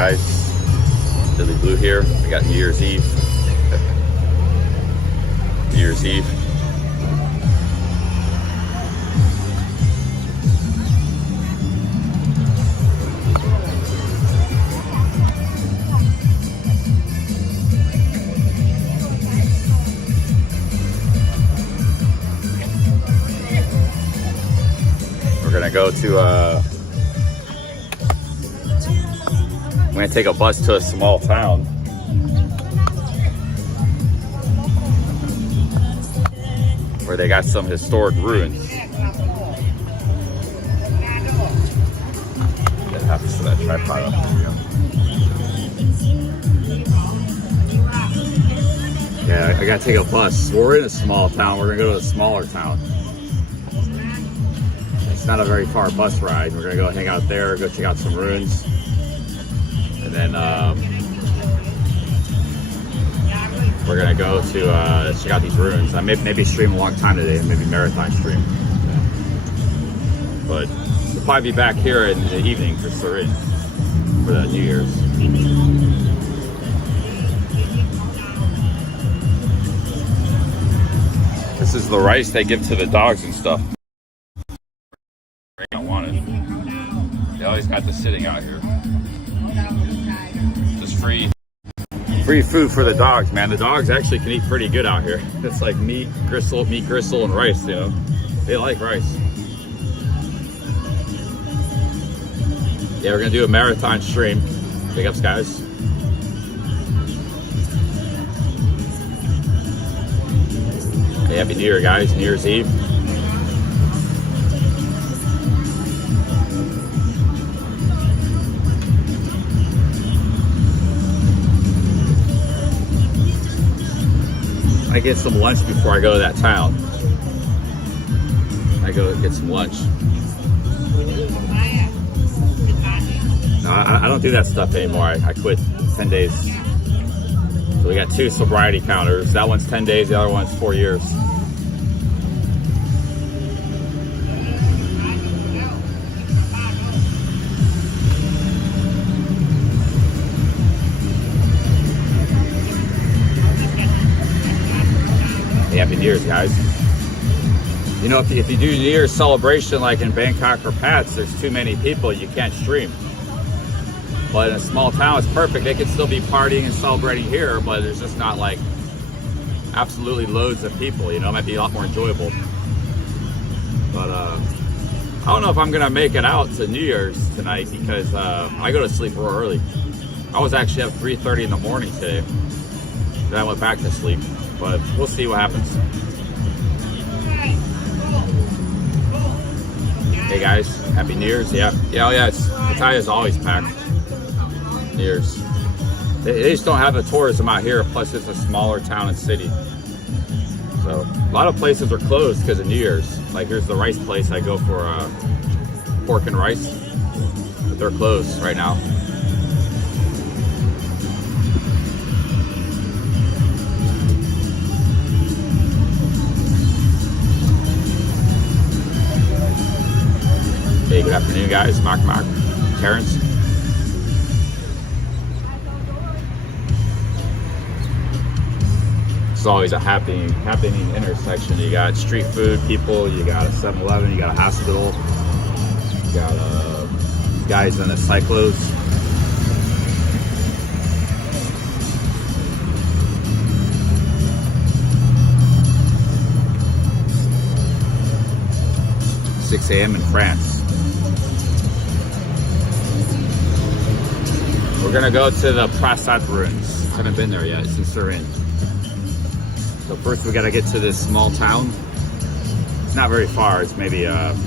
guys? Billy Blue here. We got New Year's Eve. New Year's Eve. We're gonna go to I'm gonna take a bus to a small town. Where they got some historic ruins. That happens to that tripod up there. Yeah, I gotta take a bus. We're in a small town. We're gonna go to a smaller town. It's not a very far bus ride. We're gonna go hang out there, go check out some ruins. And then we're gonna go to check out these ruins. I maybe stream a long time today, maybe marathon stream. But we'll probably be back here in the evening for Surin for the New Year's. This is the rice they give to the dogs and stuff. They don't want it. They always got this sitting out here. Just free food for the dogs, man. The dogs actually can eat pretty good out here. It's like meat gristle, and rice, you know. They like rice. Yeah, we're gonna do a marathon stream. Big ups, guys. Hey, Happy New Year, guys. New Year's Eve. I get some lunch before I go to that town. I go get some lunch. No, I don't do that stuff anymore. I quit 10 days. So we got 2 sobriety counters. That one's 10 days, the other one's 4 years. Happy New Year's, guys. You know, if you do New Year's celebration like in Bangkok or Pats, there's too many people, you can't stream. But in a small town, it's perfect. They can still be partying and celebrating here, but there's just not like absolutely loads of people, you know. It might be a lot more enjoyable. But I don't know if I'm gonna make it out to New Year's tonight because I go to sleep real early. I was actually up 3:30 in the morning today. Then I went back to sleep. But we'll see what happens. Hey guys, Happy New Year's. Yeah, Pattaya is always packed. New Year's. They just don't have the tourism out here. Plus, it's a smaller town and city. So a lot of places are closed because of New Year's. Like here's the rice place I go for pork and rice, but they're closed right now. Hey, good afternoon, guys. Mark, Terrence. It's always a happening intersection. You got street food people, you got a 7-Eleven, you got a hospital, you got guys in the cyclos. – 6 a.m. in France. We're gonna go to the Prasat ruins. Haven't been there yet. It's in Surin. So first we gotta get to this small town. It's not very far. It's maybe I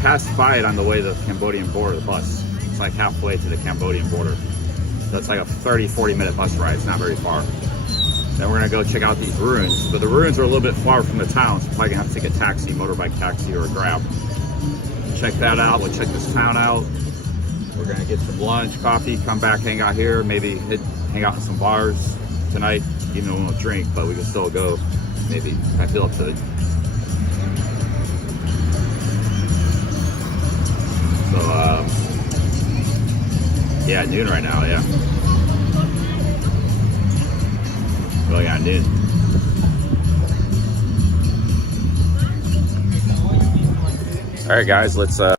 passed by it on the way to the Cambodian border, the bus. It's like halfway to the Cambodian border. So it's like a 30-40 minute bus ride. It's not very far. Then we're gonna go check out these ruins. But the ruins are a little bit far from the town, so we're probably gonna have to take a taxi, motorbike taxi or a Grab. Check that out. We'll check this town out. We're gonna get some lunch, coffee, come back, hang out here, maybe hang out in some bars tonight, even though we won't drink, but we can still go, maybe. I feel up to it. So, Yeah, noon right now, yeah. Going on noon. All right, guys, let's go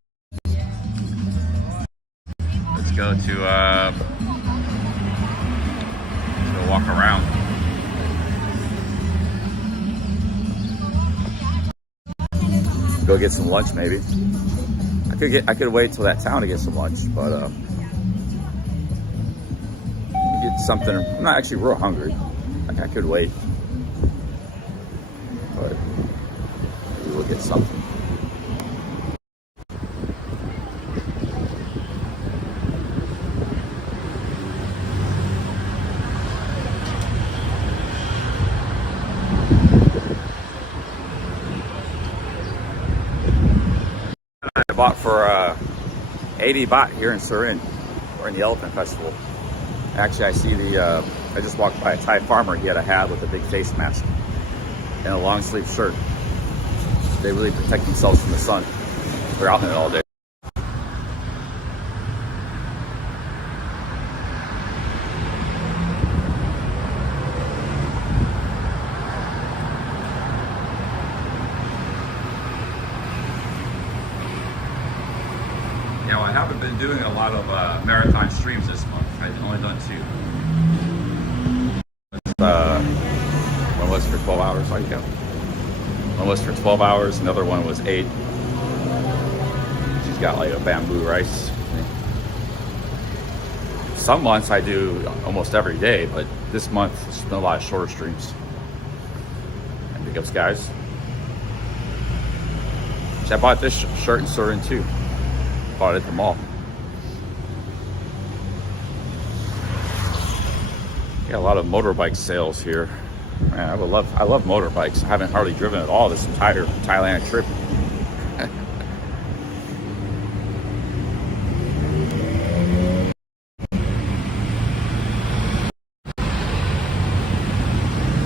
to walk around. Go get some lunch, maybe. I could wait till that town to get some lunch, but get something. I'm not actually real hungry. I could wait, but maybe we'll get something. I bought for 80 baht here in Surin, or in the Elephant Festival. Actually, I see I just walked by a Thai farmer. He had a hat with a big face mask and a long sleeve shirt. They really protect themselves from the sun. They're out in it all day. I haven't been doing a lot of marathon streams this month. I've only done 2. One was for 12 hours. There you go. One was for 12 hours. Another one was 8. She's got like a bamboo rice. Some months I do almost every day, but this month it's been a lot of shorter streams. And big ups, guys. I bought this shirt in Surin too. Bought it at the mall. Got a lot of motorbike sales here. Man, I love motorbikes. I haven't hardly driven at all this entire Thailand trip.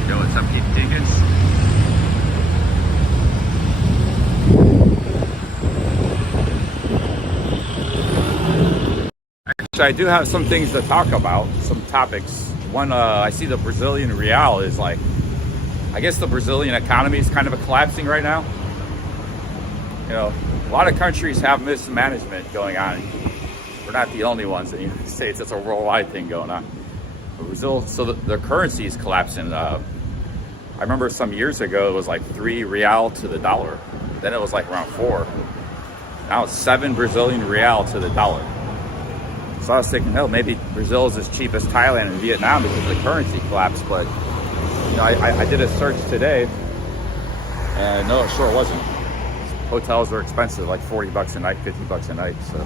Yo, what's up, Keith Tickets? I do have some things to talk about, some topics. One, I see the Brazilian real is like, I guess the Brazilian economy is kind of collapsing right now. You know, a lot of countries have mismanagement going on. We're not the only ones in the United States. It's a worldwide thing going on. But Brazil, so their currency is collapsing. I remember some years ago, it was like 3 real to the dollar. Then it was like around 4. Now it's 7 Brazilian real to the dollar. So I was thinking, oh, maybe Brazil is as cheap as Thailand and Vietnam because the currency collapsed. But you know, I did a search today, and no, it sure wasn't. Hotels are expensive, like 40 bucks a night, 50 bucks a night. So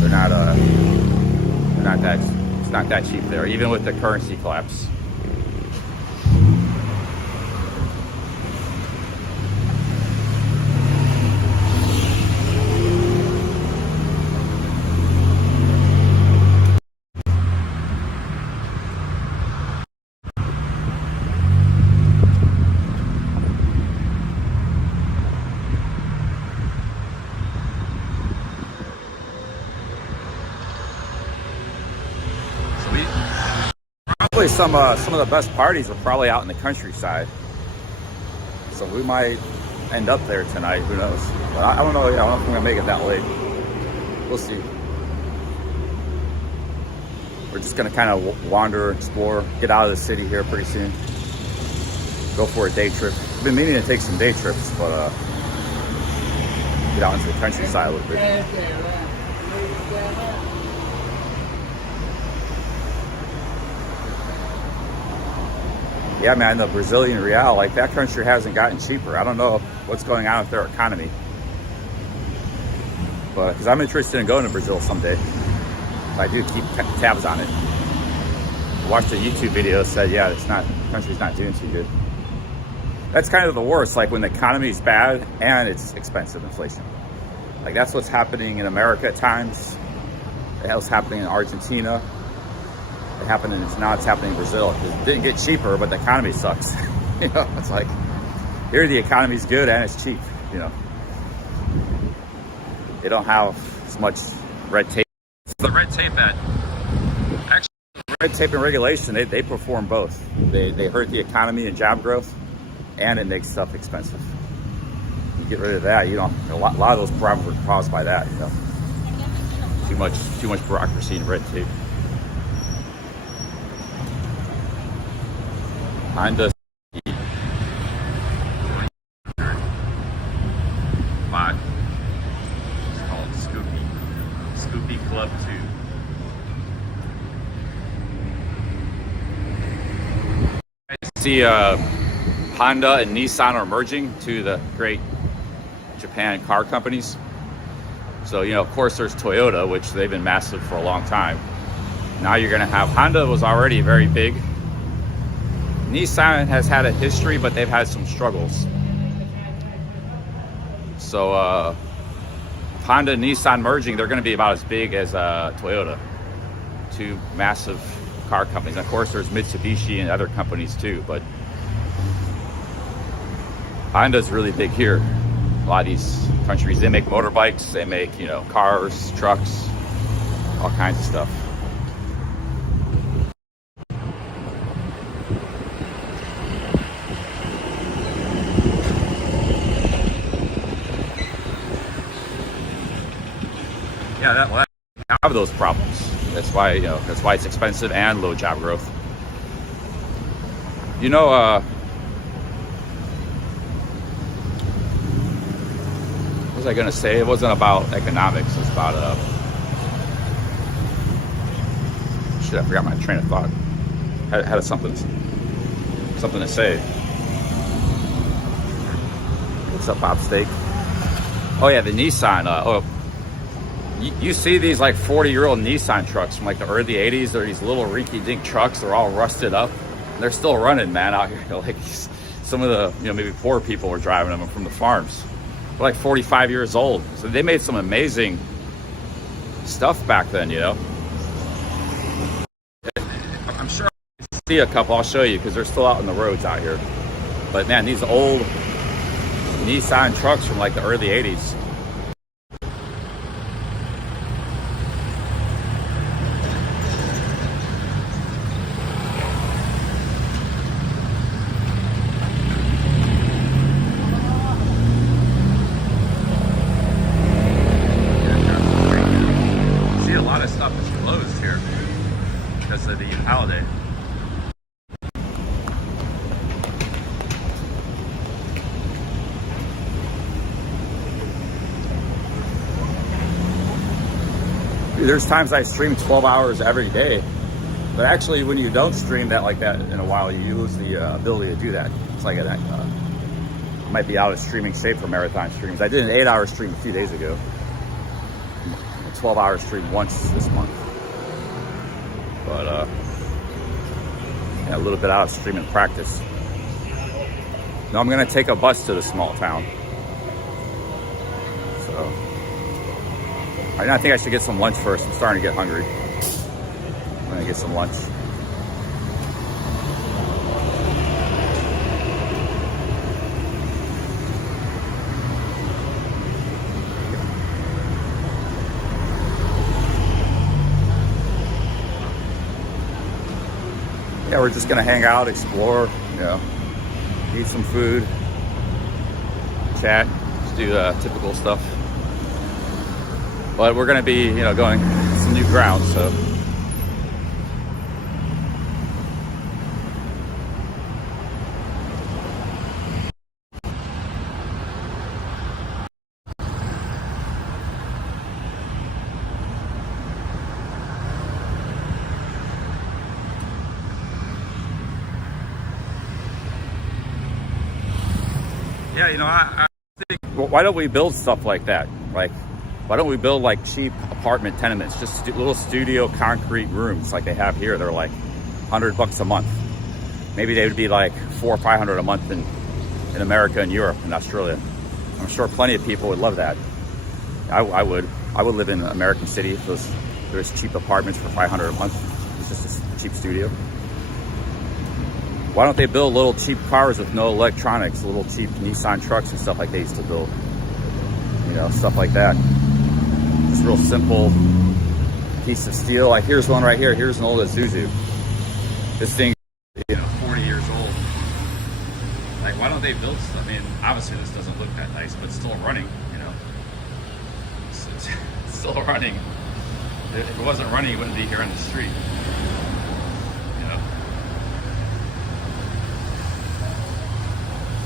they're not that. It's not that cheap there, even with the currency collapse. Some of the best parties are probably out in the countryside, so we might end up there tonight. Who knows? But I don't know. I don't know if I'm gonna make it that late. We'll see. We're just gonna kind of wander, explore, get out of the city here pretty soon. Go for a day trip. I've been meaning to take some day trips, but get out into the countryside a little bit. Yeah, man, the Brazilian real, like that country hasn't gotten cheaper. I don't know what's going on with their economy. But, because I'm interested in going to Brazil someday. I do keep tabs on it. I watched a YouTube video that said, yeah, the country's not doing too good. That's kind of the worst, like when the economy's bad and it's expensive inflation. Like that's what's happening in America at times. That's happening in Argentina. Now it's happening in Brazil. It didn't get cheaper, but the economy sucks. You know, it's like here the economy's good and it's cheap. You know, they don't have as much red tape. The red tape at. Actually, red tape and regulation, they perform both. They hurt the economy and job growth, and it makes stuff expensive. You get rid of that, you don't. A lot of those problems are caused by that. You know, too much bureaucracy and red tape. Honda. Mod. It's called Scoopy Club 2. I see Honda and Nissan are merging to the great Japan car companies. So, you know, of course there's Toyota, which they've been massive for a long time. Now you're going to have, Honda was already very big. Nissan has had a history, but they've had some struggles. So Honda and Nissan merging, they're going to be about as big as Toyota. Two massive car companies. Of course, there's Mitsubishi and other companies too, but Honda's really big here. A lot of these countries, they make motorbikes, they make, you know, cars, trucks, all kinds of stuff. Yeah, that have those problems. That's why, you know, that's why it's expensive and low job growth. You know, what was I gonna say? It wasn't about economics. It's about shit. I forgot my train of thought. Had something to say. What's up, Bob Steak? Oh yeah, the Nissan. You see these like 40-year-old Nissan trucks from like the early 80s. They're these little rinky-dink trucks. They're all rusted up. And they're still running, man, out here. Like some of the, you know, maybe poor people were driving them from the farms. They're like 45 years old. So they made some amazing stuff back then, you know. I'm sure I can see a couple. I'll show you because they're still out on the roads out here. But man, these old Nissan trucks from like the early 80s. There's times I stream 12 hours every day, but actually when you don't stream that like that in a while, you lose the ability to do that. It's like I might be out of streaming shape for marathon streams. I did an 8-hour stream a few days ago, a 12-hour stream once this month, but yeah, a little bit out of streaming practice. Now I'm gonna take a bus to the small town, so I think I should get some lunch first. I'm starting to get hungry. I'm gonna get some lunch. Yeah, we're just gonna hang out, explore, you know, eat some food, chat, just do typical stuff. But we're going to be, you know, going some new ground, so. Yeah, you know, I think, well, why don't we build stuff like that? Like, why don't we build like cheap apartment tenements, just little studio concrete rooms like they have here? They're like $100 a month. Maybe they would be like $400 or $500 a month in America and Europe and Australia. I'm sure plenty of people would love that. I would live in an American city if there's cheap apartments for $500 a month. It's just a cheap studio. Why don't they build little cheap cars with no electronics, little cheap Nissan trucks and stuff like they used to build? You know, stuff like that. Just real simple, piece of steel. Like here's one right here. Here's an old Isuzu. This thing, 40 years old. Like, why don't they build stuff? I mean, obviously this doesn't look that nice, but it's still running, It's still running. If it wasn't running, it wouldn't be here on the street,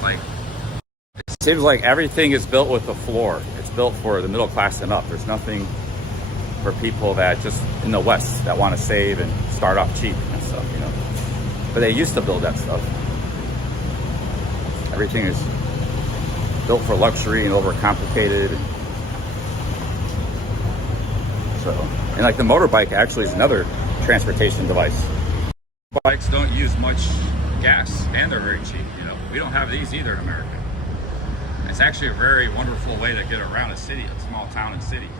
Like, it seems like everything is built with the floor. It's built for the middle class and up. There's nothing for people that just in the West that want to save and start off cheap and stuff, But they used to build that stuff. Everything is built for luxury and overcomplicated. And like the motorbike actually is another transportation device. Bikes don't use much gas and they're very cheap, We don't have these either in America. It's actually a very wonderful way to get around a city, a small town and city.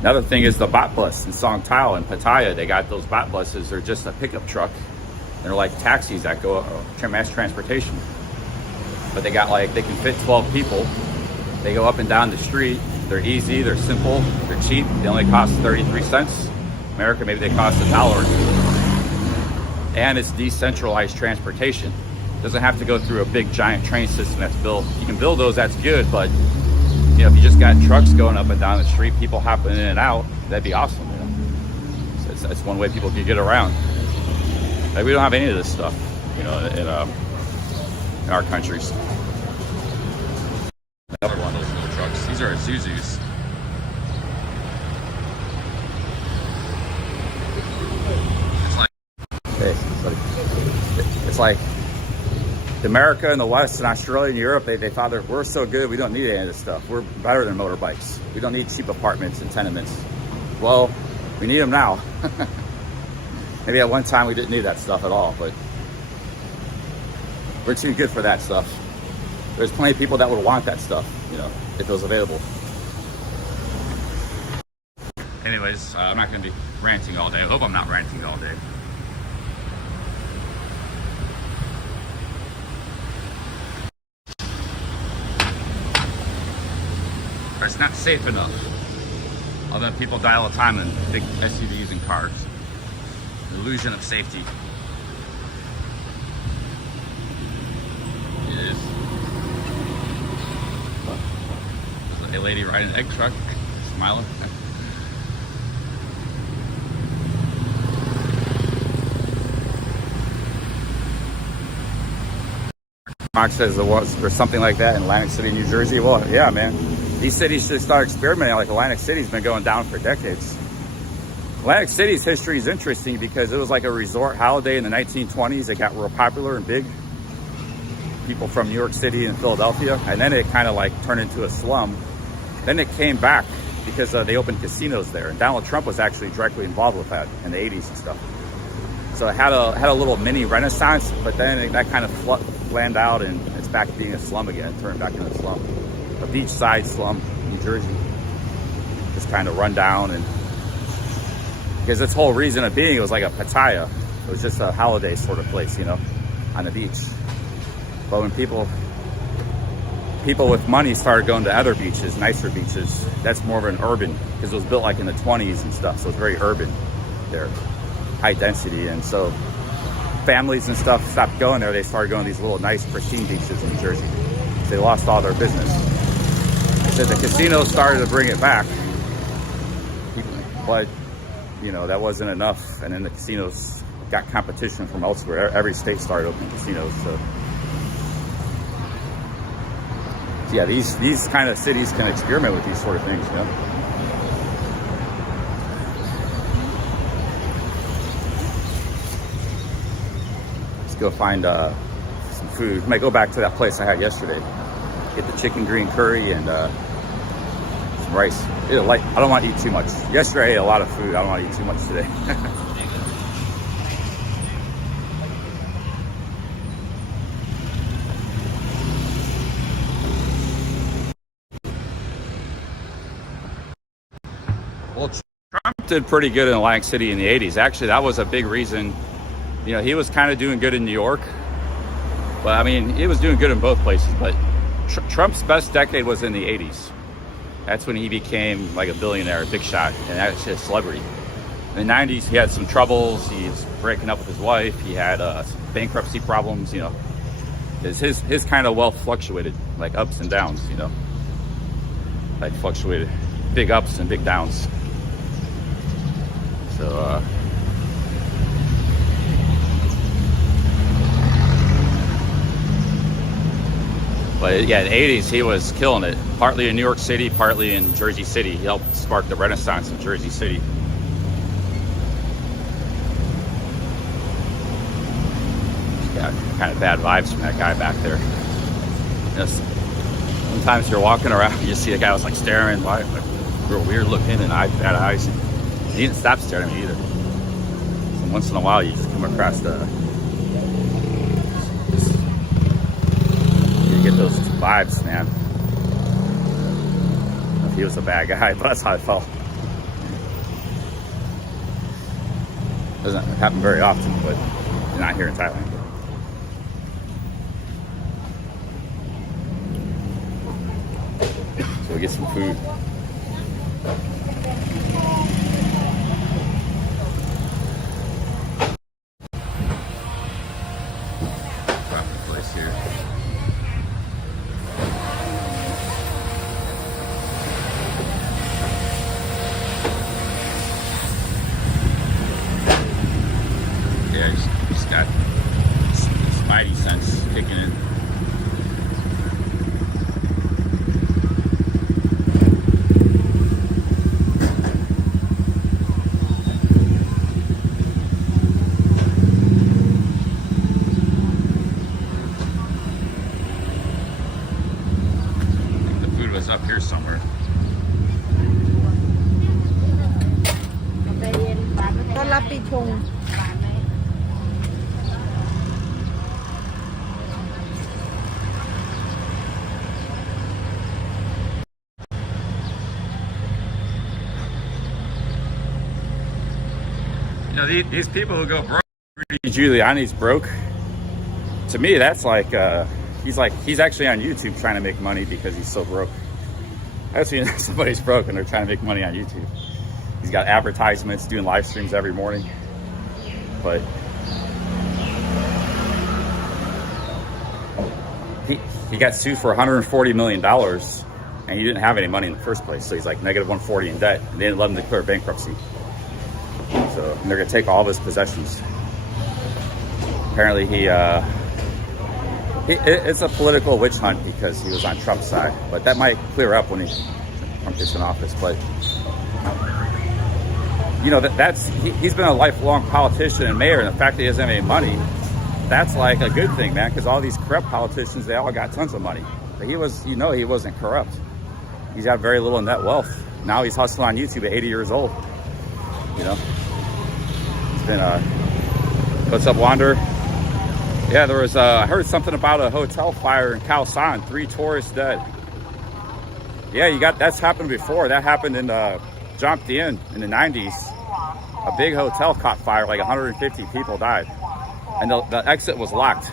Another thing is the bot bus in Songtao and Pattaya. They got those bot buses. They're just a pickup truck. They're like taxis that go mass transportation. But they got they can fit 12 people. They go up and down the street. They're easy, they're simple, they're cheap. They only cost 33 cents. America, maybe they cost $1. And it's decentralized transportation. It doesn't have to go through a big giant train system that's built. You can build those, that's good, but if you just got trucks going up and down the street, people hopping in and out, that'd be awesome. So that's one way people can get around. Like, we don't have any of this stuff, in our countries. Another one of those little trucks. These are Isuzus. It's like America and the West and Australia and Europe, they thought that we're so good, we don't need any of this stuff. We're better than motorbikes. We don't need cheap apartments and tenements. Well, we need them now. Maybe at one time we didn't need that stuff at all, but we're too good for that stuff. There's plenty of people that would want that stuff, if it was available. Anyways, I'm not going to be ranting all day. I hope I'm not ranting all day. It's not safe enough. Although people die all the time in big SUVs and cars. The illusion of safety. It is. There's a lady riding an egg truck, smiling. Mark says there was for something like that in Atlantic City, New Jersey. Well, yeah, man. These cities should start experimenting. Like Atlantic City's been going down for decades. Atlantic City's history is interesting because it was like a resort holiday in the 1920s. It got real popular and big. People from New York City and Philadelphia. And then it kind of turned into a slum. Then it came back because they opened casinos there. And Donald Trump was actually directly involved with that in the 80s and stuff. So it had a little mini renaissance, but then that kind of flanned out and it's back to being a slum again, turned back into a slum. A beachside slum, New Jersey. Just kind of run down, and because its whole reason of being, it was like a Pattaya. It was just a holiday sort of place, on the beach. But when people with money started going to other beaches, nicer beaches, that's more of an urban, because it was built in the 20s and stuff, so it's very urban there, high density. And so families and stuff stopped going there. They started going to these little nice pristine beaches in New Jersey. They lost all their business. They said the casinos started to bring it back, but that wasn't enough. And then the casinos got competition from elsewhere. Every state started opening casinos. So yeah, these kind of cities can experiment with these sort of things. Let's go find some food. Might go back to that place I had yesterday. Get the chicken green curry and some rice. I don't want to eat too much. Yesterday I ate a lot of food. I don't want to eat too much today. Well, Trump did pretty good in Atlantic City in the 80s. Actually, that was a big reason. He was kind of doing good in New York. But I mean, he was doing good in both places. But Trump's best decade was in the 80s. That's when he became like a billionaire, a big shot, and that's a celebrity. In the 90s, he had some troubles. He was breaking up with his wife. He had some bankruptcy problems, you know. His kind of wealth fluctuated, like ups and downs, you know. Like fluctuated, big ups and big downs. So, but yeah, in the 80s, he was killing it. Partly in New York City, partly in Jersey City. He helped spark the Renaissance in Jersey City. Got kind of bad vibes from that guy back there. Just, sometimes you're walking around, you see a guy was like staring, like real weird looking, and bad eyes. He didn't stop staring at me either. So once in a while, you just come across you get those vibes, man. If he was a bad guy, but that's how I felt. Doesn't happen very often, but not here in Thailand. So we get some food. Proper place here. Yeah, just got spidey sense kicking in. Up here somewhere. You know, these people who go broke, Rudy Giuliani's broke. To me, that's like he's actually on YouTube trying to make money because he's so broke. Actually, somebody's broke and they're trying to make money on YouTube. He's got advertisements, doing live streams every morning. But he got sued for $140 million and he didn't have any money in the first place. So he's like negative 140 in debt. And they didn't let him declare bankruptcy. So and they're gonna take all of his possessions. Apparently it's a political witch hunt because he was on Trump's side, but that might clear up when Trump gets in office. But you know, he's been a lifelong politician and mayor, and the fact that he doesn't have any money, that's like a good thing, man, because all these corrupt politicians, they all got tons of money. But he wasn't corrupt. He's got very little net wealth. Now he's hustling on YouTube at 80 years old. You know, it's been what's up, Wander? Yeah, there was I heard something about a hotel fire in Khao San, 3 tourists dead. Yeah, that's happened before. That happened in Jomp Dien in the 90s. A big hotel caught fire, like 150 people died. And the exit was locked.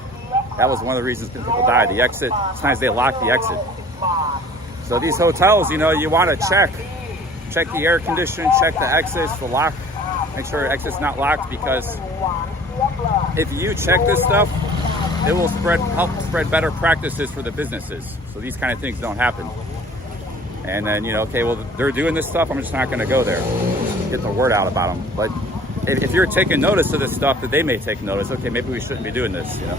That was one of the reasons people died. The exit, sometimes they lock the exit. So these hotels, you know, you want to check the air conditioning, check the exits, the lock, make sure the exit's not locked, because if you check this stuff, it will help spread better practices for the businesses. So these kind of things don't happen. And then, you know, okay, well, they're doing this stuff, I'm just not going to go there. Get the word out about them. But if you're taking notice of this stuff, that they may take notice, okay, maybe we shouldn't be doing this, you know.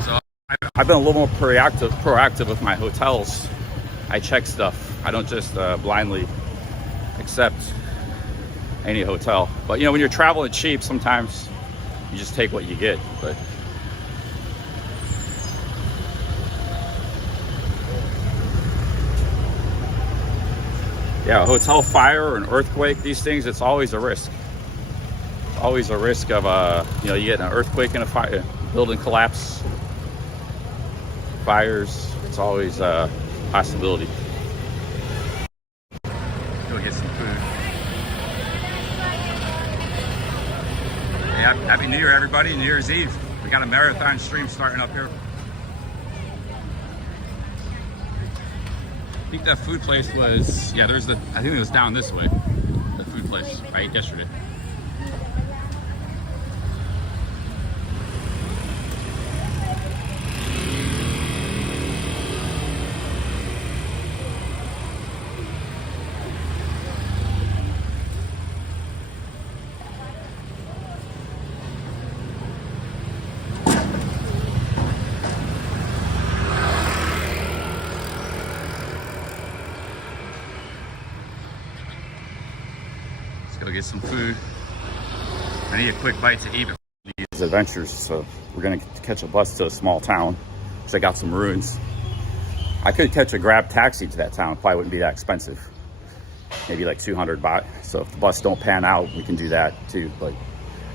So I've been a little more proactive with my hotels. I check stuff. I don't just blindly accept any hotel. But, you know, when you're traveling cheap, sometimes you just take what you get. But yeah, a hotel fire or an earthquake, these things, it's always a risk. Always a risk of, you know, you get an earthquake and a fire, building collapse, fires. It's always a possibility. Go get some food. Hey, Happy New Year, everybody. New Year's Eve. We got a marathon stream starting up here. I think that food place was, yeah, there's the, I think it was down this way. The food place I ate yesterday. Go get some food. I need a quick bite to eat before these adventures, so we're gonna catch a bus to a small town because I got some ruins. I could catch a grab taxi to that town. It probably wouldn't be that expensive. Maybe like 200 baht. So if the bus don't pan out, we can do that too. But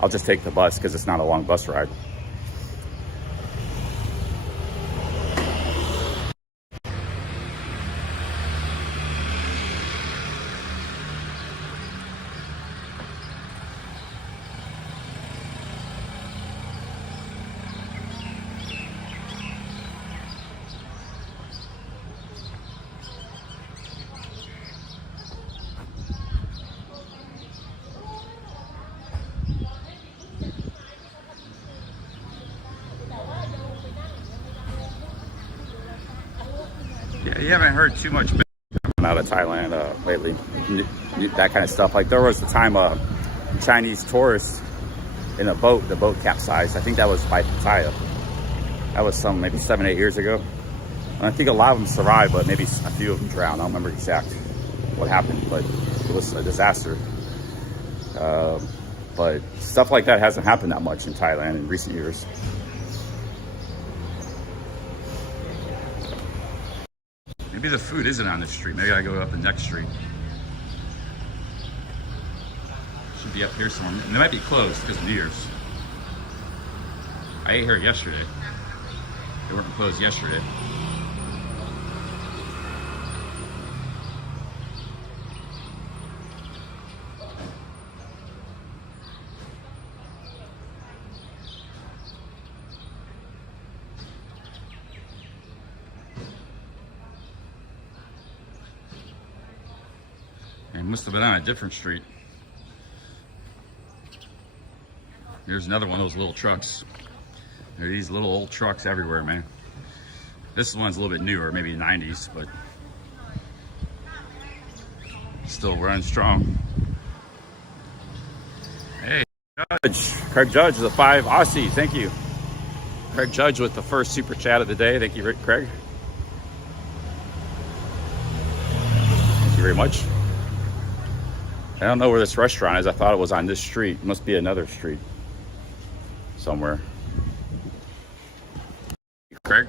I'll just take the bus because it's not a long bus ride. Yeah, you haven't heard too much out of Thailand lately. That kind of stuff. Like there was the time a Chinese tourist in a boat, the boat capsized. I think that was by Pattaya. That was maybe 7-8 years ago. And I think a lot of them survived, but maybe a few of them drowned. I don't remember exactly what happened, but it was a disaster. But stuff like that hasn't happened that much in Thailand in recent years. Maybe the food isn't on this street. Maybe I go up the next street. Should be up here somewhere. And they might be closed because of New Year's. I ate here yesterday. They weren't closed yesterday. It must have been on a different street. Here's another one of those little trucks. There are these little old trucks everywhere, man. This one's a little bit newer, maybe 90s, but still running strong. Hey, Judge. Craig Judge, the 5 Aussie, thank you. Craig Judge with the first super chat of the day. Thank you, Craig. Thank you very much. I don't know where this restaurant is. I thought it was on this street. It must be another street somewhere. Craig?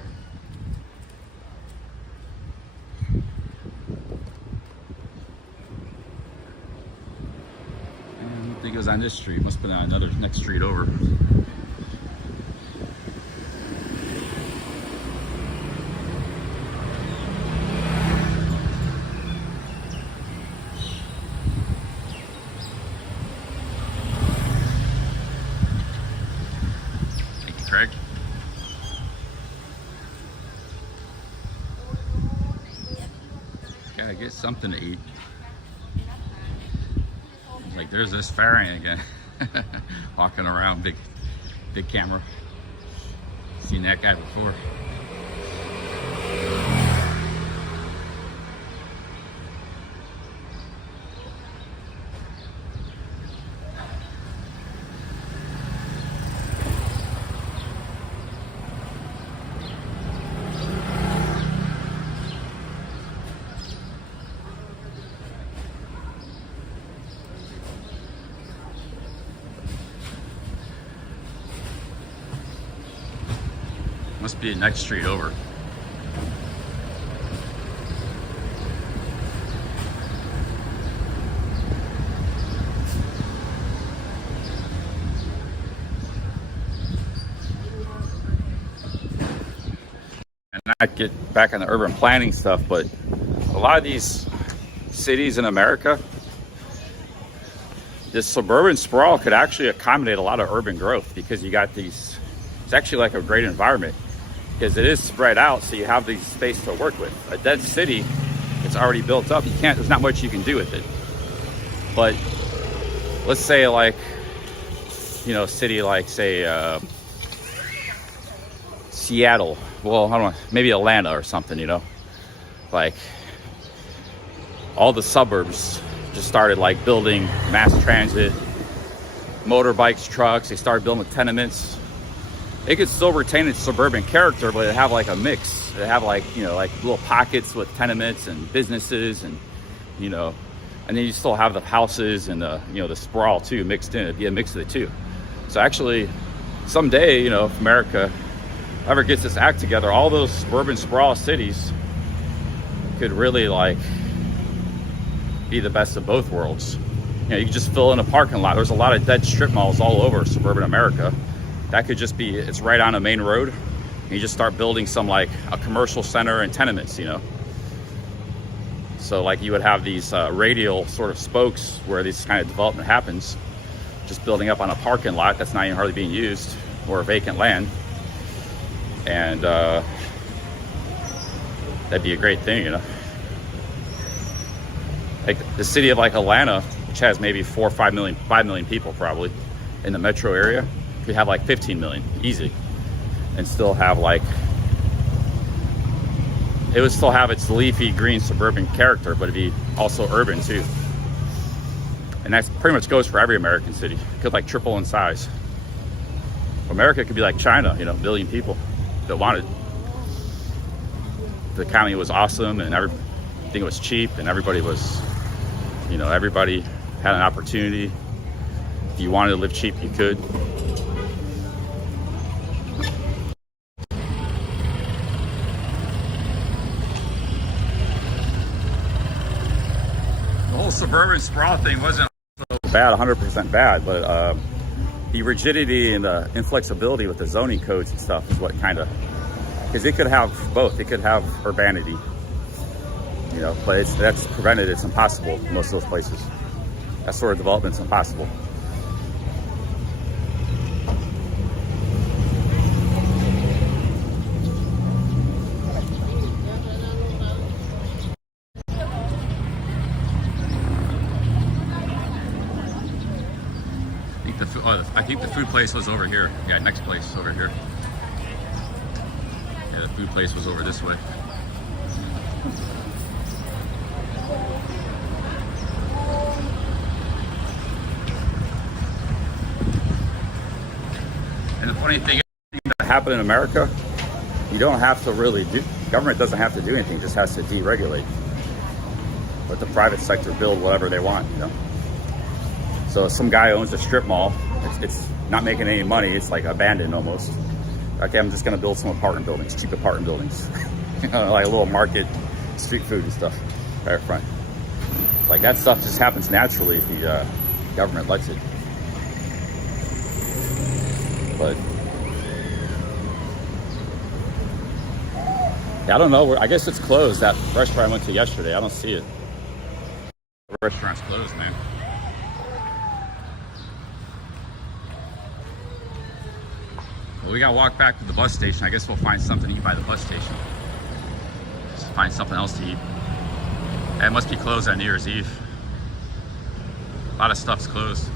I don't think it was on this street. It must have been on another next street over. Craig. Gotta get something to eat. It's like there's this ferry again. Walking around, big camera. Seen that guy before. Must be the next street over. And not get back on the urban planning stuff, but a lot of these cities in America, this suburban sprawl could actually accommodate a lot of urban growth because you got these, it's actually like a great environment because it is spread out, so you have these space to work with. A dead city It's already built up. You can't, there's not much you can do with it. But let's say like, you know, a city like say Seattle, well, I don't know, maybe Atlanta or something, you know, like all the suburbs just started like building mass transit, motorbikes, trucks. They started building tenements. It could still retain its suburban character, but it have like a mix. It have like, you know, like little pockets with tenements and businesses, and, you know, and then you still have the houses and the, you know, the sprawl too mixed in. It'd be a mix of the two. So actually, someday, you know, if America ever gets this act together, all those suburban sprawl cities could really like be the best of both worlds. You know, you can just fill in a parking lot. There's a lot of dead strip malls all over suburban America. That could just be, it's right on a main road. And you just start building some like a commercial center and tenements, you know. So like you would have these radial sort of spokes where this kind of development happens, just building up on a parking lot that's not even hardly being used, or vacant land. And that'd be a great thing, you know. Like the city of like Atlanta, which has maybe 4 or 5 million people probably in the metro area, could have like 15 million easy, and still have like, it would still have its leafy green suburban character, but it'd be also urban too. And that's pretty much goes for every American city. It could like triple in size. America could be like China, you know, 1 billion people that wanted. The economy was awesome and everything was cheap and everybody was, you know, everybody had an opportunity. If you wanted to live cheap, you could. The whole suburban sprawl thing wasn't bad, 100% bad, but the rigidity and the inflexibility with the zoning codes and stuff is what kind of, because it could have both. It could have urbanity, you know, but that's prevented. It's impossible in most of those places. That sort of development's impossible. I think the food place was over here. Yeah, next place over here. Yeah, the food place was over this way. And the funny thing that happened in America, you don't have to really do, government doesn't have to do anything, just has to deregulate. Let the private sector build whatever they want, you know. So if some guy owns a strip mall, it's not making any money, it's like abandoned almost. Okay, I'm just gonna build some apartment buildings, cheap apartment buildings. You know, like a little market, street food and stuff right up front. Like that stuff just happens naturally if the government lets it. But yeah, I don't know, I guess it's closed. That restaurant I went to yesterday, I don't see it. The restaurant's closed, man. Well, we gotta walk back to the bus station. I guess we'll find something to eat by the bus station. Just find something else to eat. And it must be closed on New Year's Eve. A lot of stuff's closed.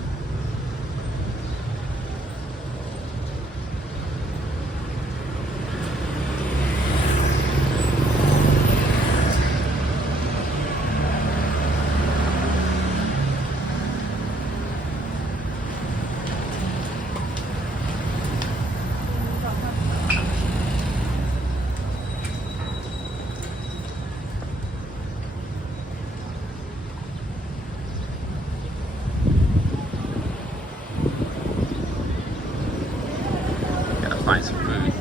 Find some food.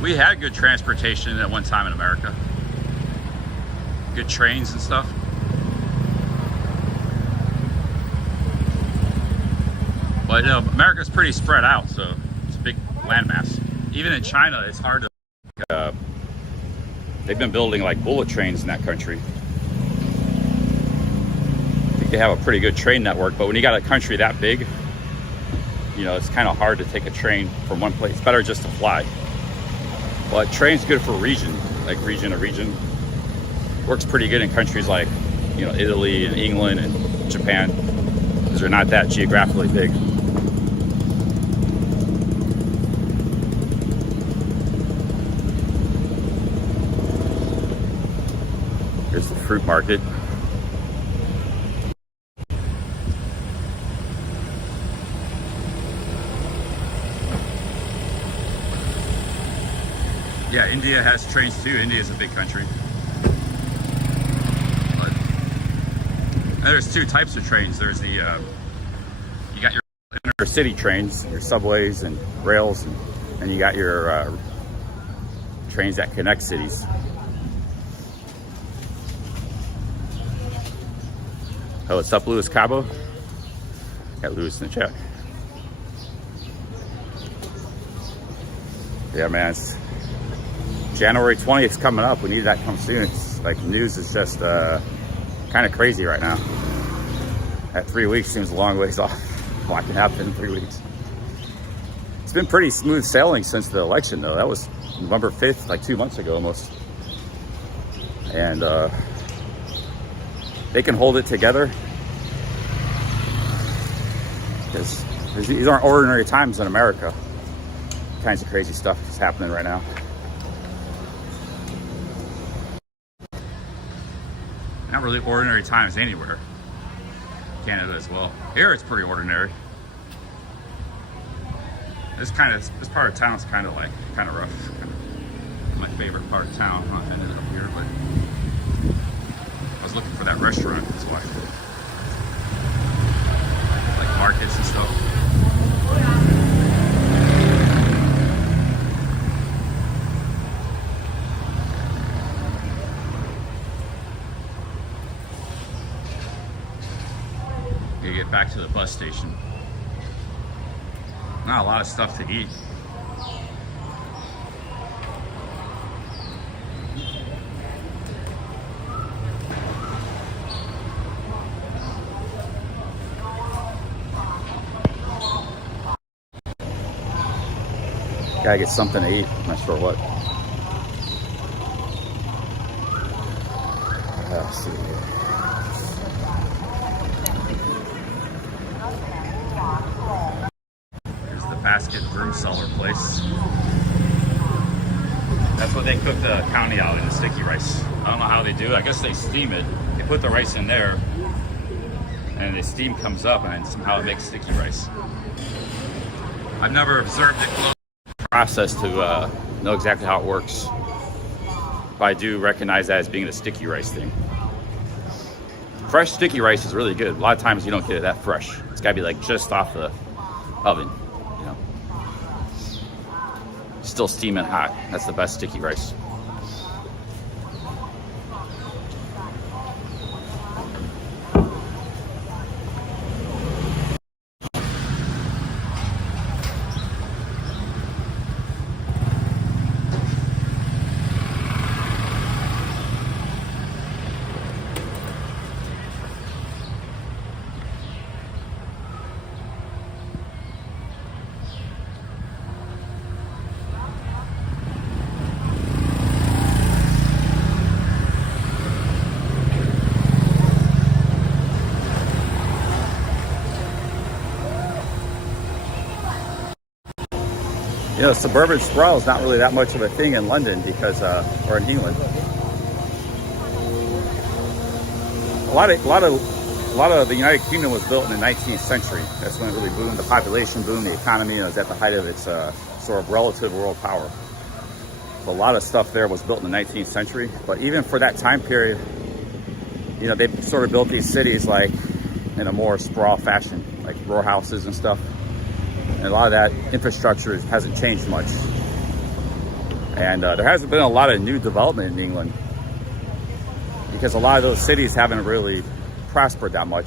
We had good transportation at one time in America. Good trains and stuff. But you know, America's pretty spread out, so it's a big landmass. Even in China, it's hard to. They've been building like bullet trains in that country. I think they have a pretty good train network, but when you got a country that big, you know, it's kind of hard to take a train from one place. It's better just to fly. But train's good for region, like region to region. Works pretty good in countries like, you know, Italy and England and Japan, because they're not that geographically big. Here's the fruit market. Yeah, India has trains too. India is a big country. But there's two types of trains. There's the, you got your inner city trains, your subways and rails, and you got your trains that connect cities. Oh, what's up, Louis Cabo? Got Louis in the chat. Yeah, man. It's January 20th coming up. We need that to come soon. It's like news is just kind of crazy right now. At 3 weeks seems a long ways off. A lot can happen in 3 weeks. It's been pretty smooth sailing since the election, though. That was November 5th, like 2 months ago almost. And they can hold it together, because these aren't ordinary times in America. All kinds of crazy stuff is happening right now. Not really ordinary times anywhere. Canada as well. Here it's pretty ordinary. This part of town is kind of rough. My favorite part of town. I ended up here, but I was looking for that restaurant, that's why. Like markets and stuff. Gotta get back to the bus station. Not a lot of stuff to eat. Gotta get something to eat. I'm not sure what. Let's see here. Here's the basket broom cellar place. That's what they cook the county out in, the sticky rice. I don't know how they do it. I guess they steam it. They put the rice in there, and the steam comes up, and then somehow it makes sticky rice. I've never observed it close process to know exactly how it works, but I do recognize that as being the sticky rice thing. Fresh sticky rice is really good. A lot of times you don't get it that fresh. It's got to be like just off the oven, you know, still steaming hot. That's the best sticky rice. You know, suburban sprawl is not really that much of a thing in London because, or in England. A lot of the United Kingdom was built in the 19th century. That's when it really boomed. The population boomed, the economy, you know, was at the height of its sort of relative world power. So a lot of stuff there was built in the 19th century. But even for that time period, you know, they sort of built these cities like in a more sprawl fashion, like row houses and stuff. And a lot of that infrastructure hasn't changed much. And there hasn't been a lot of new development in England because a lot of those cities haven't really prospered that much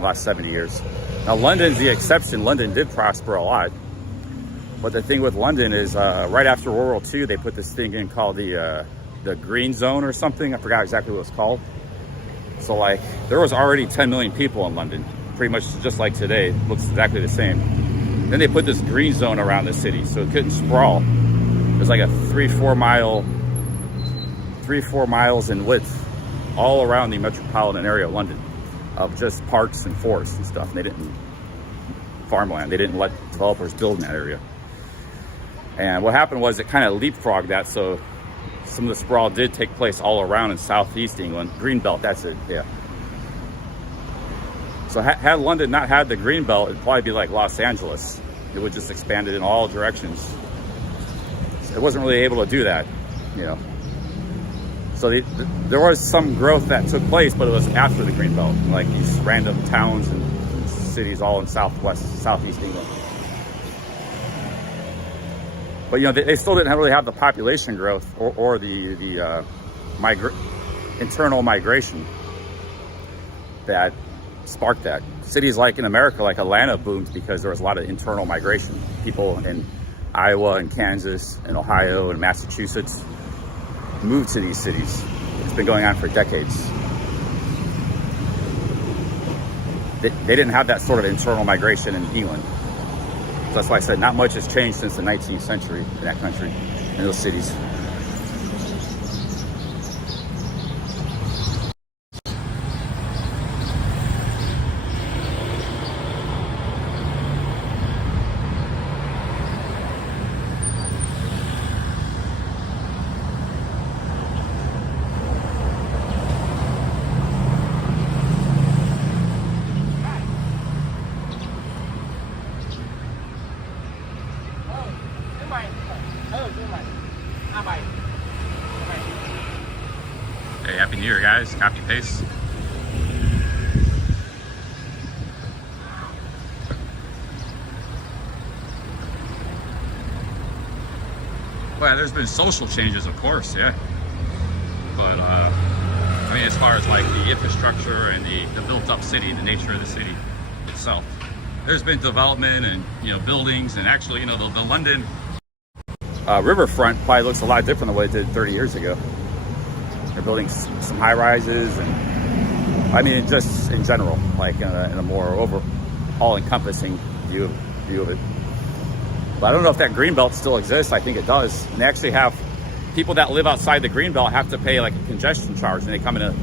the last 70 years. Now London's the exception. London did prosper a lot. But the thing with London is right after World War II, they put this thing in called the green zone or something. I forgot exactly what it's called. So like there was already 10 million people in London, pretty much just like today. It looks exactly the same. Then they put this green zone around the city so it couldn't sprawl. It's like a 3-4 miles in width all around the metropolitan area of London of just parks and forests and stuff. They didn't farmland. They didn't let developers build in that area. And what happened was it kind of leapfrogged that, so some of the sprawl did take place all around in southeast England. Greenbelt, that's it, yeah. So had London not had the Greenbelt, it'd probably be like Los Angeles. It would just expanded in all directions. So it wasn't really able to do that, you know. So there was some growth that took place, but it was after the Greenbelt, like these random towns and cities all in southeast England. But you know, they still didn't really have the population growth or the internal migration that sparked that. Cities like in America, like Atlanta, boomed because there was a lot of internal migration. People in Iowa and Kansas and Ohio and Massachusetts moved to these cities. It's been going on for decades. They didn't have that sort of internal migration in England. So that's why I said not much has changed since the 19th century in that country, in those cities. Hey, Happy New Year, guys. Copy paste. Well, there's been social changes, of course, yeah. But, I mean, as far as like the infrastructure and the built-up city, the nature of the city itself, there's been development and, you know, buildings, and actually, you know, the London riverfront probably looks a lot different than what it did 30 years ago. They're building some high rises, and I mean, just in general, like in a more all-encompassing view of it. But I don't know if that greenbelt still exists. I think it does. And they actually have people that live outside the greenbelt have to pay like a congestion charge when they come into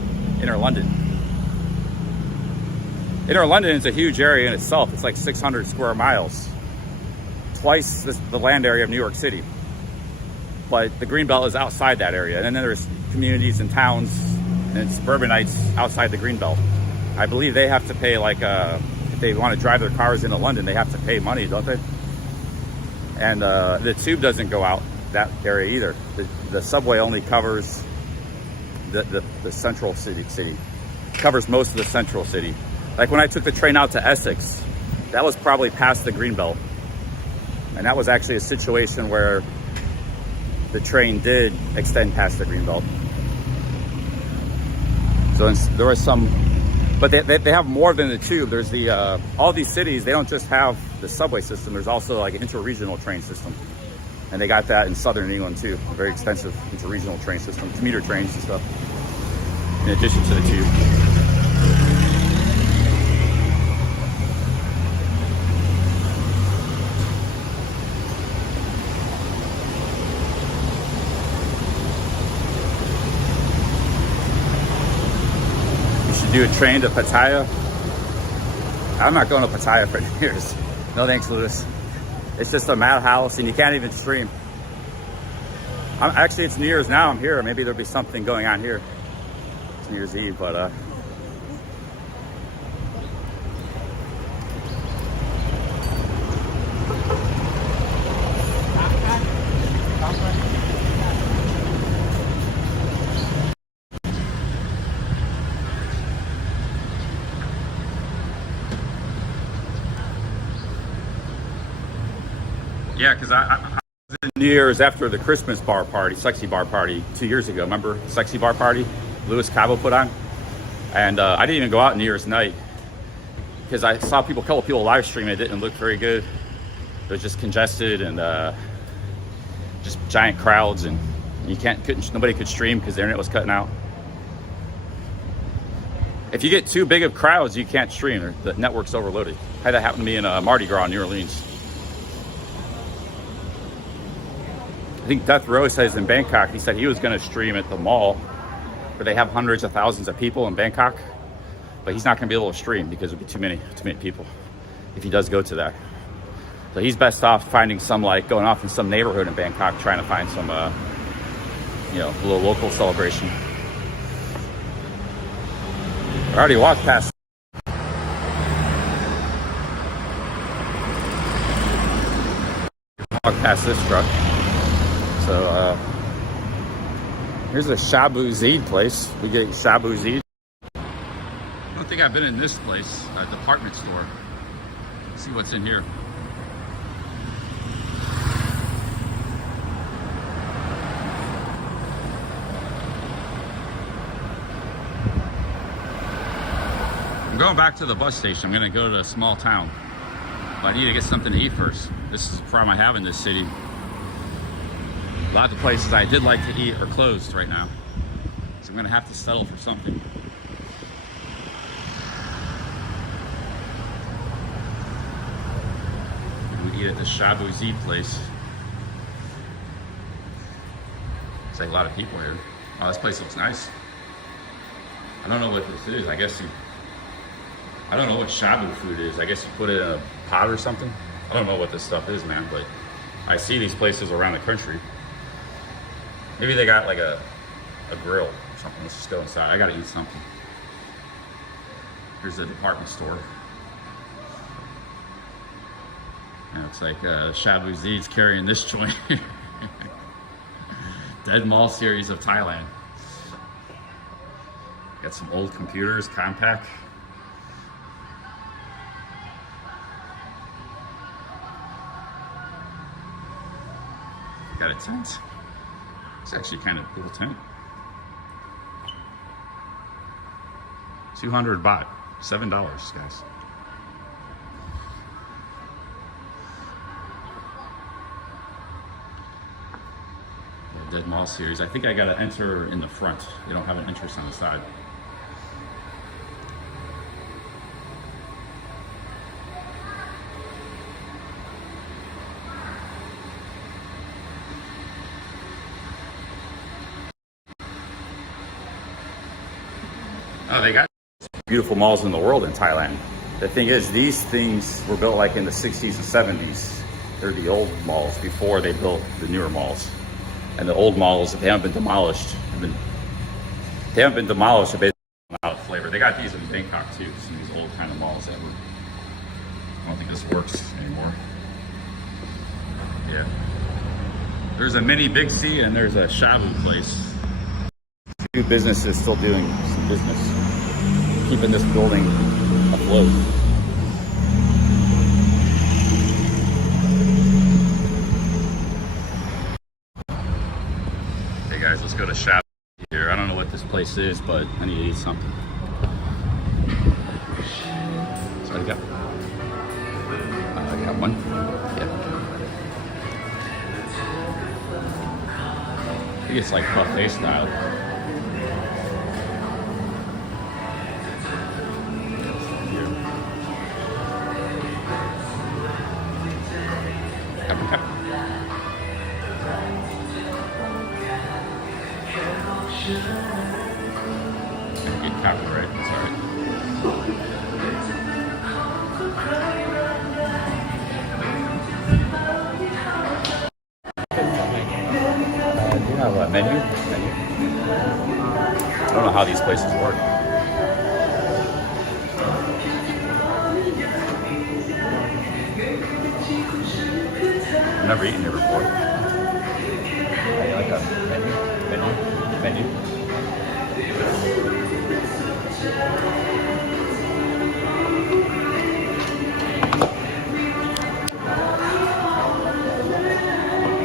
inner London. Inner London is a huge area in itself. It's like 600 square miles, twice the land area of New York City. But the Greenbelt is outside that area. And then there's communities and towns and suburbanites outside the Greenbelt. I believe they have to pay like, if they want to drive their cars into London, they have to pay money, don't they? And the tube doesn't go out that area either. The subway only covers the central city. Covers most of the central city. Like when I took the train out to Essex, that was probably past the Greenbelt. And that was actually a situation where the train did extend past the Greenbelt. So there was some, but they have more than the tube. There's the, all these cities, they don't just have the subway system. There's also like an interregional train system. And they got that in southern England too. A very extensive interregional train system, commuter trains and stuff, in addition to the tube. Do a train to Pattaya. I'm not going to Pattaya for New Year's. No thanks, Lewis. It's just a madhouse and you can't even stream. Actually, it's New Year's now. I'm here. Maybe there'll be something going on here. It's New Year's Eve, but yeah, because I was in New Year's after the Christmas bar party, Sexy Bar Party, 2 years ago. Remember Sexy Bar Party? Louis Cabo put on? And I didn't even go out New Year's night. because I saw a couple people live stream. It didn't look very good. It was just congested and just giant crowds, and nobody could stream because the internet was cutting out. If you get too big of crowds, you can't stream. The network's overloaded. I had that happen to me in Mardi Gras in New Orleans. I think Death Row says in Bangkok, he said he was going to stream at the mall where they have hundreds of thousands of people in Bangkok, but he's not going to be able to stream because it'd be too many people if he does go to that. So he's best off finding some, like going off in some neighborhood in Bangkok, trying to find some, you know, a little local celebration. I already walked past. Walked past this truck. So here's a Shabu Zed place. We get Shabu Zed. I don't think I've been in this place, a department store. Let's see what's in here. I'm going back to the bus station. I'm gonna go to a small town. But I need to get something to eat first. This is the problem I have in this city. A lot of the places I did like to eat are closed right now. So I'm gonna have to settle for something. We eat at the Shabu Zed place. There's like a lot of people here. Oh, this place looks nice. I don't know what this is. I don't know what Shabu food is. I guess you put it in a pot or something. I don't know what this stuff is, man, but I see these places around the country. Maybe they got like a grill or something. Let's just go inside. I gotta eat something. Here's the department store. And it's like Shabu Zed's carrying this joint. Dead Mall series of Thailand. Got some old computers, compact. Got a tent. It's actually kind of a cool tent. 200 baht, $7, guys. The Dead Mall series. I think I gotta enter in the front. They don't have an entrance on the side. Oh, they got beautiful malls in the world in Thailand. The thing is, these things were built like in the 60s and 70s. They're the old malls before they built the newer malls. And the old malls, they haven't been demolished. They haven't been demolished, they've been out of flavor. They got these in Bangkok too, some of these old kind of malls that were, I don't think this works anymore. Yeah. There's a mini Big C and there's a Shabu place. Two businesses still doing some business, keeping this building afloat. Hey guys, let's go to Shabu here. I don't know what this place is, but I need to eat something. So I got one. Yeah. I think it's like buffet style. Get copyright, sorry. Do you have a menu? I don't know how these places work. I've never eaten here before. Like a menu.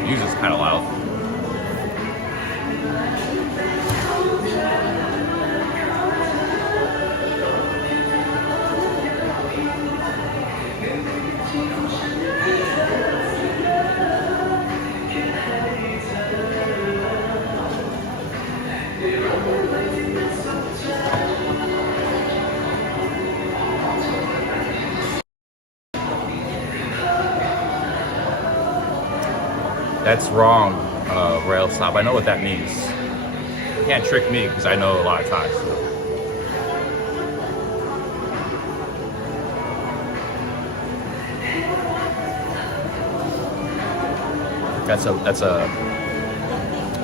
Music is kind of loud. That's wrong, Rail Stop. I know what that means. You can't trick me because I know a lot of Thai. So. That's a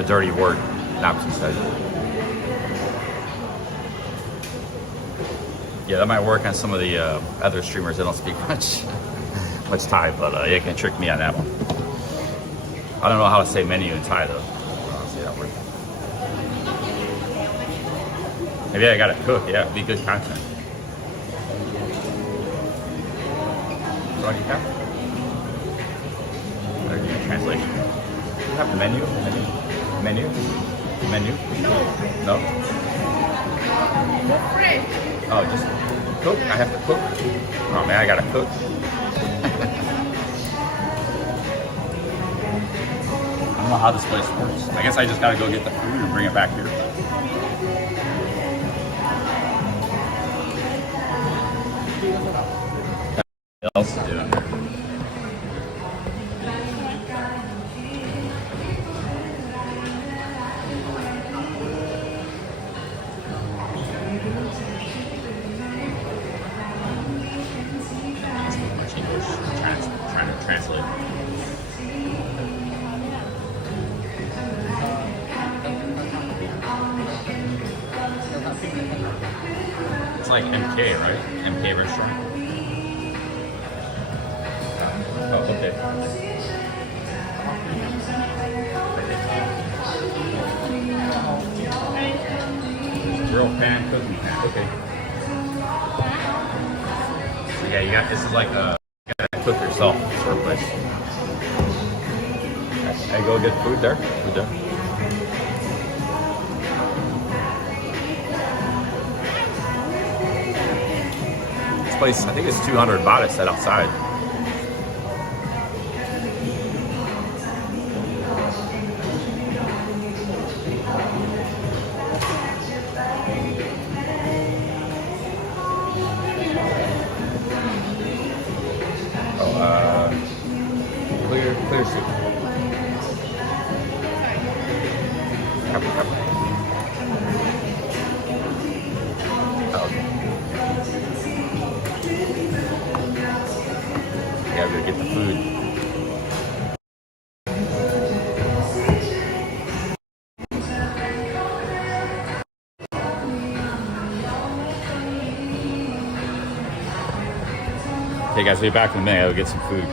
dirty word. Napsi said. Yeah, that might work on some of the other streamers that don't speak much Thai, but you can trick me on that one. I don't know how to say menu in Thai though. I don't know how to say that word. Maybe I gotta cook. Yeah, it'd be good content. What do you have? Translation. Do you have the menu? Menu? No? Oh, just cook? I have to cook? Oh man, I gotta cook. I don't know how this place works. I guess I just gotta go get the food and bring it back here. What else to do? Translate. It's like MK, right? MK restaurant. Oh, okay. Grill pan, cooking pan. Okay. So yeah, you got this is like a. Cook yourself sort of place. I go get food there. This place, I think it's 200 baht. It said outside. Clear soup. Oh, okay. Yeah, we gotta get the food. Okay guys, we'll be back in a minute. I'll get some food.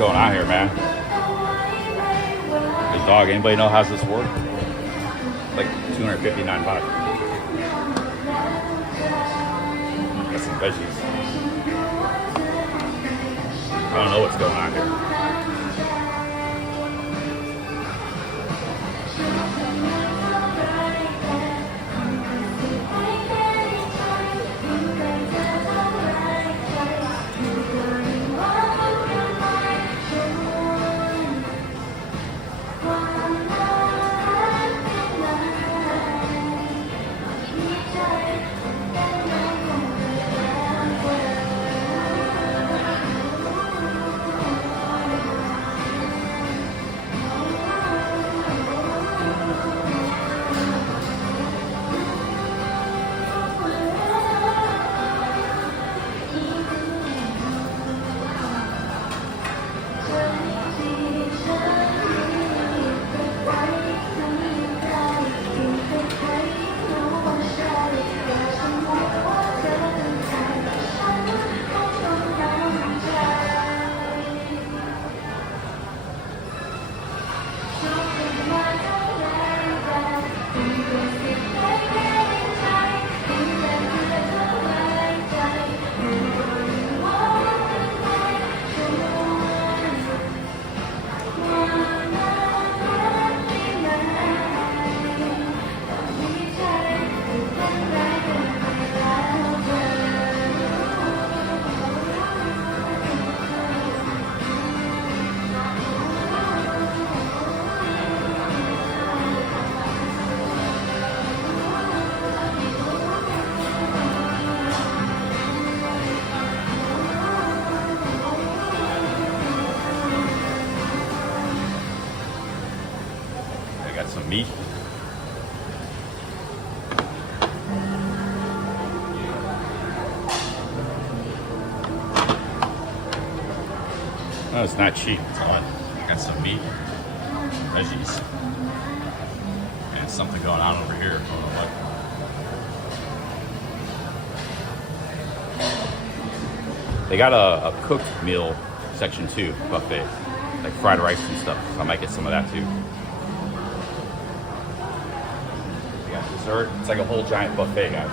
going on here, man? The dog, anybody know how's this work? Like $259. Got some veggies. I don't know what's going on here. Meat. No, it's not cheap. It's odd. Got some meat, veggies, and something going on over here. I don't know what. They got a cooked meal section 2 buffet, like fried rice and stuff. So I might get some of that too. Dessert. It's like a whole giant buffet, guys.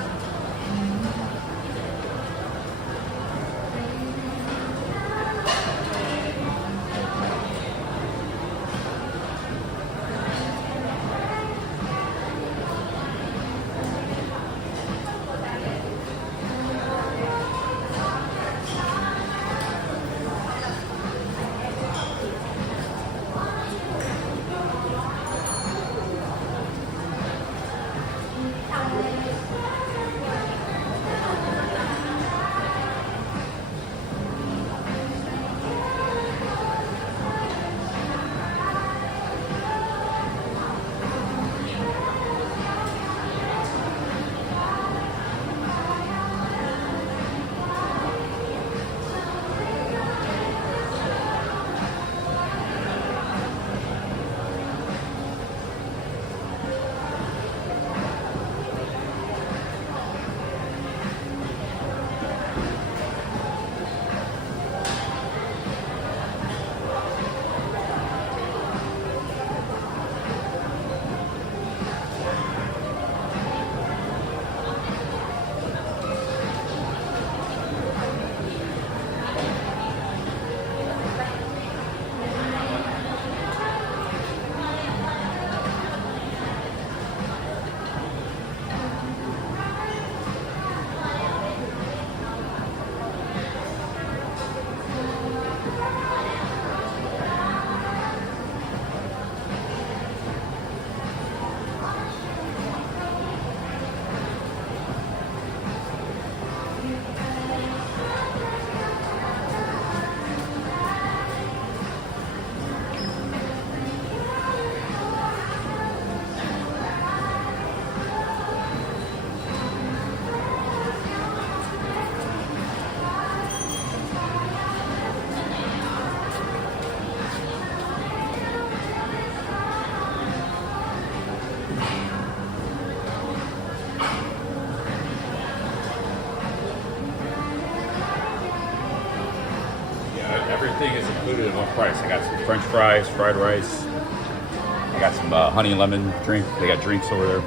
everything is included in one price. I got some French fries, fried rice. I got some honey and lemon drink. They got drinks over there.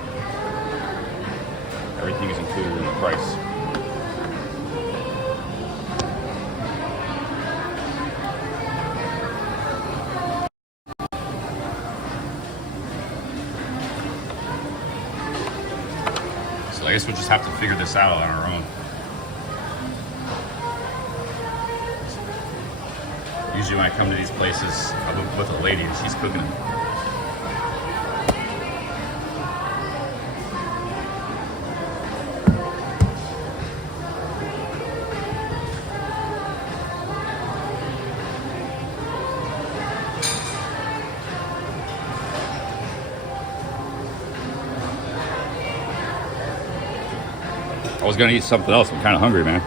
Everything is included in the price. So I guess we'll just have to figure this out on our own. Usually when I come to these places, I'm with a lady and she's cooking them. I was gonna eat something else. I'm kind of hungry, man.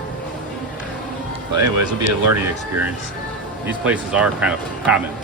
But anyways, it'll be a learning experience. These places are kind of common.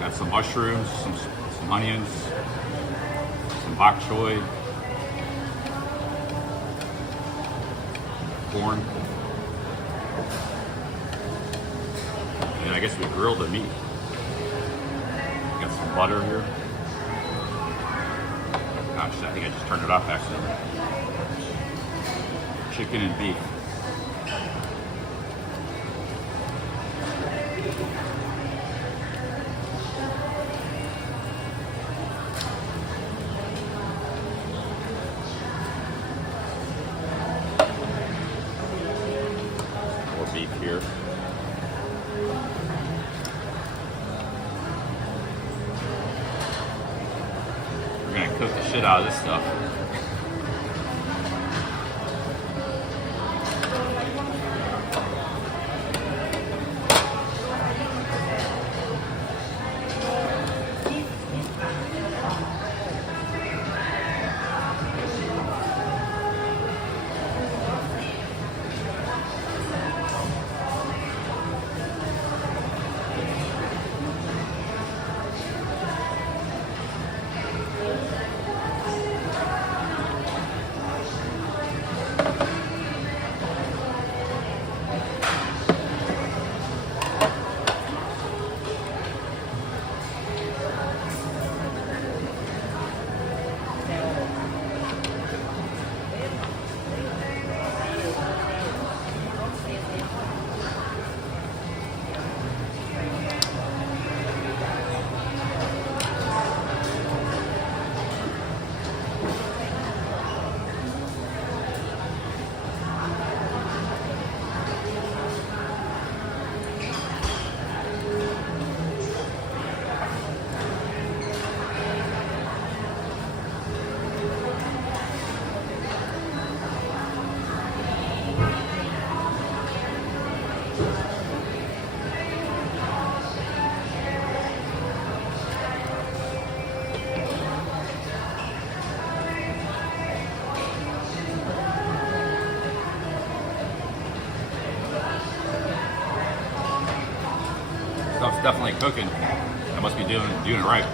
Got some mushrooms, some onions, some bok choy, corn, and I guess we grilled the meat. Got some butter here. Gosh, I think I just turned it off accidentally. Chicken and beef. Here. We're gonna cook the shit out of this stuff. Stuff's definitely cooking. I must be doing it right.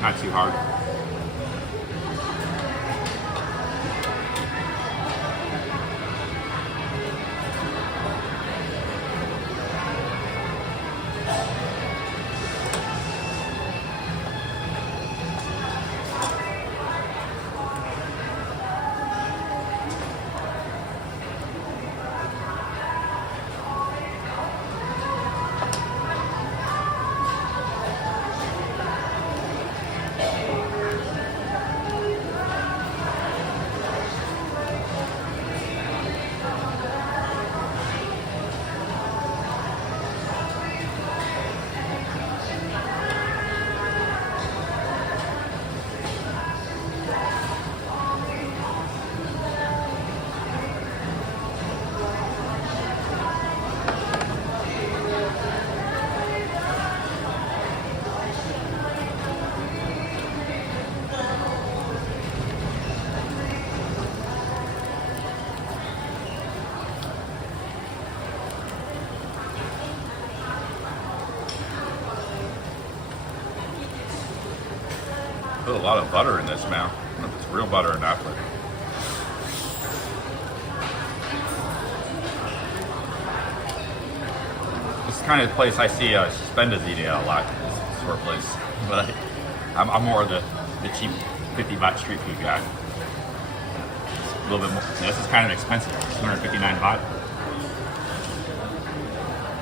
Not too hard. Put a lot of butter in this, man. I don't know if it's real butter or not, but this is kind of the place I see Spenda's eating at a lot. This sort of place, but I'm more of the cheap 50 baht street food guy. A little bit more. This is kind of expensive. 259 baht.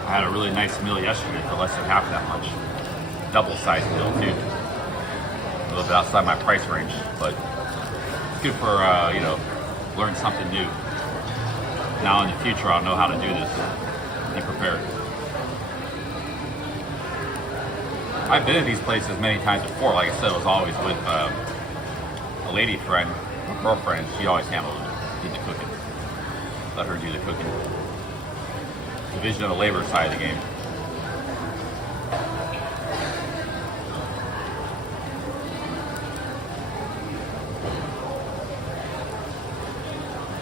I had a really nice meal yesterday for less than half that much. Double-sized meal too. A little bit outside my price range, but it's good for you know, learn something new. Now in the future, I'll know how to do this. Be prepared. I've been to these places many times before. Like I said, it was always with a lady friend, a girlfriend. She always handled it, did the cooking. Let her do the cooking. Division of the labor side of the game.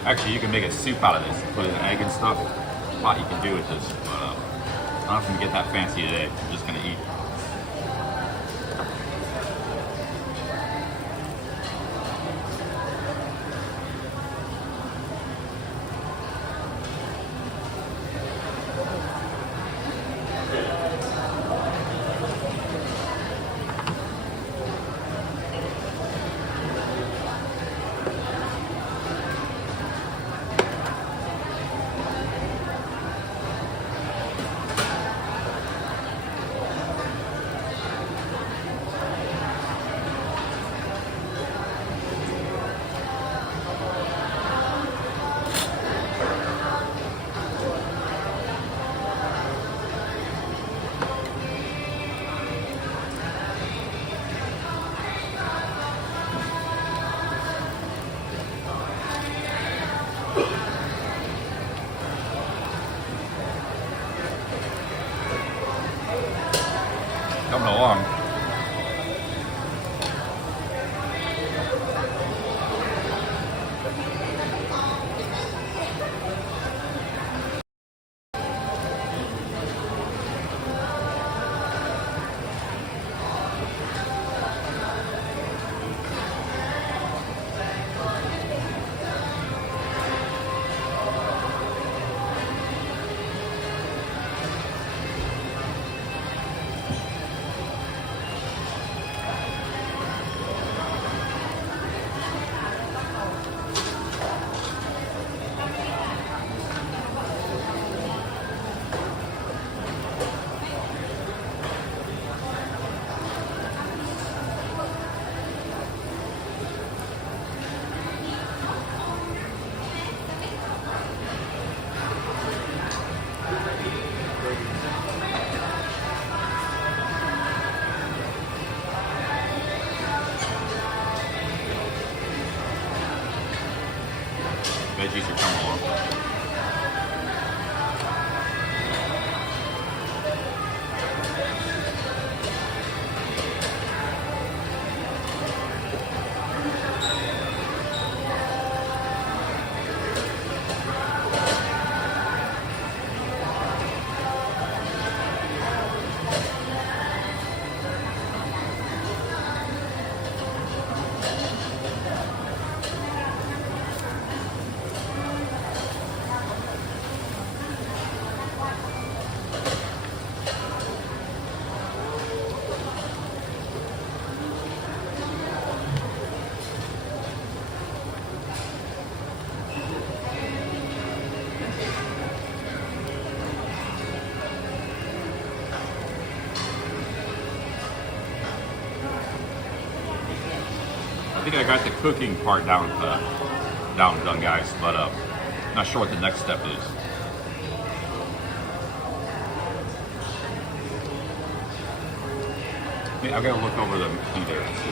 Actually, you can make a soup out of this. Put in an egg and stuff. There's a lot you can do with this. But I'm not going to get that fancy today. I'm just going to eat. Coming along. Veggies are coming along. I think I got the cooking part down done, guys, but not sure what the next step is. I've got to look over the key there and see.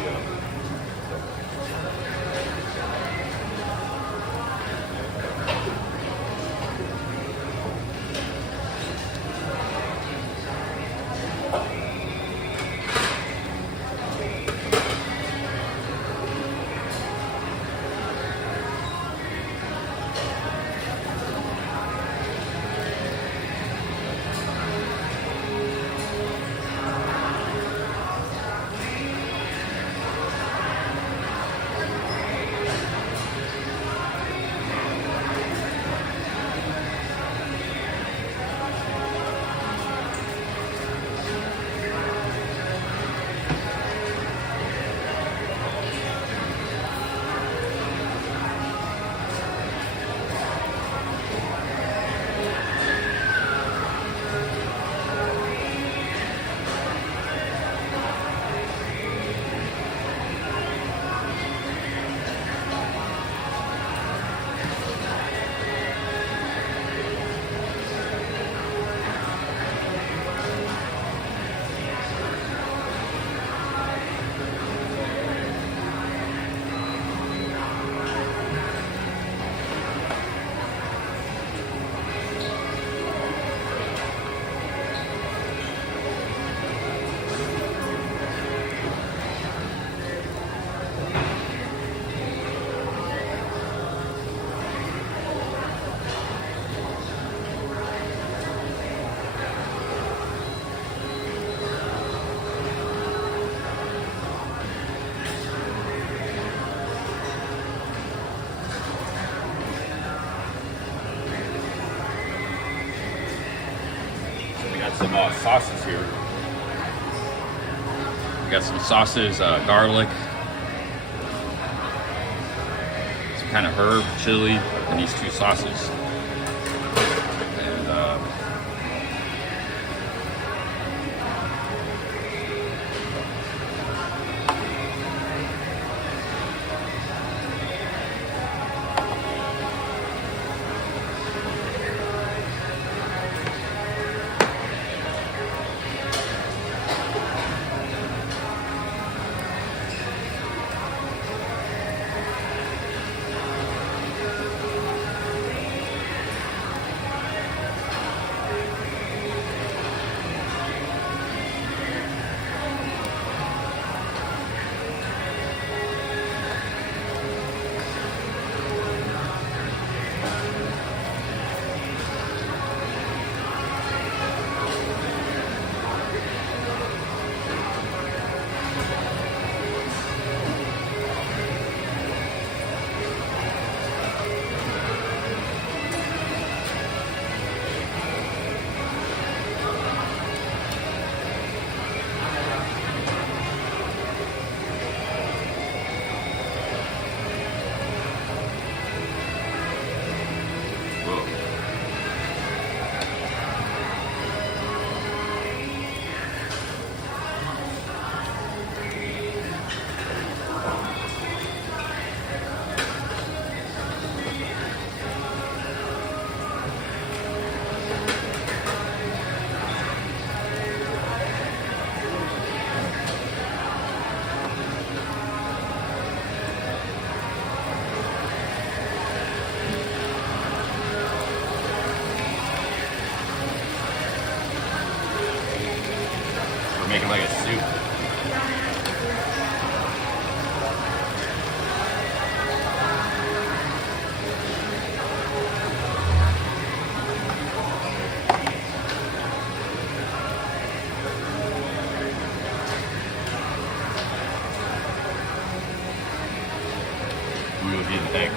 sauces here. We got some sauces, garlic, some kind of herb, chili, and these two sauces. Making like a soup. We will be the egg.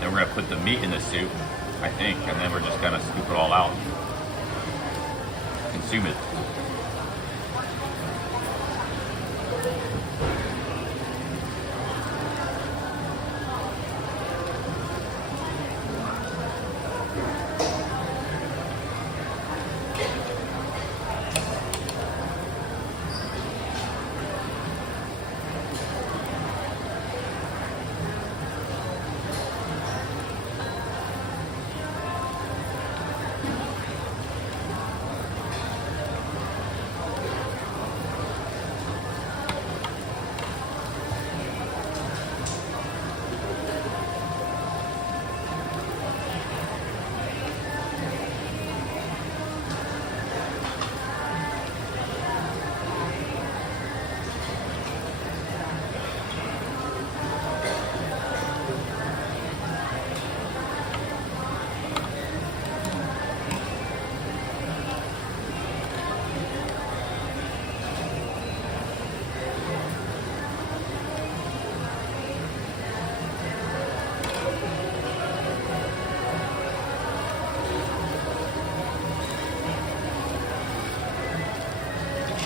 Then we're gonna put the meat in the soup, I think, and then we're just gonna scoop it all out. Consume it.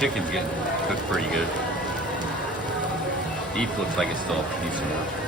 chicken's getting cooked pretty good. Beef looks like it's still decent enough.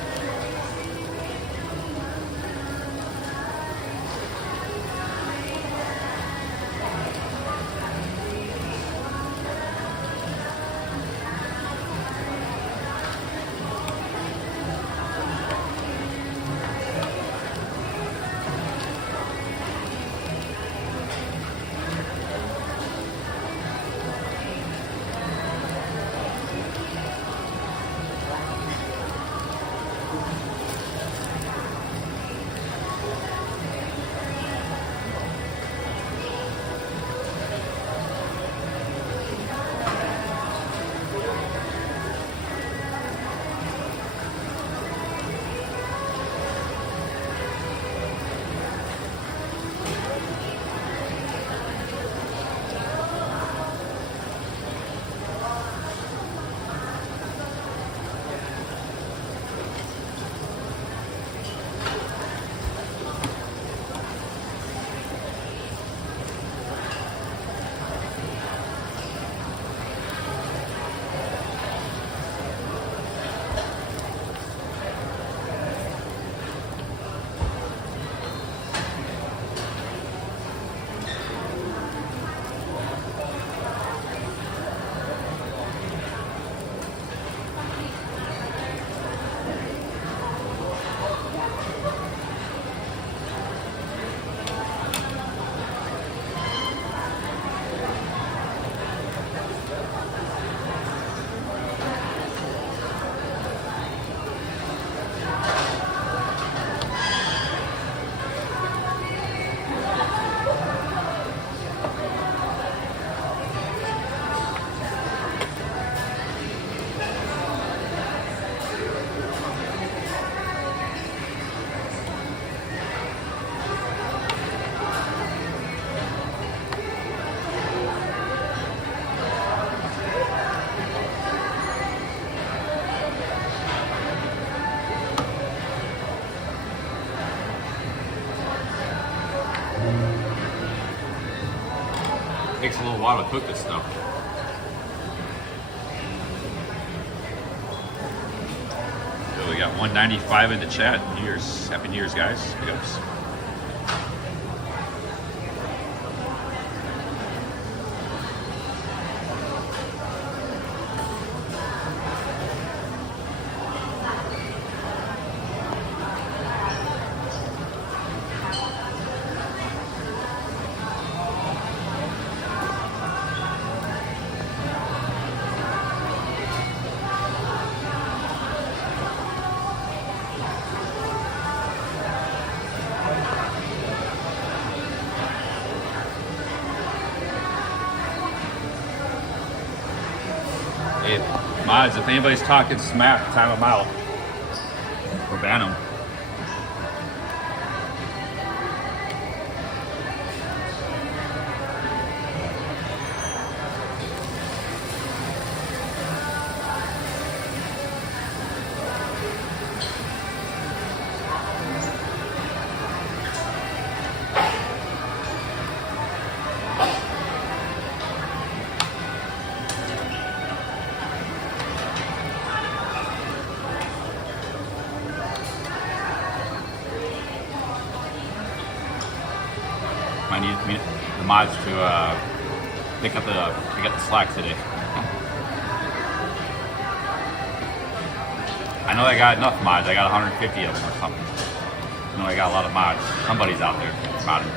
Takes a little while to cook this stuff. So we got 195 in the chat. New Year's, happy New Year's, guys. Big ups. Hey, mods, if anybody's talking smack, time them out. Or ban them. I need the mods to pick up the slack today. I know I got enough mods. I got 150 of them or something. I know I got a lot of mods. Somebody's out there modding.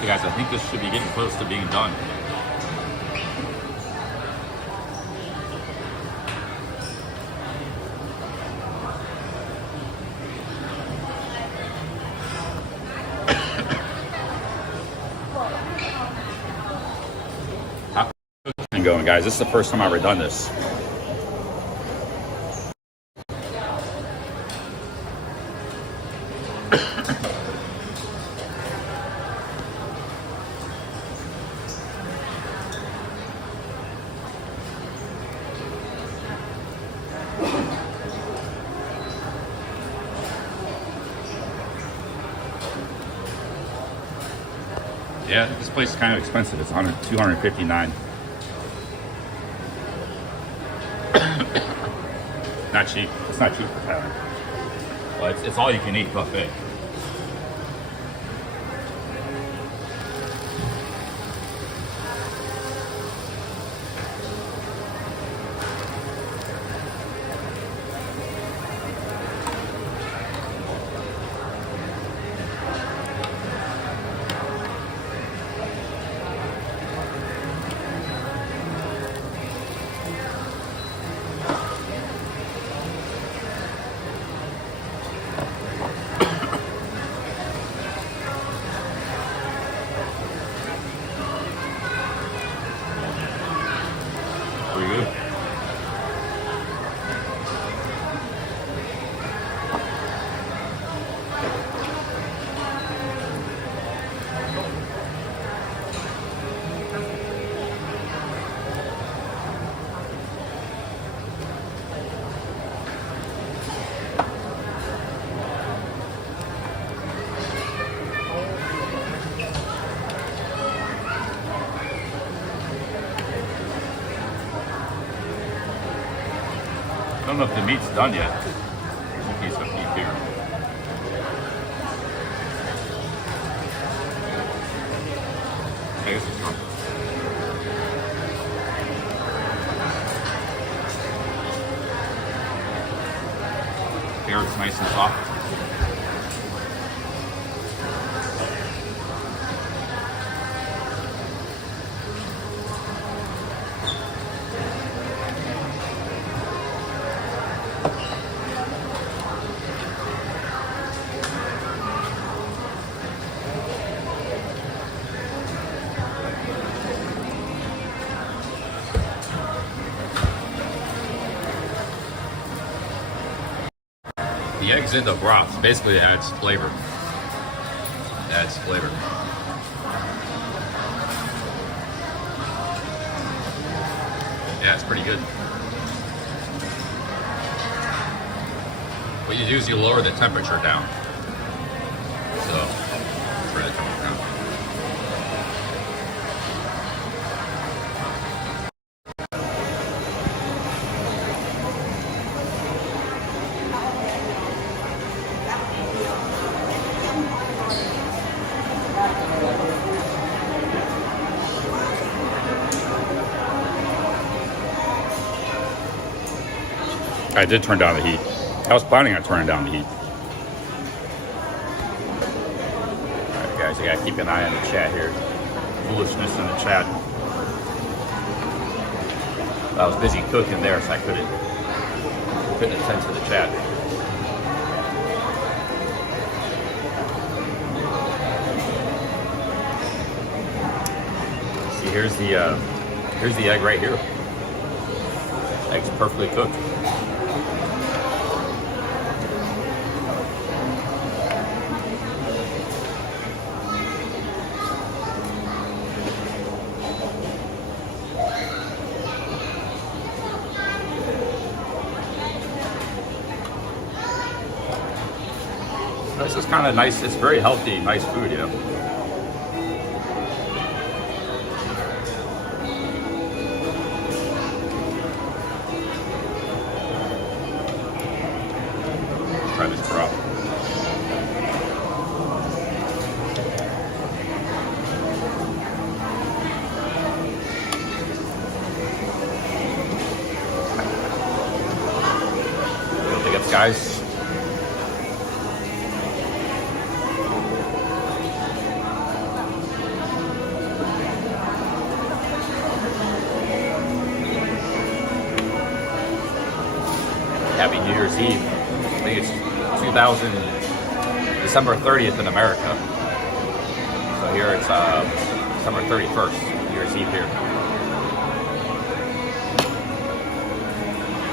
Hey guys, I think this should be getting close to being done. How's it going, guys? This is the first time I've ever done this. Yeah, this place is kind of expensive. It's 259. Not cheap. It's not cheap for Thailand. Well, it's all you can eat buffet. Pretty good. I don't know if the meat's done yet. There's a piece of beef here. I guess it's done. Carrot's nice and soft. The eggs in the broth basically adds flavor. Adds flavor. Yeah, it's pretty good. What you do is you lower the temperature down. So, try to turn it down. I did turn down the heat. I was planning on turning down the heat. Alright guys, I gotta keep an eye on the chat here. Foolishness in the chat. I was busy cooking there, so I couldn't attend to the chat. See, here's the egg right here. Egg's perfectly cooked. This is kind of nice. It's very healthy, nice food, yeah. Try this broth. Don't think it's, guys. Happy New Year's Eve. I think it's December 30th in America. So here it's December 31st, New Year's Eve here.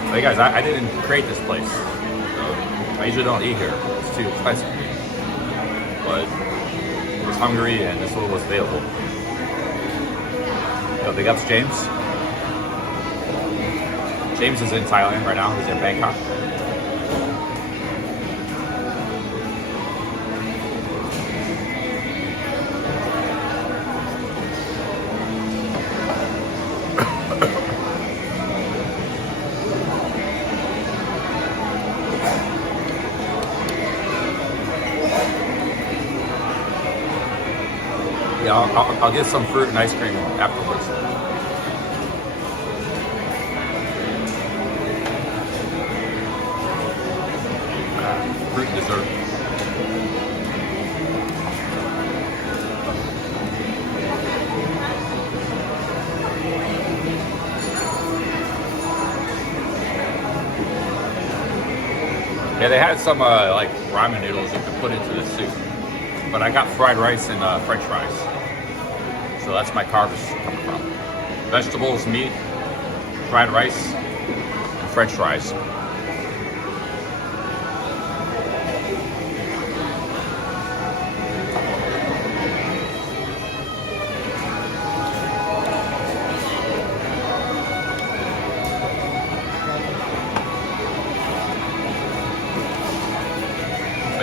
Hey guys, I didn't create this place. I usually don't eat here. It's too expensive. But I was hungry and this one was available. So big ups, James. James is in Thailand right now. He's in Bangkok. I'll get some fruit and ice cream afterwards. Fruit and dessert. Yeah, they had some like ramen noodles you could put into the soup, but I got fried rice and French fries. So that's my carbs coming from. Vegetables, meat, fried rice, and French fries.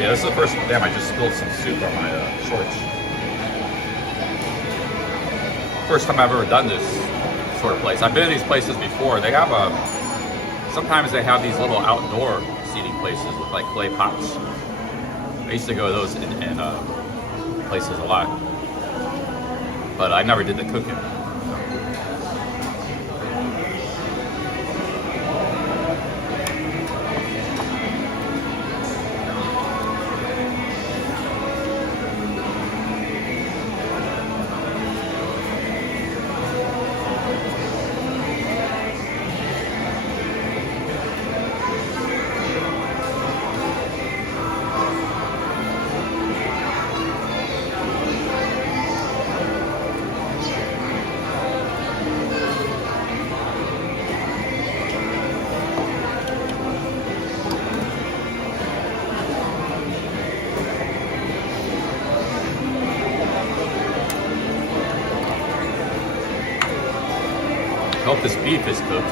Yeah, this is the first, damn, I just spilled some soup on my shorts. First time I've ever done this sort of place. I've been to these places before. They have sometimes they have these little outdoor seating places with like clay pots. I used to go to those in places a lot. But I never did the cooking. I hope this beef is cooked.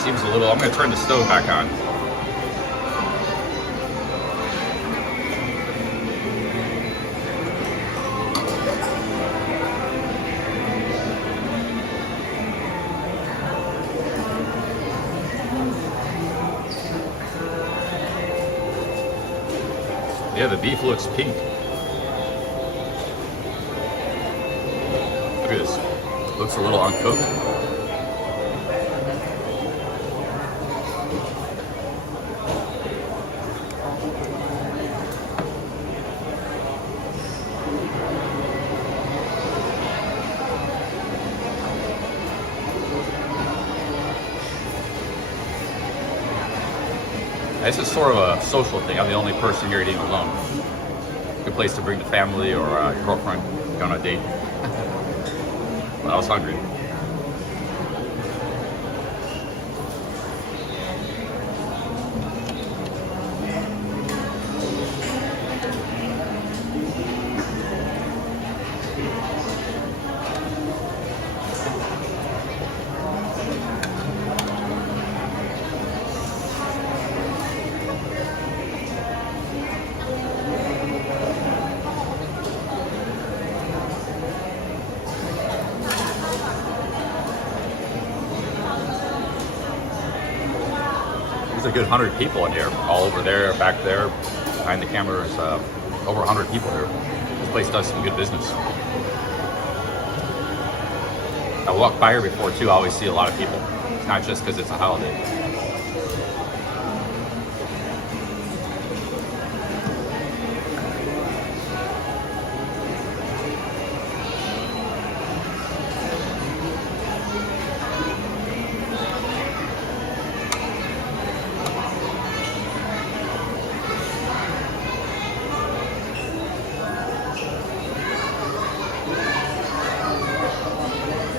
Seems a little, I'm gonna turn the stove back on. Yeah, the beef looks pink. Look at this. Looks a little uncooked. This is sort of a social thing. I'm the only person here eating alone. Good place to bring the family or girlfriend, go on a date. But I was hungry. There's a good 100 people in here, all over there, back there, behind the cameras, over 100 people here. This place does some good business. I walked by here before too, I always see a lot of people. It's not just because it's a holiday.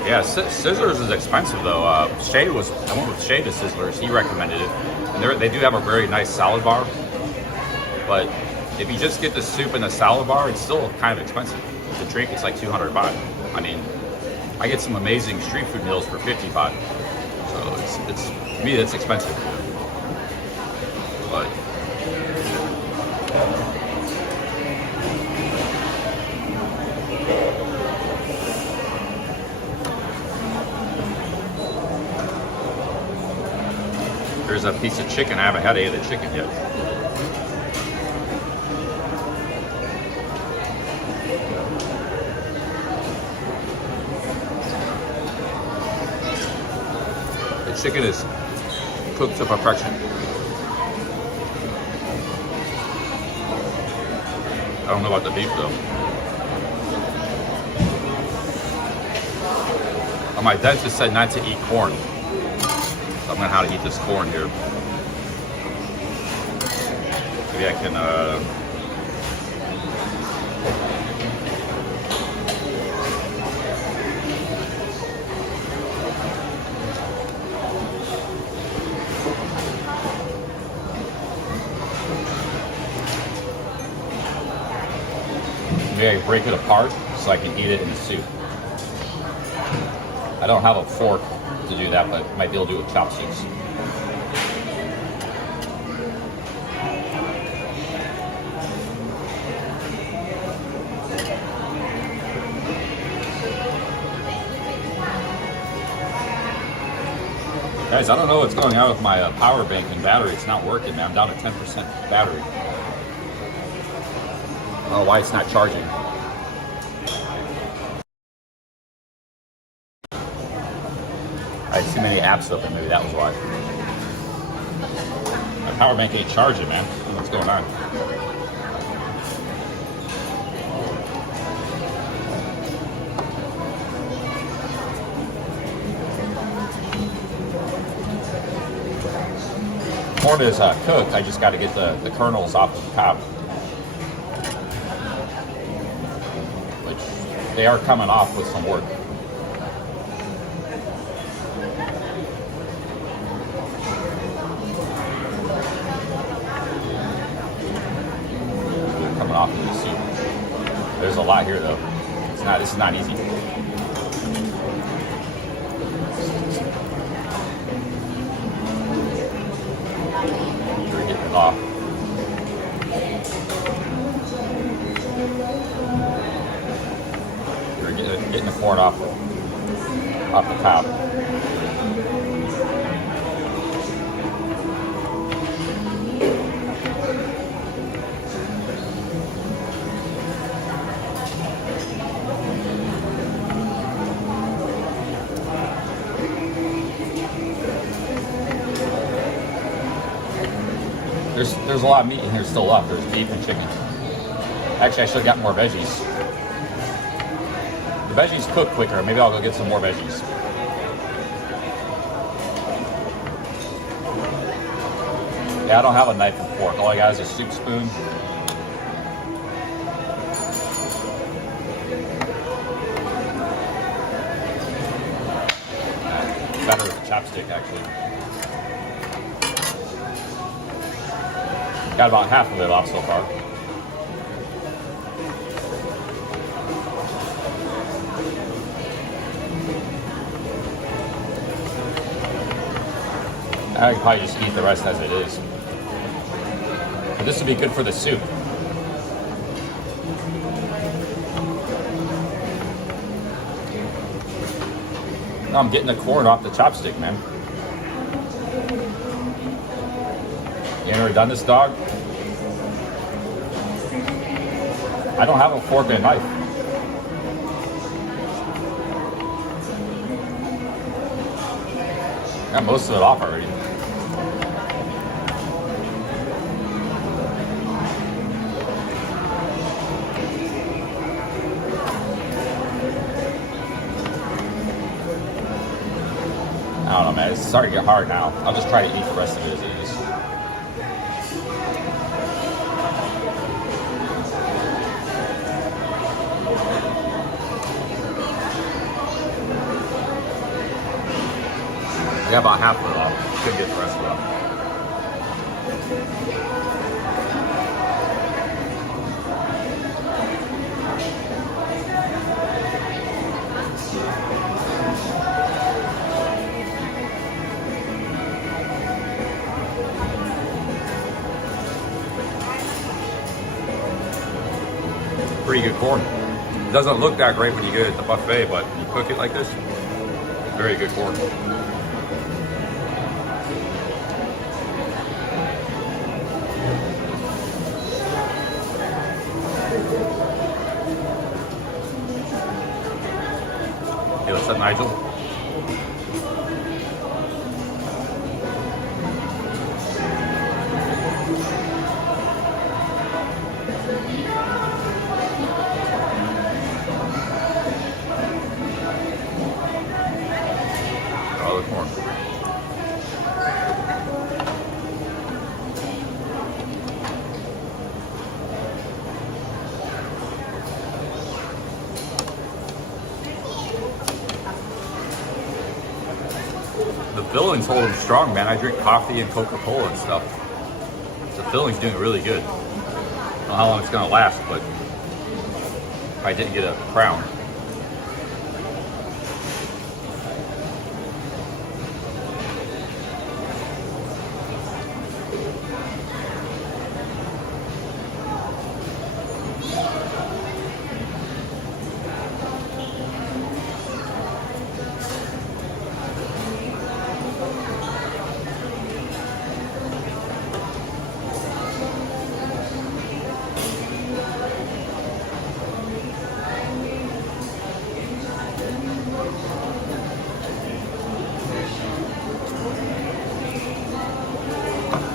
Yeah, Sizzlers is expensive though. I went with Shay to Sizzlers. He recommended it, and they do have a very nice salad bar. But if you just get the soup and the salad bar, it's still kind of expensive. The drink is like 200 baht. I mean, I get some amazing street food meals for 50 baht. So it's to me that's expensive. But there's a piece of chicken. I haven't had any of the chicken yet. chicken is cooked to perfection. I don't know about the beef though. Oh, my dentist said not to eat corn. So I'm gonna how to eat this corn here. Maybe I can maybe I break it apart so I can eat it in the soup. I don't have a fork to do that, but I might be able to do it with chopsticks. Guys, I don't know what's going on with my power bank and battery. It's not working, man. I'm down to 10% battery. I don't know why it's not charging. I had too many apps open, maybe that was why. My power bank ain't charging, man. I don't know what's going on. Corn is cooked. I just got to get the kernels off of the top. Which they are coming off with some work. Off of the soup. There's a lot here though. This is not easy. We're getting it off. We're getting the corn off the top. There's a lot of meat in here still left. There's beef and chicken. Actually, I should have got more veggies. The veggies cook quicker. Maybe I'll go get some more veggies. Yeah, I don't have a knife and fork. All I got is a soup spoon. Better with a chopstick, actually. Got about half of it off so far. I could probably just eat the rest as it is. But this would be good for the soup. Now I'm getting the corn off the chopstick, man. You ain't ever done this, dog? I don't have a fork and a knife. Got most of it off already. I don't know, man. It's starting to get hard now. I'll just try to eat the rest of it as it is. Got about half of it off. Should get the rest of it off. Pretty good corn. It doesn't look that great when you get it at the buffet, but when you cook it like this, very good corn. Hey, what's up, Nigel? Oh, there's more. The filling's holding strong, man. I drink coffee and Coca-Cola and stuff. The filling's doing really good. I don't know how long it's gonna last, but I didn't get a crown.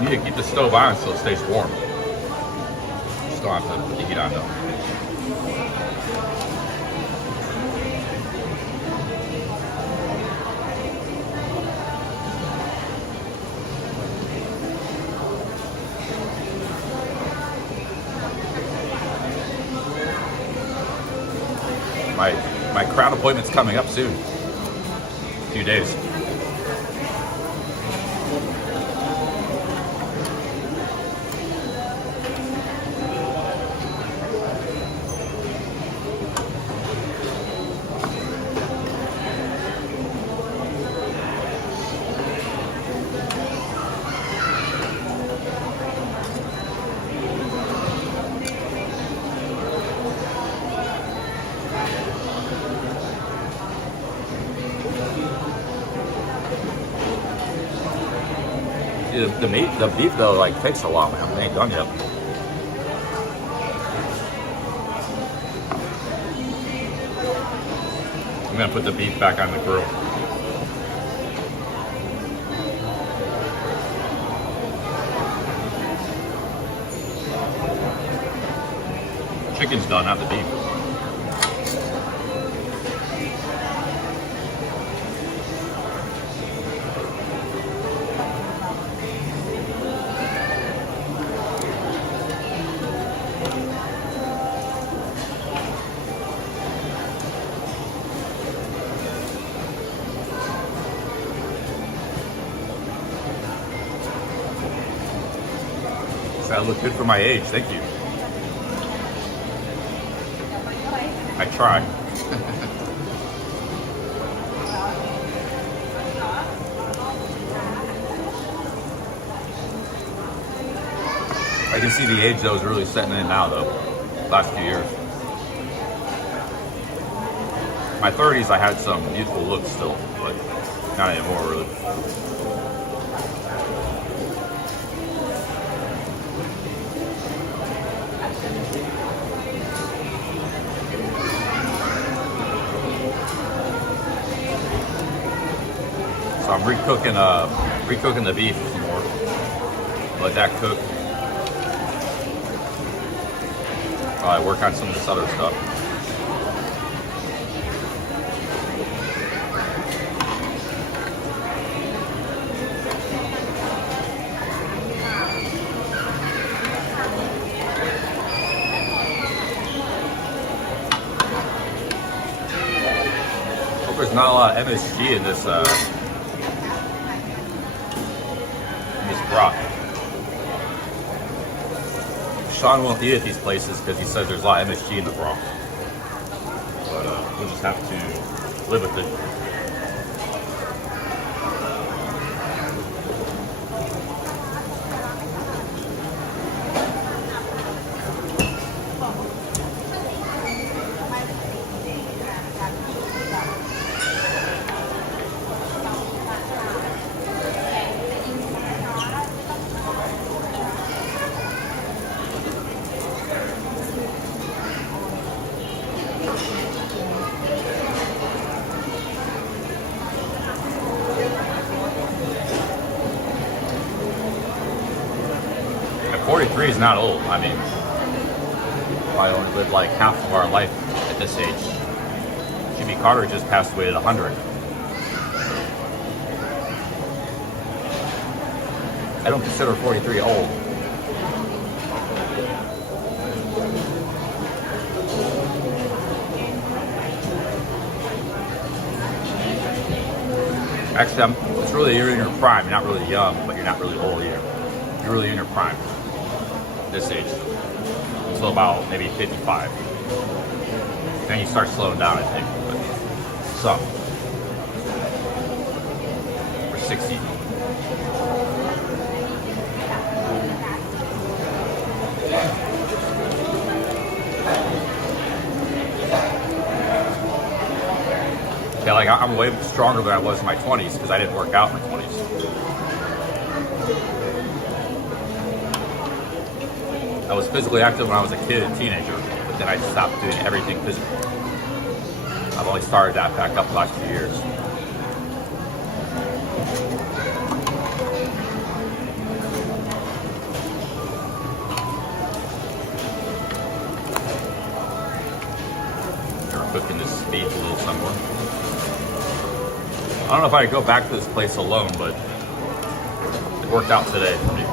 You need to keep the stove on so it stays warm. Just don't have to put the heat on though. My crown appointment's coming up soon. A few days. The beef though, like, takes a while, man. It ain't done yet. I'm gonna put the beef back on the grill. Chicken's done, not the beef. I look good for my age, thank you. I try. I can see the age though is really setting in now though, last few years. My 30s I had some youthful looks still, but not anymore really. So I'm recooking the beef some more. Let that cook. While I work on some of this other stuff. Hope there's not a lot of MSG in this broth. Sean won't eat at these places because he says there's a lot of MSG in the broth. But we'll just have to live with it. At 43 is not old. I mean, I only lived like half of our life at this age. Jimmy Carter just passed away at 100. I don't consider 43 old. Actually, it's really, you're in your prime. You're not really young, but you're not really old either. You're really in your prime this age. Until about maybe 55. Then you start slowing down, I think. But some. Or 60. Yeah, like I'm way stronger than I was in my 20s because I didn't work out in my 20s. I was physically active when I was a kid and teenager, but then I stopped doing everything physical. I've only started that back up the last few years. We're cooking this beef a little somewhere. I don't know if I'd go back to this place alone, but it worked out today for me.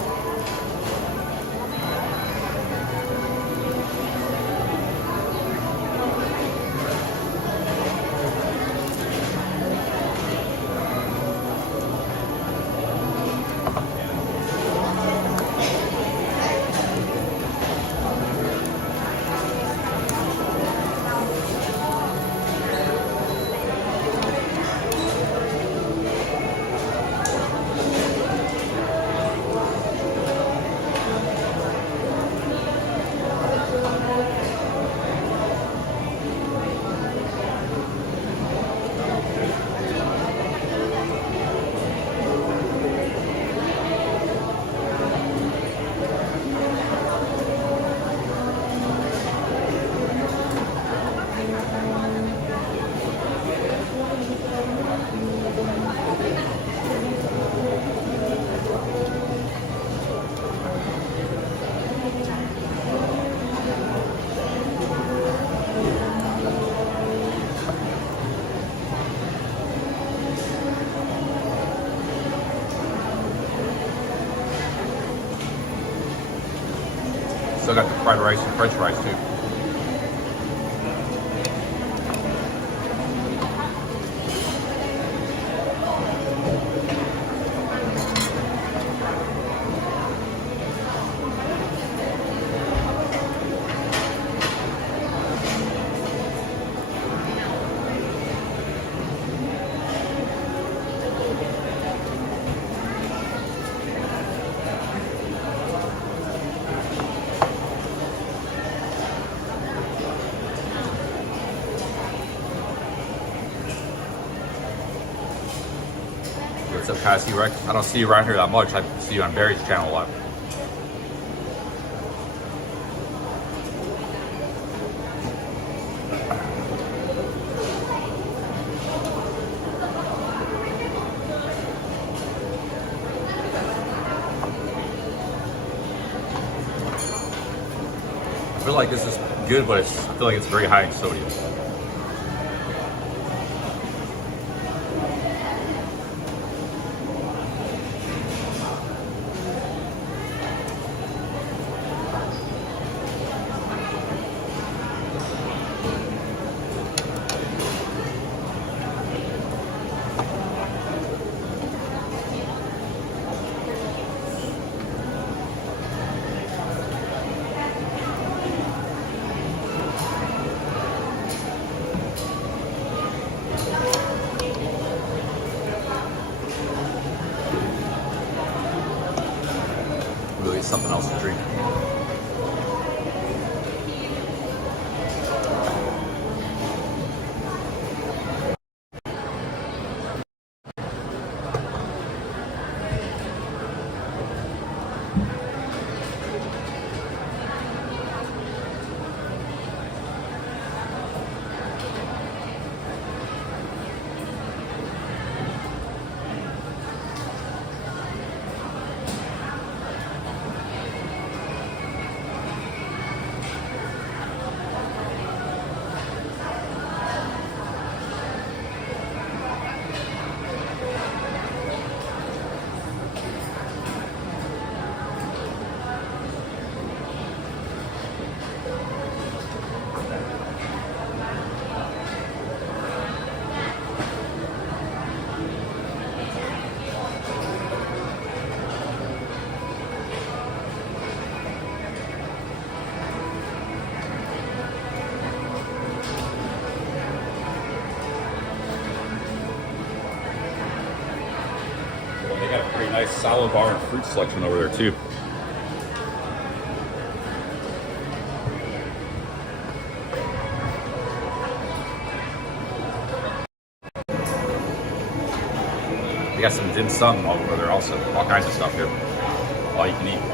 Still got the fried rice and french fries too. What's up, Cassie Rex? I don't see you around here that much. I see you on Barry's channel a lot. I feel like this is good, but I feel like it's very high in sodium. Really something else to drink. nice salad bar and fruit selection over there too. We got some dim sum over there also. All kinds of stuff here. All you can eat.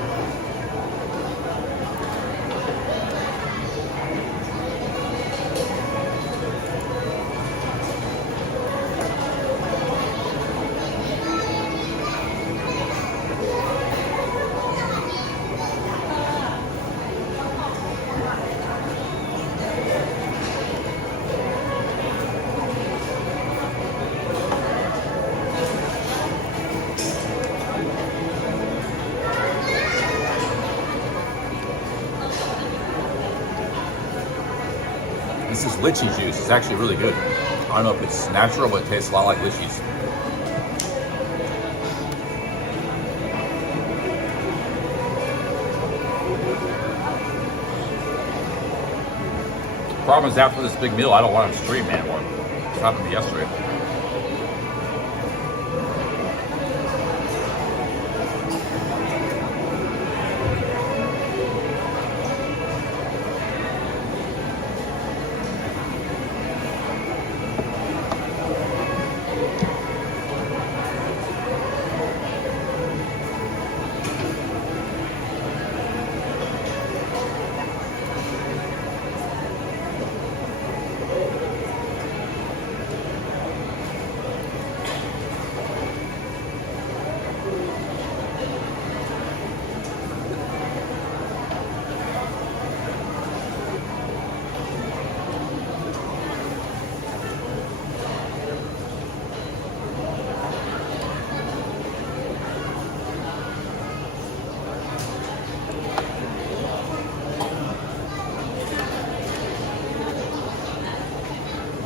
This is lychee juice. It's actually really good. I don't know if it's natural, but it tastes a lot like lychees. Problem is, after this big meal, I don't want to stream anymore. It happened to me yesterday.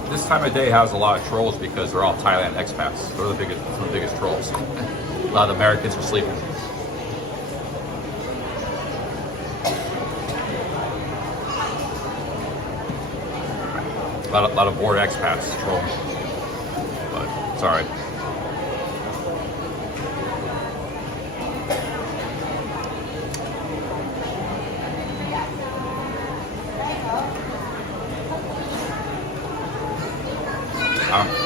This time of day has a lot of trolls because they're all Thailand expats. They're some of the biggest trolls. A lot of Americans are sleeping. A lot of bored expats trolling. But it's all right.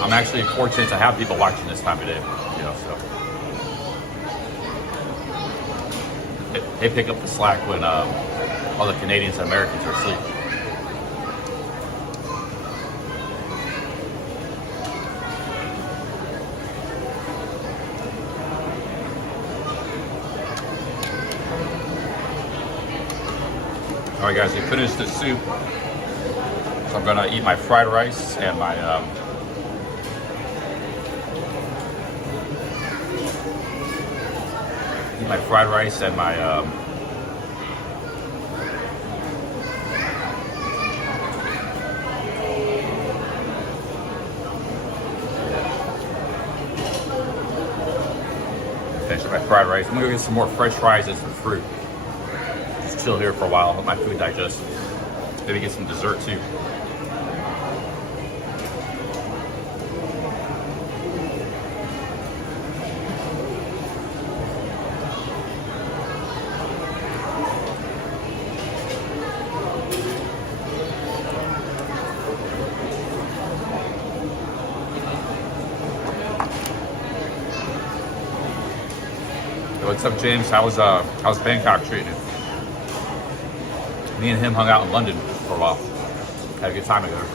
I'm actually fortunate to have people watching this time of day, you know, so. They pick up the slack when all the Canadians and Americans are asleep. All right, guys, we finished the soup. So I'm gonna eat my fried rice and my finish my fried rice. I'm gonna go get some more fresh fries and some fruit. Just chill here for a while, let my food digest. Maybe get some dessert too. What's up, James? How's Bangkok treating you? Me and him hung out in London for a while. Had a good time together.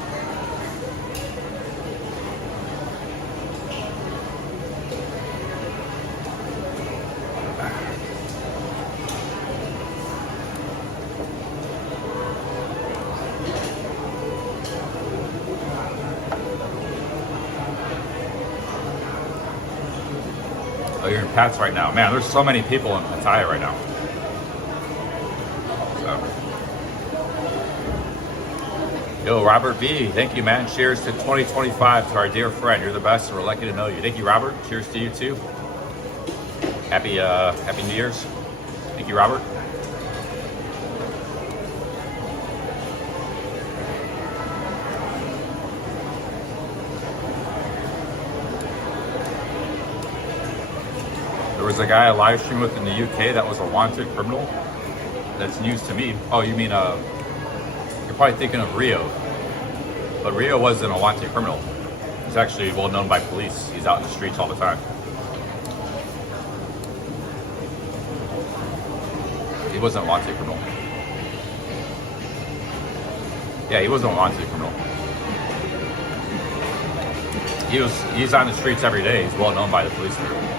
Oh, you're in Pat's right now. Man, there's so many people in Pattaya right now. So. Yo, Robert B, thank you, man. Cheers to 2025 to our dear friend. You're the best, and we're lucky to know you. Thank you, Robert. Cheers to you too. Happy New Year's. Thank you, Robert. There was a guy I live streamed with in the UK that was a wanted criminal. That's news to me. Oh, you mean you're probably thinking of Rio, but Rio wasn't a wanted criminal. He's actually well known by police. He's out in the streets all the time. He wasn't a wanted criminal. Yeah, he wasn't a wanted criminal. He's on the streets every day. He's well known by the police there.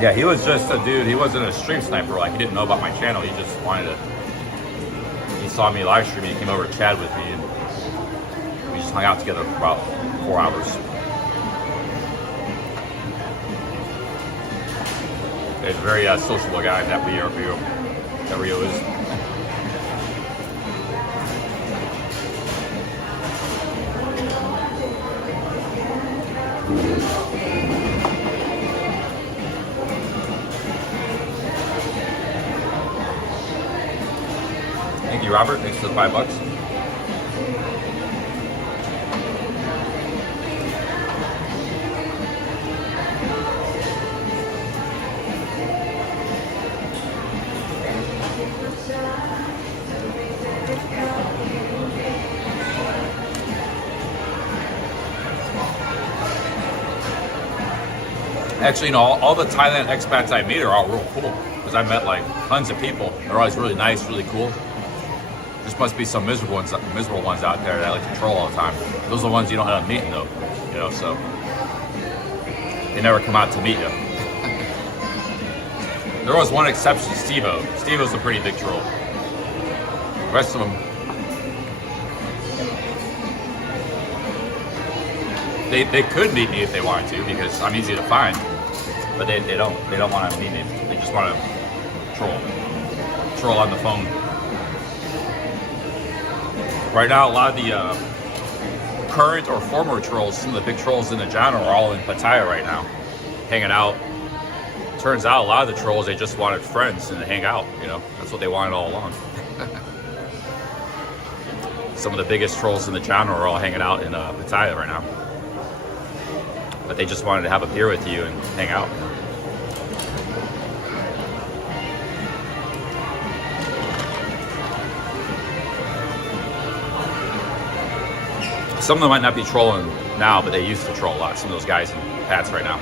Yeah, he was just a dude. He wasn't a stream sniper. Like, he didn't know about my channel. He just wanted to. He saw me live streaming. He came over to chat with me, and we just hung out together for about 4 hours. He's a very sociable guy. That Rio is. Thank you, Robert. Thanks for the $5. Actually, you know, all the Thailand expats I meet are all real cool because I met like tons of people. They're always really nice, really cool. Just must be some miserable ones out there that like to troll all the time. Those are the ones you don't end up meeting, though. You know, so they never come out to meet you. There was one exception, Steve-O. Steve-O's a pretty big troll. The rest of them, they could meet me if they wanted to because I'm easy to find, but they don't want to meet me. They just want to troll on the phone. Right now, a lot of the current or former trolls, some of the big trolls in the genre are all in Pattaya right now, hanging out. Turns out a lot of the trolls, they just wanted friends and to hang out, you know. That's what they wanted all along. Some of the biggest trolls in the genre are all hanging out in Pattaya right now. But they just wanted to have a beer with you and hang out. Some of them might not be trolling now, but they used to troll a lot. Some of those guys in Pats right now.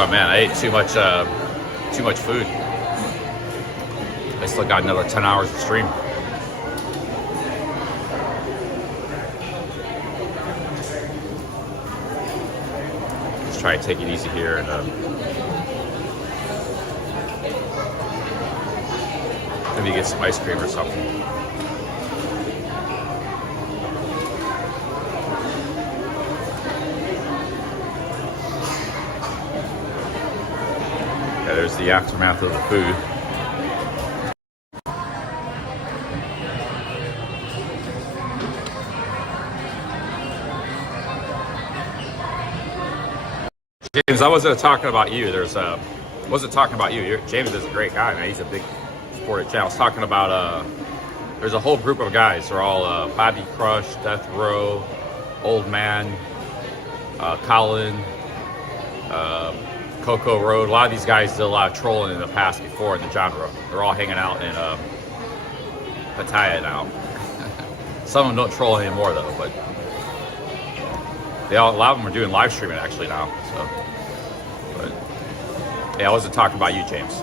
Oh man, I ate too much food. I still got another 10 hours to stream. Let's try to take it easy here and maybe get some ice cream or something. There's the aftermath of the food. James, I wasn't talking about you. Wasn't talking about you. James is a great guy, man. He's a big supported channel. I was talking about there's a whole group of guys. They're all Bobby Crush, Death Row, Old Man, Colin, Coco Road. A lot of these guys did a lot of trolling in the past before in the genre. They're all hanging out in Pattaya now. Some of them don't troll anymore though, but a lot of them are doing live streaming actually now. So, but yeah, I wasn't talking about you, James.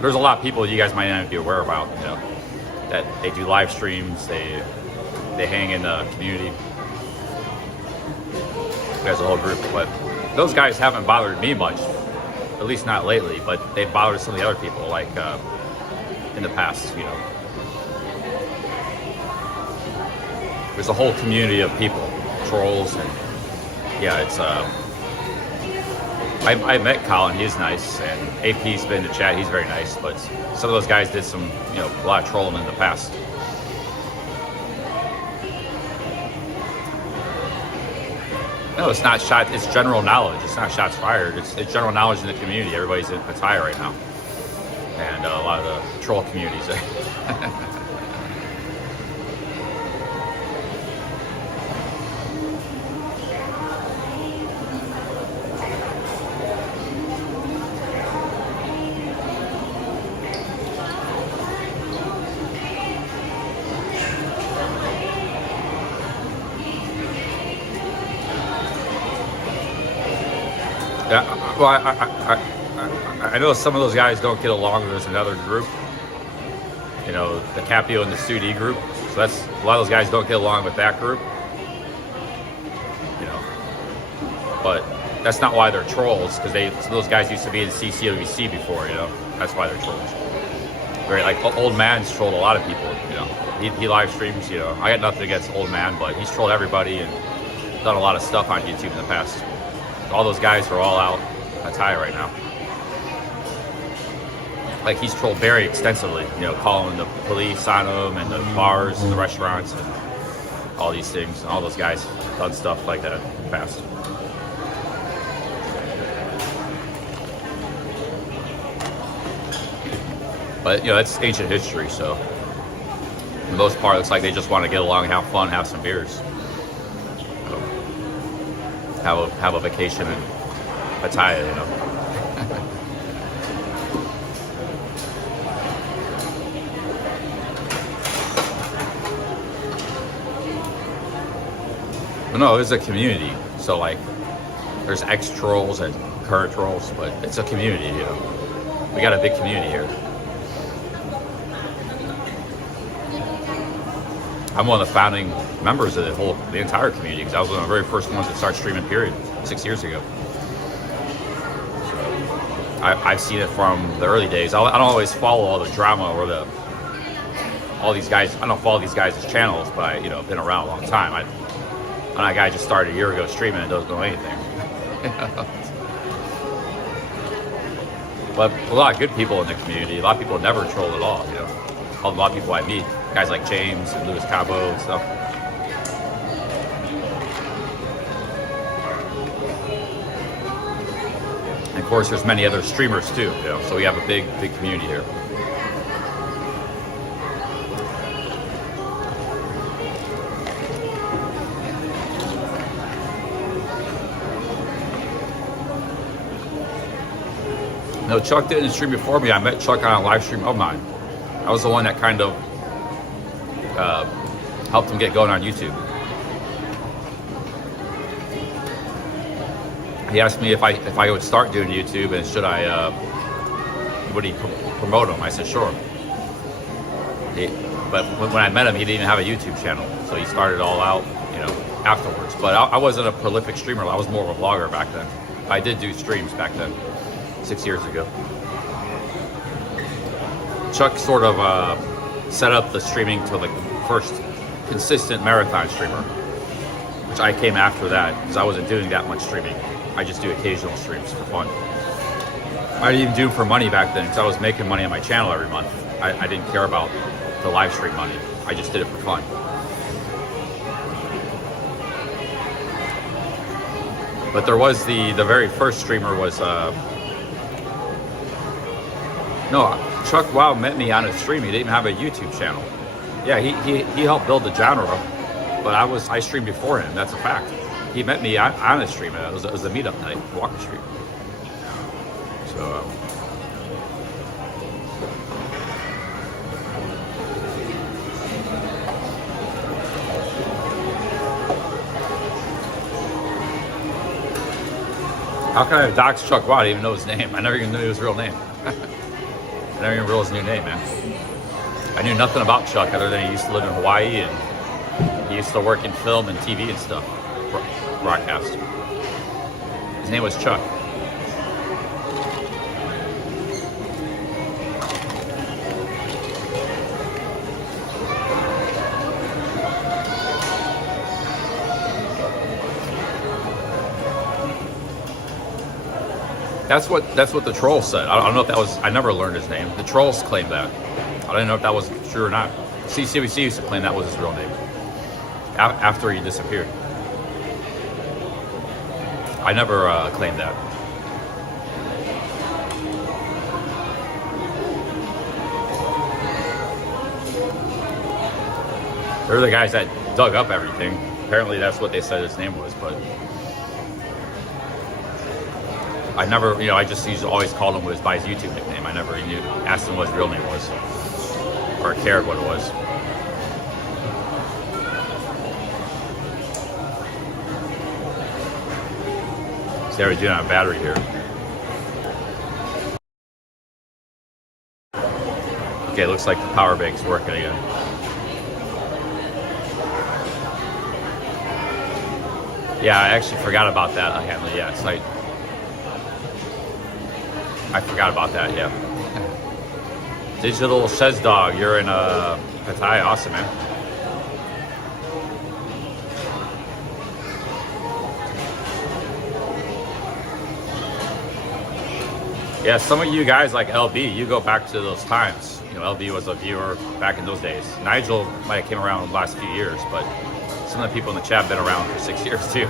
There's a lot of people you guys might not be aware about, you know, that they do live streams. They hang in the community. There's a whole group, but those guys haven't bothered me much. at least not lately, but they bothered some of the other people, like in the past, you know. There's a whole community of people, trolls, and yeah, it's I met Colin, he's nice, and AP's been to chat, he's very nice, but some of those guys did some, you know, a lot of trolling in the past. No, it's not shot, it's general knowledge, it's not shots fired, it's general knowledge in the community. Everybody's in Pattaya right now, and a lot of the troll communities. Yeah, well, I know some of those guys don't get along. There's another group, you know, the Capio and the Sudi group. So that's, a lot of those guys don't get along with that group, you know. But that's not why they're trolls, because some of those guys used to be in CCOVC before, you know. That's why they're trolls. Right, like Old Man's trolled a lot of people, you know. He live streams, you know. I got nothing against Old Man, but he's trolled everybody and done a lot of stuff on YouTube in the past. All those guys are all out Pattaya right now. Like, he's trolled very extensively, you know, calling the police on him and the bars and the restaurants and all these things. All those guys done stuff like that in the past. But, you know, it's ancient history, so for the most part, it looks like they just want to get along, have fun, have some beers. Have a vacation in Pattaya, you know. But no, it's a community. So like, there's ex-trolls and current trolls, but it's a community, you know. We got a big community here. I'm one of the founding members of the entire community, because I was one of the very first ones that started streaming, period, 6 years ago. So I've seen it from the early days. I don't always follow all the drama or all these guys. I don't follow these guys' channels, but I, you know, been around a long time. I'm that guy just started a year ago streaming and doesn't know anything. But a lot of good people in the community. A lot of people never troll at all, you know. A lot of people I meet, guys like James and Louis Cabo and stuff. And of course, there's many other streamers too, you know. So we have a big community here. No, Chuck didn't stream before me. I met Chuck on a live stream of mine. I was the one that kind of helped him get going on YouTube. He asked me if I would start doing YouTube and should I would he promote him? I said sure. But when I met him, he didn't even have a YouTube channel, so he started all out, you know, afterwards. But I wasn't a prolific streamer. I was more of a vlogger back then. I did do streams back then, 6 years ago. Chuck sort of set up the streaming to the first consistent marathon streamer, which I came after that because I wasn't doing that much streaming. I just do occasional streams for fun. I didn't even do it for money back then because I was making money on my channel every month. I didn't care about the live stream money. I just did it for fun. But there was the very first streamer was no, Chuck Wow met me on a stream. He didn't have a YouTube channel. Yeah, he helped build the genre, but I streamed before him. That's a fact. He met me on a stream. It was a meetup night, Walker Street. So how can I have doxed Chuck Wow? I didn't even know his name. I never even knew his real name. I never even realized his new name, man. I knew nothing about Chuck other than he used to live in Hawaii and he used to work in film and TV and stuff, broadcast. His name was Chuck. That's what the troll said. I don't know if that was. I never learned his name. The trolls claimed that. I don't know if that was true or not. CCBC used to claim that was his real name after he disappeared. I never claimed that. They're the guys that dug up everything. Apparently that's what they said his name was, but I never, I just used to always called him by his YouTube nickname. I never asked him what his real name was or cared what it was. See how we're doing on battery here. Okay, looks like the power bank's working again. Yeah, I actually forgot about that. Yeah, it's like I forgot about that. Yeah. Digital says dog, you're in Pattaya. Awesome, man. Yeah, some of you guys like LB, you go back to those times. LB was a viewer back in those days. Nigel might have came around the last few years, but some of the people in the chat have been around for 6 years too.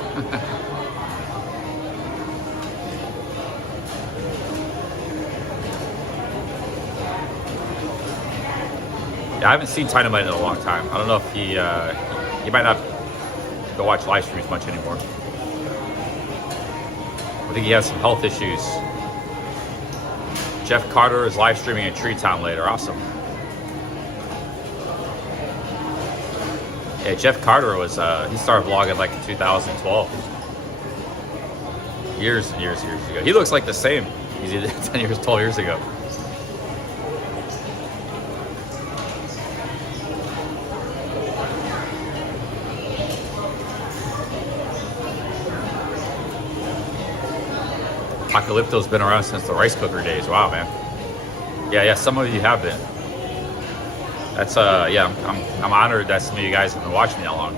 Yeah, I haven't seen Dynamite in a long time. I don't know if he might not go watch live streams much anymore. I think he has some health issues. Jeff Carter is live streaming in Tree Town later. Awesome. Yeah, Jeff Carter was, he started vlogging like in 2012. Years and years ago. He looks like the same. He's 10 years, 12 years ago. Apocalypto's been around since the rice cooker days. Wow, man. Yeah, some of you have been. That's yeah, I'm honored that some of you guys have been watching me that long.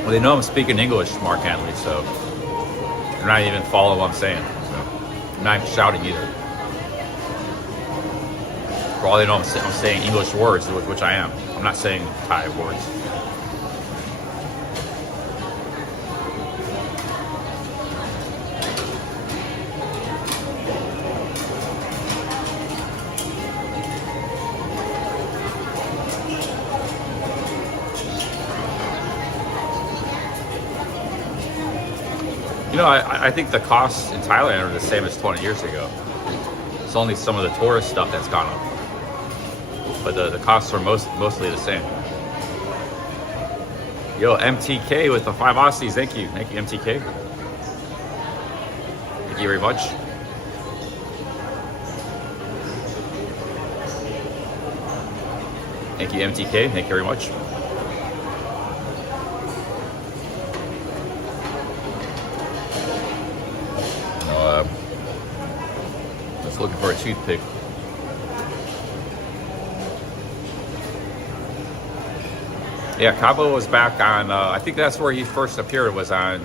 Well, they know I'm speaking English, Mark Hanley, so they're not even following what I'm saying. I'm not even shouting either. For all they know, I'm saying English words, which I am. I'm not saying Thai words. I think the costs in Thailand are the same as 20 years ago. It's only some of the tourist stuff that's gone up. But the costs are mostly the same. Yo, MTK with the 5 Aussies. Thank you, MTK. Thank you very much. Thank you, MTK. Thank you very much. Looking for a toothpick. Yeah, Cabo was back on, I think that's where he first appeared, was on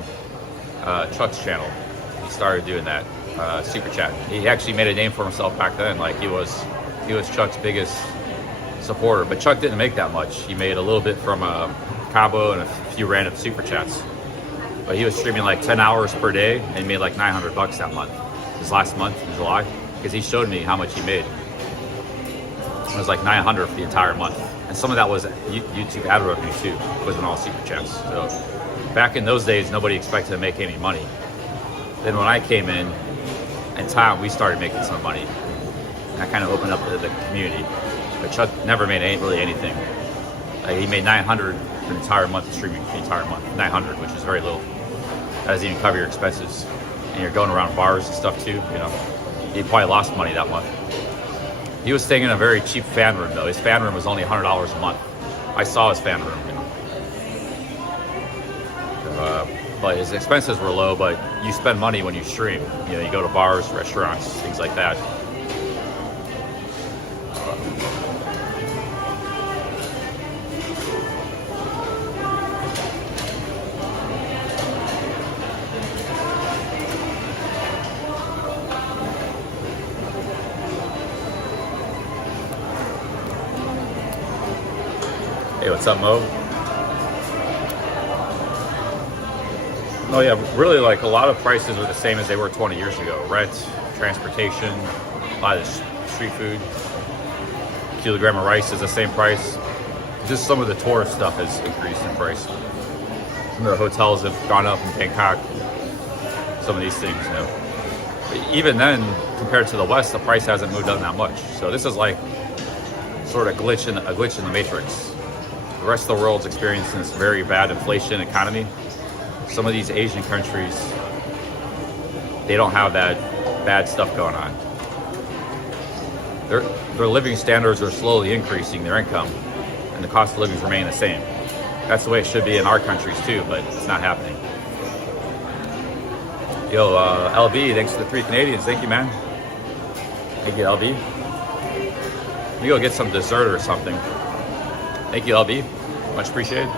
Chuck's channel. He started doing that, super chat. He actually made a name for himself back then. Like he was Chuck's biggest supporter, but Chuck didn't make that much. He made a little bit from Cabo and a few random super chats. But he was streaming like 10 hours per day and he made like $900 that month. His last month in July. Because he showed me how much he made. It was like 900 for the entire month. And some of that was YouTube ad revenue too. It wasn't all super chats. So back in those days, nobody expected to make any money. Then when I came in, and Tom, we started making some money. And that kind of opened up the community. But Chuck never made really anything. Like he made 900 for the entire month of streaming, the entire month. 900, which is very little. That doesn't even cover your expenses. And you're going around bars and stuff too, He probably lost money that month. He was staying in a very cheap fan room though. His fan room was only $100 a month. I saw his fan room. but his expenses were low. But you spend money when you stream. You know, you go to bars, restaurants, things like that. Hey, what's up, Mo? Oh yeah, really, like a lot of prices are the same as they were 20 years ago. Rent, transportation, a lot of street food. Kilogram of rice is the same price. Just some of the tourist stuff has increased in price. Some of the hotels have gone up in Bangkok. Some of these things, you know. But even then, compared to the West, the price hasn't moved up that much. So this is like sort of a glitch in the matrix. The rest of the world's experiencing this very bad inflation economy. Some of these Asian countries, they don't have that bad stuff going on. Their living standards are slowly increasing, their income, and the cost of living remain the same. That's the way it should be in our countries too, but it's not happening. Yo, LB, thanks for the 3 Canadians. Thank you, man. Thank you, LB. Let me go get some dessert or something. Thank you, LB. Much appreciated.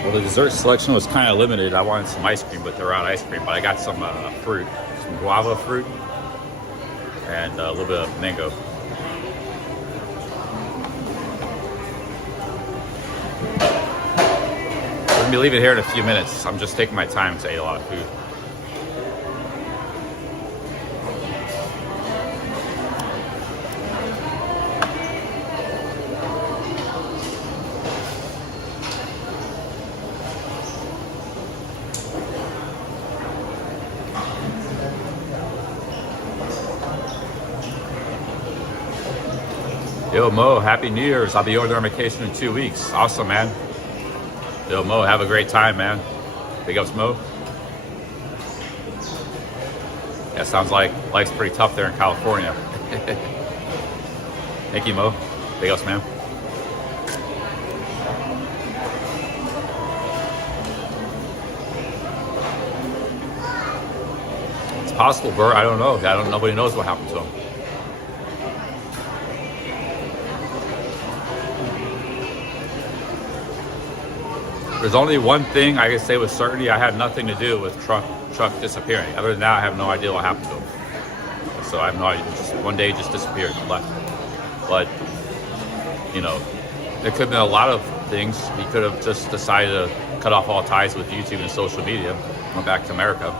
Well, the dessert selection was kind of limited. I wanted some ice cream, but they're out of ice cream. But I got some fruit, some guava fruit, and a little bit of mango. We're gonna be leaving here in a few minutes. I'm just taking my time to eat a lot of food. Yo, Mo, Happy New Year's. I'll be over there on vacation in 2 weeks. Awesome, man. Yo, Mo, have a great time, man. Big ups, Mo. Yeah, sounds like life's pretty tough there in California. Thank you, Mo. Big ups, man. It's possible, Bert. I don't know. Nobody knows what happened to him. There's only one thing I can say with certainty. I had nothing to do with truck disappearing. Other than that, I have no idea what happened to him. So I have no idea. Just one day, he just disappeared and left. But you know, there could have been a lot of things. He could have just decided to cut off all ties with YouTube and social media, went back to America.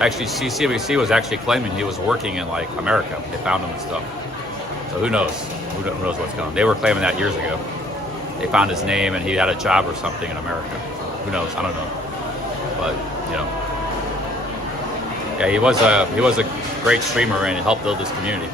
Actually, CNBC was actually claiming he was working in like America. They found him and stuff. So who knows? Who knows what's going on? They were claiming that years ago. They found his name and he had a job or something in America. Who knows? I don't know. But you know, yeah, he was a great streamer and he helped build this community.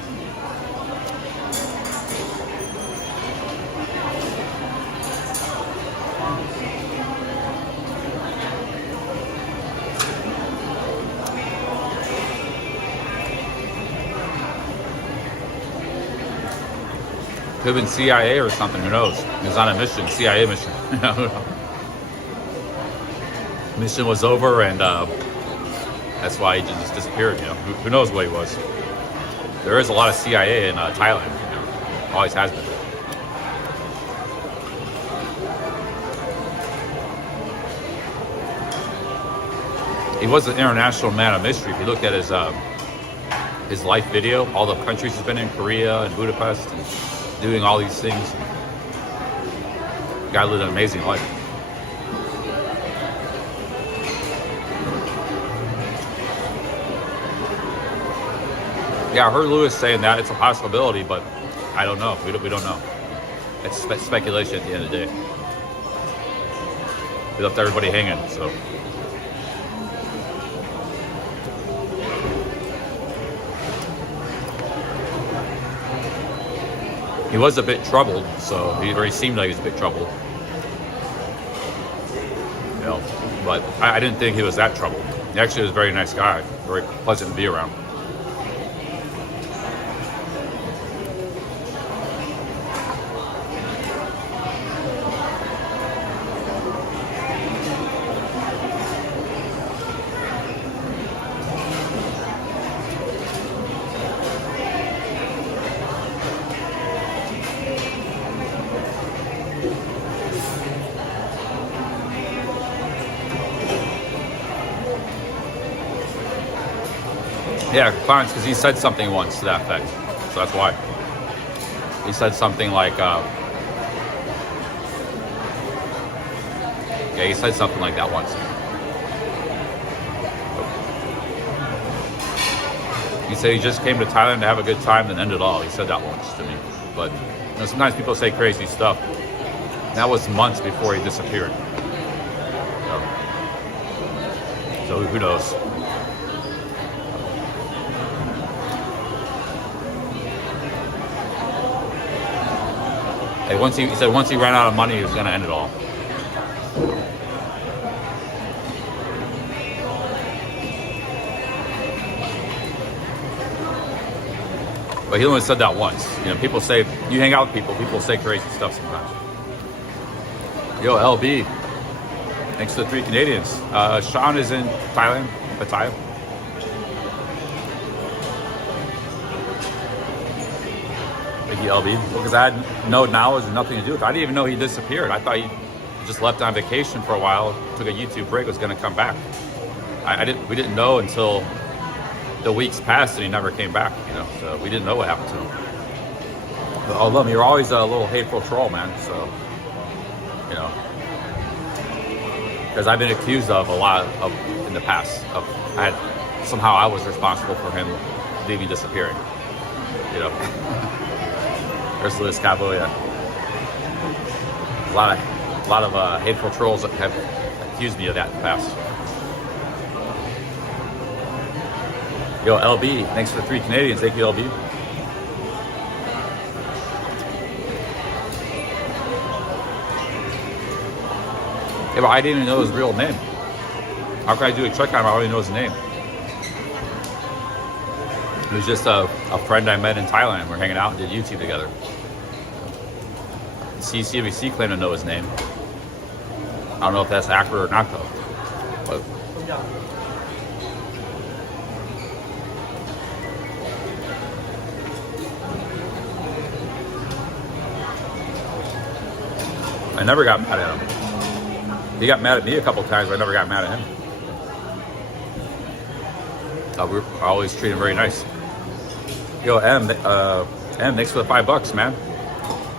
Could have been CIA or something, who knows? He was on a mission, CIA mission. Mission was over and That's why he just disappeared. You know, who knows what he was. There is a lot of CIA in Thailand. You know, always has been. He was an international man of mystery. If you looked at his life video, all the countries he's been in, Korea and Budapest, and doing all these things. The guy lived an amazing life. Yeah, I heard Lewis saying that it's a possibility, but I don't know. We don't know. It's speculation at the end of the day. We left everybody hanging, so. He was a bit troubled, so he already seemed like he was a bit troubled. You know, but I didn't think he was that troubled. He actually was a very nice guy, very pleasant to be around. Yeah, Clarence, because he said something once to that effect, so that's why. He said something like, yeah, he said something like that once. He said he just came to Thailand to have a good time and end it all. He said that once to me. But you know, sometimes people say crazy stuff. That was months before he disappeared. So who knows? He said once he ran out of money, he was going to end it all. But he only said that once. You know, people say, you hang out with people say crazy stuff sometimes. Yo, LB, thanks to the 3 Canadians. Sean is in Thailand, Pattaya. Thank you, LB. Because I had no knowledge and nothing to do with it. I didn't even know he disappeared. I thought he just left on vacation for a while, took a YouTube break, was going to come back. We didn't know until the weeks passed and he never came back, you know, so we didn't know what happened to him. But although you're always a little hateful troll, man, so, you know, because I've been accused of a lot of in the past of somehow I was responsible for him leaving, disappearing, you know. There's Liz Cabo, yeah. A lot of hateful trolls that have accused me of that in the past. Yo, LB, thanks for 3 Canadians. Thank you, LB. Yeah, but I didn't even know his real name. How can I do a check on him? I already know his name. It was just a friend I met in Thailand. We're hanging out and did YouTube together. CBC claimed to know his name. I don't know if that's accurate or not, though. But I never got mad at him. He got mad at me a couple times, but I never got mad at him. I always treat him very nice. Yo, M, thanks for the $5, man.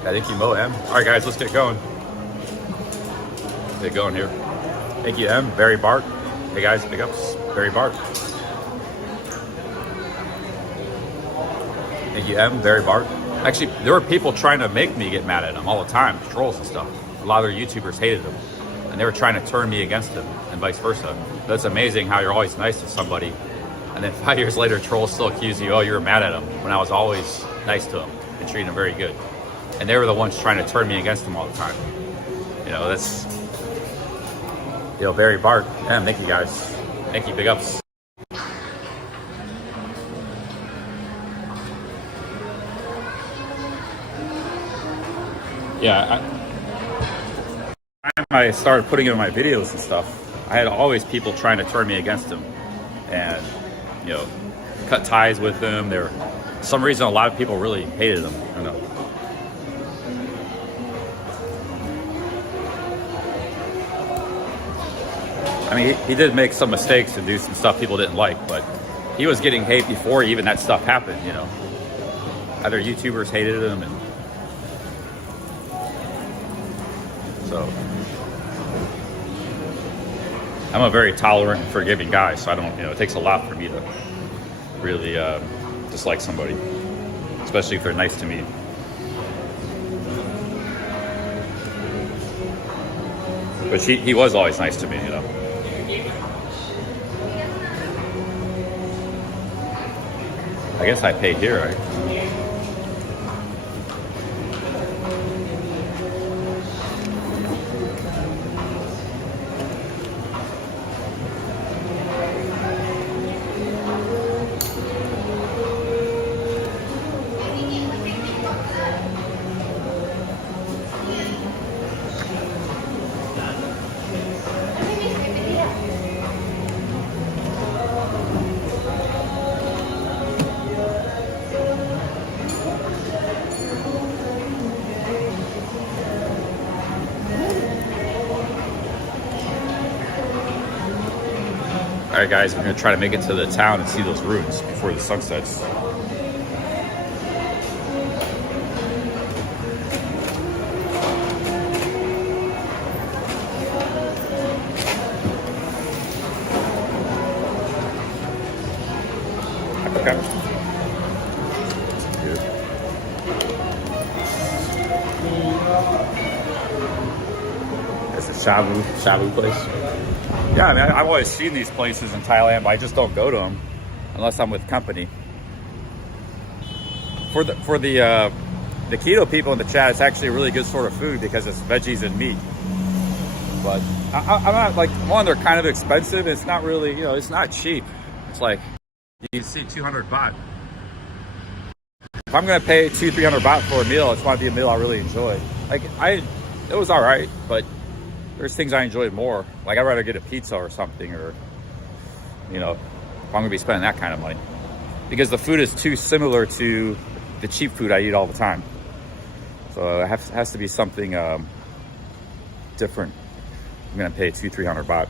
Yeah, thank you, Mo, M. All right, guys, let's get going. Get going here. Thank you, M. Barry Bart. Hey, guys, big ups. Barry Bart. Thank you, M. Barry Bart. Actually, there were people trying to make me get mad at him all the time, trolls and stuff. A lot of their YouTubers hated him, and they were trying to turn me against him, and vice versa. That's amazing how you're always nice to somebody, and then 5 years later, trolls still accuse you, oh, you were mad at him, when I was always nice to him and treating him very good. And they were the ones trying to turn me against him all the time. You know, that's, you know, Barry Bart. Man, thank you guys. Thank you, big ups. Yeah, I started putting him in my videos and stuff. I had always people trying to turn me against him and, you know, cut ties with them. For some reason, a lot of people really hated him. I don't know. I mean, he did make some mistakes and do some stuff people didn't like, but he was getting hate before even that stuff happened, you know. Other YouTubers hated him, and so I'm a very tolerant and forgiving guy, so I don't, you know, it takes a lot for me to really dislike somebody, especially if they're nice to me. But he was always nice to me, you know. I guess I pay here, right? Alright guys, we're going to try to make it to the town and see those ruins before the sun sets. Okay. It's a Shabu place. Yeah, I mean, I've always seen these places in Thailand, but I just don't go to them unless I'm with company. For the keto people in the chat, it's actually a really good sort of food because it's veggies and meat. But I'm not like, one, they're kind of expensive. It's not really, you know, it's not cheap. It's like, you can see 200 baht. If I'm gonna pay 200-300 baht for a meal, it's want to be a meal I really enjoy. Like it was all right, but there's things I enjoyed more. Like I'd rather get a pizza or something, or, you know, if I'm gonna be spending that kind of money. Because the food is too similar to the cheap food I eat all the time. So it has to be something different. I'm gonna pay 200-300 baht.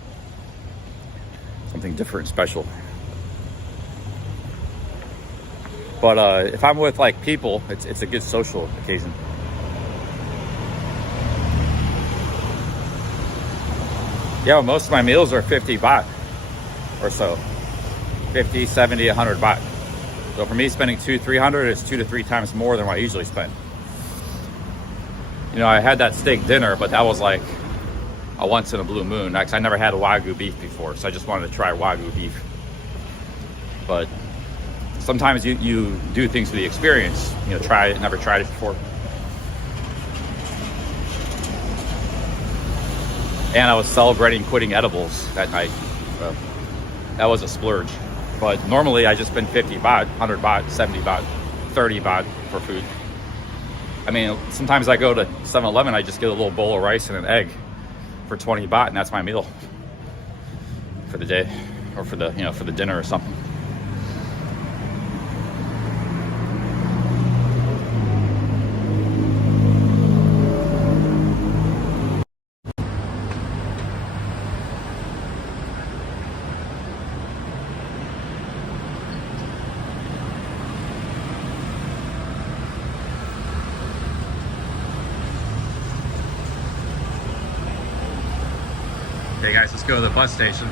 Something different and special. But if I'm with like people, it's a good social occasion. Yeah, well, most of my meals are 50 baht or so. 50, 70, 100 baht. So for me, spending 200-300 is 2 to 3 times more than what I usually spend. You know, I had that steak dinner, but that was like a once in a blue moon. Because I never had a Wagyu beef before, so I just wanted to try Wagyu beef. But sometimes you do things for the experience. You know, try it, never tried it before. And I was celebrating quitting edibles that night. So that was a splurge. But normally I just spend 50 baht, 100 baht, 70 baht, 30 baht for food. I mean, sometimes I go to 7-Eleven, I just get a little bowl of rice and an egg for 20 baht, and that's my meal for the day, or for the, you know, for the dinner or something. Okay guys, let's go to the bus station.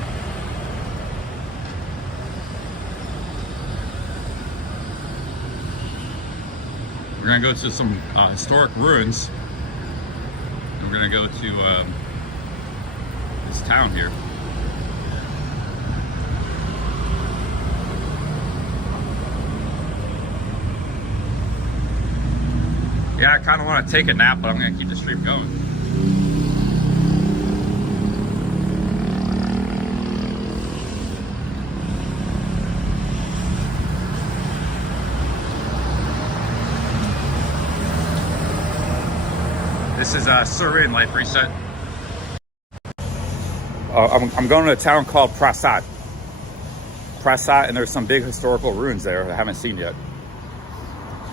We're gonna go to some historic ruins. And we're gonna go to this town here. Yeah, I kind of want to take a nap, but I'm gonna keep the stream going. This is Surin life reset. I'm going to a town called Prasat. Prasat, and there's some big historical ruins there that I haven't seen yet.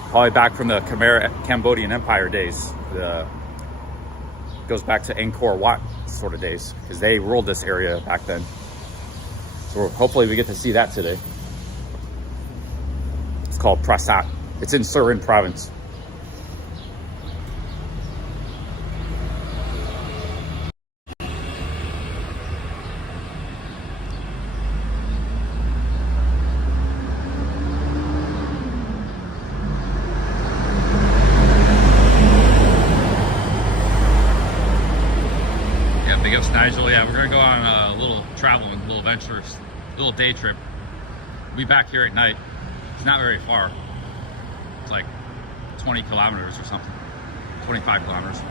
Probably back from the Khmer Cambodian Empire days. Goes back to Angkor Wat sort of days, because they ruled this area back then. So hopefully we get to see that today. It's called Prasat. It's in Surin province. Nigel, yeah, we're gonna go on a little traveling, little adventures, little day trip. We'll be back here at night. It's not very far. It's like 20 kilometers or something, 25 kilometers.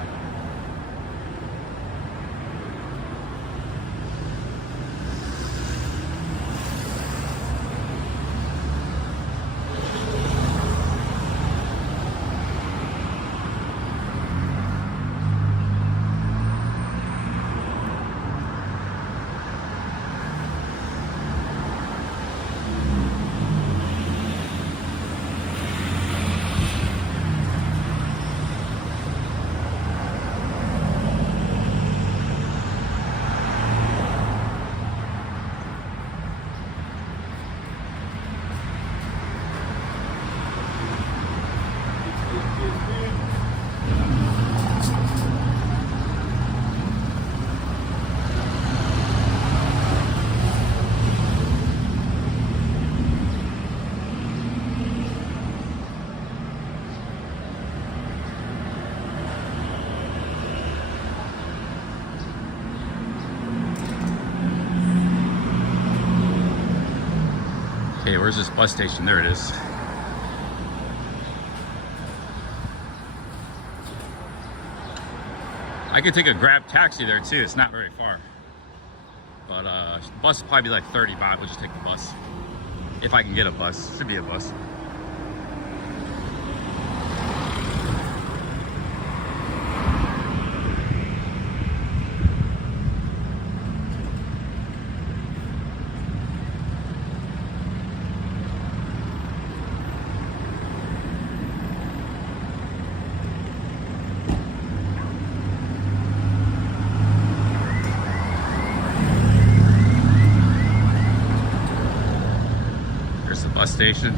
Okay, where's this bus station? There it is. I could take a Grab taxi there too. It's not very far. But the bus will probably be like 30 baht. We'll just take the bus. If I can get a bus. Should be a bus. Bus station.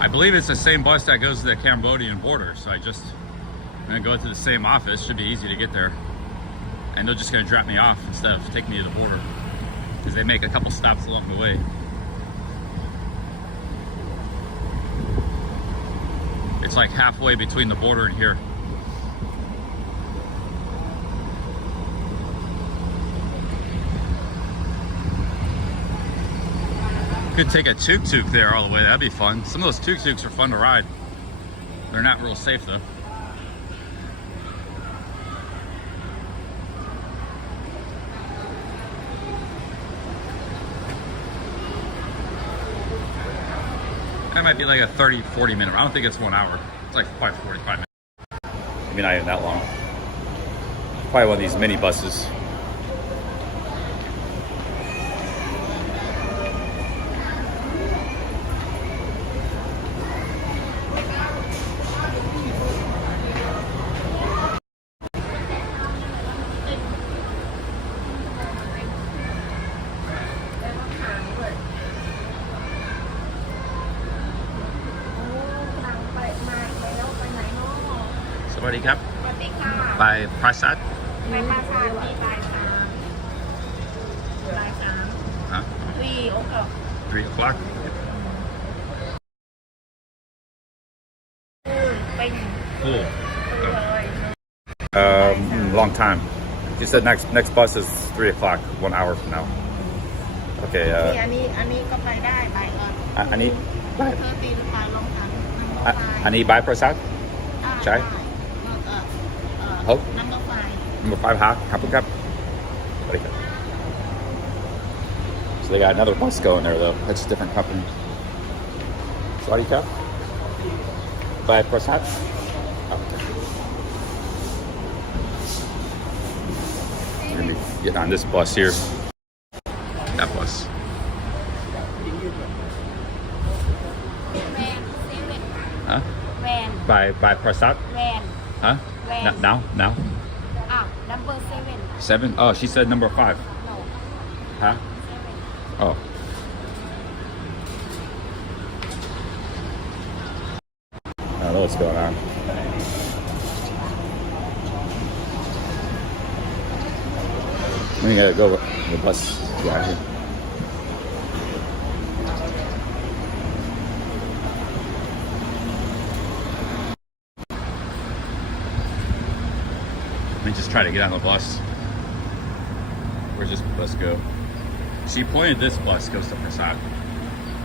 I believe it's the same bus that goes to the Cambodian border, so I'm gonna go to the same office. Should be easy to get there, and they're just gonna drop me off instead of taking me to the border, because they make a couple stops along the way. It's like halfway between the border and here. Could take a tuk-tuk there all the way. That'd be fun. Some of those tuk-tuks are fun to ride. They're not real safe though. That might be like a 30-40 minute. I don't think it's 1 hour. It's like probably 45 minutes. Maybe not even that long. Probably one of these mini buses. Sawasdee krap. By Prasat. By Prasat, đi by 3. Huh? 3 o'clock. 3 o'clock. Full. Long time. She said next bus is 3 o'clock, 1 hour from now. Okay. อันนี้ก็ไปได้ไปอันนี้ เธอตีนไปลงทัน อันนี้ by Prasat ใช่ Oh, number 5 hot. So they got another bus going there though. That's a different company. Sorry, Cap. By Prasat. We're gonna get on this bus here. That bus. Huh? Van. By Prasat. Van. Huh? Van. Now? Ah, number 7. 7? Oh, she said number 5. No. Huh? 7. Oh. I don't know what's going on. We gotta go with the bus guy here. Let me just try to get on the bus. Where's this bus go? She pointed this bus goes to Prasat.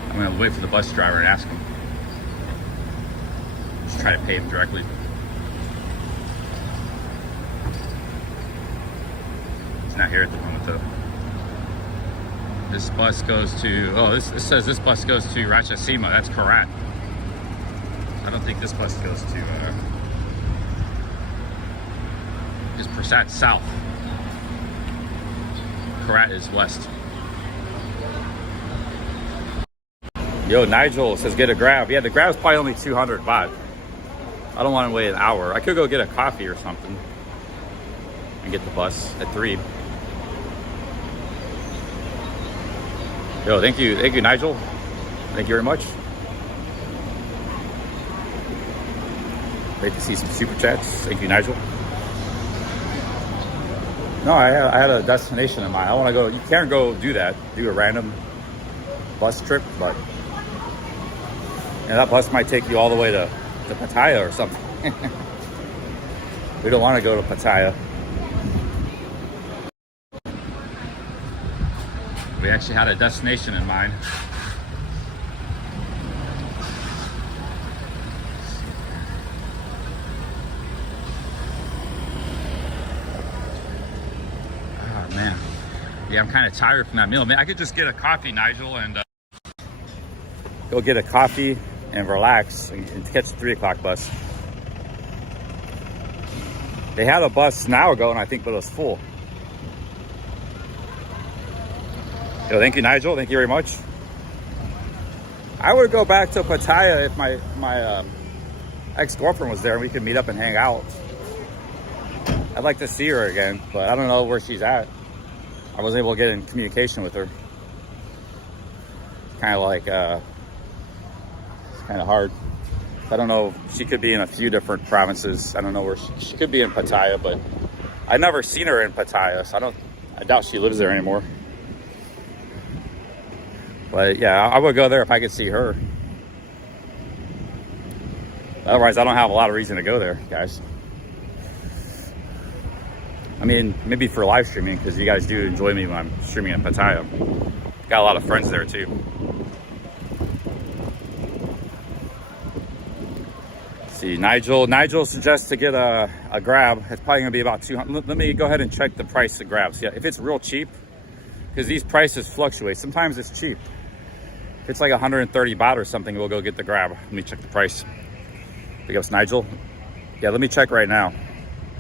I'm gonna wait for the bus driver and ask him. Just try to pay him directly. He's not here at the moment though. This bus goes to, oh, this says this bus goes to Ratchasima. That's Karat. I don't think this bus goes to, is Prasat south. Karat is west. Yo, Nigel says get a Grab. Yeah, the Grab's probably only 200 baht. I don't want to wait an hour. I could go get a coffee or something and get the bus at 3. Yo, thank you, Nigel. Thank you very much. Great to see some super chats. Thank you, Nigel. No, I had a destination in mind. I want to go. You can't go do that. Do a random bus trip, but that bus might take you all the way to Pattaya or something. We don't want to go to Pattaya. We actually had a destination in mind. Oh man, yeah, I'm kind of tired from that meal. Man, I could just get a coffee, Nigel, and go get a coffee and relax and catch the 3 o'clock bus. They had a bus an hour ago, and I think, but it was full. Yo, thank you, Nigel. Thank you very much. I would go back to Pattaya if my ex-girlfriend was there and we could meet up and hang out. I'd like to see her again, but I don't know where she's at. I wasn't able to get in communication with her. It's kind of like, it's kind of hard. I don't know. She could be in a few different provinces. I don't know where she could be in Pattaya, but I've never seen her in Pattaya, so I doubt she lives there anymore. But yeah, I would go there if I could see her. Otherwise, I don't have a lot of reason to go there, guys. I mean, maybe for live streaming, because you guys do enjoy me when I'm streaming in Pattaya. Got a lot of friends there too. Let's see, Nigel suggests to get a Grab. It's probably gonna be about 200. Let me go ahead and check the price of Grabs. Yeah, if it's real cheap, because these prices fluctuate. Sometimes it's cheap. If it's like 130 baht or something, we'll go get the Grab. Let me check the price. Big ups, Nigel. Yeah, let me check right now.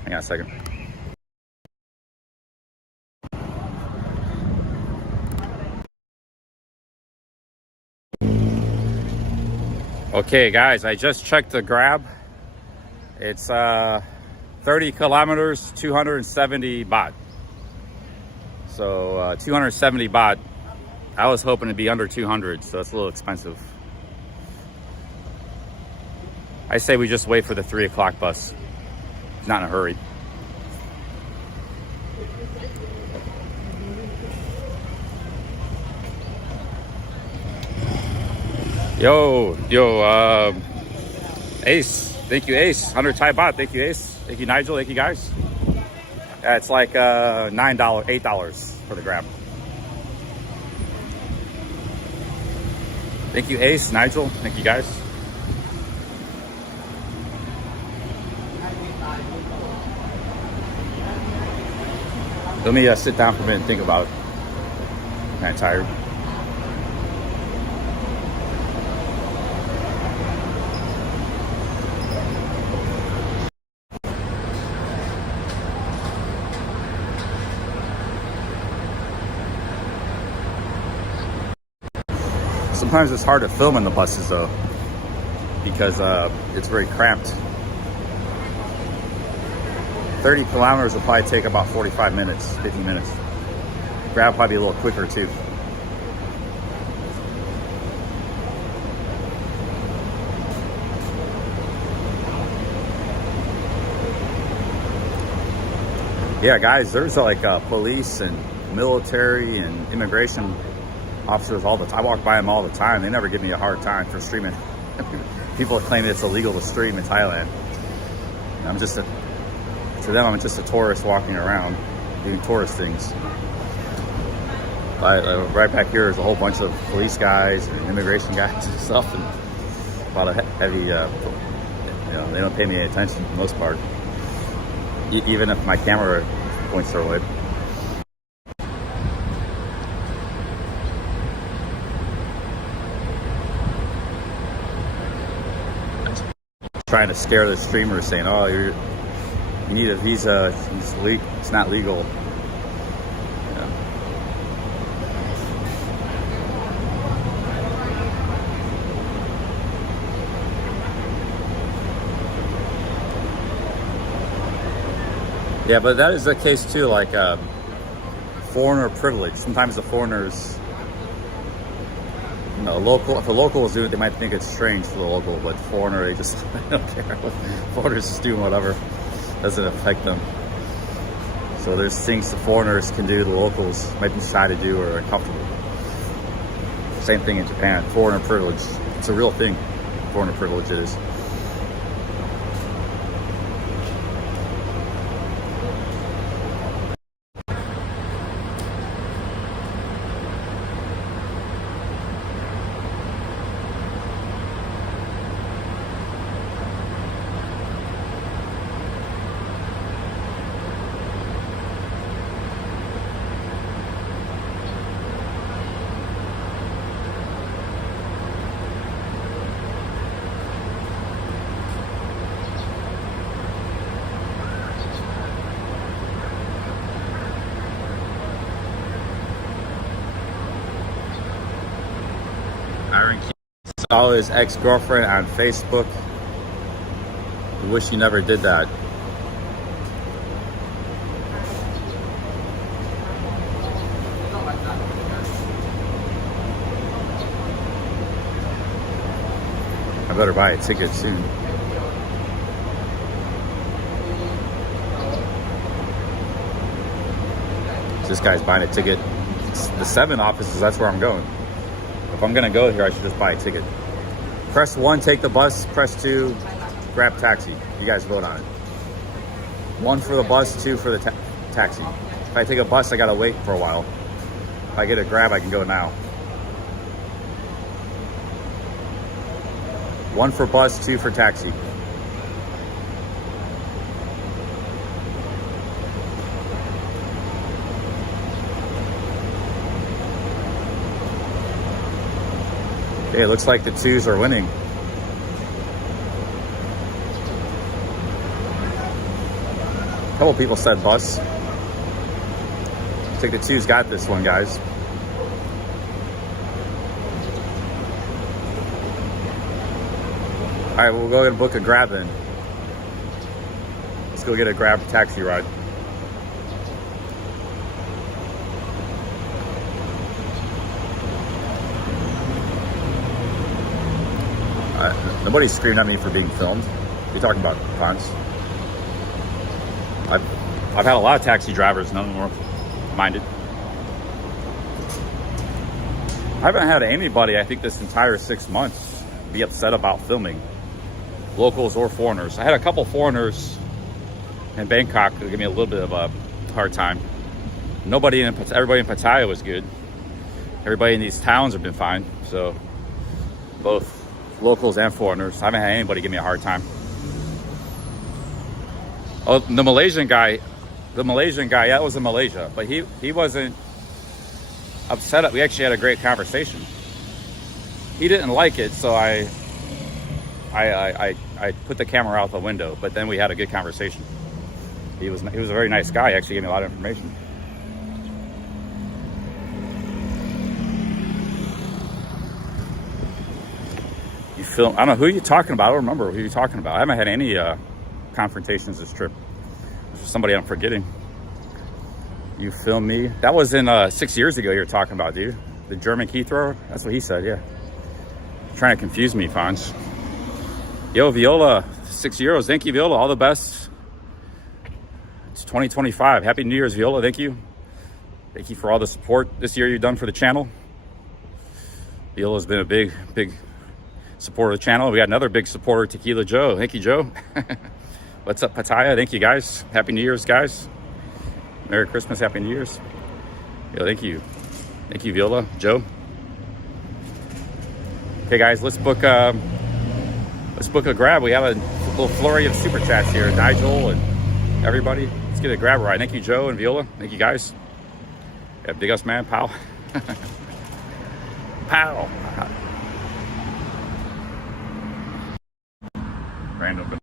Hang on a second. Okay, guys, I just checked the Grab. It's 30 kilometers, 270 baht. So 270 baht. I was hoping to be under 200, so it's a little expensive. I say we just wait for the 3 o'clock bus. It's not in a hurry. Yo, Ace. Thank you, Ace. 100 Thai baht. Thank you, Ace. Thank you, Nigel. Thank you, guys. Yeah, it's like $9, $8 for the Grab. Thank you, Ace, Nigel. Thank you, guys. Let me sit down for a minute and think about it. I'm kind of tired. Sometimes it's hard to film in the buses though, because it's very cramped. 30 kilometers will probably take about 45 minutes, 50 minutes. Grab probably a little quicker too. Yeah, guys, there's like police and military and immigration officers all the time. I walk by them all the time. They never give me a hard time for streaming. People claim it's illegal to stream in Thailand. And to them, I'm just a tourist walking around doing tourist things. Right back here is a whole bunch of police guys and immigration guys and stuff, and a lot of heavy, they don't pay me any attention for the most part. Even if my camera points their way. Trying to scare the streamers, saying, "Oh, you need a visa. It's not legal." Yeah, but that is the case too, like foreigner privilege. Sometimes the foreigners, local, if a local is doing it, they might think it's strange for the local, but foreigner, they just they don't care. Foreigners just doing whatever, doesn't affect them. So there's things the foreigners can do, the locals might be shy to do or uncomfortable. Same thing in Japan, foreigner privilege. It's a real thing, foreigner privilege it is. Saw his ex-girlfriend on Facebook. I wish he never did that. I better buy a ticket soon. This guy's buying a ticket. It's the 7 offices, that's where I'm going. If I'm gonna go here, I should just buy a ticket. Press 1, take the bus. Press 2, grab taxi. You guys vote on it. 1 for the bus, 2 for the taxi. If I take a bus, I gotta wait for a while. If I get a grab, I can go now. 1 for bus, 2 for taxi. Okay, it looks like the 2s are winning. A couple people said bus. I think the 2s got this one, guys. All right, we'll go ahead and book a grab then. Let's go get a grab taxi ride. Nobody's screaming at me for being filmed. You're talking about cons. I've had a lot of taxi drivers, none of them were minded. I haven't had anybody, I think, this entire 6 months be upset about filming, locals or foreigners. I had a couple foreigners in Bangkok who gave me a little bit of a hard time. Everybody in Pattaya was good. Everybody in these towns have been fine. So both locals and foreigners. I haven't had anybody give me a hard time. Oh, the Malaysian guy, yeah, it was in Malaysia, but he wasn't upset. We actually had a great conversation. He didn't like it, so I put the camera out the window, but then we had a good conversation. He was a very nice guy. He actually gave me a lot of information. film. I don't know who you're talking about. I don't remember who you're talking about. I haven't had any confrontations this trip. There's somebody I'm forgetting. You film me. That was in 6 years ago you were talking about, dude. The German key thrower? That's what he said, yeah. Trying to confuse me, Fonz. Yo, Viola, 6 euros. Thank you, Viola. All the best. It's 2025. Happy New Year's, Viola. Thank you. Thank you for all the support this year you've done for the channel. Viola's been a big supporter of the channel. We got another big supporter, Tequila Joe. Thank you, Joe. What's up, Pattaya? Thank you, guys. Happy New Year's, guys. Merry Christmas, Happy New Year's. Yo, thank you. Thank you, Viola, Joe. Okay, guys, let's book a grab. We have a little flurry of super chats here. Nigel and everybody. Let's get a grab ride. Thank you, Joe and Viola. Thank you, guys. Yeah, big us, man. Pow. Pow. Random.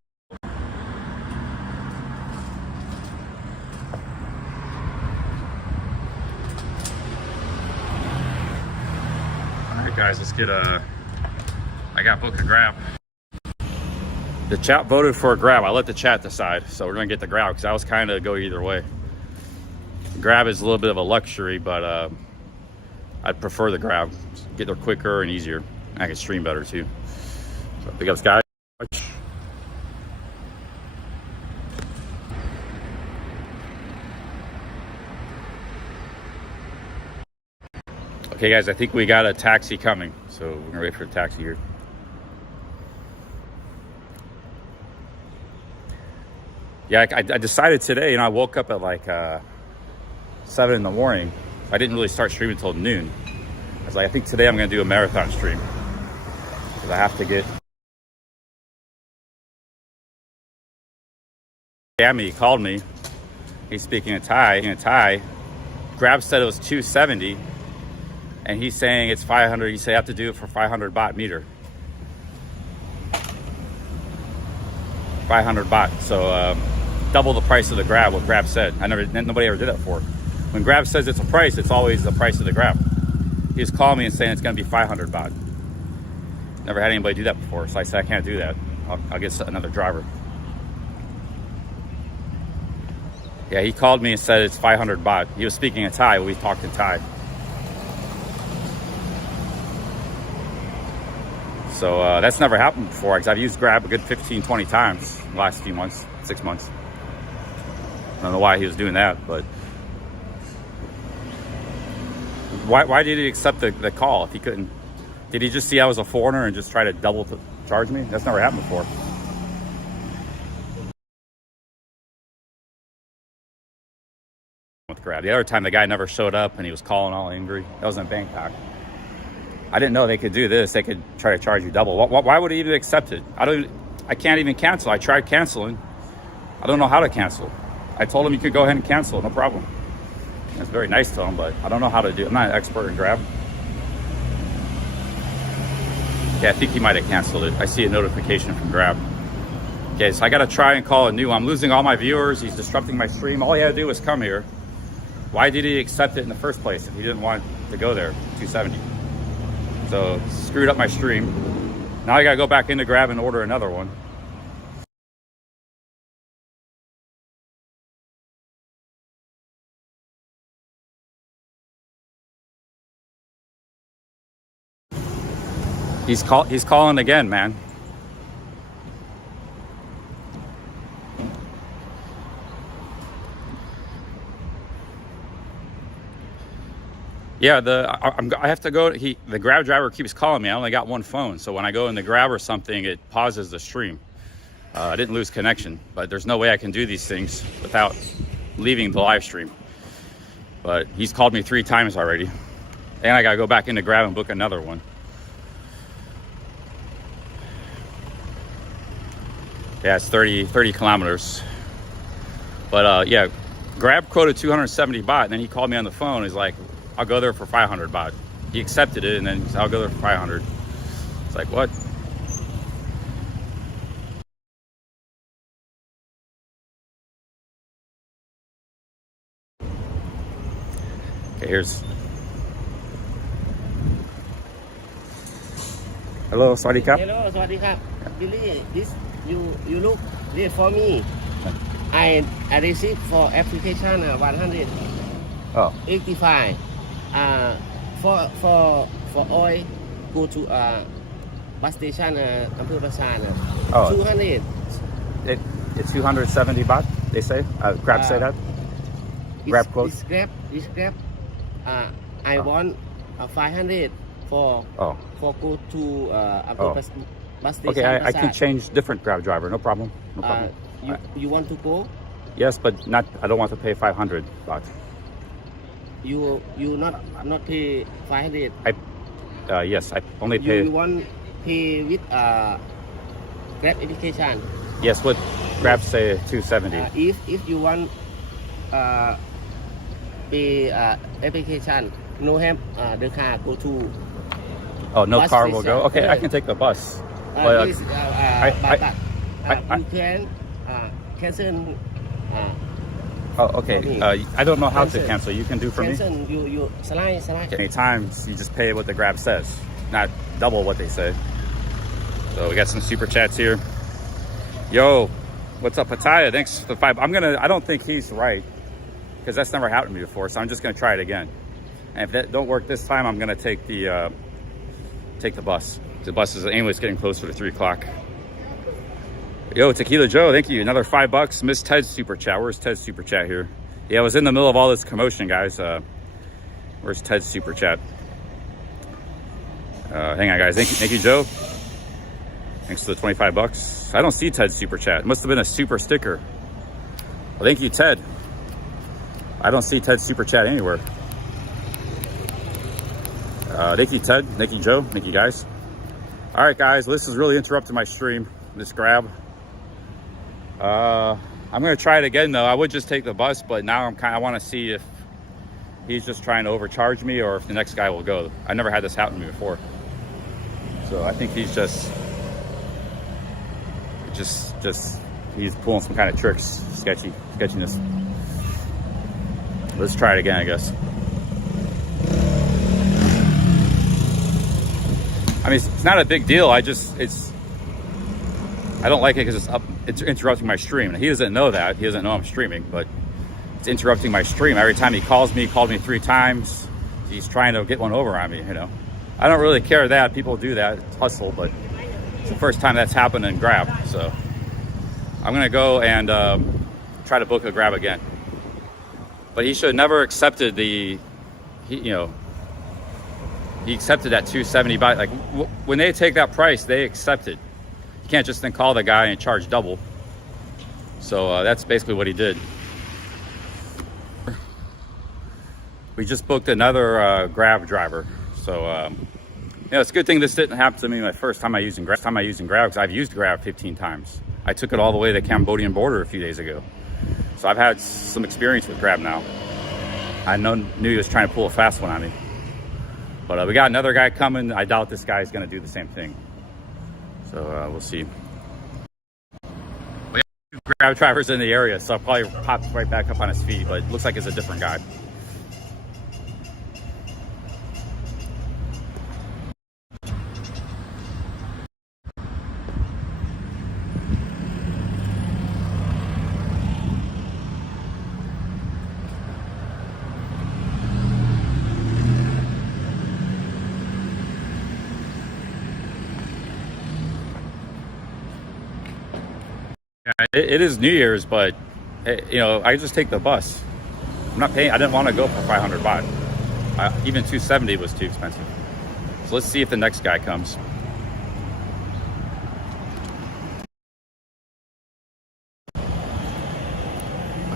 Alright, guys, let's get I got booked a grab. The chat voted for a grab. I let the chat decide, so we're gonna get the grab because I was kind of go either way. Grab is a little bit of a luxury, but I'd prefer the grab. Get there quicker and easier. I can stream better too. So big ups, guys. Okay, guys, I think we got a taxi coming, so we're gonna wait for the taxi here. Yeah, I decided today, I woke up at like 7 in the morning. I didn't really start streaming until noon. I was like, I think today I'm gonna do a marathon stream because I have to get. He called me. He's speaking in Thai. Grab said it was 270, and he's saying it's 500. He said I have to do it for 500 baht meter. 500 baht. So double the price of the grab. What Grab said. Nobody ever did that before. When Grab says it's a price, it's always the price of the grab. He just called me and saying it's going to be 500 baht. Never had anybody do that before, so I said I can't do that. I'll get another driver. Yeah, he called me and said it's 500 baht. He was speaking in Thai. We talked in Thai. So that's never happened before because I've used Grab a good 15, 20 times in the last few months, 6 months. I don't know why he was doing that, but why did he accept the call if he couldn't? Did he just see I was a foreigner and just try to double charge me? That's never happened before. With Grab. The other time the guy never showed up and he was calling all angry. That was in Bangkok. I didn't know they could do this. They could try to charge you double. Why would he even accept it? I can't even cancel. I tried canceling. I don't know how to cancel. I told him you could go ahead and cancel, no problem. That's very nice to him, but I don't know how to do it. I'm not an expert in Grab. Yeah, I think he might have canceled it. I see a notification from Grab. Okay, so I got to try and call a new one. I'm losing all my viewers. He's disrupting my stream. All he had to do was come here. Why did he accept it in the first place if he didn't want to go there, 270? So screwed up my stream. Now I got to go back into Grab and order another one. He's calling again, man. Yeah, I have to go. The Grab driver keeps calling me. I only got one phone, so when I go in the Grab or something, it pauses the stream. I didn't lose connection, but there's no way I can do these things without leaving the live stream. But he's called me 3 times already, and I gotta go back into Grab and book another one. Yeah, it's 30 kilometers. But yeah, Grab quoted 270 baht, and then he called me on the phone. He's like, I'll go there for 500 baht. He accepted it, and then he said, I'll go there for 500. It's like, what? Okay, here's... Hello, สวัสดีครับ Hello สวัสดีครับ Really this you look this for me I received for application 185 Oh, for oil go to bus station อำเภอปราสาท Oh. 200 it's 270 baht, they say? Grab say that? Grab quote? It's Grab I want 500 for Oh, go to อำเภอ Oh. bus station okay, I ปราสา can ท change different Grab driver, no problem. No problem. you want to go Yes, but I don't want to pay 500 baht. you not pay 500 Yes, I only pay, you want pay with Grab application yes, what Grab say 270. if you want pay application no have the car go to Oh, no bus car will station. go? Okay, I can take the bus. But, this, I- but I- you can cancel oh, okay. for me. I don't know how to Cancel. cancel. You can do for me? cancel you slide Many times you just pay what the Grab says, not double what they say. So we got some super chats here. Yo, what's up, Pataya? Thanks for the 5. I don't think he's right because that's never happened to me before. So I'm just gonna try it again. And if that don't work this time, I'm gonna take the bus. The bus is anyways getting closer to 3 o'clock. Yo, Tequila Joe, thank you. Another $5. Miss Ted's super chat. Where's Ted's super chat here? Yeah, I was in the middle of all this commotion, guys. Where's Ted's super chat? Hang on, guys. Thank you, Joe. Thanks for the $25. I don't see Ted's super chat. It must have been a super sticker. Well, thank you, Ted. I don't see Ted's super chat anywhere. Thank you, Ted. Thank you, Joe. Thank you, guys. All right, guys. This is really interrupting my stream. This Grab. I'm gonna try it again though. I would just take the bus, but now I want to see if he's just trying to overcharge me or if the next guy will go. I never had this happen to me before, so I think he's just he's pulling some kind of tricks, sketchiness. Let's try it again, I guess. I mean, it's not a big deal. I don't like it because it's interrupting my stream. And he doesn't know that. He doesn't know I'm streaming, but it's interrupting my stream. Every time he called me 3 times. He's trying to get one over on me, you know. I don't really care that. People do that. It's hustle, but it's the first time that's happened in Grab. So I'm going to go and try to book a Grab again. But he should have never accepted he accepted that 270 baht. Like when they take that price, they accept it. You can't just then call the guy and charge double. So that's basically what he did. We just booked another Grab driver. So it's a good thing this didn't happen to me my first time I using Grab. Because I've used Grab 15 times. I took it all the way to the Cambodian border a few days ago. So I've had some experience with Grab now. I knew he was trying to pull a fast one on me. But we got another guy coming. I doubt this guy is going to do the same thing. So we'll see. We have 2 Grab drivers in the area, so I'll probably pop right back up on his feet, but it looks like it's a different guy. It is New Year's, but I just take the bus. I'm not paying. I didn't want to go for 500 baht. Even 270 was too expensive. So let's see if the next guy comes.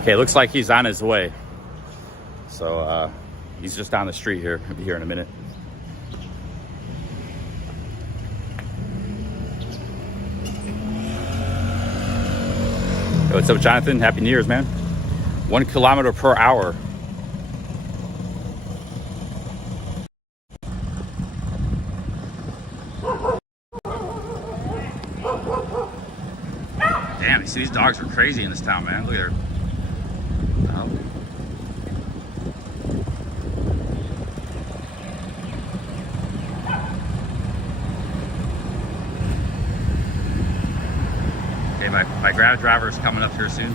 Okay, looks like he's on his way. So he's just down the street here. He'll be here in a minute. What's up, Jonathan? Happy New Year's, man. 1 kilometer per hour. Damn, you see these dogs are crazy in this town, man. Look at her. Okay, my Grab driver is coming up here soon.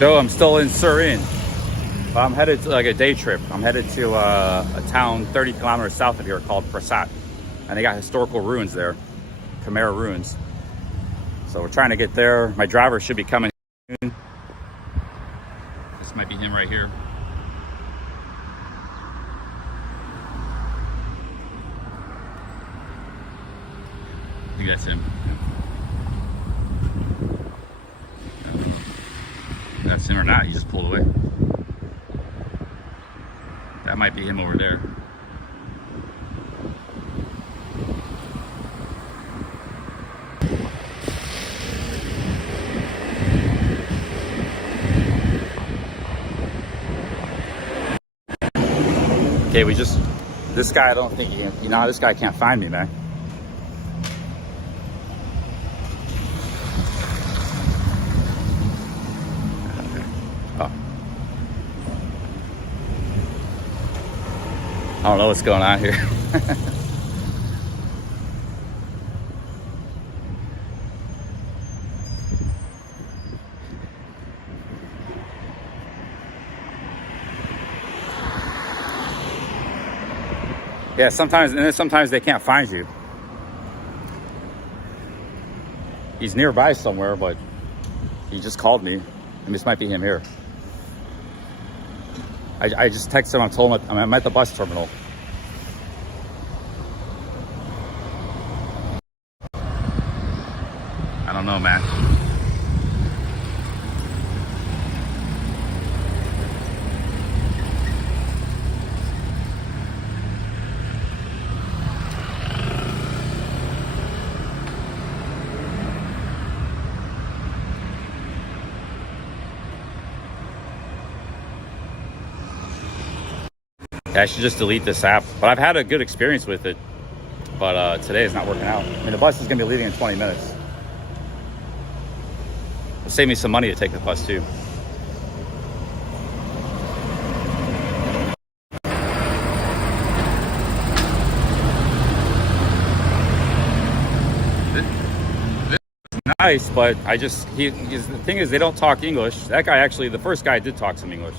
So I'm still in Surin, but I'm headed to like a day trip. I'm headed to a town 30 kilometers south of here called Prasat, and they got historical ruins there, Khmer ruins. So we're trying to get there. My driver should be coming soon. This might be him right here. I think that's him. That's him or not, he just pulled away. That might be him over there. Okay, this guy, I don't think this guy can't find me, man. Oh. I don't know what's going on here. Yeah, sometimes they can't find you. He's nearby somewhere, but he just called me. And this might be him here. I just texted him, I told him I'm at the bus terminal. I don't know, man. I should just delete this app, but I've had a good experience with it, but today is not working out. I mean, the bus is going to be leaving in 20 minutes. It'll save me some money to take the bus too. This is nice, but the thing is they don't talk English. That guy actually, the first guy did talk some English.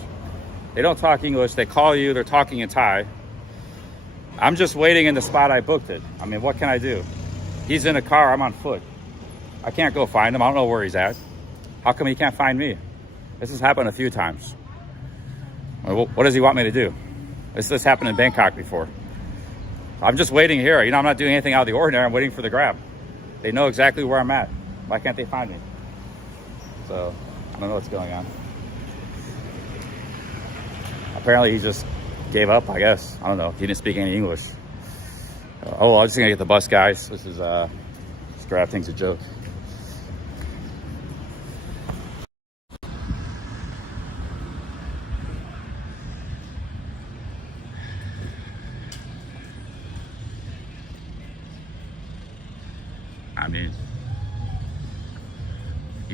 They don't talk English. They call you. They're talking in Thai. I'm just waiting in the spot I booked it. I mean, what can I do? He's in a car. I'm on foot. I can't go find him. I don't know where he's at. How come he can't find me? This has happened a few times. What does he want me to do? This happened in Bangkok before. I'm just waiting here. I'm not doing anything out of the ordinary. I'm waiting for the Grab. They know exactly where I'm at. Why can't they find me? So, I don't know what's going on. Apparently he just gave up, I guess. I don't know. He didn't speak any English. Oh, well, I'm just gonna get the bus, guys. This Grab thing's a joke. I mean,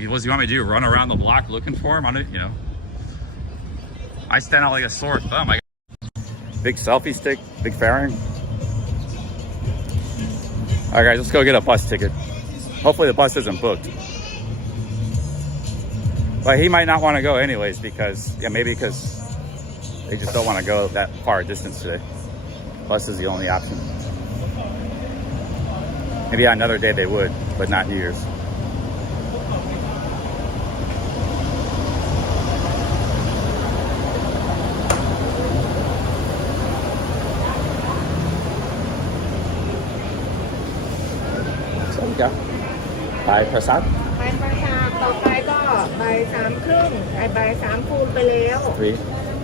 what does he want me to do? Run around the block looking for him? I stand out like a sore thumb. I got big selfie stick, big fairing. All right, guys, let's go get a bus ticket. Hopefully the bus isn't booked. But he might not want to go anyways maybe because they just don't want to go that far distance today. Bus is the only option. Maybe on another day they would, but not New Year's. By Prasat? ไปประชาต่อไปก็บ่ายสามครึ่งบ่ายสามคูณไปแล้ว Three?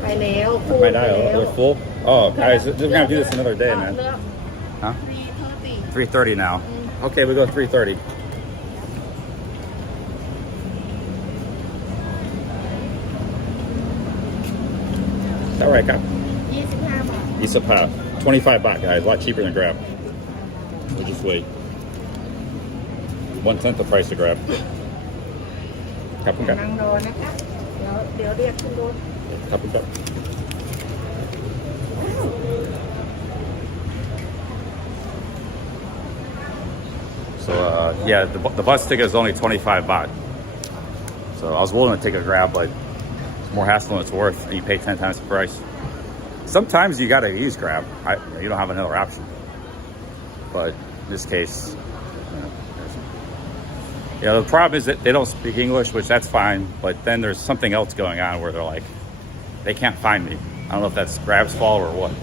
ไปแล้วคูณ Right ไป now, แล้ว we're full? Oh, guys, we're gonna do this another day, man. เลือก Huh? 3:30 3:30 now. Okay, we go 3:30. Is that right, Kap? 25 บาท 25 baht, guys. A lot cheaper than Grab. We'll just wait. 1/10 the price of Grab. ครับคุณครับ นั่งรอนะคะแล้ว เดี๋ยวเรียกขึ้นรถ ครับผมครับ So yeah, the bus ticket is only 25 baht. So I was willing to take a Grab, but it's more hassle than it's worth, and you pay 10 times the price. Sometimes you gotta use Grab. You don't have another option. But in this case, the problem is that they don't speak English, which that's fine. But then there's something else going on where they're like, they can't find me. I don't know if that's Grab's fault or what.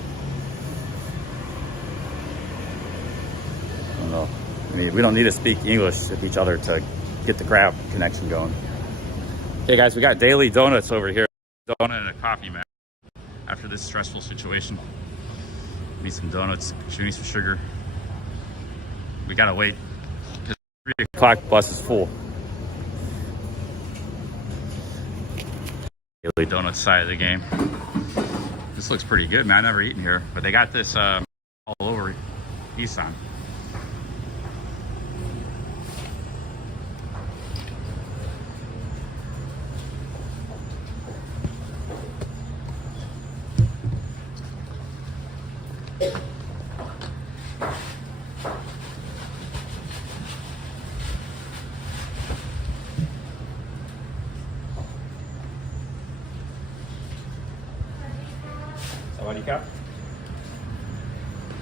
I don't know. I mean, we don't need to speak English with each other to get the Grab connection going. Hey guys, we got daily donuts over here. Donut and a coffee, man. After this stressful situation, need some donuts. Should we need some sugar? We gotta wait because 3 o'clock bus is full. Daily donut side of the game. This looks pretty good, man. I've never eaten here, but they got this all over Isan.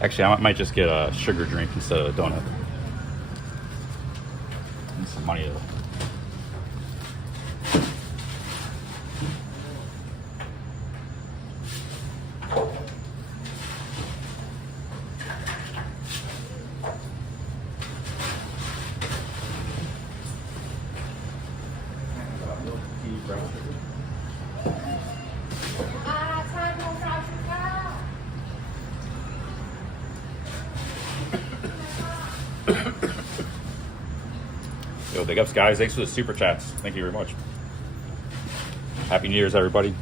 Actually, I might just get a sugar drink instead of a donut. Need some money though. Yo, big ups, guys. Thanks for the super chats. Thank you very much. Happy New Year's, everybody.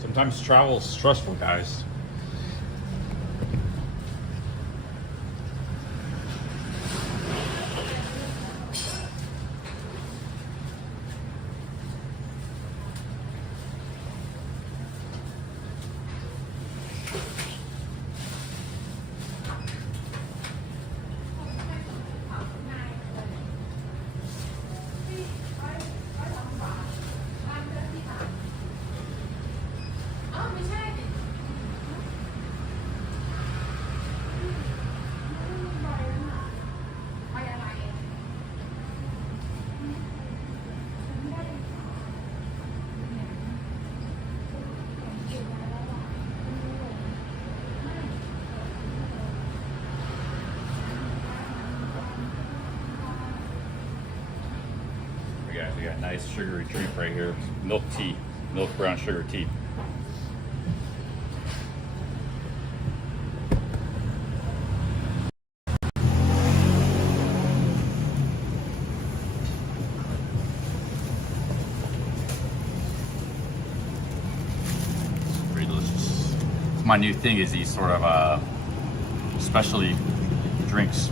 Sometimes travel is stressful, guys. We got nice sugary drink right here. Milk tea, milk brown sugar tea. It's pretty delicious. It's my new thing, is these sort of specialty drinks.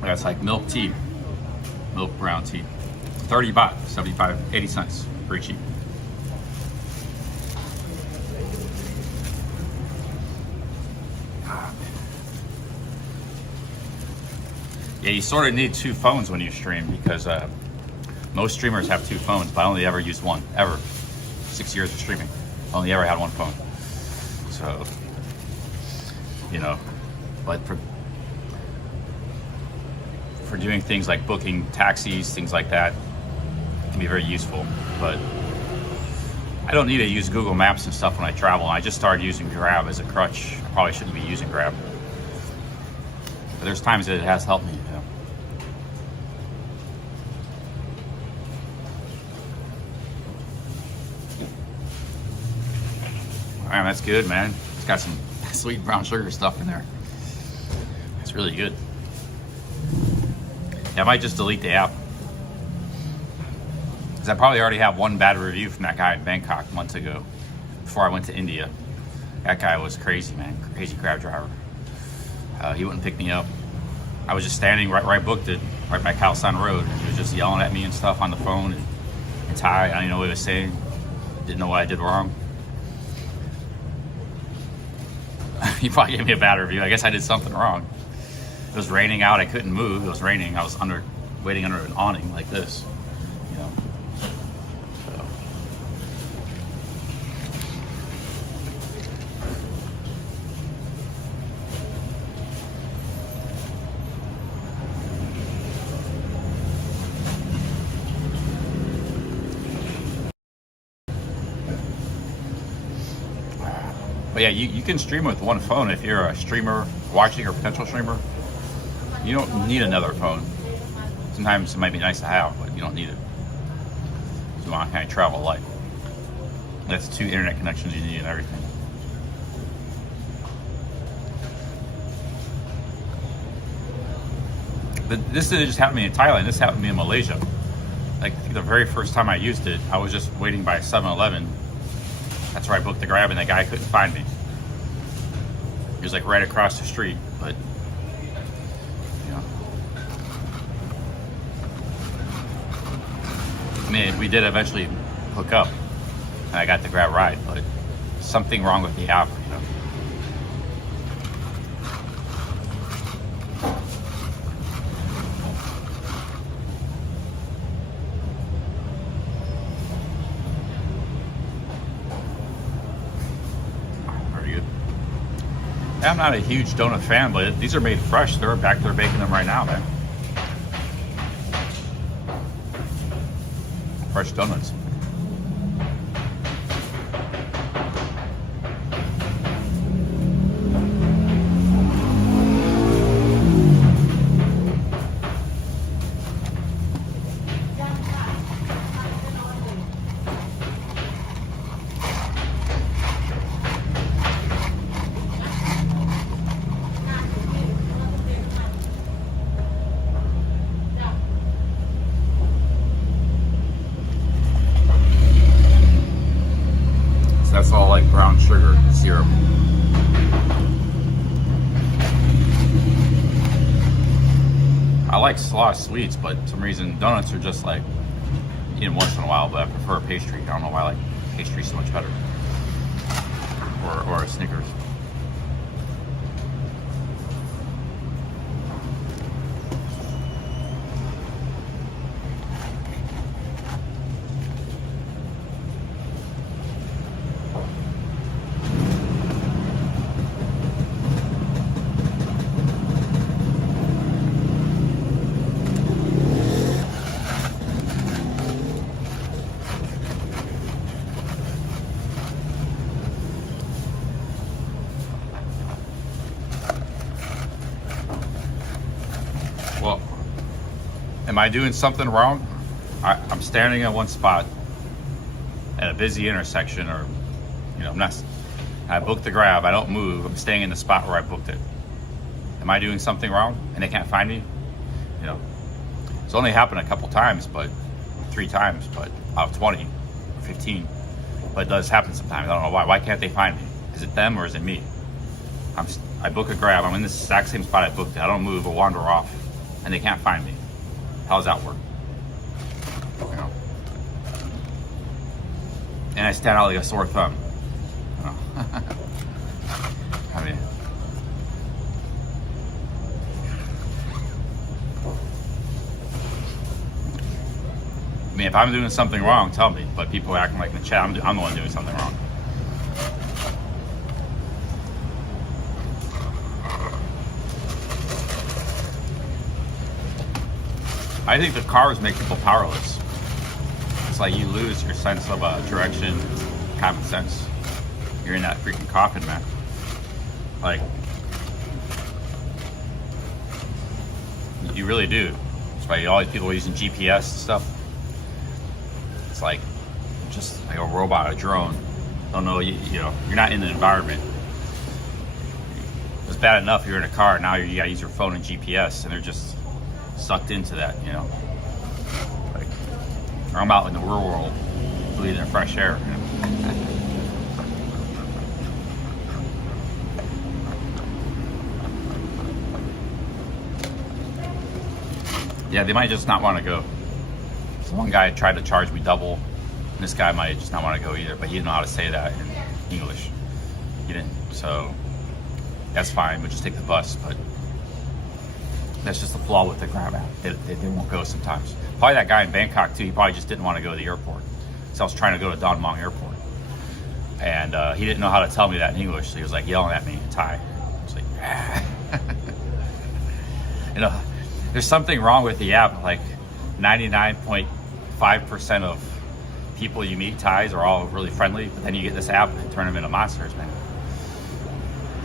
That's like milk tea, milk brown tea. 30 baht, 75, 80 cents, pretty cheap. Yeah, you sort of need 2 phones when you stream, because most streamers have 2 phones, but I only ever used one, ever. 6 years of streaming, only ever had 1 phone. So, you know, but for doing things like booking taxis, things like that, it can be very useful. But I don't need to use Google Maps and stuff when I travel. I just started using Grab as a crutch. I probably shouldn't be using Grab, but there's times that it has helped me. You know? All right, that's good, man. It's got some sweet brown sugar stuff in there. It's really good. Yeah, I might just delete the app, because I probably already have one bad review from that guy in Bangkok months ago, before I went to India. That guy was crazy, man. Crazy Grab driver. He wouldn't pick me up. I was just standing right where I booked it, right by Khao Road. He was just yelling at me and stuff on the phone in Thai. I didn't know what he was saying. Didn't know what I did wrong. He probably gave me a bad review. I guess I did something wrong. It was raining out. I couldn't move. It was raining. I was waiting under an awning like this, you know. So. But yeah, you can stream with one phone if you're a streamer watching or potential streamer. You don't need another phone. Sometimes it might be nice to have, but you don't need it. If you want to kind of travel light. That's 2 internet connections you need and everything. But this didn't just happen to me in Thailand. This happened to me in Malaysia. Like, I think the very first time I used it, I was just waiting by 7-Eleven. That's where I booked the Grab, and the guy couldn't find me. He was like right across the street, but you know. I mean, we did eventually hook up, and I got the Grab ride, but something wrong with the app, you know. I'm not a huge donut fan, but these are made fresh. They're back there baking them right now, man. Fresh donuts. That's all like brown sugar syrup. I like a lot of sweets, but for some reason donuts are just like, eat them once in a while, but I prefer a pastry. I don't know why I like pastry so much better. Or a Snickers. Well, am I doing something wrong? I'm standing at one spot at a busy intersection, or, you know, I booked the Grab, I don't move, I'm staying in the spot where I booked it. Am I doing something wrong and they can't find me? You know, it's only happened a couple times, but 3 times, but out of 20 or 15. But it does happen sometimes. I don't know why. Why can't they find me? Is it them or is it me? I book a Grab, I'm in the exact same spot I booked it. I don't move or wander off, and they can't find me. How does that work? You know? And I stand out like a sore thumb. You know? I mean, if I'm doing something wrong, tell me. But people are acting like in the chat, I'm the one doing something wrong. I think the cars make people powerless. It's like you lose your sense of direction, common sense. You're in that freaking coffin, man. Like, you really do. That's why all these people are using GPS and stuff. It's like just like a robot, a drone. Don't know, you know, you're not in the environment. It's bad enough you're in a car. Now you gotta use your phone and GPS, and they're just sucked into that, you know. Like, I'm out in the real world, breathing fresh air. You know? Yeah, they might just not want to go. So one guy tried to charge me double, and this guy might just not want to go either, but he didn't know how to say that in English. He didn't, so that's fine. We'll just take the bus, but that's just the flaw with the Grab app. They won't go sometimes. Probably that guy in Bangkok too, he probably just didn't want to go to the airport. So I was trying to go to Don Mueang Airport, and he didn't know how to tell me that in English, so he was like yelling at me in Thai. I was like, you know, there's something wrong with the app. Like 99.5% of people you meet, Thais, are all really friendly, but then you get this app and turn them into monsters, man.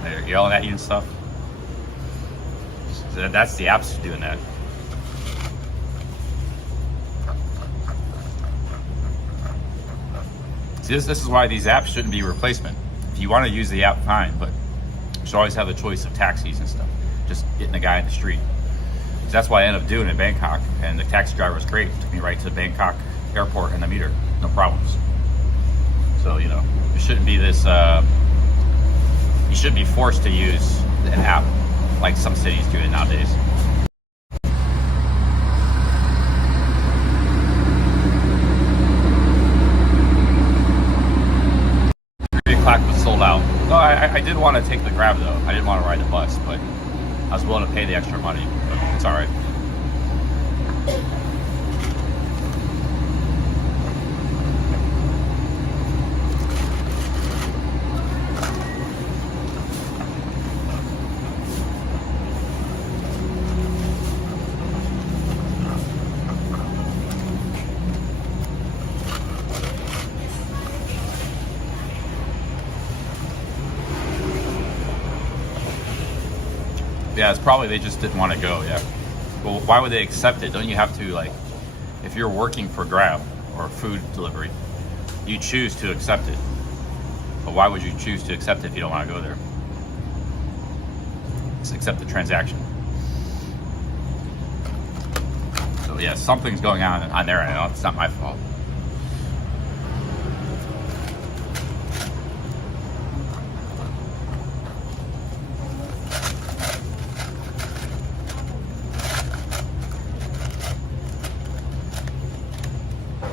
They're yelling at you and stuff. So that's the apps doing that. See, this is why these apps shouldn't be a replacement. If you want to use the app, fine, but you should always have the choice of taxis and stuff. Just getting the guy in the street. That's why I ended up doing it in Bangkok, and the taxi driver was great. Took me right to the Bangkok airport and the meter, no problems. So, you know, it shouldn't be this, you should be forced to use an app like some cities do it nowadays. 3 o'clock was sold out. No, I did want to take the Grab though. I didn't want to ride the bus, but I was willing to pay the extra money, but it's all right. Yeah, it's probably they just didn't want to go. Yeah. Well, why would they accept it? Don't you have to, like, if you're working for Grab or food delivery, you choose to accept it. But why would you choose to accept it if you don't want to go there? Just accept the transaction. So yeah, something's going on their end. It's not my fault.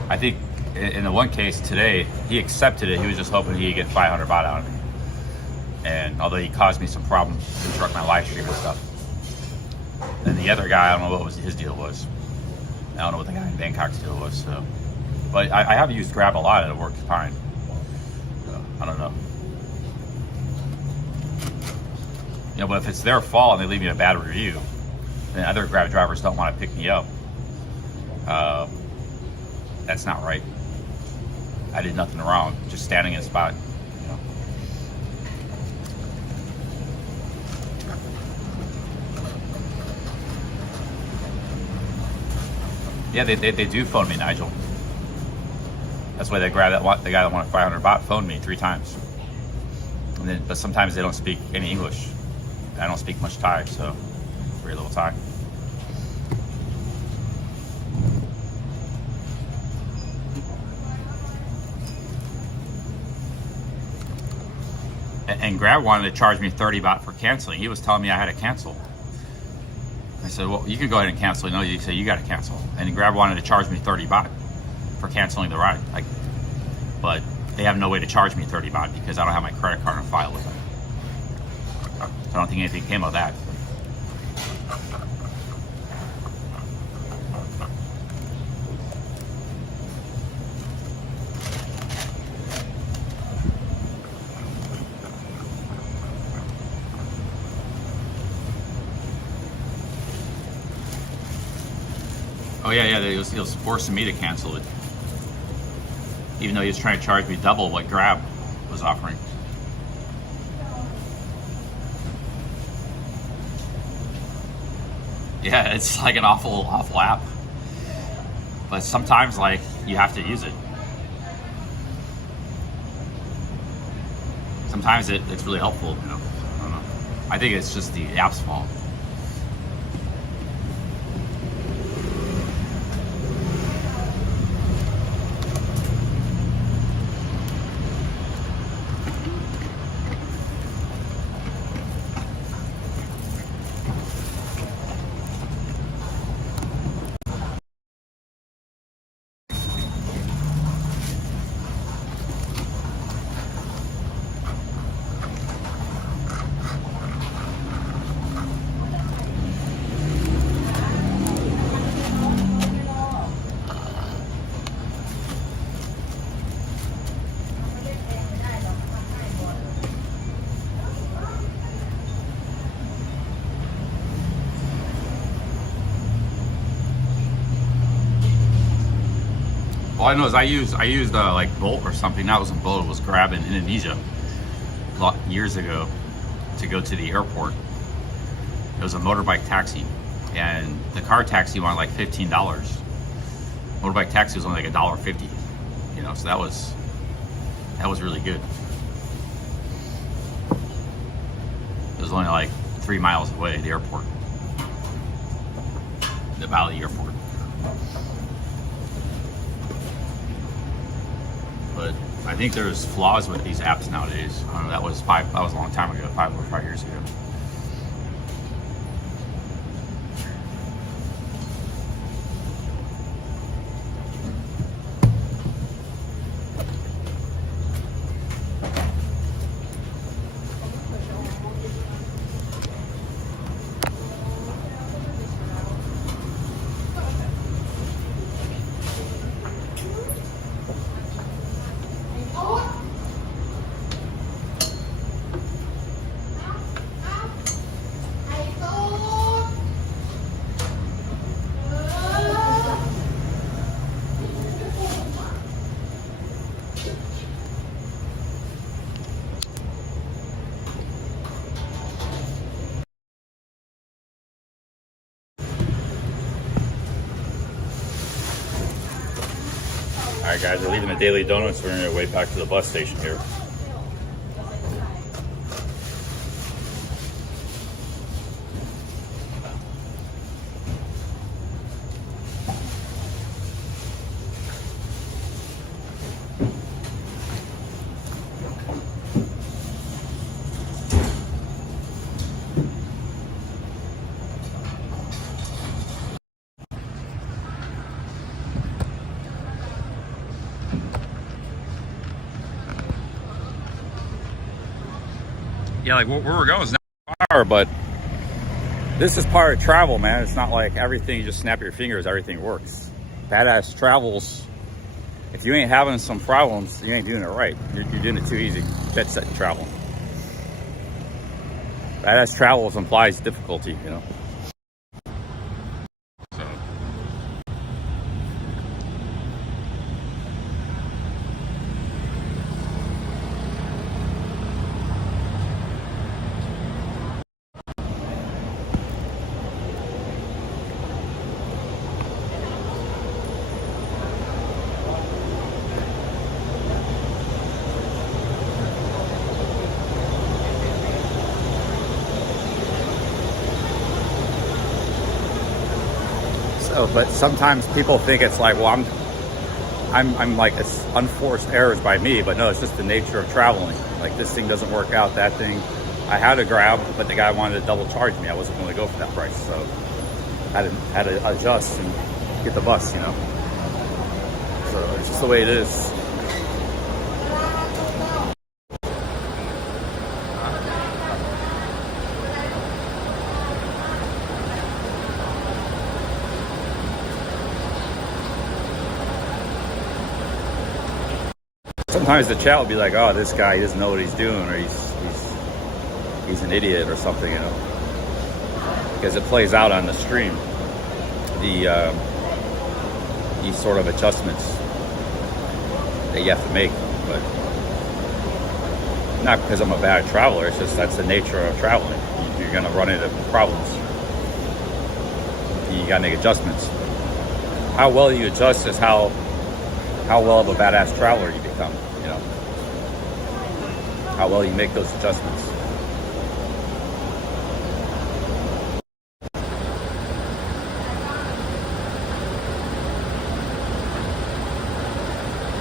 I think in the one case today, he accepted it. He was just hoping he could get 500 baht out of me. And although he caused me some problems, interrupt my live stream and stuff. And the other guy, I don't know what his deal was. I don't know what the guy in Bangkok's deal was. So, but I have used Grab a lot and it works fine. So, I don't know. You know, but if it's their fault and they leave me a bad review, then other Grab drivers don't want to pick me up. That's not right. I did nothing wrong, just standing in a spot, you know. Yeah, they do phone me, Nigel. That's why they grab the guy that wanted 500 baht phoned me 3 times. And then, but sometimes they don't speak any English. I don't speak much Thai, so very little Thai. And Grab wanted to charge me 30 baht for canceling. He was telling me I had to cancel. I said, well, you can go ahead and cancel. No, you say you got to cancel. And Grab wanted to charge me 30 baht for canceling the ride. But they have no way to charge me 30 baht because I don't have my credit card on file with them. So I don't think anything came of that. Oh Oh yeah, he was forcing me to cancel it, even though he was trying to charge me double what Grab was offering. Yeah, it's like an awful app, but sometimes like you have to use it. Sometimes it's really helpful, you know. I don't know. I think it's just the app's fault. All I know is I used like Bolt or something. That wasn't Bolt, it was Grab in Indonesia years ago to go to the airport. It was a motorbike taxi, and the car taxi wanted like $15. Motorbike taxi was only like $1.50. You know, so that was really good. It was only like 3 miles away, the airport, the Valley Airport. But I think there's flaws with these apps nowadays. I don't know, that was a long time ago, 5 years ago. Alright guys, we're leaving the Daily Donuts. We're on our way back to the bus station here. Yeah, like where we're going is not far, but this is part of travel, man. It's not like everything, you just snap your fingers, everything works. Badass travels, if you ain't having some problems, you ain't doing it right. You're doing it too easy. Jet set travel. Badass travels implies difficulty, you know. But sometimes people think it's like, well, I'm like, it's unforced errors by me, but no, it's just the nature of traveling. Like this thing doesn't work out, that thing. I had to grab, but the guy wanted to double charge me. I wasn't going to go for that price, so I had to adjust and get the bus, you know. So it's just the way it is. Sometimes the chat will be like, oh, this guy, he doesn't know what he's doing, or he's an idiot or something, you know, because it plays out on the stream. these sort of adjustments that you have to make, but not because I'm a bad traveler. It's just that's the nature of traveling. You're gonna run into problems. You gotta make adjustments. How well you adjust is how well of a badass traveler you become. You know, how well you make those adjustments.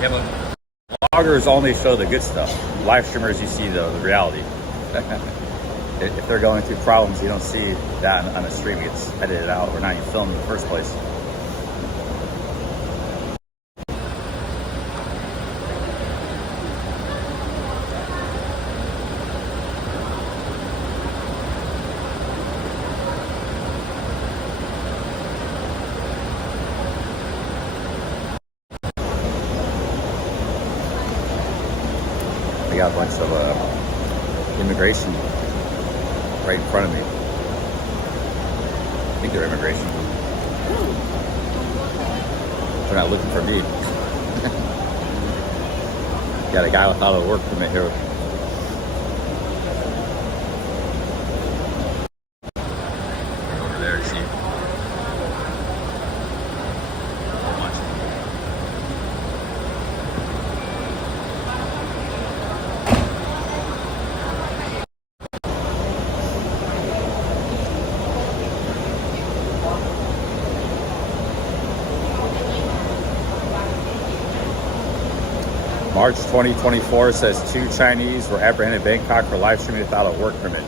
Yeah, but vloggers only show the good stuff. Live streamers, you see the reality. If they're going through problems, you don't see that on a stream. It gets edited out or not even filmed in the first place. I got a bunch of immigration right in front of me. I think they're immigration. They're not looking for me. Got a guy without a work permit here. Over there, see. March 2024 says 2 Chinese were apprehended in Bangkok for live streaming without a work permit.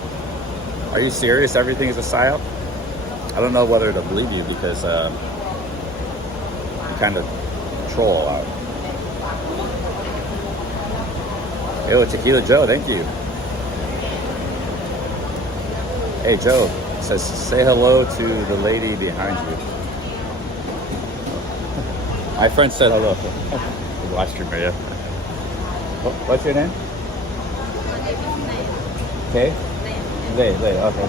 Are you serious? Everything is a psyop? I don't know whether to believe you because you kind of troll a lot. Yo, Tequila Joe, thank you. Hey Joe, says say hello to the lady behind you. My friend said hello. Live streamer, yeah. What's your name? Okay. Lay, okay.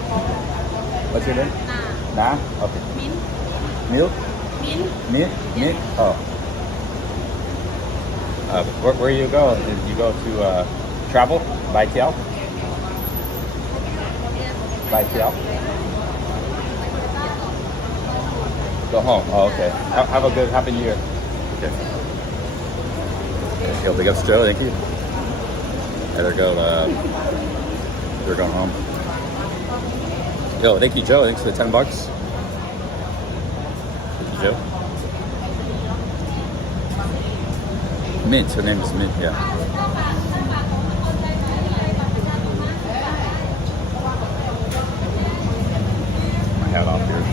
What's your name? Na. Okay. Milk? Mint? Oh. Where you go? Did you go to travel? By Tiao? By Tiao? Go home. Oh, okay. Have a good Happy New Year. Okay. Yo, big ups, Joe. Thank you. Yeah, they're going home. Yo, thank you, Joe. Thanks for the $10. Thank you, Joe. Mint. Her name is Mint. Yeah. My hat off here.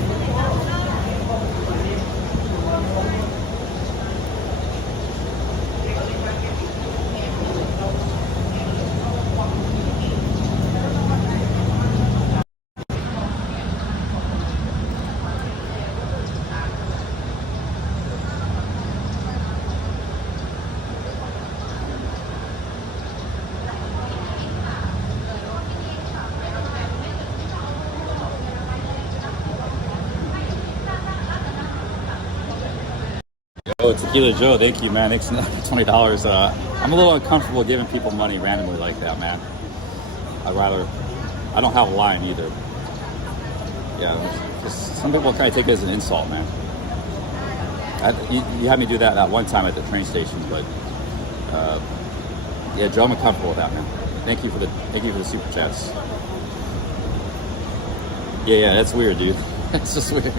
Oh, Tequila Joe, thank you, man. Thanks for $20. I'm a little uncomfortable giving people money randomly like that, man. I don't have a line either. Yeah, some people kind of take it as an insult, man. You had me do that one time at the train station, but yeah, Joe, I'm uncomfortable with that, man. Thank you for the super chats. Yeah, that's weird, dude. It's just weird.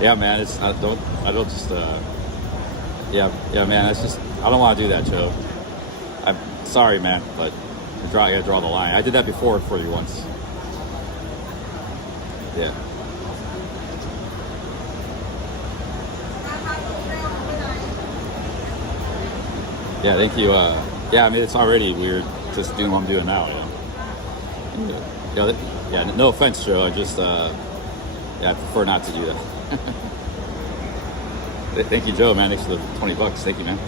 Yeah, man. Yeah, man, it's just, I don't want to do that, Joe. I'm sorry, man, but I gotta draw the line. I did that before for you once. Yeah. Yeah, thank you. Yeah, I mean, it's already weird just doing what I'm doing now, you know. Yeah, no offense, Joe. I just, yeah, I prefer not to do that. Thank you, Joe, man. Thanks for the $20. Thank you, man.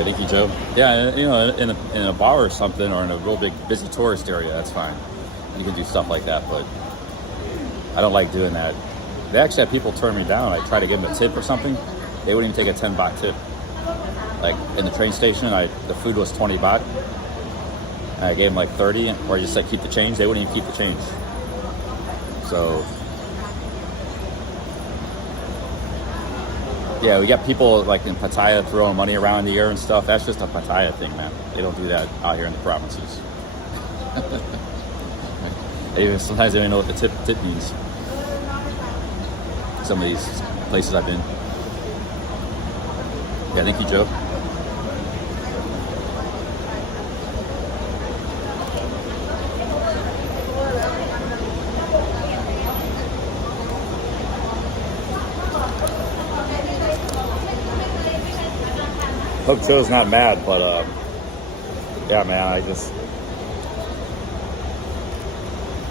Yeah, thank you, Joe. Yeah, you know, in a bar or something, or in a real big busy tourist area, that's fine. You can do stuff like that, but I don't like doing that. They actually had people turn me down. I tried to give them a tip or something. They wouldn't even take a 10 baht tip. Like in the train station, the food was 20 baht. And I gave them like 30, or I just said keep the change. They wouldn't even keep the change. So yeah, we got people like in Pattaya throwing money around in the air and stuff. That's just a Pattaya thing, man. They don't do that out here in the provinces. Sometimes they don't even know what the tip means. Some of these places I've been. Yeah, thank you, Joe. Hope Joe's not mad, but yeah, man, I just.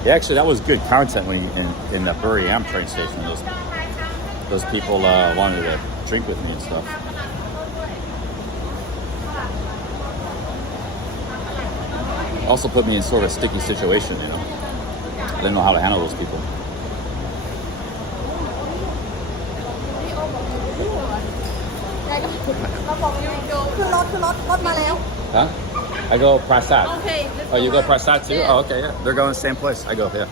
Yeah, actually, that was good content when in the Buriram train station. Those people wanted to drink with me and stuff. Also put me in sort of a sticky situation, you know. I didn't know how to handle those people. Huh? I go Prasat. Okay. Oh, you go Prasat too? Yeah. Oh, okay, yeah. They're going the same place. I go, yeah.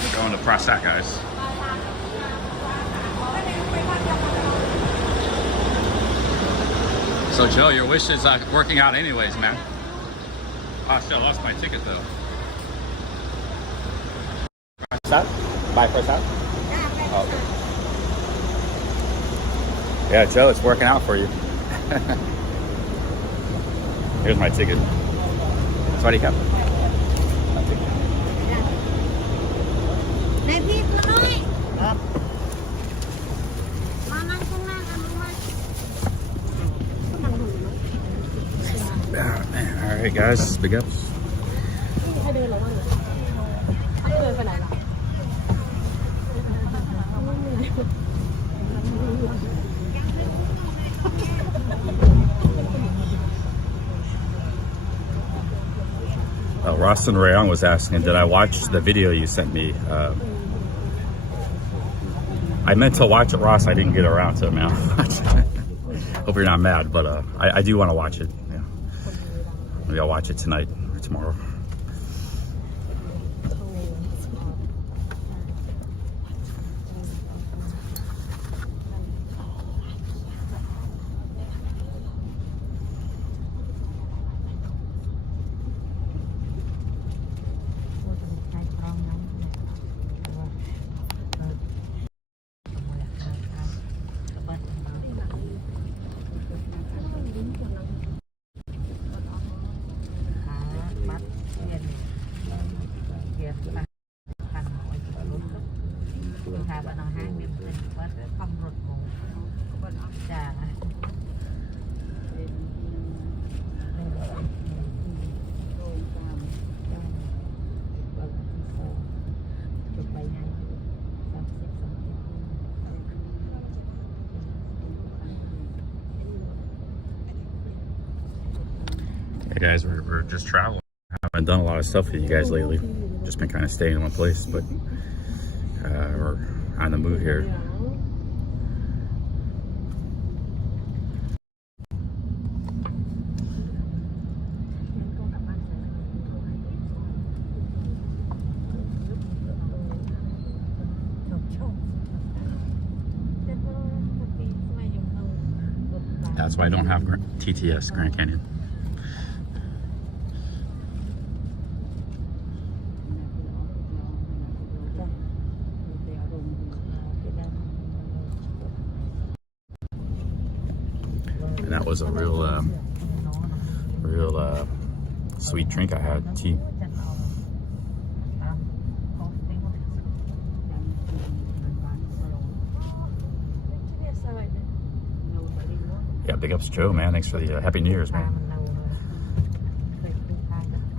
We're going to Prasat, guys. So, Joe, your wish is working out anyways, man. Oh, shit, I lost my ticket, though. Prasat? Bye, Prasat? Oh, okay. Yeah, Joe, it's working out for you. Here's my ticket. Sorry, Cap. Man, all right, guys, big ups. Ross and Rayong was asking, did I watch the video you sent me? I meant to watch it, Ross. I didn't get around to it, man. Hope you're not mad, but I do want to watch it. Yeah. Maybe I'll watch it tonight or tomorrow. Hey guys, we're just traveling. I haven't done a lot of stuff with you guys lately. Just been kind of staying in one place, but we're on the move here. That's why I don't have TTS, Grand Canyon. And that was a real sweet drink I had, tea. Yeah, big ups, Joe, man. Thanks for the Happy New Year's, man.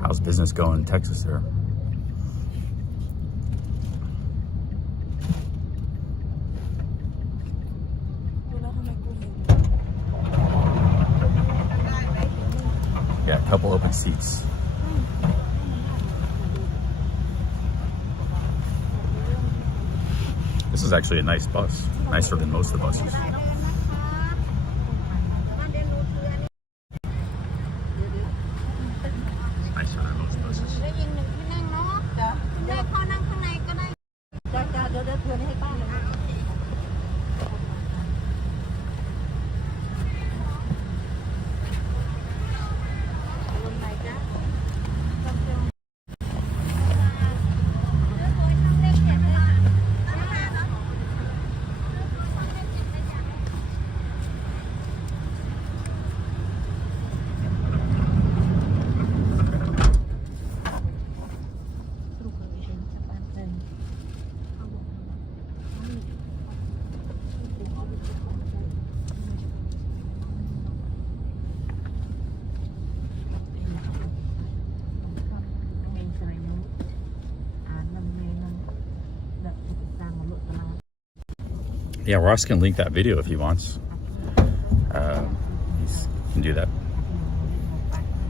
How's business going in Texas there? Yeah, a couple open seats. This is actually a nice bus, nicer than most of the buses. Nicer than most buses. Yeah, Ross can link that video if he wants. He can do that.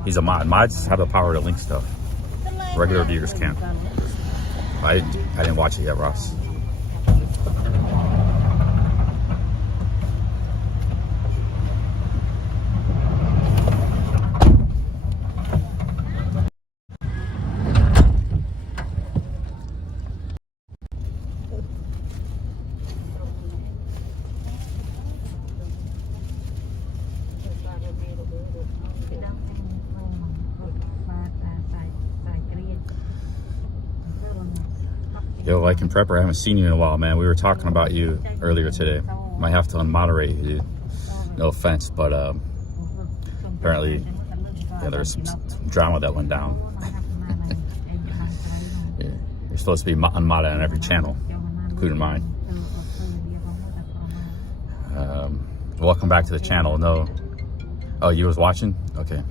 He's a mod. Mods have the power to link stuff. Regular viewers can't. I didn't watch it yet, Ross. Yo, Viking Prepper, I haven't seen you in a while, man. We were talking about you earlier today. Might have to unmoderate you, dude. No offense, but apparently, yeah, there's some drama that went down. Yeah, you're supposed to be unmodded on every channel, including mine. Welcome back to the channel. No, oh, you was watching? Okay.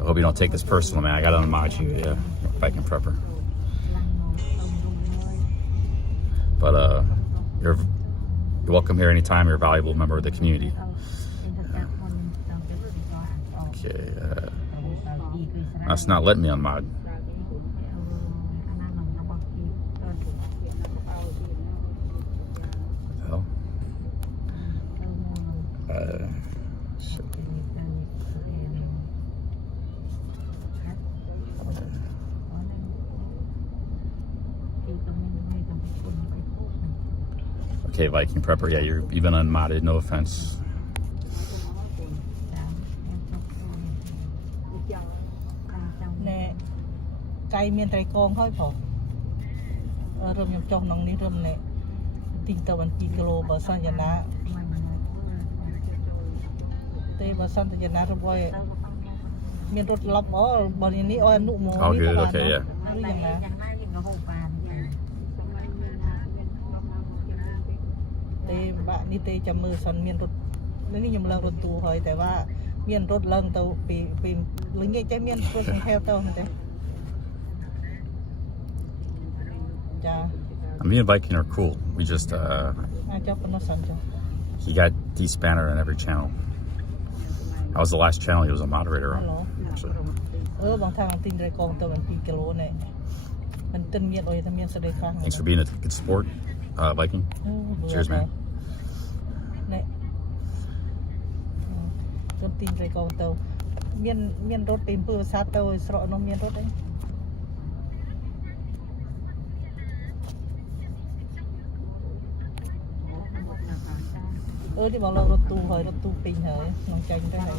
I hope you don't take this personal, man. I gotta unmod you. Yeah, Viking Prepper. But you're welcome here anytime. You're a valuable member of the community. Okay, that's not letting me unmod. What the hell? Shit. Okay, Viking Prepper, yeah, you've been unmodded, no offense. ไก่เมียนไตรกองค่อยพอเริ่มยำจองน้องนี่เริ่มเนี่ยติงตะวันปีกิโลบาสันยนะเตบาสันตะยนะรบไว้เมียนรถลับอ๋อบริเวณนี้อ้อยนุโมนี่ประมาณนั้นหรือยังไงเตบะนี่เตจำมือสันเมียนรถนี่ยำเลิงรถตู้หอยแต่ว่าเมียนรถเลิงเตาปีหรือไงใจเมียนรถแถวเตาเต Me and Viking are cool. We just he got despanner on every channel. That was the last channel he was a moderator on. Actually. Thanks for being a good sport, Viking. Cheers, man. Đi bảo rốt tu pin hỡi nông chanh đây hỡi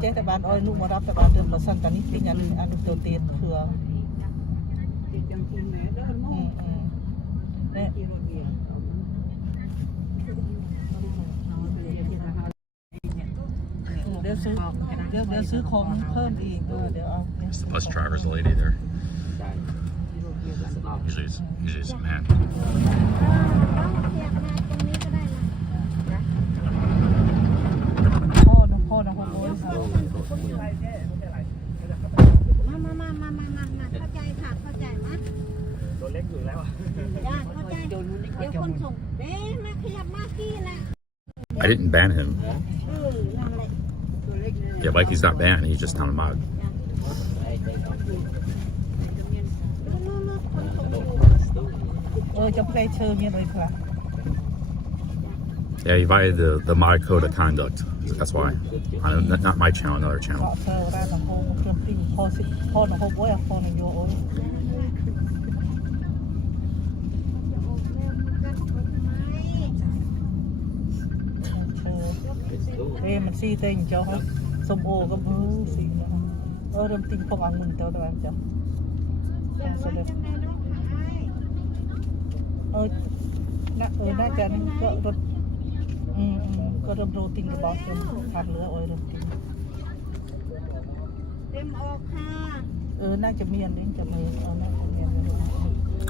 chế tại bạn ơi nụ mà đáp tại bạn được mà sân tán ít pin ăn được đầu tiên thừa đấyเดี๋ยวซื้อของเพิ่มอีกเดี๋ยวเอา The bus driver's a lady there. Usually it's a man. I didn't ban him. Yeah, Viking's not banned. He's just not a mod. Yeah, he violated the mod code of conduct. That's why. Not my channel, another channel.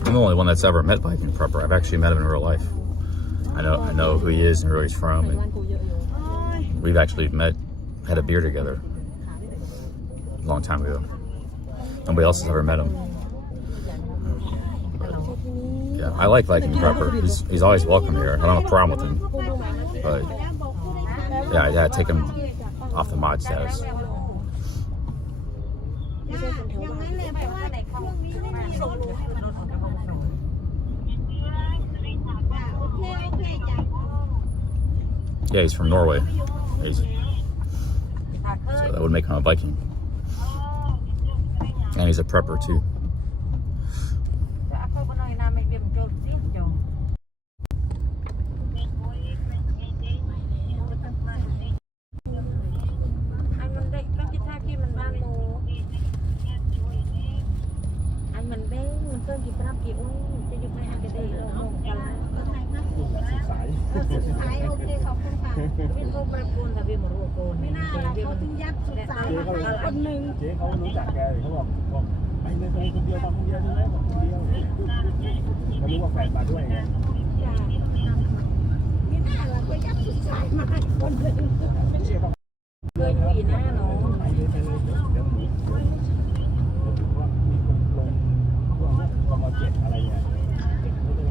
I'm the only one that's ever met Viking Prepper. I've actually met him in real life. I know who he is and where he's from, and we've actually had a beer together a long time ago. Nobody else has ever met him. But, yeah, I like Viking Prepper. He's always welcome here. I don't have a problem with him, but yeah, I had to take him off the mod status. Yeah, he's from Norway. So that would make him a Viking. And he's a prepper too.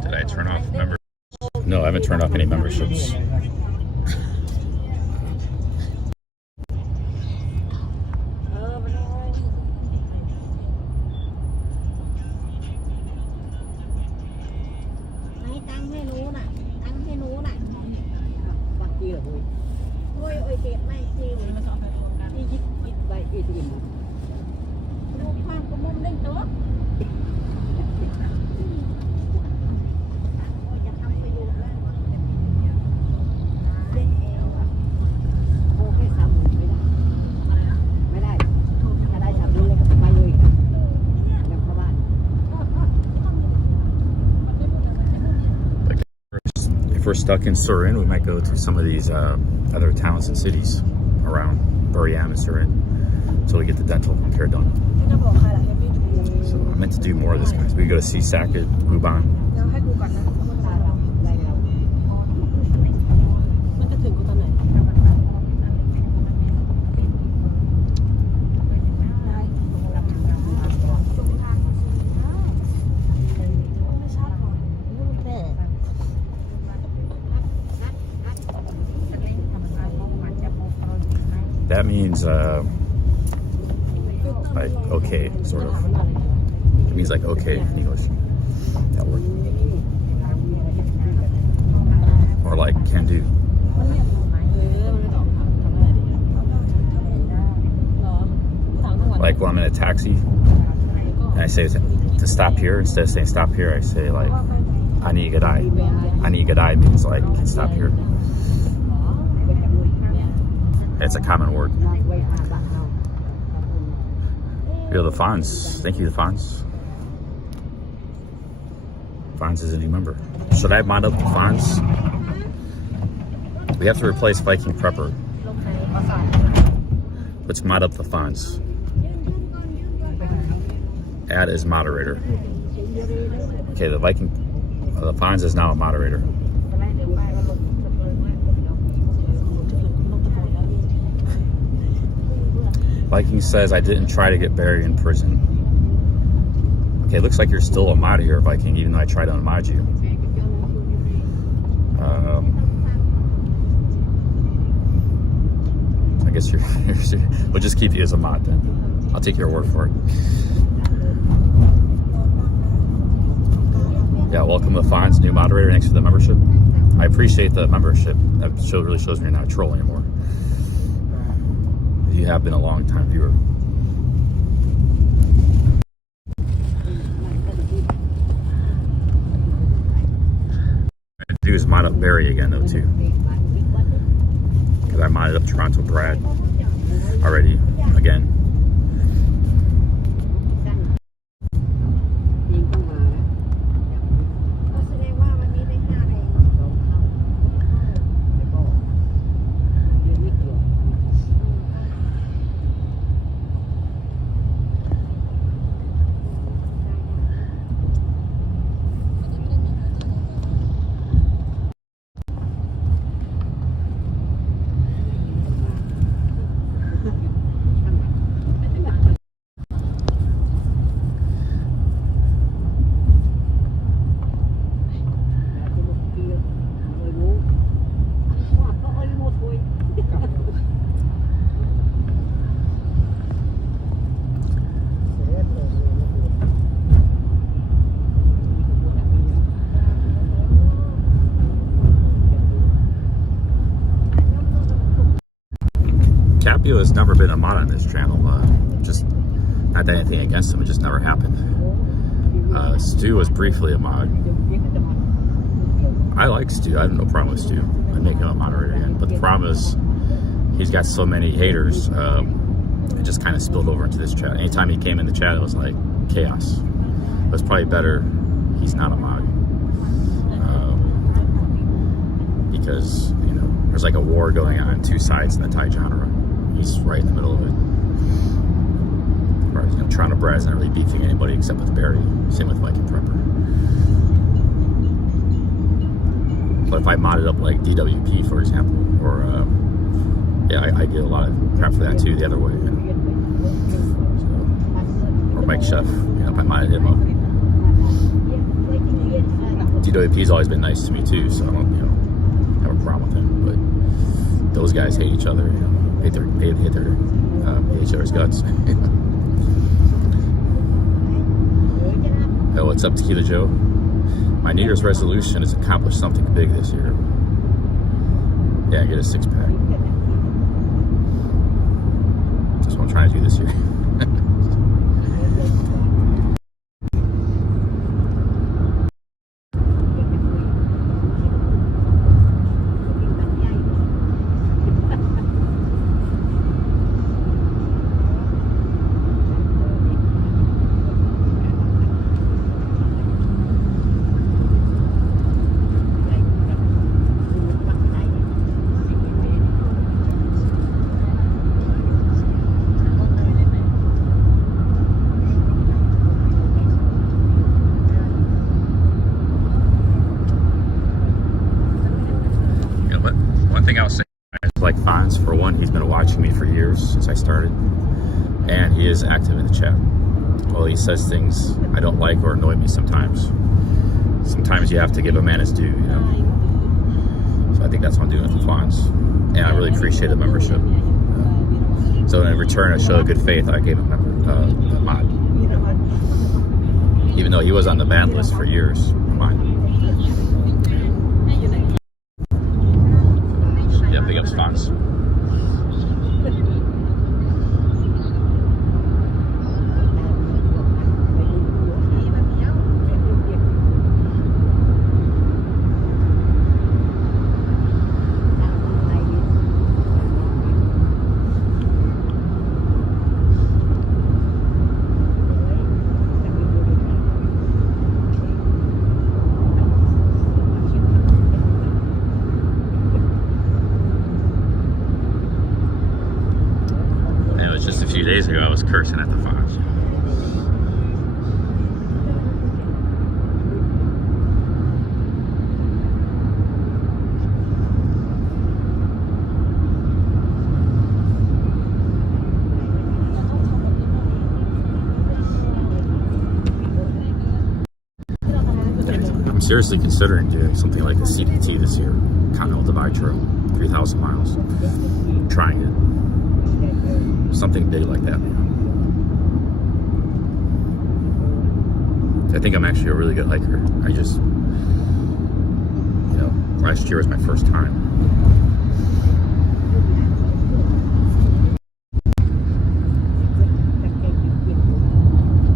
Did I turn off members? No, I haven't turned off any memberships. We're stuck in Surin, we might go to some of these other towns and cities around Buriam and Surin until we get the dental care done. So I meant to do more of this, guys. We go to Sac at Suburban. That means like okay, sort of. It means like okay in English. That word. Or like can do. Like when I'm in a taxi and I say to stop here, instead of saying stop here, I say like ani gadai. Ani gadai means like can stop here. It's a common word. Yo, the Fonz. Thank you, the Fonz. Fonz is a new member. Should I mod up the Fonz? We have to replace Viking Prepper. Let's mod up the Fonz. Add as moderator. Okay, the Fonz is now a moderator. Viking says, I didn't try to get buried in prison. Okay, looks like you're still a mod here, Viking, even though I tried to unmod you. I guess we'll just keep you as a mod then. I'll take your word for it. Yeah, welcome to Fonz, new moderator. Thanks for the membership. I appreciate the membership. That really shows me you're not a troll anymore. You have been a long time viewer. I do is mod up Barry again though too, because I modded up Toronto Brad already again. Capio has never been a mod on this channel. Just not that anything against him, it just never happened. Stu was briefly a mod. I like Stu. I have no problem with Stu. I'd make him a moderator again. But the problem is, he's got so many haters. It just kind of spilled over into this chat. Anytime he came in the chat, it was like chaos. It was probably better he's not a mod. Because, you know, there's like a war going on two sides in the Thai genre. He's right in the middle of it. Or, you know, Toronto Brad's not really beefing anybody except with Barry. Same with Mike and Prepper. But if I modded up like DWP, for example, or yeah, I get a lot of crap for that too, the other way. You know? So, or Mike Chef, you know, if I modded him up. DWP's always been nice to me too, so I don't, you know, have a problem with him. But those guys hate each other, you know. Hate each other's guts. Oh, what's up, Tequila Joe? My New Year's resolution is to accomplish something big this year. Yeah, get a 6-pack. That's what I'm trying to do this year. Like Fonz, for one, he's been watching me for years since I started, and he is active in the chat. Well, he says things I don't like or annoy me sometimes. Sometimes you have to give a man his due, you know. So I think that's what I'm doing with the Fonz, and I really appreciate the membership. So in return, I showed good faith. I gave him a mod, even though he was on the ban list for years. Yeah, big ups, Fonz. Just a few days ago, I was cursing at the Fonz. I'm seriously considering doing something like a CDT this year, Continental Divide Trail, 3,000 miles. I'm trying it. Something big like that. I think I'm actually a really good hiker. I just, last year was my first time.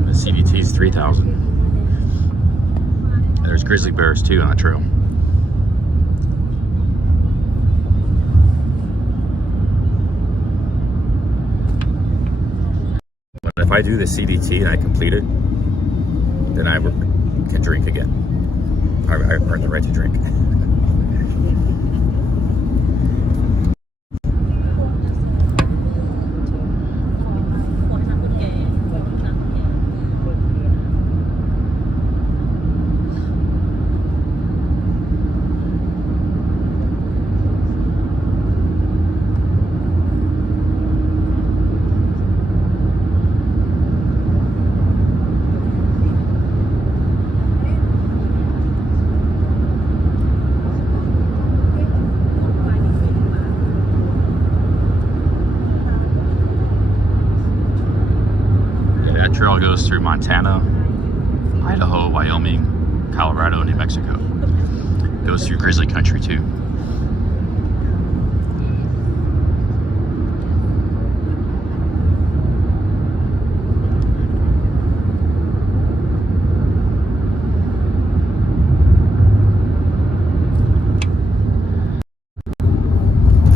The CDT is 3,000. There's grizzly bears too on the trail. But if I do the CDT and I complete it, then I can drink again. I earn the right to drink. Trail goes through Montana, Idaho, Wyoming, Colorado, New Mexico. Goes through grizzly country too.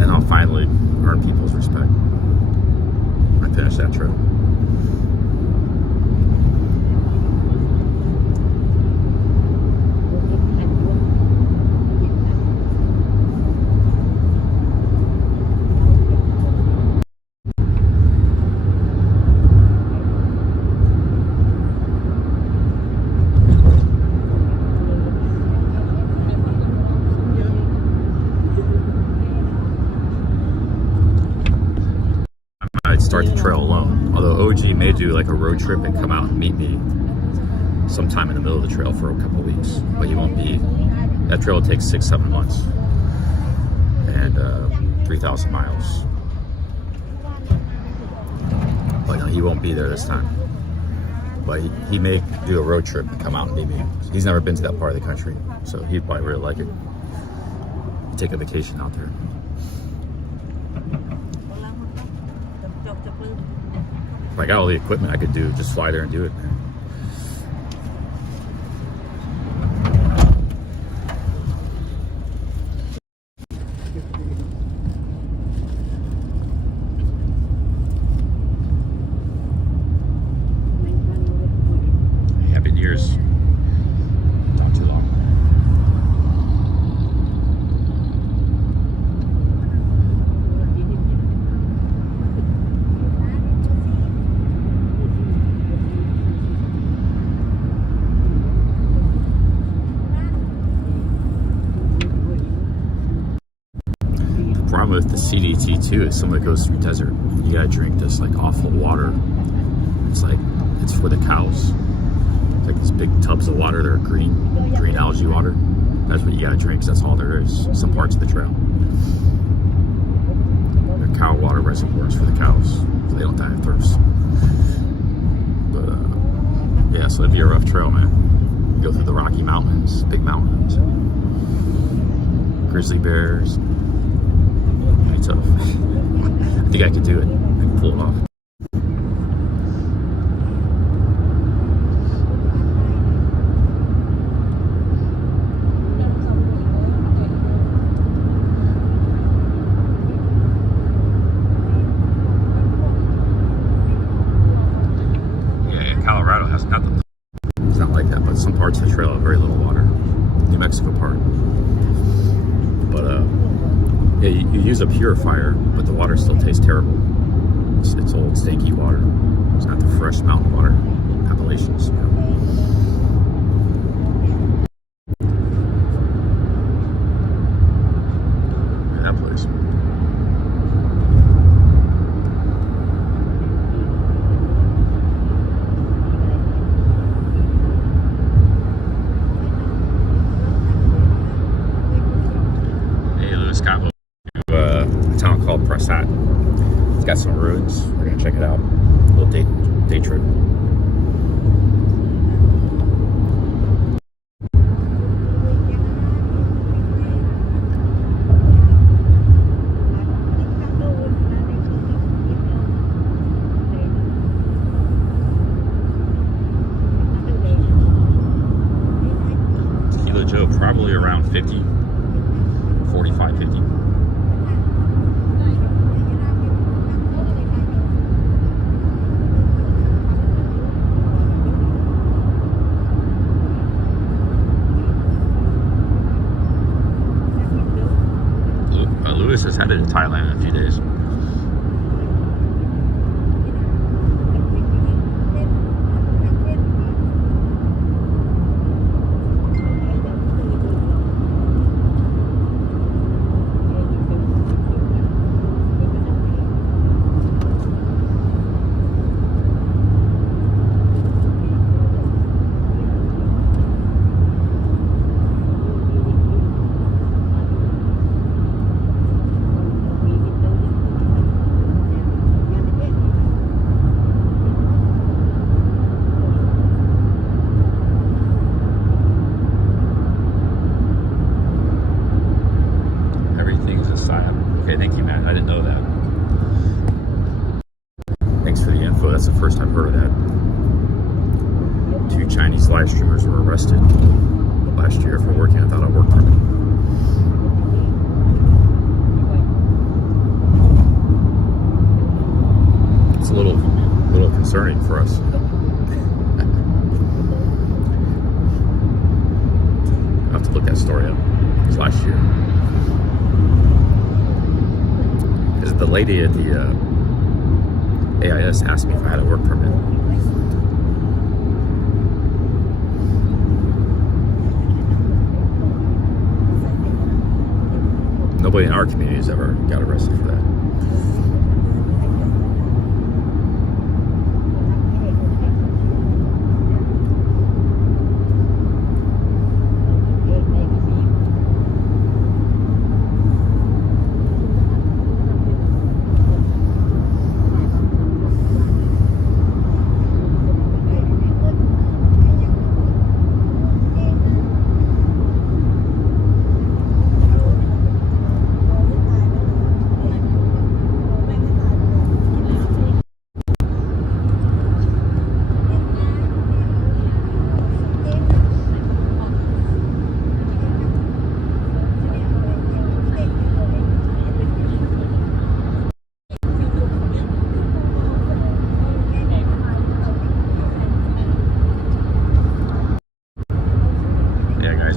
And I'll finally earn people's respect. I finished that trail. Start the trail alone. Although OG may do like a road trip and come out and meet me sometime in the middle of the trail for a couple of weeks, but he won't be. That trail will take 6-7 months and 3,000 miles. But he won't be there this time. But he may do a road trip and come out and meet me. He's never been to that part of the country, so he'd probably really like it. Take a vacation out there. If I got all the equipment, I could just fly there and do it, man. Happy New Year's. Not too long. With the CDT too is someone that goes through desert. You gotta drink this like awful water. It's for the cows. It's like these big tubs of water that are green algae water. That's what you gotta drink, 'cause that's all there is. Some parts of the trail. They're cow water reservoirs for the cows, so they don't die of thirst. But yeah, so it'd be a rough trail, man. You go through the Rocky Mountains, big mountains, grizzly bears. Tough. I think I could do it. I can pull it off. Yeah, Colorado has nothing. It's not like that, but some parts of the trail have very little water. New Mexico part. But yeah, you use a purifier, but the water still tastes terrible. It's old, stinky water. It's not the fresh mountain water, Appalachians. Look at that place. Hey, Lewis Scott. A town called Prasat. It's got got some ruins. We're gonna check it out. A little day trip. Kilo Joe, probably around 50, 45, 50. Lewis is headed to Thailand in a few days. Okay, thank you, Matt. I didn't know that. Thanks for the info. That's the first I've heard of that. 2 Chinese live streamers were arrested last year for working without a work permit. It's a little concerning for us. I'll have to look that story up. It was last year. Because the lady at the AIS asked me if I had a work permit. Nobody in our community has ever got arrested for that.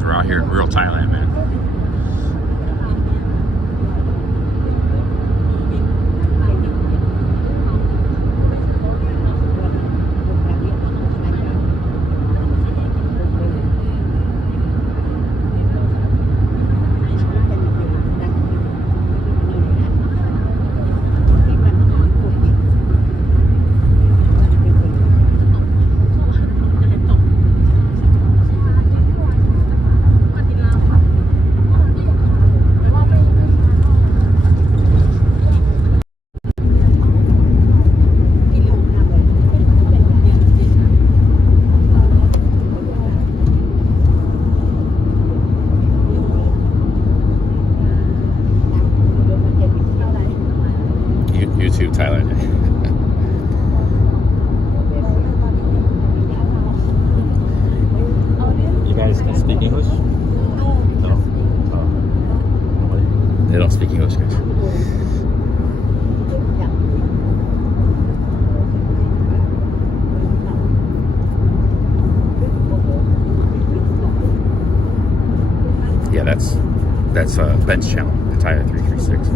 We're out here in real Thailand, man. YouTube Thailand. You guys can speak English? No? Oh. They don't speak English, guys. Yeah, that's Ben's channel, Thai 336.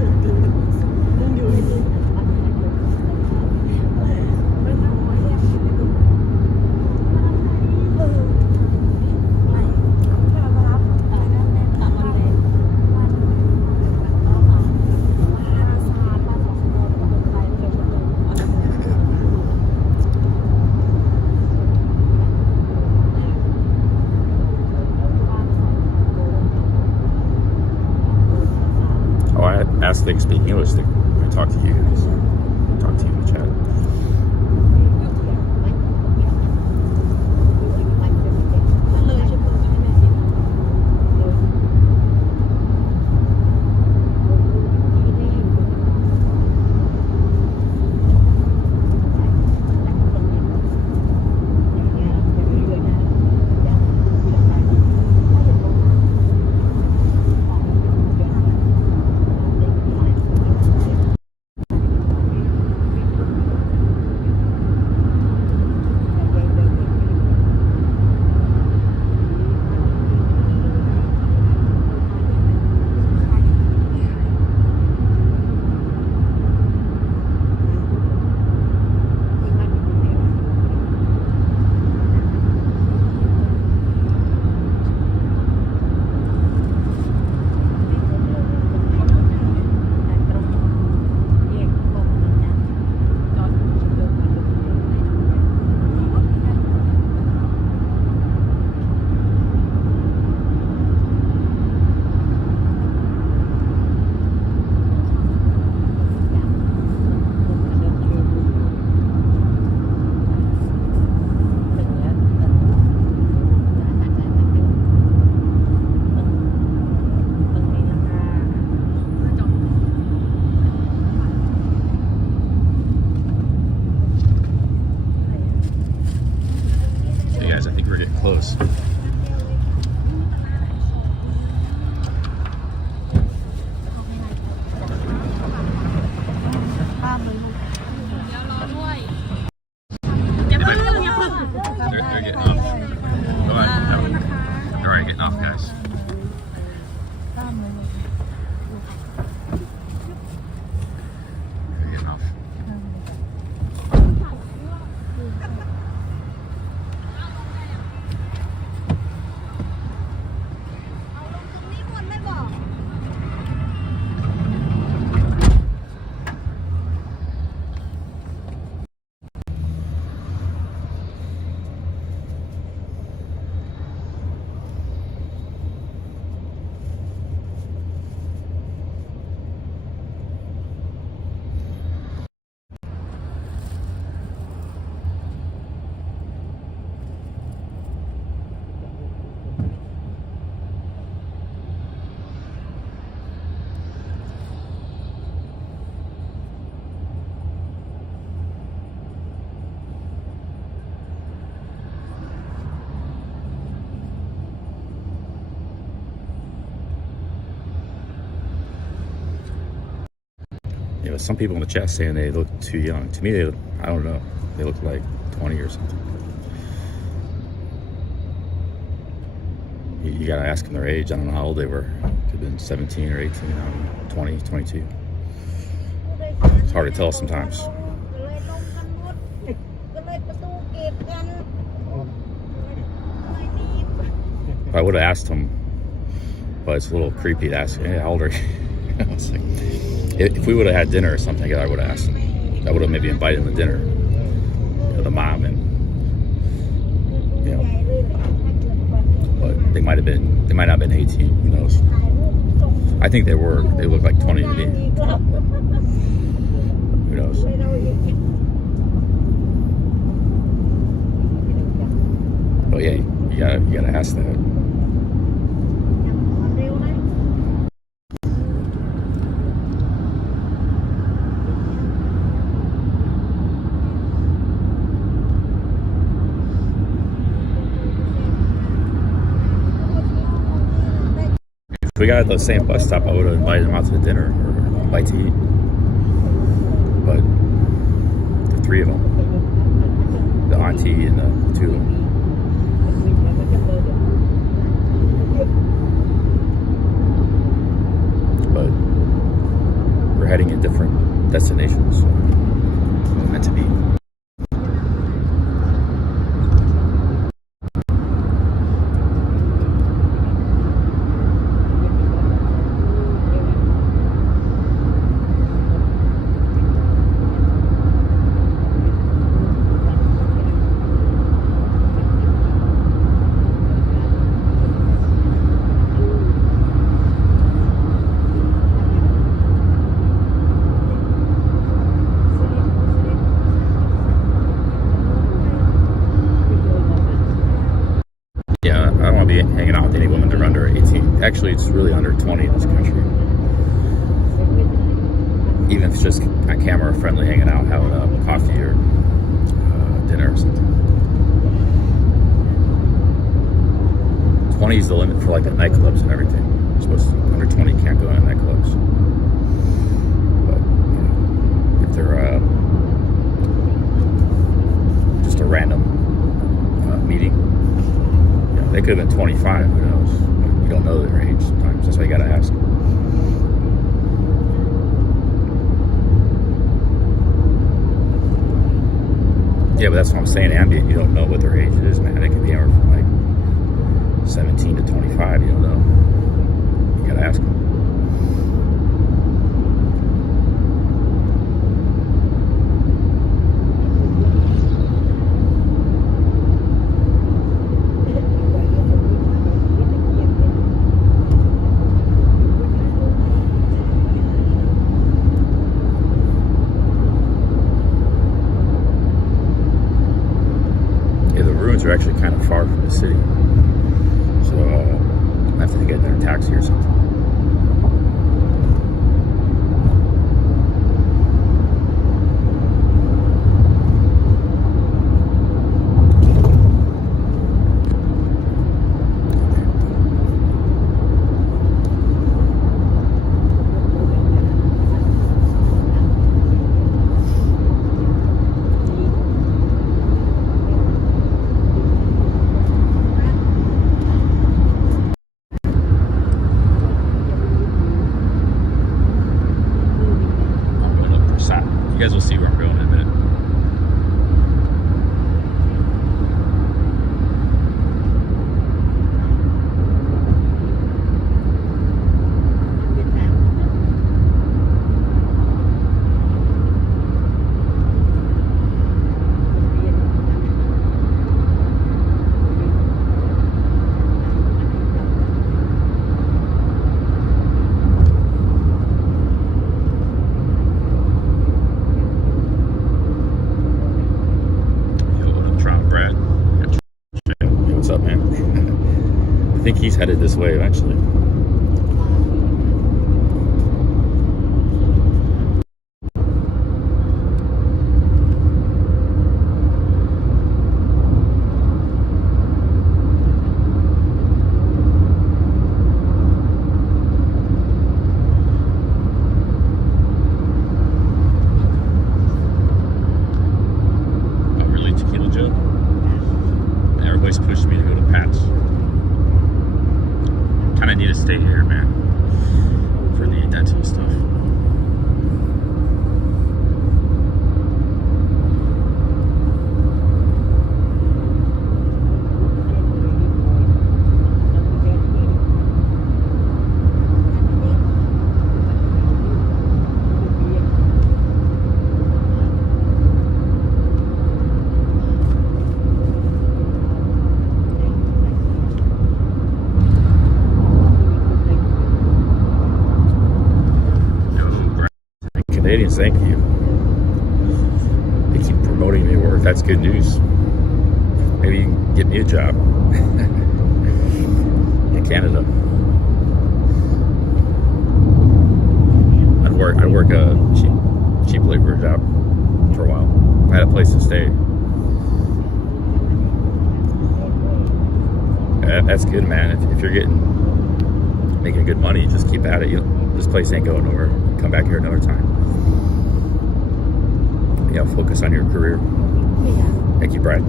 Ask they can speak English to talk to you guys. close. They're getting off. Go ahead. They're already getting off, guys. They're getting off. You know, some people in the chat saying they look too young. To me, they, I don't know. They look like 20 or something. You gotta ask them their age. I don't know how old they were. Could have been 17 or 18, I don't know, 20, 22. It's hard to tell sometimes. I would have asked him, but it's a little creepy to ask, hey, how old are you? I was like, if we would have had dinner or something, I would have asked him. I would have maybe invited him to dinner. You know, the mom and, you know. But they might not have been 18, who knows. I think they looked like 20 to me. Who knows? But yeah, you gotta ask that. If we got at the same bus stop, I would have invited them out to dinner or a bite to eat. But the three of them, the auntie and the two of them. But we're heading in different destinations. So it's meant to be. Hanging out with any women that are under 18. Actually, it's really under 20 in this country. Even if it's just on camera friendly, hanging out, having a coffee or dinner or something. 20 is the limit for like the nightclubs and everything. You're supposed to, under 20 can't go in nightclubs. But yeah, if they're just a random meeting, they could have been 25, who knows? You don't know their age sometimes. That's why you gotta ask. Yeah, but that's what I'm saying, ambient. You don't know what their age is, man. They could be anywhere from like 17 to 25. You don't know. You gotta ask them. Are actually kind of far from the city, so I have to get there in a taxi or something. think he's headed this way eventually. Everybody's pushing me to go to Pat's. Kind of need to stay here, man, for the dental stuff. Canadians, thank you. They keep promoting me work. That's good news. Maybe you can get me a job in Canada. I'd work a cheap labor job for a while. I had a place to stay. That's good, man. If you're making good money, just keep at it. This place ain't going nowhere. Come back here another time. Yeah, focus on your career. Thank you, Brad.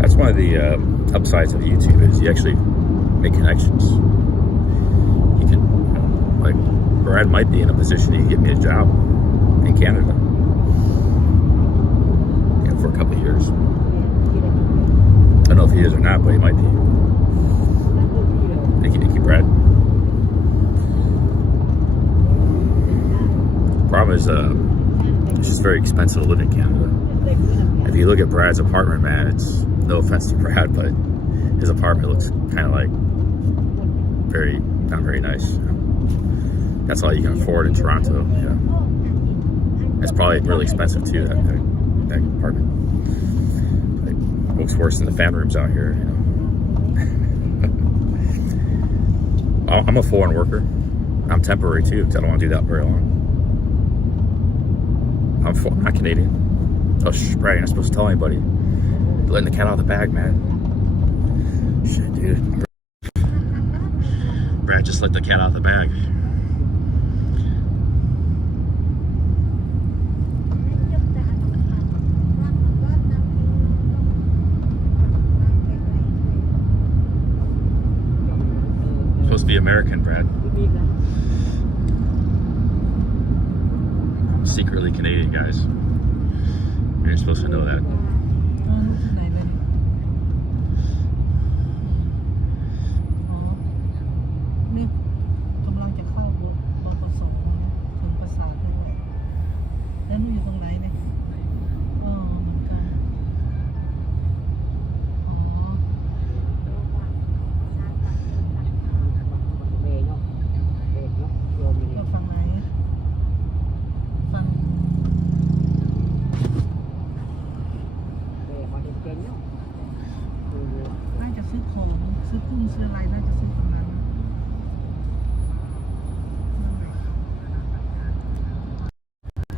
That's one of the upsides of YouTube is you actually make connections. You can, like, Brad might be in a position to get me a job in Canada. Yeah, for a couple of years. I don't know if he is or not, but he might be. Thank you, Brad. Problem is, it's just very expensive to live in Canada. If you look at Brad's apartment, man, it's no offense to Brad, but his apartment looks kind of like not very nice. That's all you can afford in Toronto. Yeah, it's probably really expensive too. That apartment. It looks worse than the fan rooms out here. You know? I'm a foreign worker. I'm temporary too, because I don't want to do that very long. I'm not Canadian. Oh, Brad, you're not supposed to tell anybody. You're letting the cat out of the bag, man. Shit, dude. Brad just let the cat out of the bag. Supposed to be American, Brad. I'm secretly Canadian, guys. You're supposed to know that.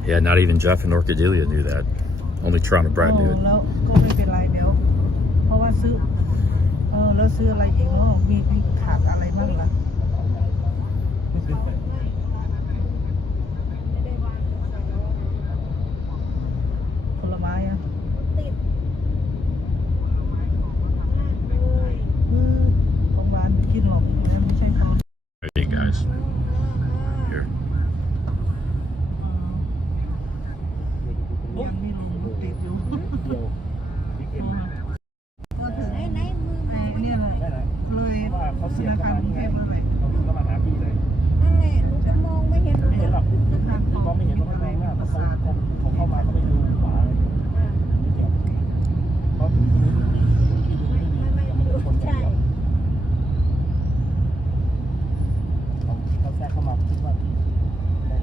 Yeah, not even Jeff and Orchidelia knew that. Only Tron and Brad knew it. แล้วก็ไม่เป็นไรเดี๋ยวเพราะว่าซื้อแล้วซื้ออะไรอีกเนาะมีขาดอะไรบ้างล่ะผลไม้อ่ะของหวานกินหรอกไม่ใช่ของ Hey guys. Here. ยังไม่ลงรถติดอยู่ก็ถึงไอ้เนี่ยเลยธนาคารกรุงเทพนั่นแหละ ก็มาหาพี่เลย นั่นแหละหนูจะมองไม่เห็น ไม่เห็นหรอก ทาง มองไม่เห็นเพราะข้างในน่ะเขาเข้ามาเขาไม่ดูขวาเลยไม่เกี่ยวเพราะที่ดูคนใช่เขาแทรกเข้ามาคิดว่าพี่ได้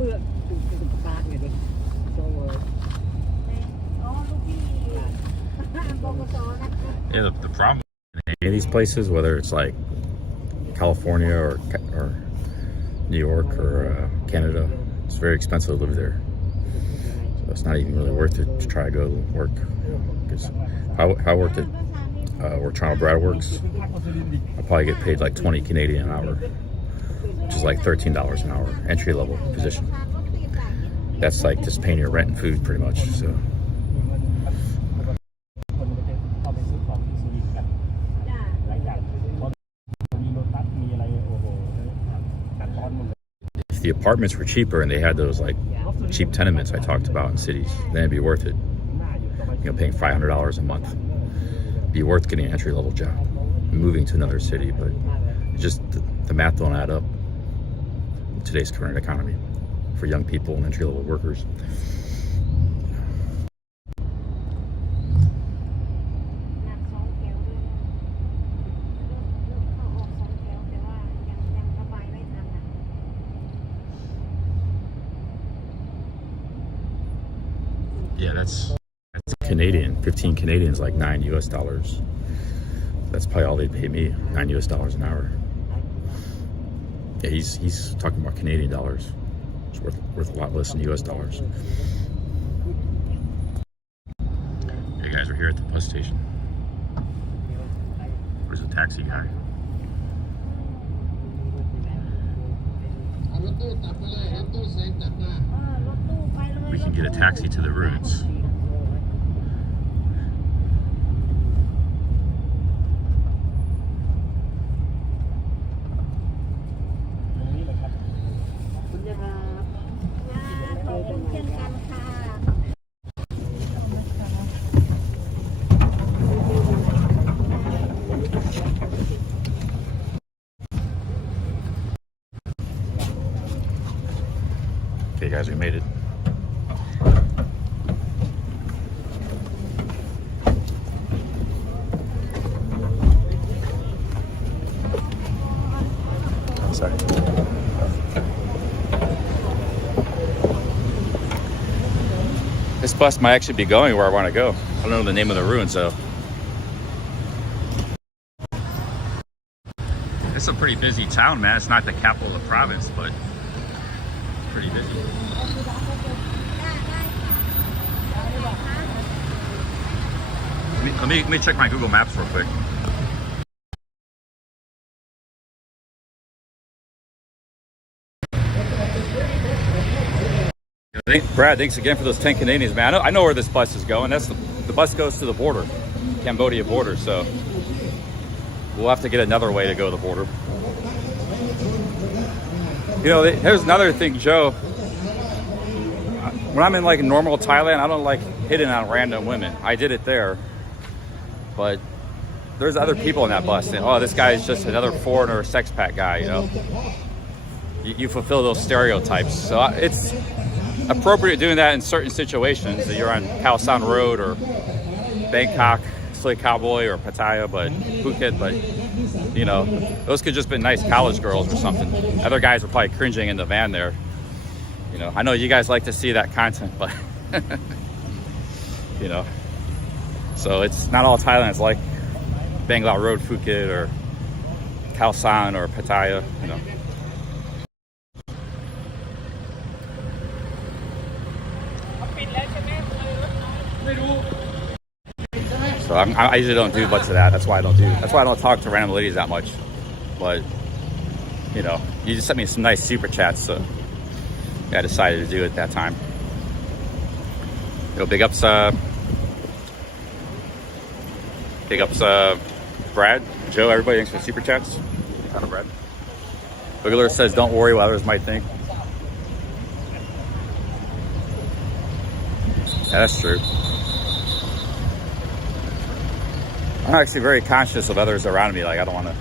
Yeah, the problem in any of these places, whether it's like California or New York or Canada, it's very expensive to live there. So it's not even really worth it to try to go work. Because I worked at where Toronto Brad works, I'll probably get paid like 20 Canadian an hour, which is like $13 an hour, entry level position. That's like just paying your rent and food pretty much. So. If the apartments were cheaper and they had those like cheap tenements I talked about in cities, then it'd be worth it. You know, paying $500 a month. It'd be worth getting an entry level job, moving to another city, but it's just the math don't add up in today's current economy for young people and entry level workers. Yeah, that's Canadian. 15 Canadians, like $9 US. That's probably all they'd pay me, $9 US an hour. Yeah, he's talking about Canadian dollars. It's worth a lot less than US dollars. Hey guys, we're here at the bus station. Where's the taxi guy? We can get a taxi to the ruins. Okay guys, we made it. Sorry. This bus might actually be going where I want to go. I don't know the name of the ruins though. It's a pretty busy town, man. It's not the capital of the province, but it's pretty busy. Let me check my Google Maps real quick. Brad, thanks again for those 10 Canadians, man. I know where this bus is going. That's the bus goes to the border, Cambodia border. So we'll have to get another way to go to the border. You know, here's another thing, Joe. When I'm in like normal Thailand, I don't like hitting on random women. I did it there, but there's other people in that bus. And, oh, this guy is just another foreigner sex-pack guy. You know, you fulfill those stereotypes. So it's appropriate doing that in certain situations. That you're on Khao San Road or Bangkok, Soy Cowboy or Pattaya, but Phuket, but you know, those could just be nice college girls or something. Other guys were probably cringing in the van there. You know, I know you guys like to see that content, but you know, so it's not all Thailand. It's like Bangla Road, Phuket, or Khao San or Pattaya. You know. So I usually don't do much of that. That's why I don't talk to random ladies that much. But you know, you just sent me some nice super chats, so I decided to do it at that time. Big ups, Brad, Joe, everybody. Thanks for the super chats. Kind of Brad. Boogler says, "Don't worry what others might think." Yeah, that's true. I'm actually very conscious of others around me. Like I don't want to.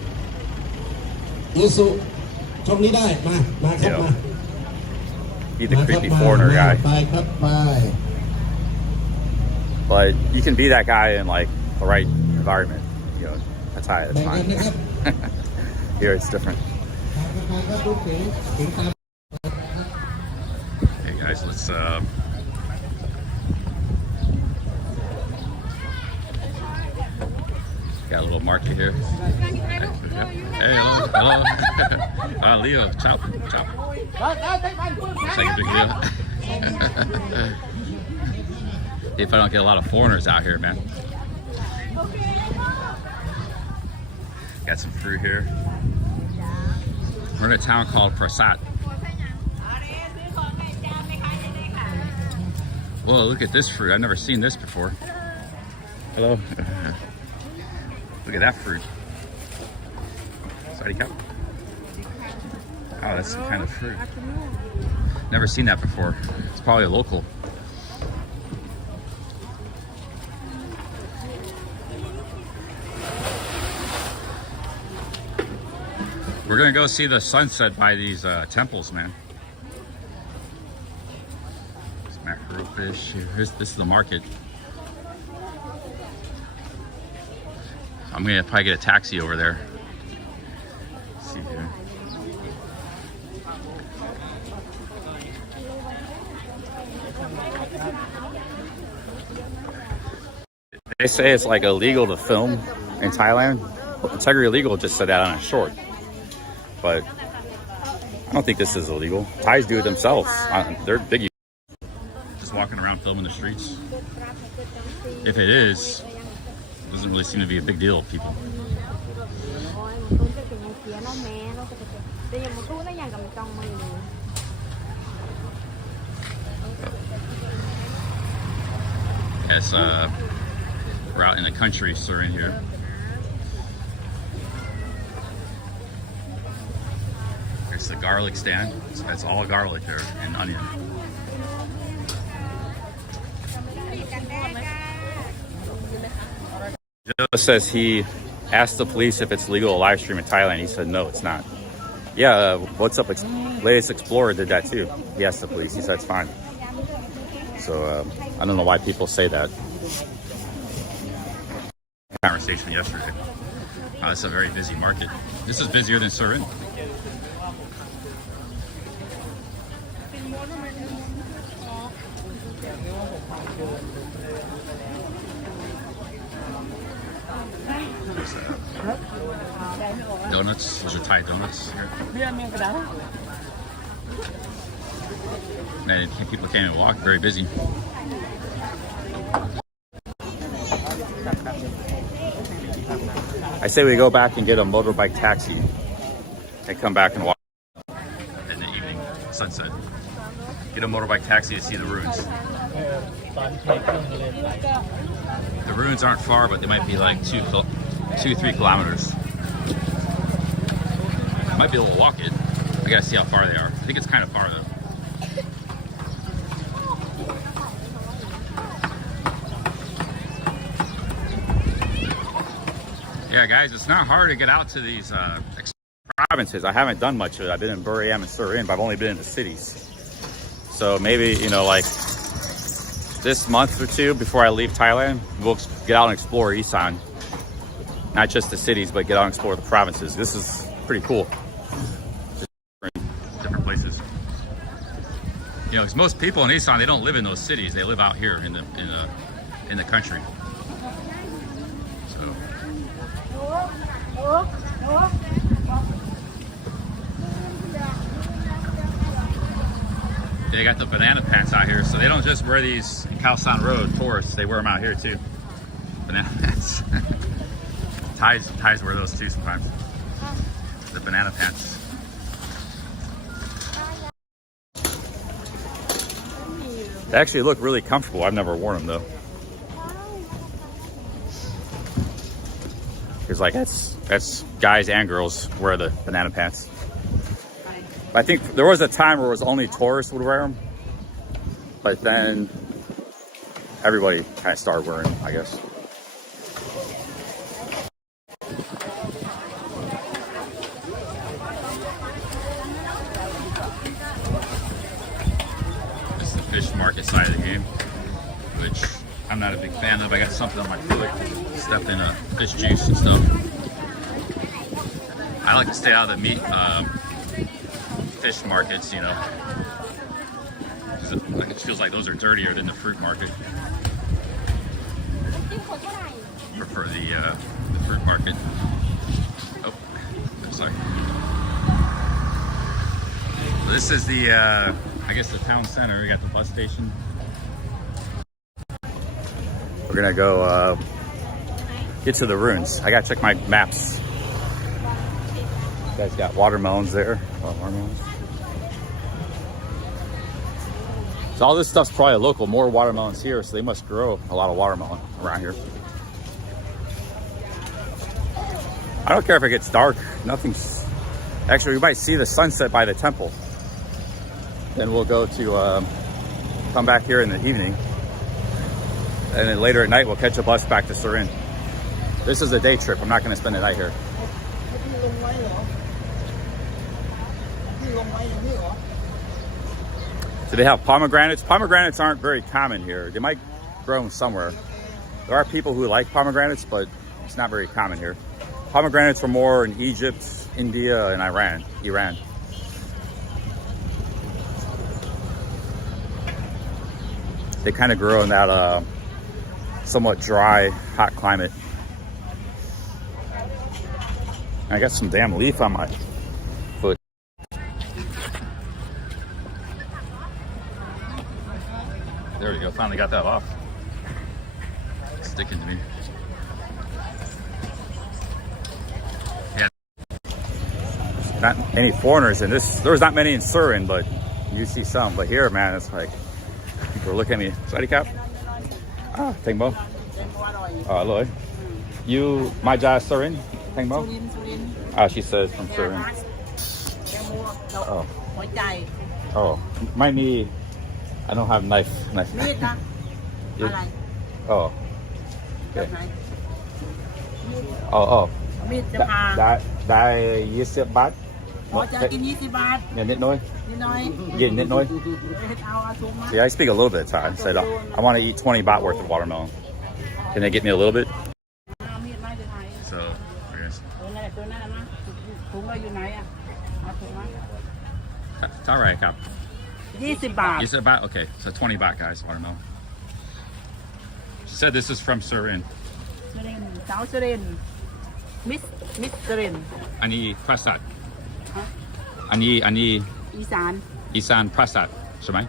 Be the creepy foreigner guy. But you can be that guy in like the right environment. You know, that's fine. Here it's different. guys, let's got a little market here. Hey, hello. Leo, chop. Looks like a big deal. If I don't get a lot of foreigners out here, man. Got some fruit here. We're in a town called Prasat. Whoa, look at this fruit. I've never seen this before. Hello. Look at that fruit. Sorry, cow. Oh, that's some kind of fruit. Never seen that before. It's probably a local. We're gonna go see the sunset by these temples, man. There's mackerel fish. This is the market. I'm gonna probably get a taxi over there. Let's see here. They say it's like illegal to film in Thailand. It's illegal just so that on a short. But I don't think this is illegal. Thais do it themselves. They're big. Just walking around filming the streets. If it is, it doesn't really seem to be a big deal to people. Yes, we're out in the country, Surin here. It's the garlic stand. So that's all garlic there and onion. Joe says he asked the police if it's legal to live stream in Thailand. He said no, it's not. Yeah, what's up? Latest Explorer did that too. He asked the police. He said it's fine. So I don't know why people say that. Conversation yesterday. It's a very busy market. This is busier than Surin. Donuts. Those are Thai donuts here. Man, people can't even walk. Very busy. I say we go back and get a motorbike taxi and come back and walk in the evening, sunset. Get a motorbike taxi to see the ruins. The ruins aren't far, but they might be like 2-3 kilometers. Might be able to walk it. I gotta see how far they are. I think it's kind of far though. Yeah, guys, it's not hard to get out to these provinces. I haven't done much of it. I've been in Buriram and Surin, but I've only been in the cities. So maybe, you know, like this month or two before I leave Thailand, we'll get out and explore Isan. Not just the cities, but get out and explore the provinces. This is pretty cool. Just different places. You know, because most people in Isan, they don't live in those cities. They live out here in the country. So. They got the banana pants out here, so they don't just wear these in Khao San Road tourists. They wear them out here too. Banana pants. Thais wear those too sometimes. The banana pants. They actually look really comfortable. I've never worn them though. Because like that's guys and girls wear the banana pants. I think there was a time where it was only tourists would wear them, but then everybody kind of started wearing them, I guess. This is the fish market side of the game, which I'm not a big fan of. I got something on my foot, stuffed in fish juice and stuff. I like to stay out of the meat fish markets, you know. because it feels like those are dirtier than the fruit market. Prefer the fruit market. Oh, sorry. So this is the, I guess the town center. We got the bus station. We're gonna go get to the ruins. I gotta check my maps. You guys got watermelons there. Oh, watermelons. So all this stuff's probably local. More watermelons here, so they must grow a lot of watermelon around here. I don't care if it gets dark. Nothing's... Actually, we might see the sunset by the temple. Then we'll go to come back here in the evening. And then later at night, we'll catch a bus back to Surin. This is a day trip. I'm not going to spend the night here. Do they have pomegranates? Pomegranates aren't very common here. They might grow them somewhere. There are people who like pomegranates, but it's not very common here. Pomegranates were more in Egypt, India, and Iran. They kind of grow in that somewhat dry, hot climate. I got some damn leaf on my foot. There we go, finally got that off. It's sticking to me. Yeah. Not any foreigners in this. There was not many in Surin, but you see some. But here, man, it's like, people are looking at me. Sorry, Cap. Ah, Teng Mo. Oh, hello. You, Maja Surin? Teng Mo? Ah, she says from Surin. Oh. Oh, might need. I don't have knife. Yeah. Oh. Okay. Oh.ได้20 บาท Nít nôi. Yeah, nít nôi. Yeah, I speak a little bit of Thai. Said I want to eat 20 baht worth of watermelon. Can they get me a little bit? So, I guess. It's all right, Cap. 20 บาท 20 baht? Okay, so 20 baht, guys, watermelon. She said this is from Surin. สาวสุรินทร์มิสสุรินทร์ Ani Prasat. Ani อีสาน Isan Prasat. ใช่ไหม?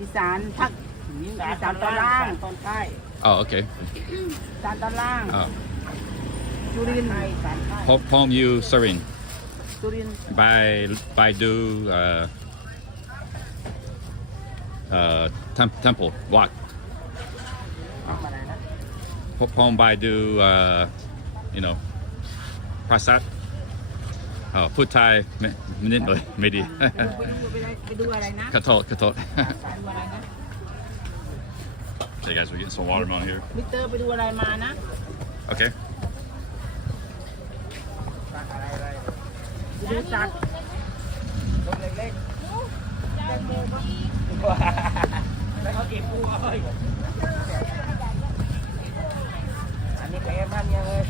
อีสานภาคอีสานตอนล่างตอนใต้ Oh, okay. อีสานตอนล่าง Oh. สุรินทร์อีสานใต้ Home you Surin. สุรินทร์ By do temple what? Home by do you know Prasat. Oh, put Thai นิดหน่อยไม่ดี ไปดูอะไรนะ ขอโทษ Okay, guys, we're getting some watermelon here. มิสเตอร์ไปดูอะไรมานะ Okay. ไปดูสัตว์ แล้วเขาเก็บปูเอาเลยอันนี้ก็แอบบ้านยังเลย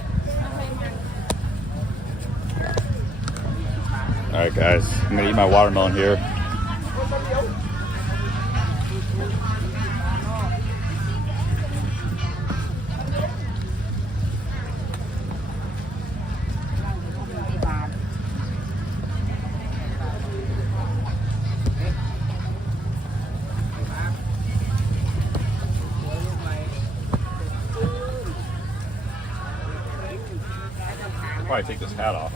All right, guys, I'm gonna eat my watermelon here. Probably take this hat off.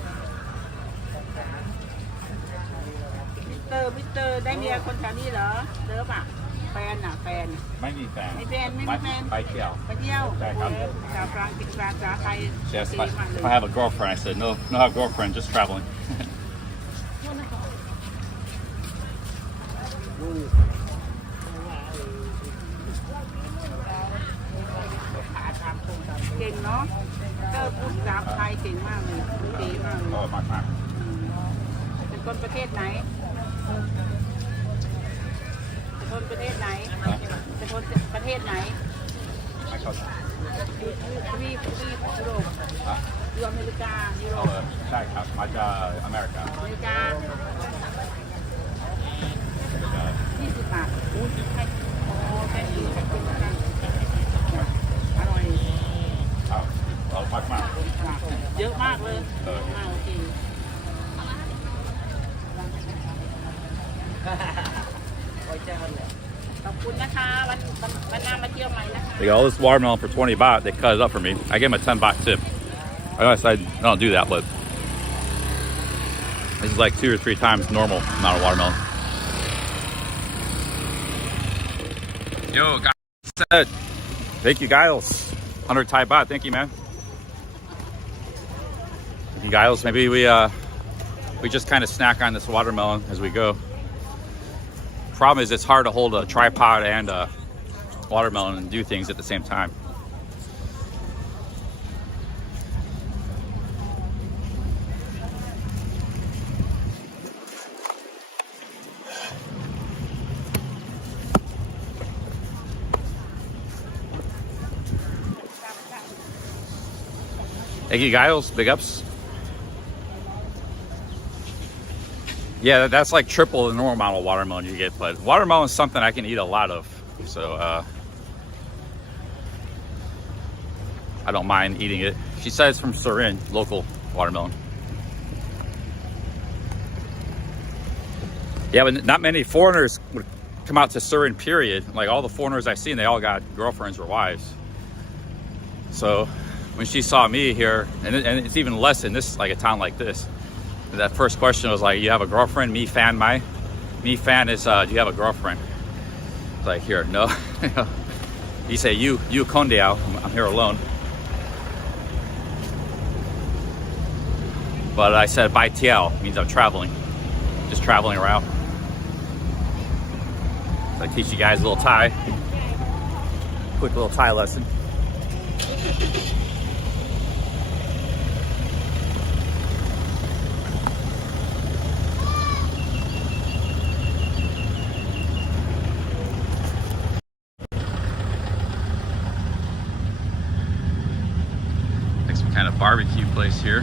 มิสเตอร์ได้เมียคนแถวนี้เหรอเลิฟอ่ะแฟนแฟน ไม่มีแฟน ไม่แฟนไปเที่ยว ไปเที่ยว ใช่ครับ ภาษาฝรั่งภาษาไทย Yes, if I have a girlfriend, I said no have girlfriend, just traveling. เก่งเนาะเตอร์พูดภาษาไทยเก่งมากเลยดีมากเลย Oh, my time. เป็นคนประเทศไหนเป็นคนประเทศไหนเป็นคนประเทศไหน My cousin. ที่ยุโรปอยู่อเมริกายุโรป ใช่ครับ มาจากอเมริกา อเมริกา 20 บาทโอ้ยให้โอ้แค่นี้ขอบคุณนะคะอร่อย เราพักมา เยอะมากเลยโอเคขอบคุณนะคะวันหน้ามาเที่ยวใหม่นะคะ They got all this watermelon for 20 baht. They cut it up for me. I gave them a 10 baht tip. I know I said I don't do that, but this is like 2 or 3 times normal amount of watermelon. Yo, guys said, thank you, Giles. 100 Thai baht. Thank you, man. Thank you, Giles. Maybe we just kind of snack on this watermelon as we go. Problem is, it's hard to hold a tripod and a watermelon and do things at the same time. Thank you, Giles. Big ups. Yeah, that's like triple the normal amount of watermelon you get, but watermelon is something I can eat a lot of. So I don't mind eating it. She says from Surin, local watermelon. Yeah, but not many foreigners would come out to Surin, period. Like all the foreigners I've seen, they all got girlfriends or wives. So when she saw me here, and it's even less in this, like a town like this, that first question was like, you have a girlfriend? Me fan is, do you have a girlfriend? It's like, here, no. You say, you kondiao, I'm here alone. But I said, bai tiao, means I'm traveling. Just traveling around. So I teach you guys a little Thai. Quick little Thai lesson. Kind of barbecue place here.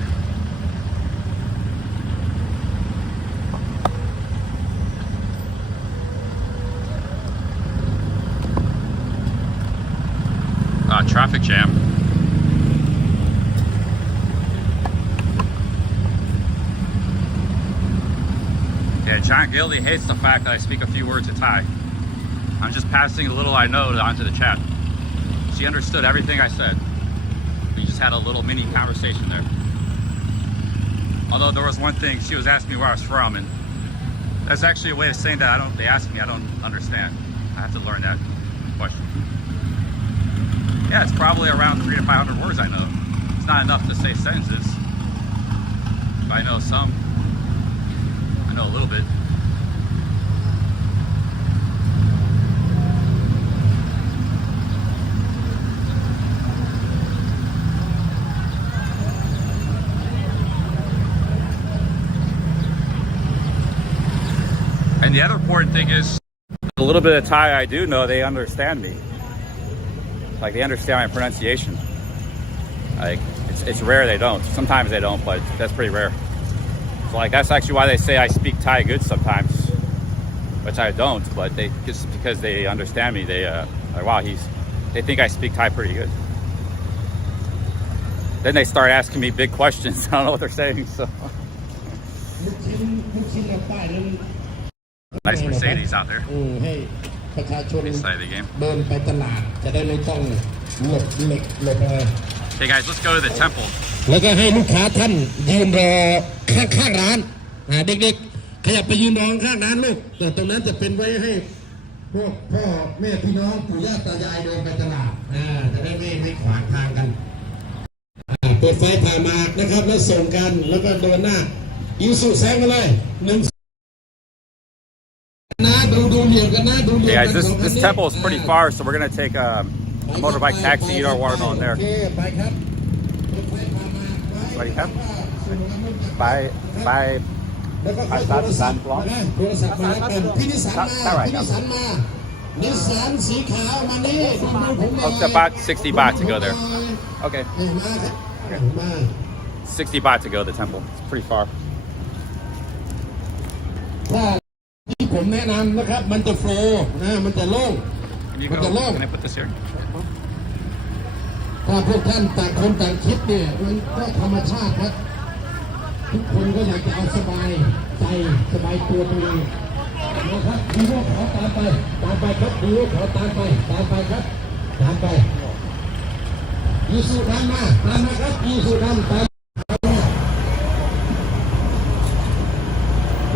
Traffic jam. Yeah, John Gildy hates the fact that I speak a few words of Thai. I'm just passing the little I know onto the chat. She understood everything I said. We just had a little mini conversation there. Although there was one thing, she was asking me where I was from, and that's actually a way of saying that they ask me, I don't understand. I have to learn that question. Yeah, it's probably around 300 to 500 words I know. It's not enough to say sentences. But I know some. I know a little bit. And the other important thing is, a little bit of Thai I do know, they understand me. Like, they understand my pronunciation. Like, it's rare they don't. Sometimes they don't, but that's pretty rare. So, like, that's actually why they say I speak Thai good sometimes, which I don't, but just because they understand me, they like, wow, they think I speak Thai pretty good. Then they start asking me big questions. I don't know what they're saying, so. Nice Mercedes out there. This side of the game. Okay guys, let's go to the temple. แล้วก็ให้ลูกค้าท่านยืนรอข้างร้านเด็กๆขยับไปยืนรอข้างร้านลูกแต่ตรงนั้นจะเป็นไว้ให้พวกพ่อแม่พี่น้องปู่ย่าตายายเดินไปตลาดจะได้ไม่ขวางทางกันเปิดไฟผ่าหมากนะครับแล้วส่งกันแล้วก็เดินหน้ายิงสู่แสงมาเลยHey guys, this temple is pretty far, so we're gonna take a motorbike taxi, eat our watermelon there. Bye. Prasat San Plong. It's about 60 baht to go there. Okay. 60 baht to go to the temple. It's pretty far. ที่ผม แนะนำนะครับมันจะโฟล์นะมันจะโล่ง Can you มัน go? จะโล่ง Can I put this here? ถ้าพวกท่านต่างคนต่างคิดเนี่ยมันก็ธรรมชาติครับทุกคนก็อยากจะเอาสบายใจสบายตัวไปเลยนะครับดีว่าขอตามไปครับดีว่าขอตามไปครับตามไปยีสุดำมาตามมาครับยีสุดำตาม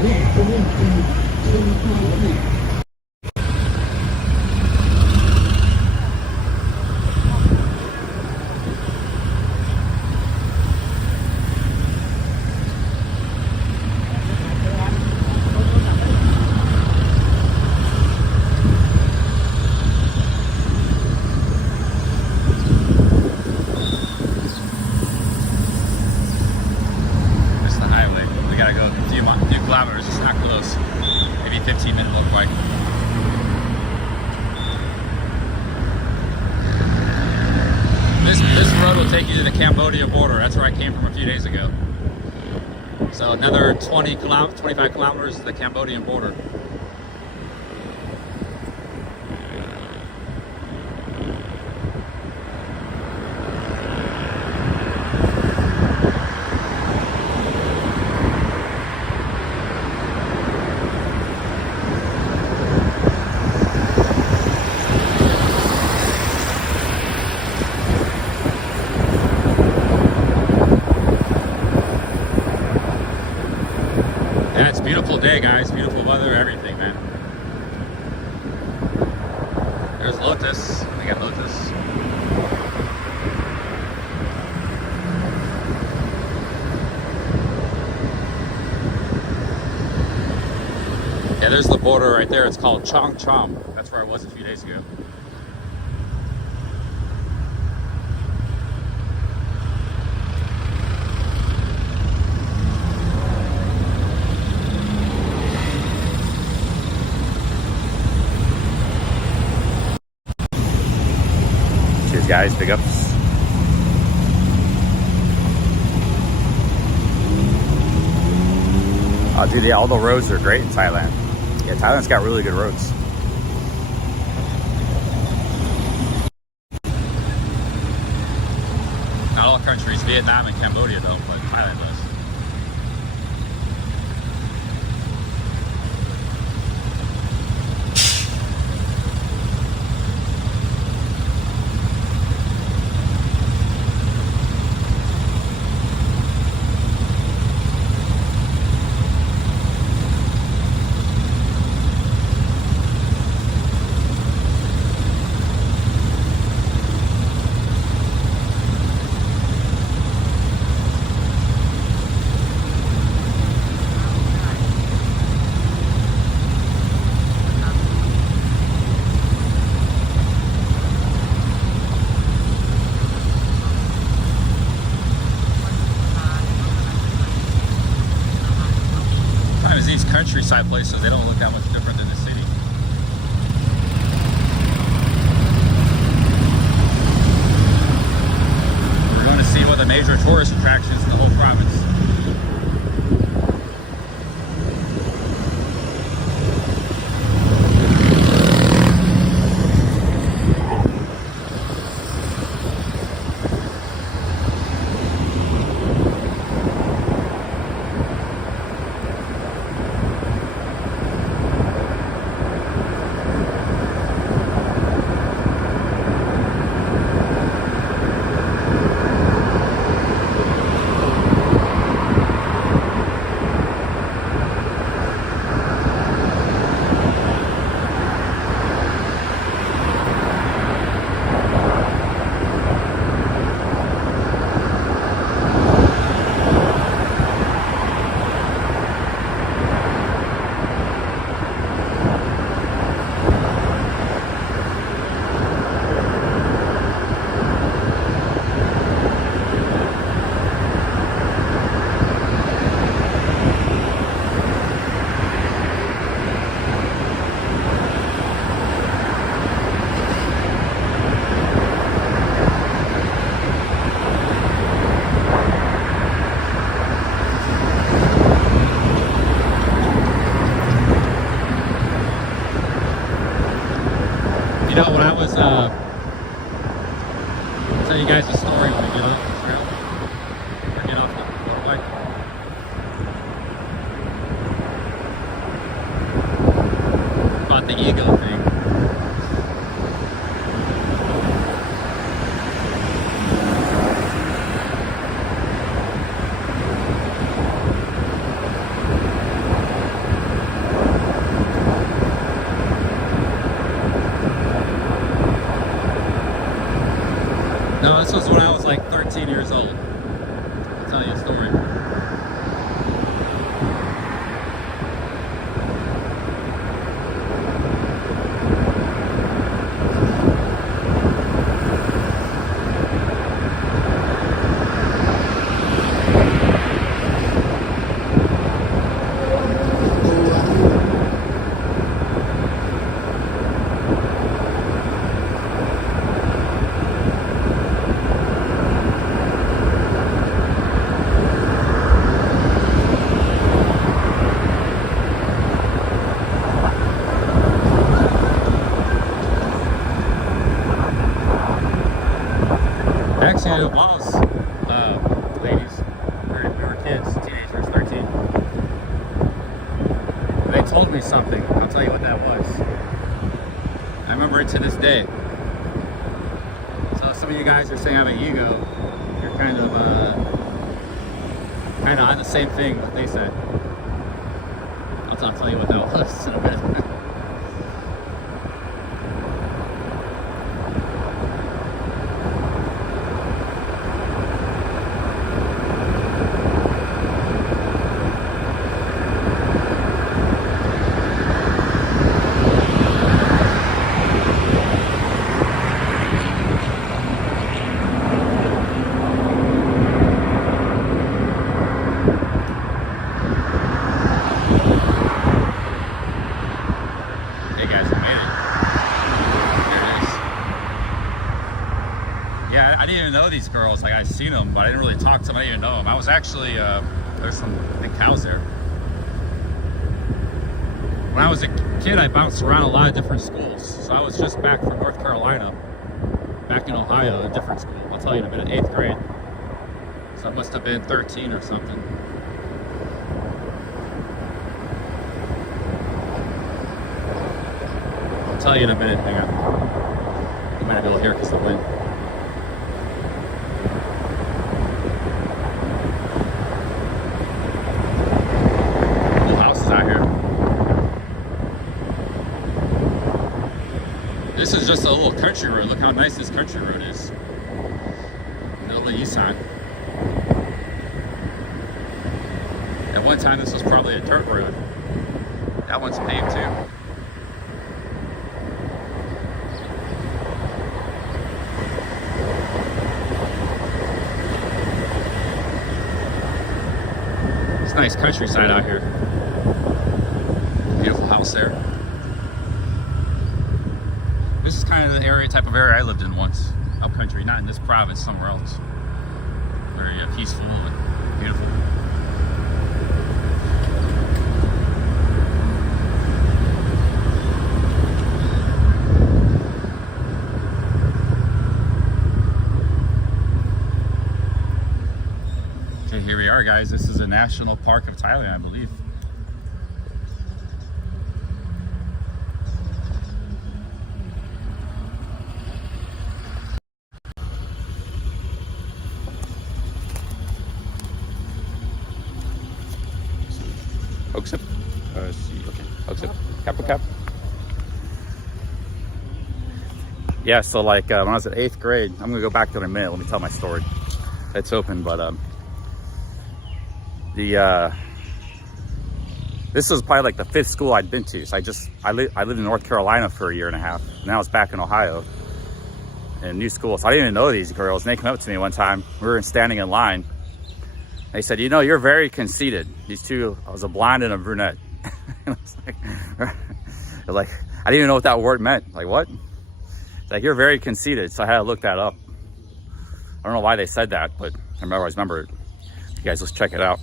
นี่คุณนี่ It's the highway. We gotta go a few kilometers. It's not close. Maybe 15-minute look like. This road will take you to the Cambodia border. That's where I came from a few days ago. So another 25 kilometers to the Cambodian border. Yeah, it's a beautiful day, guys. Beautiful weather, everything, man. There's Lotus. We got Lotus. Yeah, there's the border right there. It's called Chong Chom. That's where I was a few days ago. Cheers, guys. Big ups. Oh, dude, yeah, all the roads are great in Thailand. Yeah, Thailand's got really good roads. Not all countries, Vietnam and Cambodia though, but Thailand does. These countryside places, they don't look that much different than the city. We're going to see one of the major tourist attractions in the whole province. You know, when I was, I'll tell you guys a story when we get off the trail, or get off the motorbike. About the ego thing. No, this was when I was like 13 years old. I'll tell you a story. Actually, it was, ladies, we were kids, teenagers, 13. They told me something. I'll tell you what that was. I remember it to this day. So some of you guys are saying I have an ego. You're kind of on the same thing that they said. I'll tell you what that was in a bit. I didn't even know these girls. Like, I've seen them, but I didn't really talk to them. I didn't even know them. I was actually, there's some big cows there. When I was a kid, I bounced around a lot of different schools. So I was just back from North Carolina, back in Ohio, a different school. I'll tell you in a minute, 8th grade. So I must have been 13 or something. I'll tell you in a minute. Hang on. You might not be able to hear because of the wind. This is just a little country road. Look how nice this country road is. No, the east side. At one time, this was probably a dirt road. That one's paved too. It's a nice countryside out here. Beautiful house there. This is kind of the type of area I lived in once, up country, not in this province, somewhere else. Very peaceful and beautiful. Okay, here we are, guys. This is a national park of Thailand, I believe. Oaksip. Okay. Oaksip. Cap. Yeah, so like when I was at 8th grade, I'm gonna go back to it in a minute. Let me tell my story. It's open, but this was probably like the 5th school I'd been to. So I lived in North Carolina for a year and a half. And I was back in Ohio in a new school. So I didn't even know these girls. And they came up to me one time. We were standing in line. They said, you know, you're very conceited. These two, I was a blonde and a brunette. And I was like, I didn't even know what that word meant. Like, what? It's like, you're very conceited. So I had to look that up. I don't know why they said that, but I always remember it. You guys, let's check it out.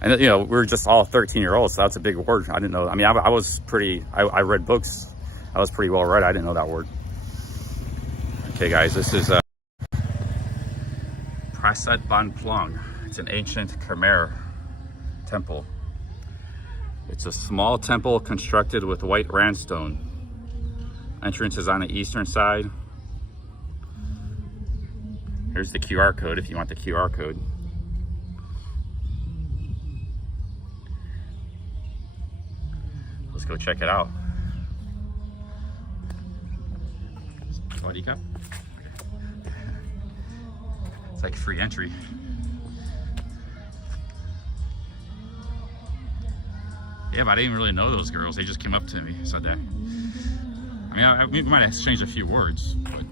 And, you know, we're just all 13-year-olds, so that's a big word. I didn't know. I mean, I was pretty, I read books I was pretty well read. I didn't know that word. Okay, guys, this is Prasat Ban Plong. It's an ancient Khmer temple. It's a small temple constructed with white randstone. Entrance is on the eastern side. Here's the QR code if you want the QR code. Let's go check it out. What do you got? It's like free entry. Yeah, but I didn't really know those girls. They just came up to me, said that. I mean, we might have exchanged a few words, but.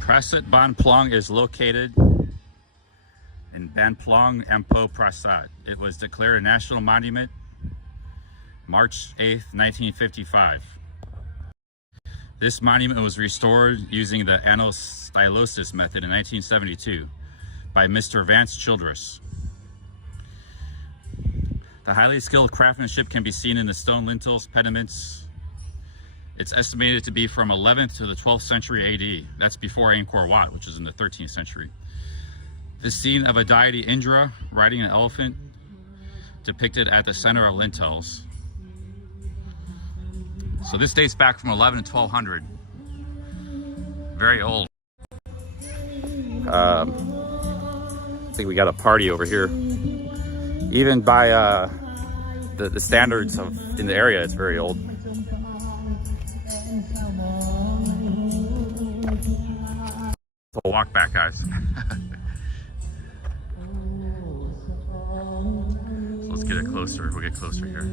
Prasat Ban Plong is located in Ban Plong Ampo Prasat. It was declared a national monument March 8th, 1955. This monument was restored using the anastylosis method in 1972 by Mr. Vance Childress. The highly skilled craftsmanship can be seen in the stone lintels, pediments. It's estimated to be from 11th to the 12th century AD. That's before Angkor Wat, which is in the 13th century. The scene of a deity Indra riding an elephant depicted at the center of lintels. So this dates back from 11 to 1200. Very old. I think we got a party over here. Even by the standards of in the area, it's very old. We'll walk back, guys. So let's get it closer. We'll get closer here.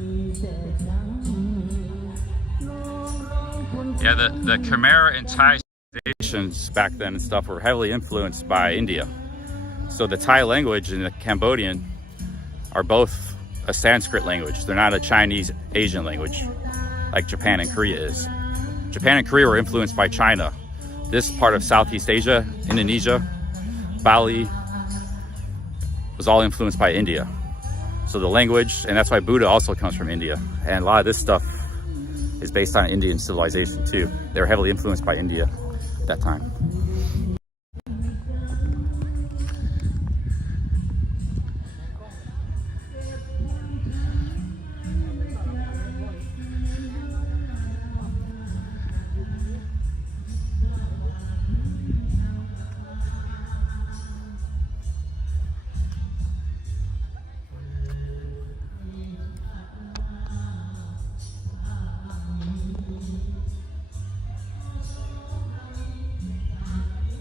Yeah, the Khmer and Thai civilizations back then and stuff were heavily influenced by India. So the Thai language and the Cambodian are both a Sanskrit language. They're not a Chinese Asian language like Japan and Korea is. Japan and Korea were influenced by China. This part of Southeast Asia, Indonesia, Bali, was all influenced by India. So the language, and that's why Buddha also comes from India. And a lot of this stuff is based on Indian civilization too. They were heavily influenced by India at that time.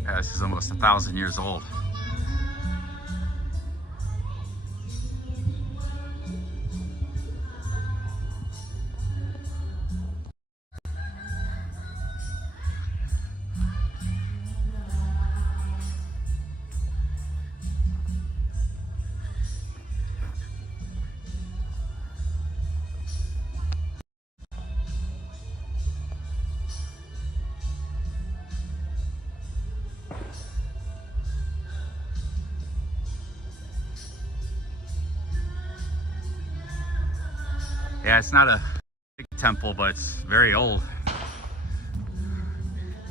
Yeah, this is almost 1,000 years old. Yeah, it's not a big temple, but it's very old.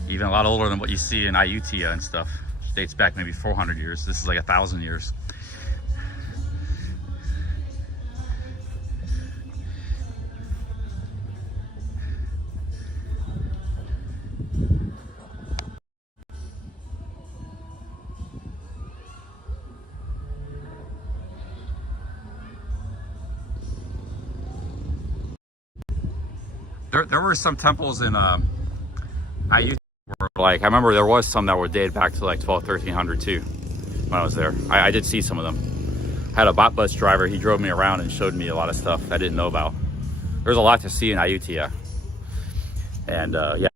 Even a lot older than what you see in Ayutthaya and stuff. It dates back maybe 400 years. This is like 1,000 years. There were some temples in Ayutthaya where, like, I remember there was some that were dated back to like 1300 too when I was there. I did see some of them. I had a bot bus driver, he drove me around and showed me a lot of stuff I didn't know about. There's a lot to see in Ayutthaya. And yeah,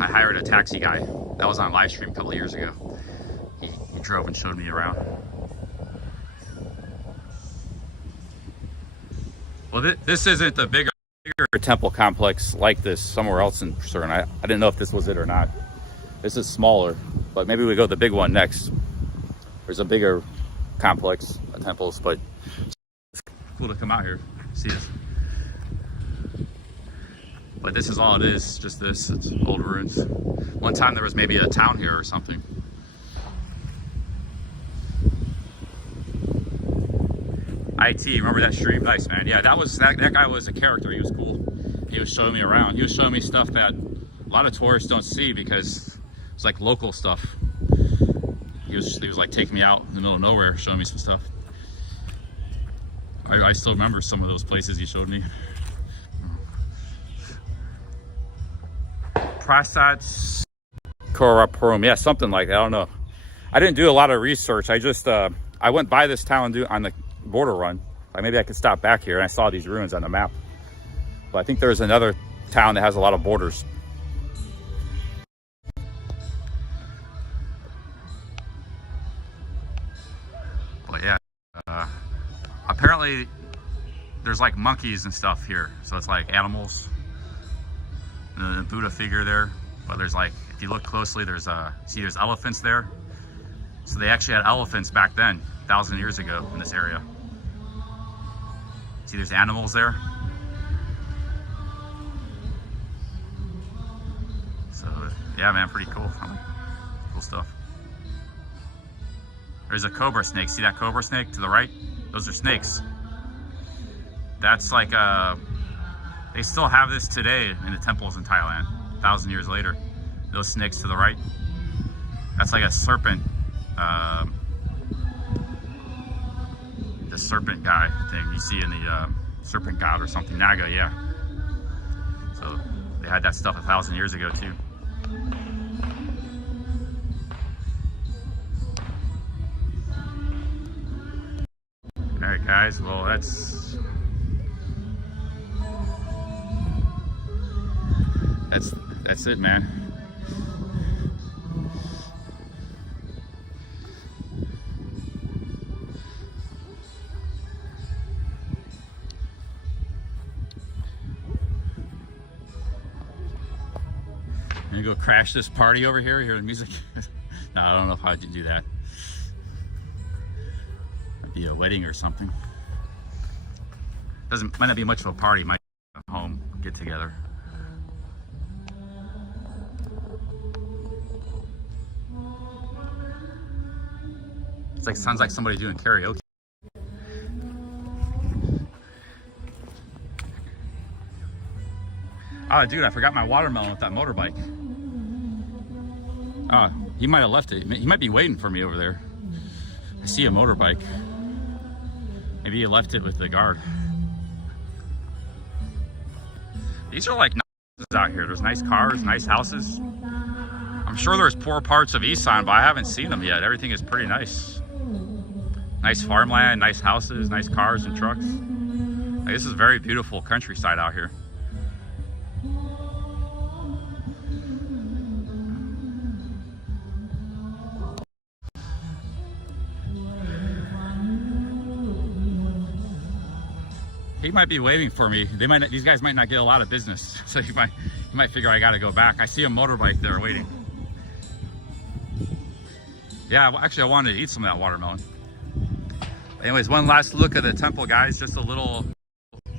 I hired a taxi guy. That was on Livestream a couple of years ago. He drove and showed me around. Well, this isn't the bigger temple complex like this somewhere else in Surin. I didn't know if this was it or not. This is smaller. But maybe we go to the big one next. There's a bigger complex of temples, but it's cool to come out here, see this. But this is all it is, just this, it's old ruins. One time there was maybe a town here or something. IT, remember that stream? Nice, man. Yeah, that guy was a character, he was cool. He was showing me around. He was showing me stuff that a lot of tourists don't see because it's like local stuff. He was like taking me out in the middle of nowhere, showing me some stuff. I still remember some of those places he showed me. Prasat Korapurum, yeah, something like that. I don't know. I didn't do a lot of research. I just I went by this town on the border run. Like maybe I could stop back here, and I saw these ruins on the map. But I think there's another town that has a lot of borders. But yeah, apparently there's like monkeys and stuff here. So it's like animals. The Buddha figure there, but there's like, if you look closely, there's elephants there. So they actually had elephants back then, 1,000 years ago in this area. See, there's animals there. So yeah, man, pretty cool. Cool stuff. There's a cobra snake. See that cobra snake to the right? Those are snakes. That's like they still have this today in the temples in Thailand, 1,000 years later. Those snakes to the right. That's like a serpent, the serpent guy thing you see in the serpent god or something, Naga, yeah. So they had that stuff 1,000 years ago too. All right, guys, well, that's it, man. I'm gonna go crash this party over here, hear the music. No, I don't know if I could do that. Might be a wedding or something. Might not be much of a party, might be a home get together. It's like, sounds like somebody doing karaoke. Oh, dude, I forgot my watermelon with that motorbike. Oh, he might have left it. He might be waiting for me over there. I see a motorbike. Maybe he left it with the guard. These are like nice out here. There's nice cars, nice houses. I'm sure there's poor parts of Isan, but I haven't seen them yet. Everything is pretty nice. Nice farmland, nice houses, nice cars and trucks. Like, this is very beautiful countryside out here. He might be waiting for me. These guys might not get a lot of business, so he might figure I gotta go back. I see a motorbike there waiting. Yeah, actually I wanted to eat some of that watermelon. Anyways, one last look at the temple, guys. Just a little,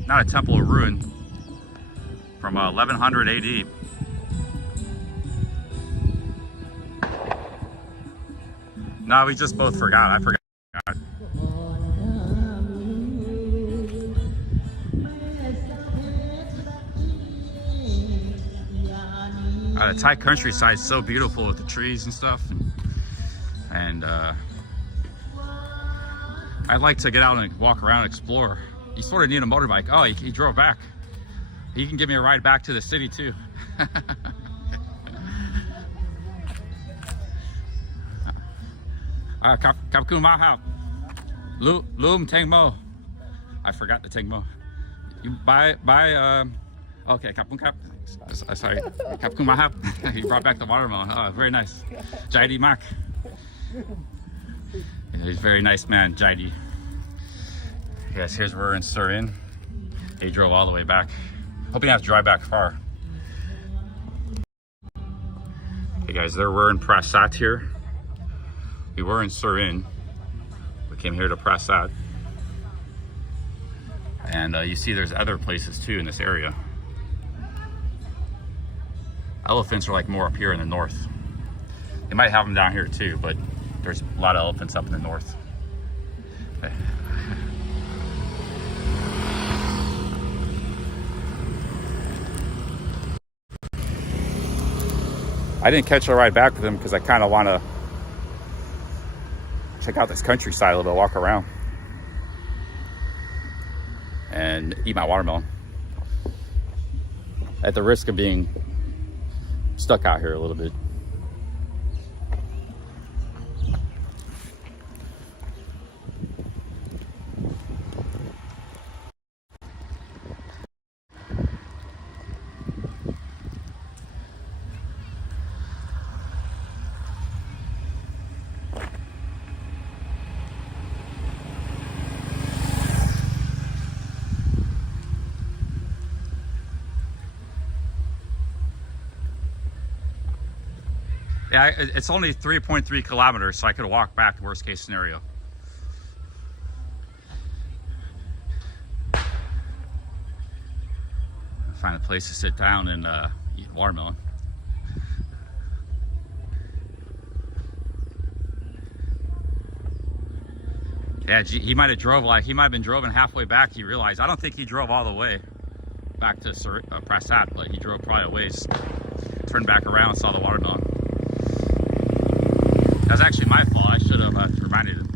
not a temple, a ruin from 1100 AD. No, we just both forgot. I forgot. The Thai countryside is so beautiful with the trees and stuff. And I'd like to get out and walk around and explore. You sort of need a motorbike. Oh, he drove back. He can give me a ride back to the city too. Kap Kun Ma Hap. Loom Teng Mo. I forgot the Teng Mo. You buy okay, Kap Kun Kap. Sorry, Kap Kun Ma Hap. He brought back the watermelon. Oh, very nice. Jaidi Mak. Yeah, he's a very nice man, Jaidi. Yes, here's where we're in Surin. He drove all the way back. Hope he didn't have to drive back far. Hey guys, we're in Prasat here. We were in Surin. We came here to Prasat. And you see there's other places too in this area. Elephants are like more up here in the north. They might have them down here too, but there's a lot of elephants up in the north. Okay. I didn't catch a ride back with him because I kind of want to check out this countryside a little bit, walk around, and eat my watermelon. At the risk of being stuck out here a little bit. Yeah, it's only 3.3 kilometers, so I could walk back, worst case scenario. Find a place to sit down and eat watermelon. Yeah, he might have been driven halfway back. He realized, I don't think he drove all the way back to Prasat, but he drove probably a ways, turned back around and saw the watermelon. That was actually my fault. I should have reminded him.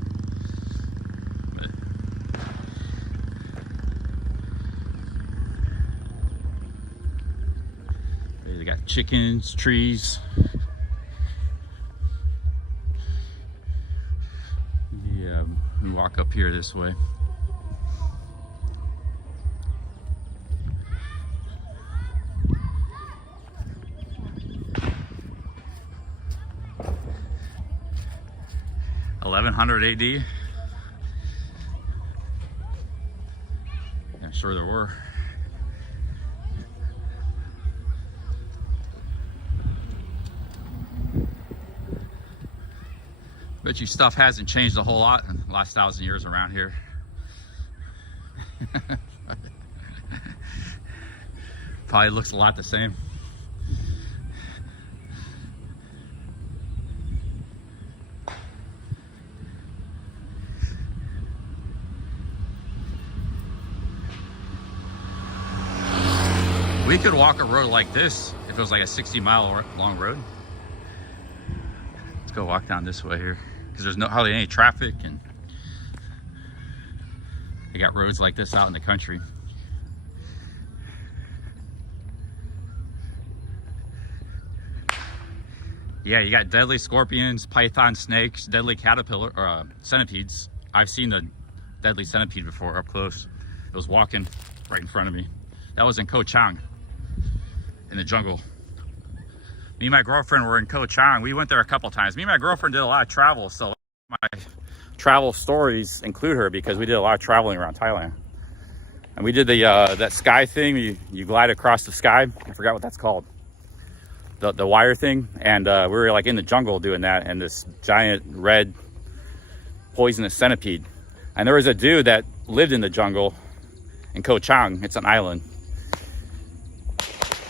They got chickens, trees. Yeah, we walk up here this way. AD. I'm sure there were. Bet you stuff hasn't changed a whole lot in the last 1,000 years around here. Probably looks a lot the same. We could walk a road like this if it was like a 60-mile long road. Let's go walk down this way here because there's hardly any traffic, and they got roads like this out in the country. Yeah, you got deadly scorpions, python snakes, deadly caterpillar or centipedes. I've seen the deadly centipede before up close. It was walking right in front of me. That was in Koh Chang, in the jungle. Me and my girlfriend were in Koh Chang. We went there a couple times. Me and my girlfriend did a lot of travel, so my travel stories include her because we did a lot of traveling around Thailand. And we did the that sky thing. You glide across the sky. I forgot what that's called. The wire thing. And we were like in the jungle doing that, and this giant red poisonous centipede. And there was a dude that lived in the jungle in Koh Chang. It's an island.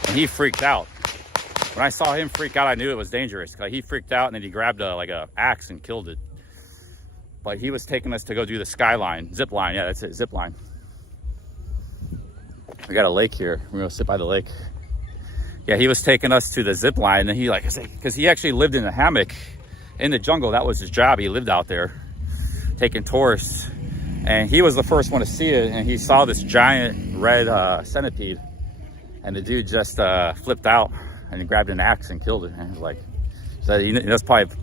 And he freaked out. When I saw him freak out, I knew it was dangerous. Like, he freaked out, and then he grabbed a axe and killed it. But he was taking us to go do the skyline, zip line. Yeah, that's it, zip line. We got a lake here. We're gonna sit by the lake. Yeah, he was taking us to the zip line, and he because he actually lived in a hammock in the jungle. That was his job. He lived out there taking tourists, and he was the first one to see it. And he saw this giant red centipede, and the dude just flipped out and he grabbed an axe and killed it. And he was like, so that's probably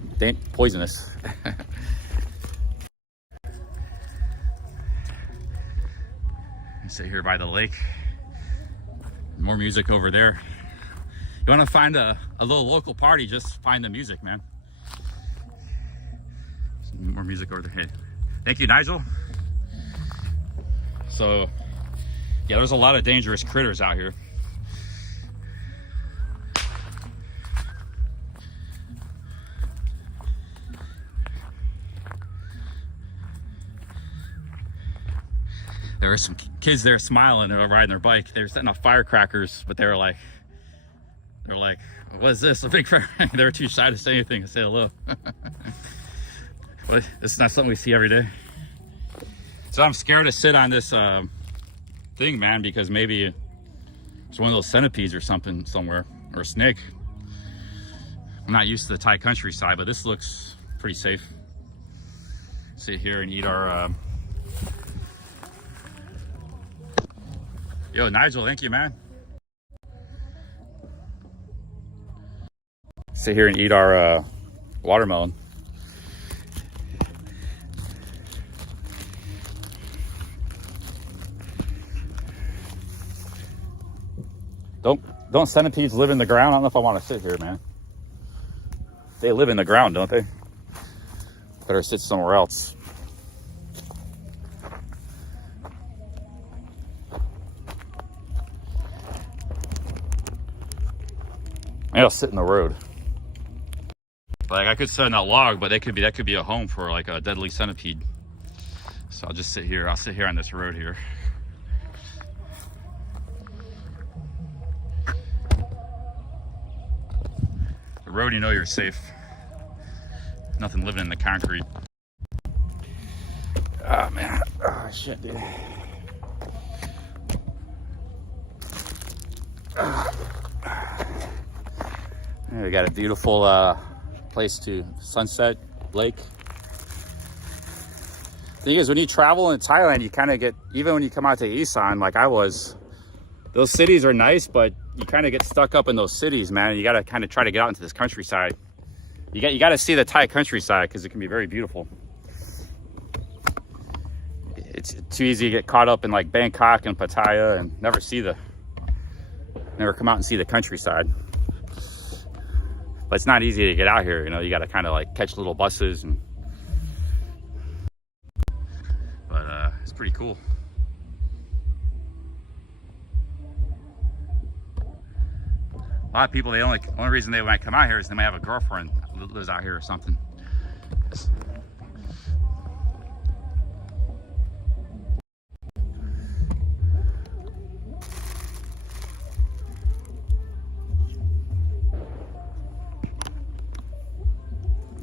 poisonous. Sit here by the lake. More music over there. You want to find a little local party, just find the music, man. Some more music over there. Hey, thank you, Nigel. So, yeah, there's a lot of dangerous critters out here. There were some kids there smiling. They were riding their bike. They were setting off firecrackers, but they were like, what is this? A big fire? They were too shy to say anything and say hello. But it's not something we see every day. So I'm scared to sit on this thing, man, because maybe it's one of those centipedes or something somewhere, or a snake. I'm not used to the Thai countryside, but this looks pretty safe. Sit here and eat our yo, Nigel, thank you, man. Sit here and eat our watermelon. Don't centipedes live in the ground? I don't know if I want to sit here, man. They live in the ground, don't they? Better sit somewhere else. Maybe I'll sit in the road. Like I could sit on that log, but that could be a home for like a deadly centipede. So I'll just sit here. I'll sit here on this road here. The road, you know you're safe. Nothing living in the concrete. Oh man. Oh shit, dude. We got a beautiful place to sunset lake. Thing is, when you travel in Thailand, you kind of get, even when you come out to Isan, like I was, those cities are nice, but you kind of get stuck up in those cities, man. You got to kind of try to get out into this countryside. You got to see the Thai countryside because it can be very beautiful. It's too easy to get caught up in like Bangkok and Pattaya and never come out and see the countryside. But it's not easy to get out here, you know. You got to kind of like catch little buses, but it's pretty cool. A lot of people, only reason they might come out here is they might have a girlfriend that lives out here or something.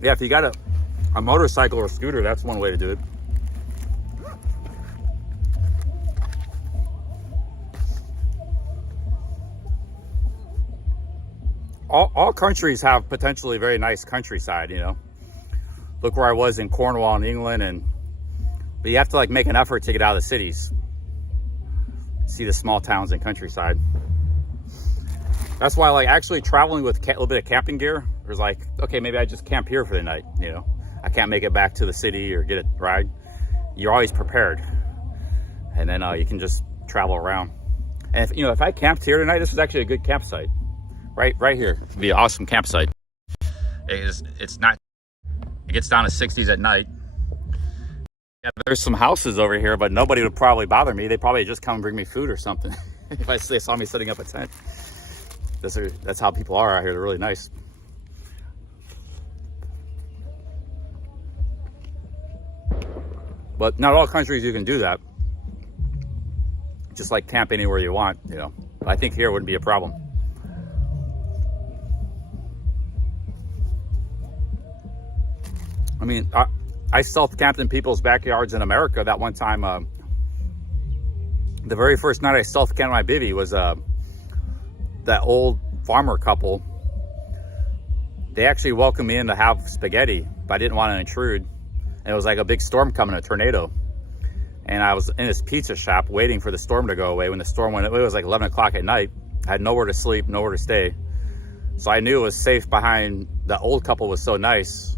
Yeah, if you got a motorcycle or scooter, that's one way to do it. All countries have potentially very nice countryside, you know. Look where I was in Cornwall in England, but you have to like make an effort to get out of the cities. See the small towns and countryside. That's why like actually traveling with a little bit of camping gear, there's like, okay, maybe I just camp here for the night, you know. I can't make it back to the city or get a ride. You're always prepared. And then you can just travel around. And if I camped here tonight, this was actually a good campsite. Right here. It'd be an awesome campsite. It gets down to 60s at night. Yeah, there's some houses over here, but nobody would probably bother me. They'd probably just come and bring me food or something if they saw me setting up a tent. That's how people are out here. They're really nice. But not all countries you can do that. Just like camp anywhere you want, you know. I think here wouldn't be a problem. I mean, I self-camped in people's backyards in America. That one time, the very first night I self-camped my bivvy was that old farmer couple. They actually welcomed me in to have spaghetti, but I didn't want to intrude. And it was like a big storm coming, a tornado. And I was in this pizza shop waiting for the storm to go away. When the storm went, it was like 11 o'clock at night. I had nowhere to sleep, nowhere to stay. So I knew it was safe behind, the old couple was so nice.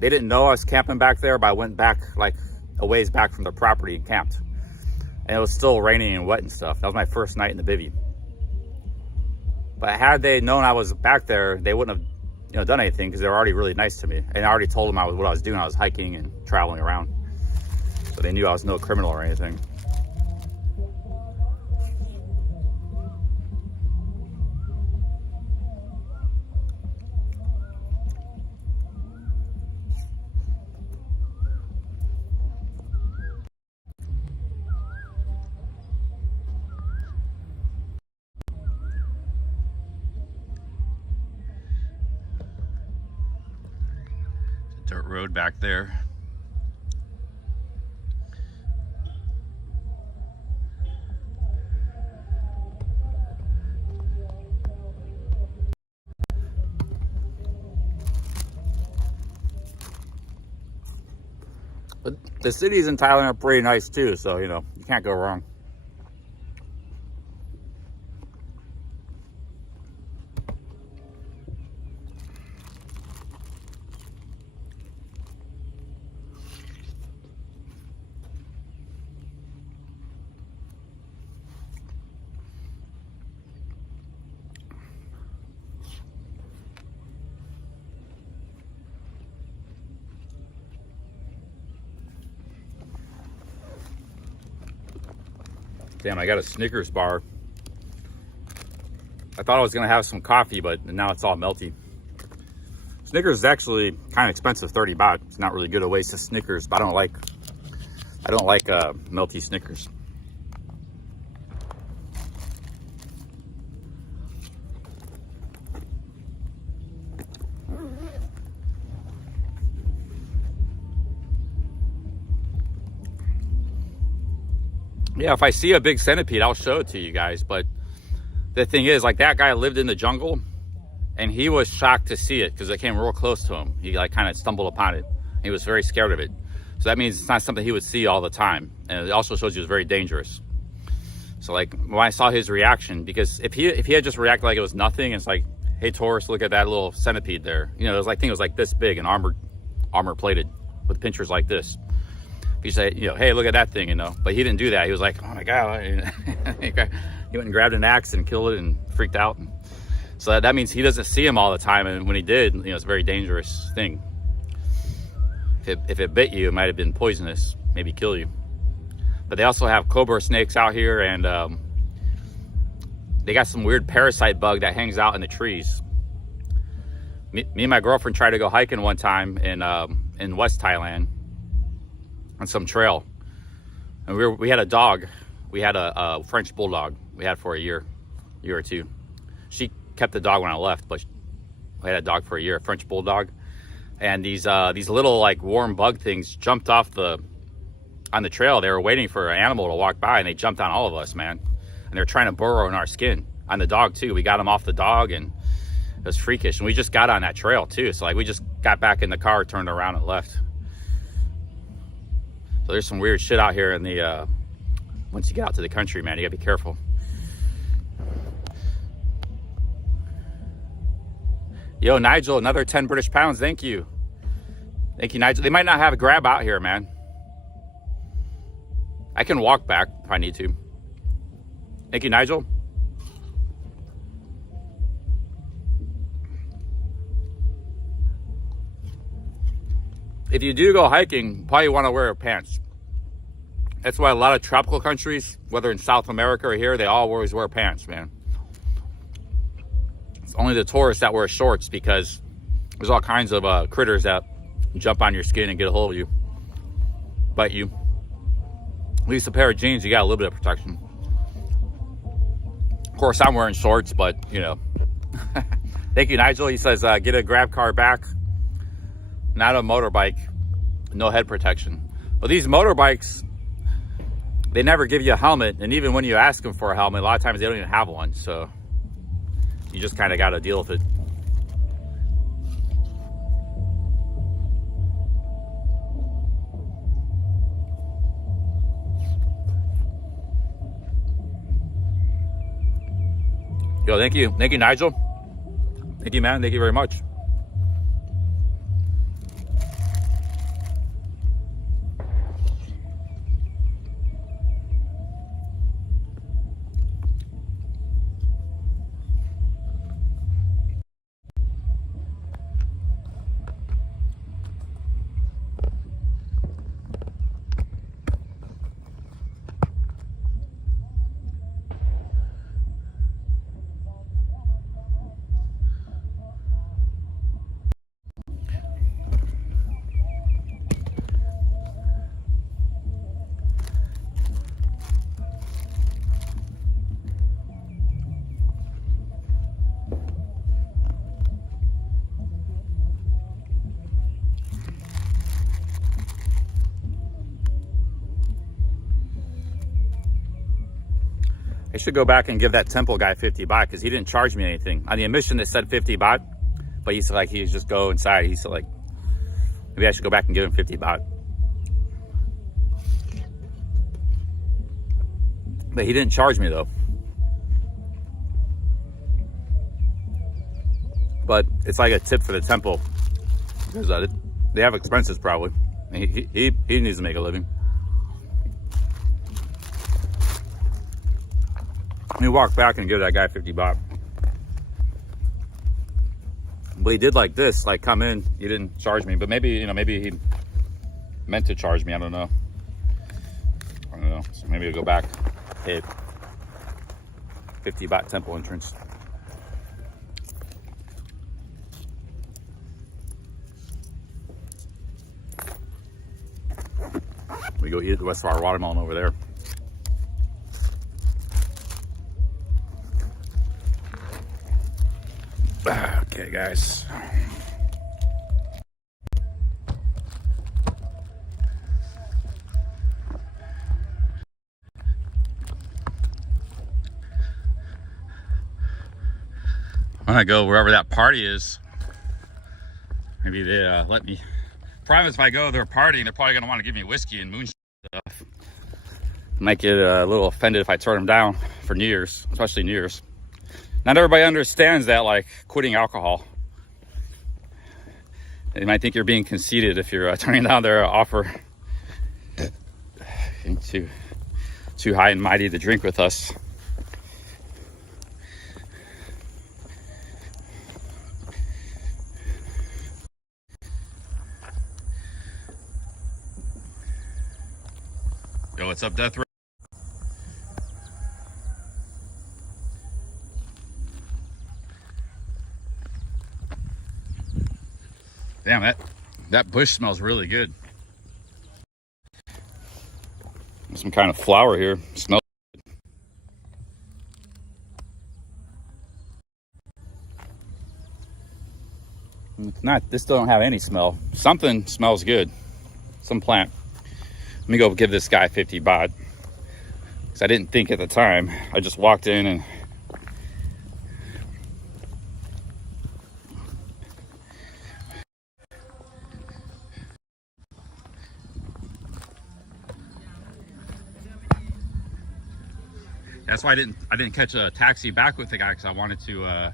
They didn't know I was camping back there, but I went back like a ways back from the property and camped. And it was still raining and wet and stuff. That was my first night in the bivvy. But had they known I was back there, they wouldn't have done anything because they were already really nice to me. And I already told them what I was doing. I was hiking and traveling around. So they knew I was no criminal or anything. Dirt road back there. But the cities in Thailand are pretty nice too, so you know, you can't go wrong. Damn, I got a Snickers bar. I thought I was gonna have some coffee, but now it's all melty. Snickers is actually kind of expensive, 30 baht. It's not really good to waste a Snickers, but I don't like melty Snickers. Yeah, if I see a big centipede, I'll show it to you guys. But the thing is, like, that guy lived in the jungle, and he was shocked to see it because it came real close to him. He like kind of stumbled upon it. He was very scared of it. So that means it's not something he would see all the time. And it also shows you it's very dangerous. So like when I saw his reaction, because if he had just reacted like it was nothing, it's like, hey tourist, look at that little centipede there. You know, it was like, I think it was like this big and armor plated with pinchers like this. If you say, you know, hey, look at that thing, you know. But he didn't do that. He was like, oh my God. He went and grabbed an axe and killed it and freaked out. So that means he doesn't see him all the time. And when he did, you know, it's a very dangerous thing. If it bit you, it might have been poisonous, maybe kill you. But they also have cobra snakes out here, and they got some weird parasite bug that hangs out in the trees. Me and my girlfriend tried to go hiking one time in West Thailand on some trail, and we had a dog. We had a French bulldog. We had for a year or two. She kept the dog when I left, but we had a dog for a year, a French bulldog. And these little like warm bug things jumped off on the trail. They were waiting for an animal to walk by, and they jumped on all of us, man. And they're trying to burrow in our skin, on the dog too. We got them off the dog, and it was freakish. And we just got on that trail too. So like we just got back in the car, turned around and left. So there's some weird shit out here in the, once you get out to the country, man, you gotta be careful. Yo, Nigel, another 10 British pounds, thank you. Thank you, Nigel. They might not have a grab out here, man. I can walk back if I need to. Thank you, Nigel. If you do go hiking, probably want to wear pants. That's why a lot of tropical countries, whether in South America or here, they all always wear pants, man. It's only the tourists that wear shorts, because there's all kinds of critters that jump on your skin and get a hold of you, bite you. At least a pair of jeans, you got a little bit of protection. Of course, I'm wearing shorts, but you know. Thank you, Nigel. He says, get a grab car back. Not a motorbike, no head protection. But these motorbikes, they never give you a helmet, and even when you ask them for a helmet, a lot of times they don't even have one, so you just kind of got to deal with it. Yo, thank you, Nigel. Thank you, man. Thank you very much. I should go back and give that temple guy 50 baht because he didn't charge me anything. On the admission it said 50 baht, but he's like, he's just go inside. He's like, maybe I should go back and give him 50 baht. But he didn't charge me though. But it's like a tip for the temple because they have expenses probably. He needs to make a living. Let me walk back and give that guy 50 baht. But he did like this, like come in, he didn't charge me, but maybe, you know, maybe he meant to charge me, I don't know. So maybe I'll go back, pay 50 baht temple entrance. We go eat the rest of our watermelon over there. Okay, guys. I'm gonna go wherever that party is. Maybe they let me. Problem is, if I go to their party, they're probably gonna want to give me whiskey and moonshine stuff. Might get a little offended if I turn them down for New Year's, especially New Year's. Not everybody understands that, like quitting alcohol. They might think you're being conceited if you're turning down their offer. Too high and mighty to drink with us. Yo, what's up, Death Ray? Damn, that bush smells really good. There's some kind of flower here. Smells good. It's not, this don't have any smell. Something smells good. Some plant. Let me go give this guy 50 baht. Because I didn't think at the time. I just walked in and that's why I didn't catch a taxi back with the guy, because I wanted to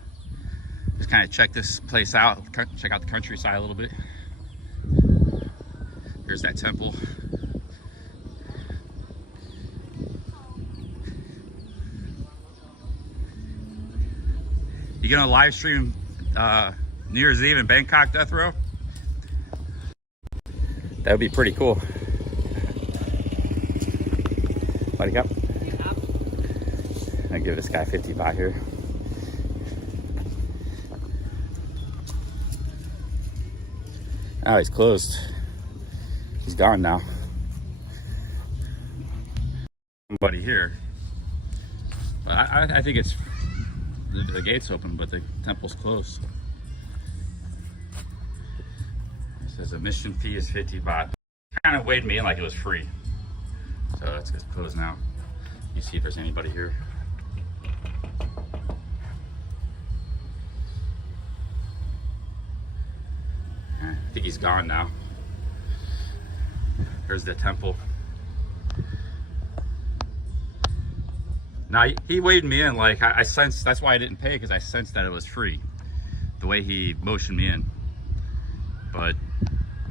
just kind of check this place out, check out the countryside a little bit. Here's that temple. You gonna live stream New Year's Eve in Bangkok, Death Row? That would be pretty cool. Buddy cup. I'll give this guy 50 baht here. Oh, he's closed. He's gone now. Somebody here. But I think it's the gate's open, but the temple's closed. It says admission fee is 50 baht. Kind of weighed me in like it was free. So it's closed now. You see if there's anybody here. I think he's gone now. There's the temple. Now he weighed me in, like I sensed, that's why I didn't pay, because I sensed that it was free, the way he motioned me in. But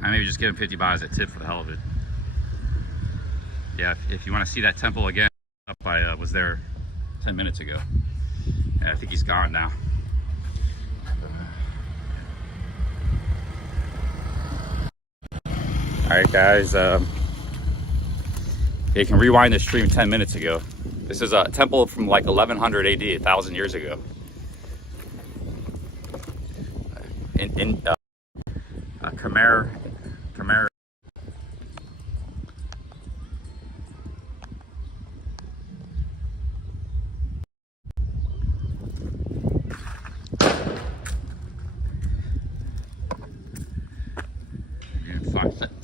I maybe just give him 50 baht as a tip for the hell of it. Yeah, if you want to see that temple again, I was there 10 minutes ago. Yeah, I think he's gone now. All right, guys, you can rewind the stream 10 minutes ago. This is a temple from like 1100 AD, 1,000 years ago. In Khmer.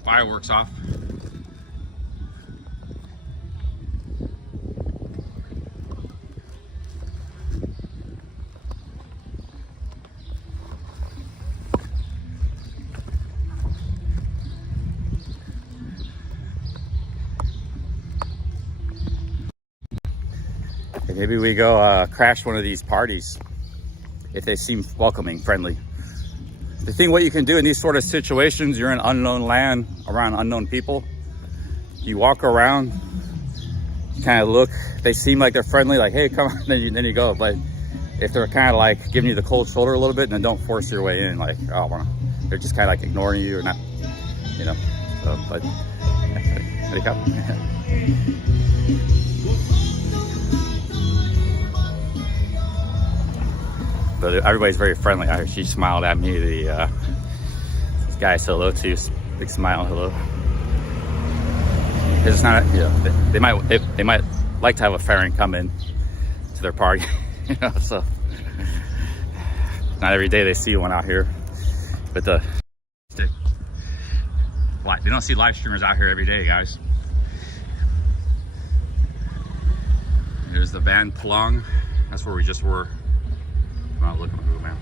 Fireworks off. Maybe we go crash one of these parties if they seem welcoming, friendly. The thing, what you can do in these sort of situations, you're in unknown land around unknown people. You walk around, kind of look, they seem like they're friendly, like, hey, come on, then you go. But if they're kind of like giving you the cold shoulder a little bit, then don't force your way in, like, oh, well, they're just kind of like ignoring you or not, you know. So, but, but everybody's very friendly out here. She smiled at me. This guy said hello to you, big smile, hello. It's not, you know, they might like to have a fairing come in to their party, you know. So not every day they see one out here, but they don't see live streamers out here every day, guys. There's the Van Plong. That's where we just were. I'm not looking at Google Maps.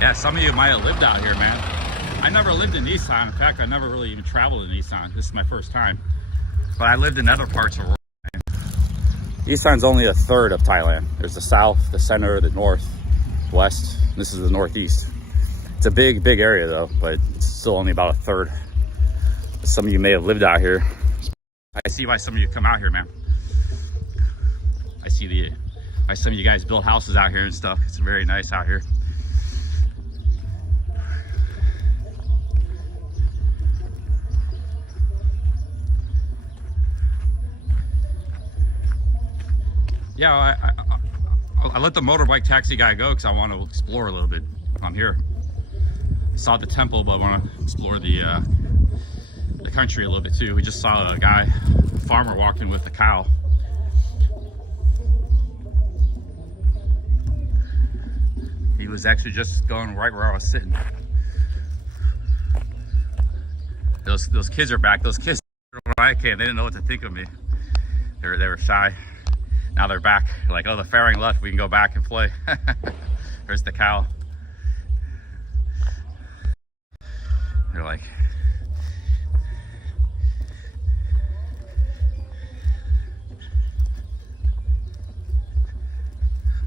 Yeah, some of you might have lived out here, man. I never lived in Nissan. In fact, I never really even traveled in Nissan. This is my first time. But I lived in other parts of the world. Nissan's only a third of Thailand. There's the south, the center, the north, west. This is the northeast. It's a big, big area though, but it's still only about a third. Some of you may have lived out here. I see why some of you come out here, man. I see why some of you guys build houses out here and stuff. It's very nice out here. Yeah, I let the motorbike taxi guy go because I want to explore a little bit. I'm here. I saw the temple, but I want to explore the country a little bit too. We just saw a guy, a farmer, walking with a cow. He was actually just going right where I was sitting. Those kids are back. Those kids, I came, they didn't know what to think of me. They were shy. Now they're back, like, oh, the fairing left, we can go back and play. There's the cow. They're like,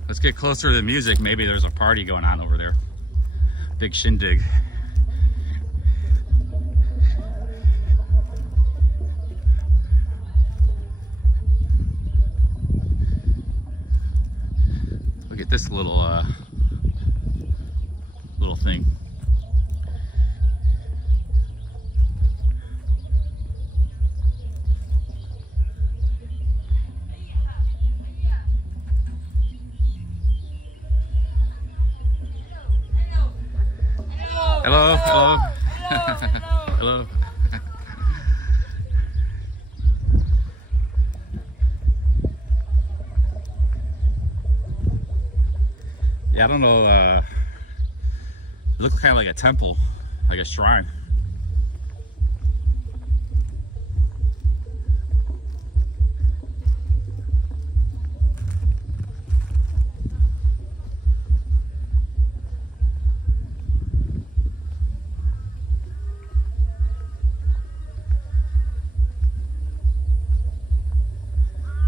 let's get closer to the music. Maybe there's a party going on over there. Big shindig. Look at this little thing. Hello, hello. Hello. Yeah, I don't know, it looks kind of like a temple, like a shrine.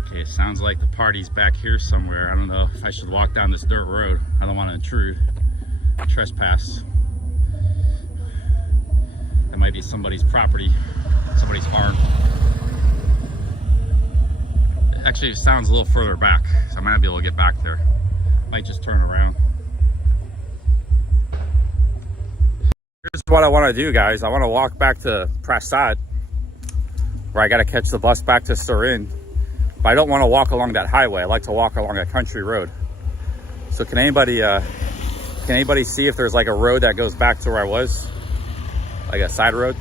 Okay, it sounds like the party's back here somewhere. I don't know if I should walk down this dirt road. I don't want to intrude, trespass. That might be somebody's property, somebody's farm. Actually, it sounds a little further back, so I might not be able to get back there. Might just turn around. Here's what I want to do, guys. I want to walk back to Prasat, where I got to catch the bus back to Surin. But I don't want to walk along that highway. I like to walk along a country road. So can anybody see if there's like a road that goes back to where I was? Like a side road?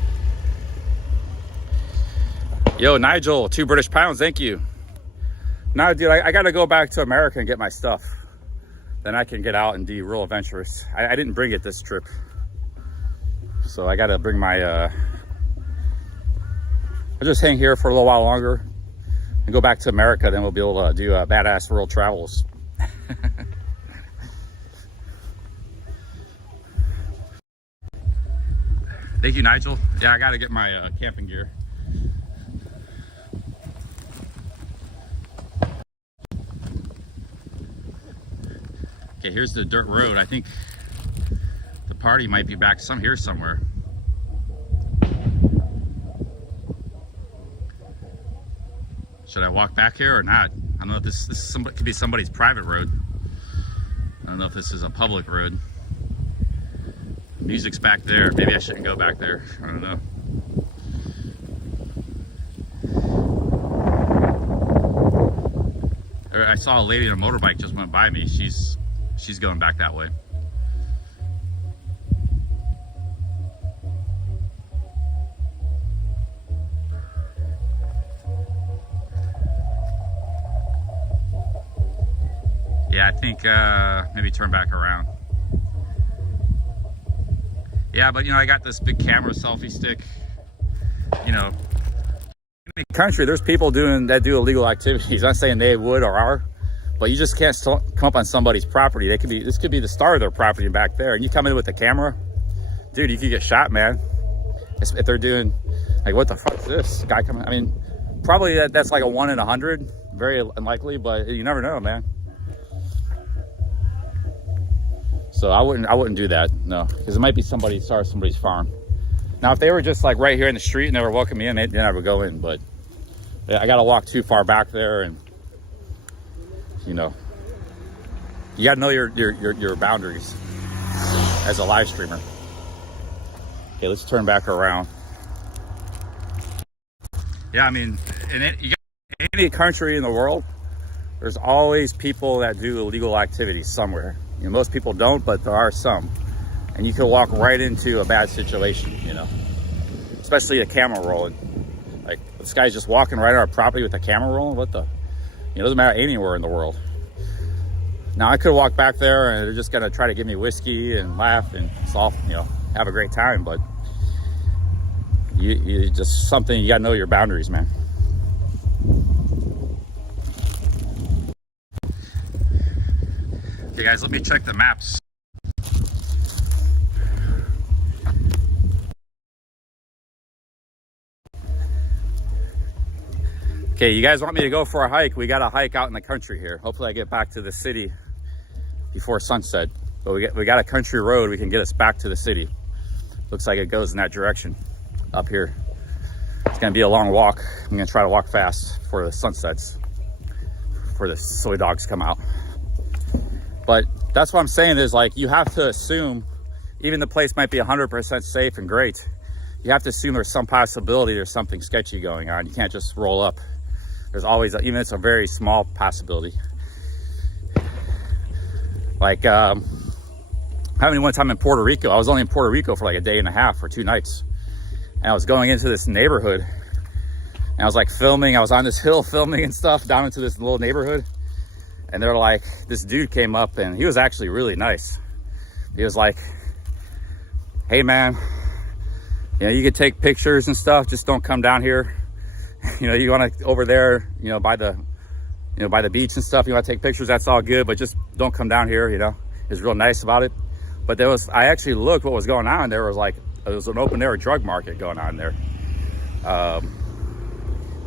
Yo, Nigel, 2 British pounds, thank you. Now, dude, I got to go back to America and get my stuff then I can get out and be real adventurous. I didn't bring it this trip, so I got to bring my I'll just hang here for a little while longer and go back to America. Then we'll be able to do badass world travels. Thank you, Nigel. Yeah, I got to get my camping gear. Okay, here's the dirt road. I think the party might be back here somewhere. Should I walk back here or not? I don't know if this could be somebody's private road. I don't know if this is a public road. Music's back there. Maybe I shouldn't go back there. I don't know. I saw a lady on a motorbike just went by me. She's going back that way. Yeah, I think maybe turn back around. Yeah, but you know, I got this big camera selfie stick. You know, in the country, there's people that do illegal activities. I'm not saying they would or are, but you just can't come up on somebody's property. This could be the start of their property back there, and you come in with a camera, dude, you could get shot, man. If they're doing, like, what the fuck is this guy coming? I mean, probably that's like a 1 in 100, very unlikely, but you never know, man. So I wouldn't do that, no, because it might be somebody's farm. Now, if they were just like right here in the street and they were welcoming me in, then I would go in. But yeah, I got to walk too far back there, and you know, you got to know your boundaries as a live streamer. Okay, let's turn back around. Yeah, I mean, in any country in the world, there's always people that do illegal activities somewhere. You know, most people don't, but there are some. And you can walk right into a bad situation, you know, especially a camera rolling. Like, this guy's just walking right on our property with a camera rolling. What the? It doesn't matter anywhere in the world. Now, I could walk back there and they're just going to try to give me whiskey and laugh and soft, you know, have a great time. But you just something, you got to know your boundaries, man. Okay, guys, let me check the maps. Okay, you guys want me to go for a hike? We got a hike out in the country here. Hopefully I get back to the city before sunset. But we got a country road. We can get us back to the city. Looks like it goes in that direction up here. It's gonna be a long walk. I'm gonna try to walk fast before the sun sets, before the soy dogs come out. But that's what I'm saying is, like, you have to assume, even the place might be 100% safe and great, you have to assume there's some possibility there's something sketchy going on. You can't just roll up. There's always, even if it's a very small possibility. Like, I mean, one time in Puerto Rico, I was only in Puerto Rico for like a day and a half or 2 nights. And I was going into this neighborhood and I was like filming. I was on this hill filming and stuff down into this little neighborhood. And they're like, this dude came up and he was actually really nice. He was like, hey man, you know, you could take pictures and stuff, just don't come down here. You know, you want to over there, you know, by the beach and stuff, you want to take pictures, that's all good, but just don't come down here, you know. He was real nice about it. But I actually looked what was going on. There was an open air drug market going on there.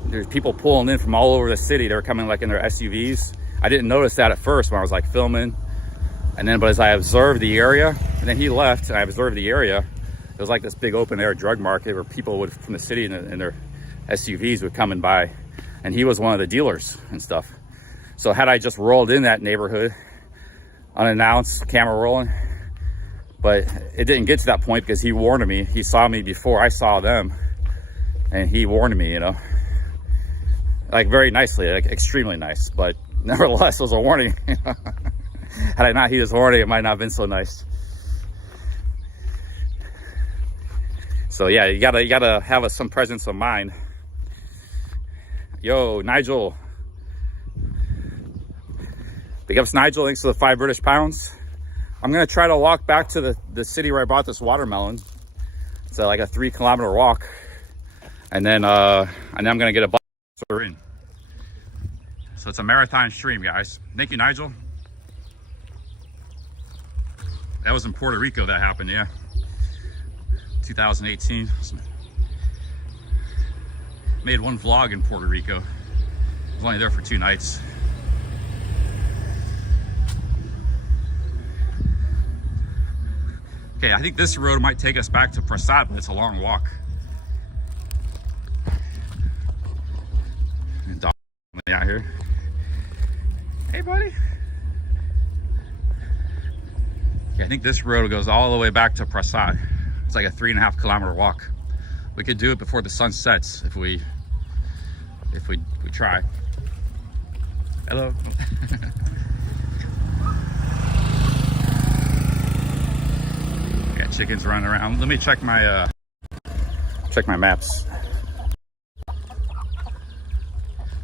There's people pulling in from all over the city. They were coming like in their SUVs. I didn't notice that at first when I was like filming. And then, but as I observed the area, and then he left and I observed the area, it was like this big open air drug market where people would, from the city in their SUVs would come and buy. And he was one of the dealers and stuff. So had I just rolled in that neighborhood, unannounced, camera rolling, but it didn't get to that point because he warned me. He saw me before I saw them, and he warned me, you know, like very nicely, like extremely nice, but nevertheless, it was a warning. Had I not heeded his warning, it might not have been so nice. So yeah, you gotta have some presence of mind. Yo, Nigel. Big ups Nigel, thanks for the 5 British pounds. I'm gonna try to walk back to the city where I bought this watermelon. It's like a 3-kilometer walk. And then I'm gonna get a bus in. So it's a marathon stream, guys. Thank you, Nigel. That was in Puerto Rico that happened, yeah. 2018. Made one vlog in Puerto Rico. I was only there for 2 nights. Okay, I think this road might take us back to Prasat, but it's a long walk. Dog out here. Hey, buddy. Okay, I think this road goes all the way back to Prasat. It's like a 3.5-kilometer walk. We could do it before the sun sets if we try. Hello. Got chickens running around. Let me check my maps.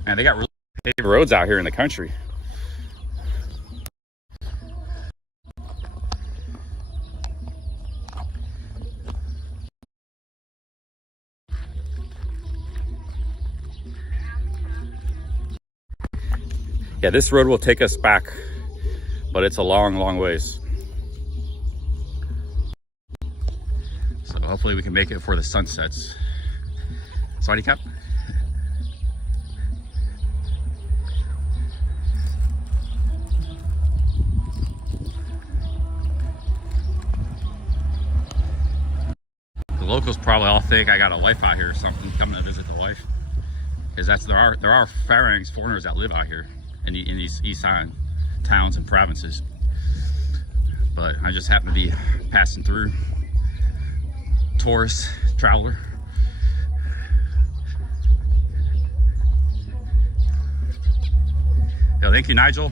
Man, they got really paved roads out here in the country. Yeah, this road will take us back, but it's a long ways. So hopefully we can make it before the sun sets. Sorry, Cap. The locals probably all think I got a wife out here or something, coming to visit the wife. Because there are Farangs, foreigners that live out here in these East Island towns and provinces. But I just happen to be passing through. Tourist, traveler. Yo, thank you, Nigel.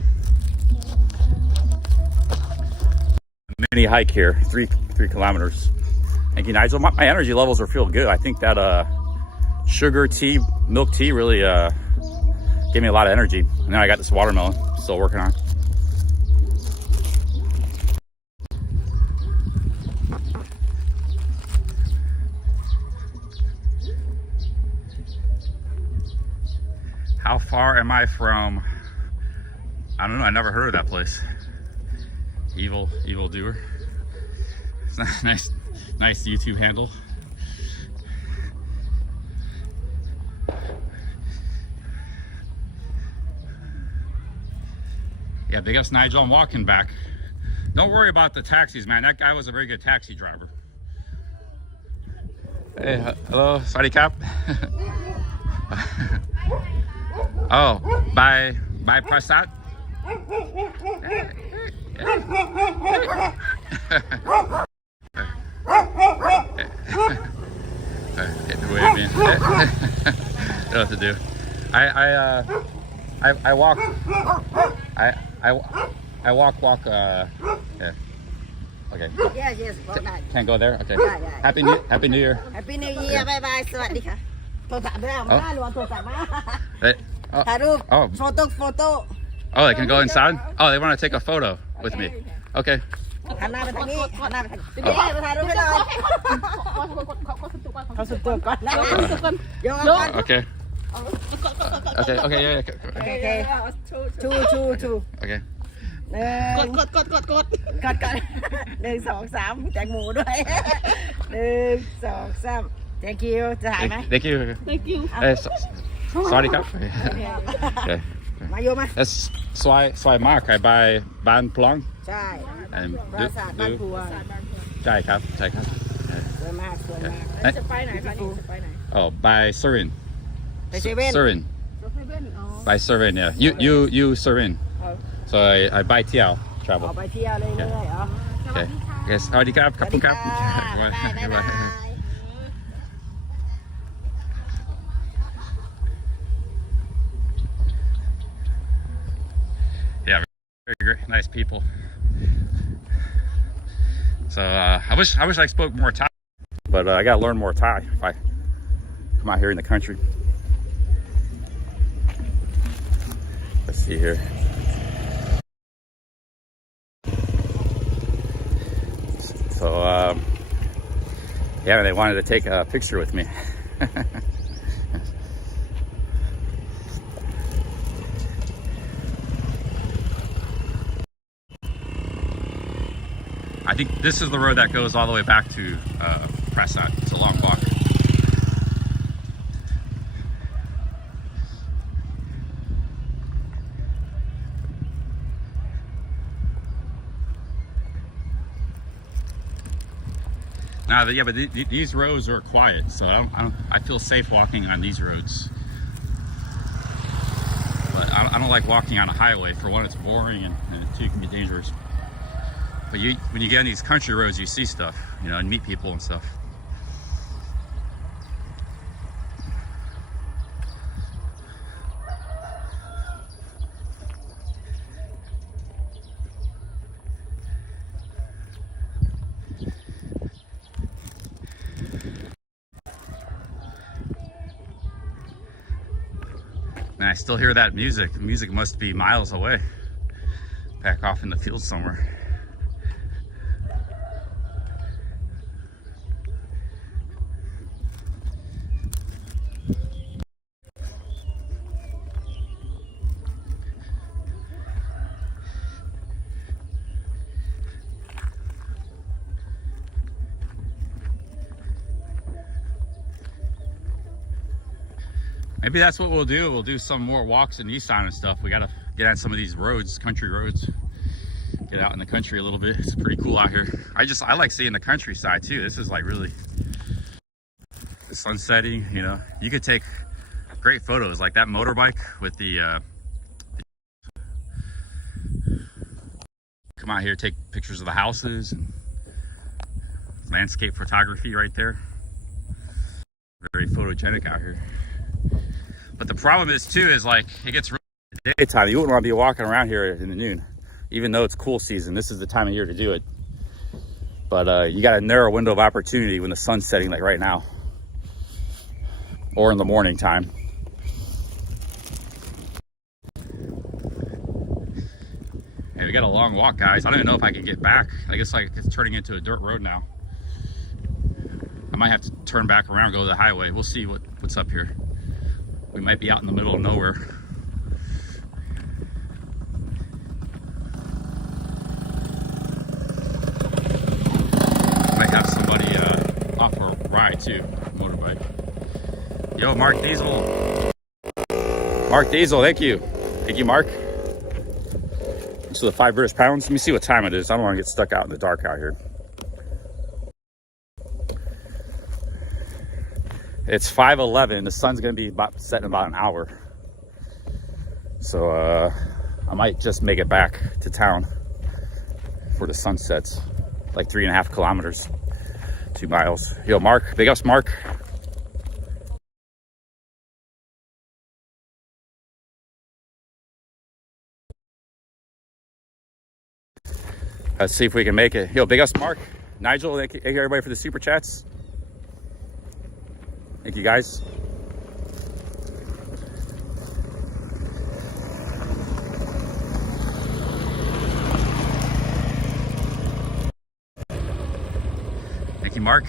Mini hike here, 3 kilometers. Thank you, Nigel. My energy levels are feeling good. I think that sugar tea, milk tea really gave me a lot of energy. And now I got this watermelon, still working on. How far am I from, I don't know, I never heard of that place. Evil doer. It's a nice YouTube handle. Yeah, big ups Nigel, I'm walking back. Don't worry about the taxis, man. That guy was a very good taxi driver. Hey, hello, Saudi Cap. Oh, by Prasat. Don't know what to do. I walk. I walk. Yeah. Okay. Yes, walk that. Can't go there. Okay. Yeah. Happy New Year. Happy New Year. Bye bye. สวัสดีค่ะโทรศัพท์ไม่ได้มาหรือว่าโทรศัพท์มา ถ่ายรูป photo Oh, they can go inside? Oh, they want to take a photo with me. Okay. หันหน้าไปทางนี้หันหน้าไปทางนี้มาถ่ายรูปให้หน่อยเขาสุดตัวก่อนโยกก่อน Okay. Okay. Yeah. two Okay. กด1 2 3แจกหมูด้วย1 2 3 thank you จะถ่ายไหม Thank you. Sorry, Cap. Okay. มาโยมา That's Swai Mark. I buy Ban Plong. ใช่ And ปราสาทบ้านพัว ใช่ครับ สวยมากจะไปไหนคะนี่จะไปไหน Oh, by Surin. ไปเซเว่น Surin. By Surin, yeah. You Surin. So I buy TL อ travel. อกไปเที่ยวเลยเหรอ Okay. Yes. Howdy, Cap. ขอบคุณครับ บ๊ายบาย Yeah, very great, nice people. So I wish I spoke more Thai, but I gotta learn more Thai if I come out here in the country. Let's see here. So yeah, they wanted to take a picture with me. I think this is the road that goes all the way back to Prasat. It's a long walk. Now, yeah, but these roads are quiet, so I feel safe walking on these roads. But I don't like walking on a highway. For one, it's boring, and two, it can be dangerous. But when you get on these country roads, you see stuff, you know, and meet people and stuff. Man, I still hear that music. The music must be miles away, back off in the field somewhere. Maybe that's what we'll do. We'll do some more walks in Nissan and stuff. We gotta get on some of these roads, country roads. Get out in the country a little bit. It's pretty cool out here. I like seeing the countryside too. This is like really the sun setting, you know. You could take great photos like that motorbike with the come out here, take pictures of the houses and landscape photography right there. Very photogenic out here. But the problem is too, is like it gets really daytime. You wouldn't want to be walking around here in the noon, even though it's cool season. This is the time of year to do it. But you got a narrow window of opportunity when the sun's setting, like right now, or in the morning time. Hey, we got a long walk, guys. I don't even know if I can get back. I guess like it's turning into a dirt road now. I might have to turn back around and go to the highway. We'll see what's up here. We might be out in the middle of nowhere. Might have somebody offer a ride too, motorbike. Yo, Mark Diesel. Mark Diesel, thank you. Thank you, Mark. So the 5 British pounds. Let me see what time it is. I don't want to get stuck out in the dark out here. It's 5:11. The sun's gonna be set in about an hour. So I might just make it back to town for the sun sets. Like 3.5 kilometers, 2 miles. Yo, Mark, big ups, Mark. Let's see if we can make it. Yo, big ups, Mark. Nigel, thank you everybody for the super chats. Thank you, guys. Thank you, Mark.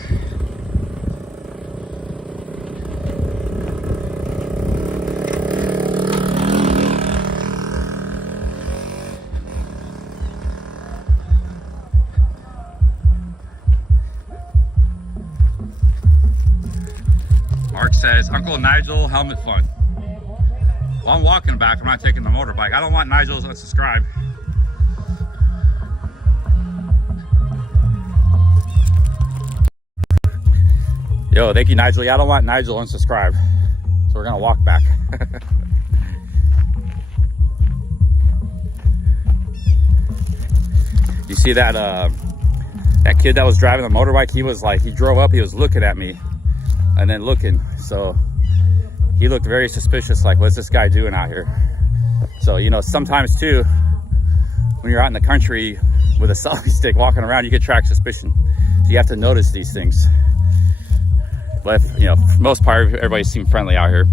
Mark says, Uncle Nigel, helmet fun. Well, I'm walking back. I'm not taking the motorbike. I don't want Nigel to unsubscribe. Yo, thank you, Nigel. Yeah, I don't want Nigel unsubscribe. So we're gonna walk back. You see that that kid that was driving the motorbike? He was like, he drove up, he was looking at me and then looking. So he looked very suspicious, like, what's this guy doing out here? So, you know, sometimes too, when you're out in the country with a selfie stick walking around, you can attract suspicion. So you have to notice these things. But, you know, for the most part, everybody seemed friendly out here.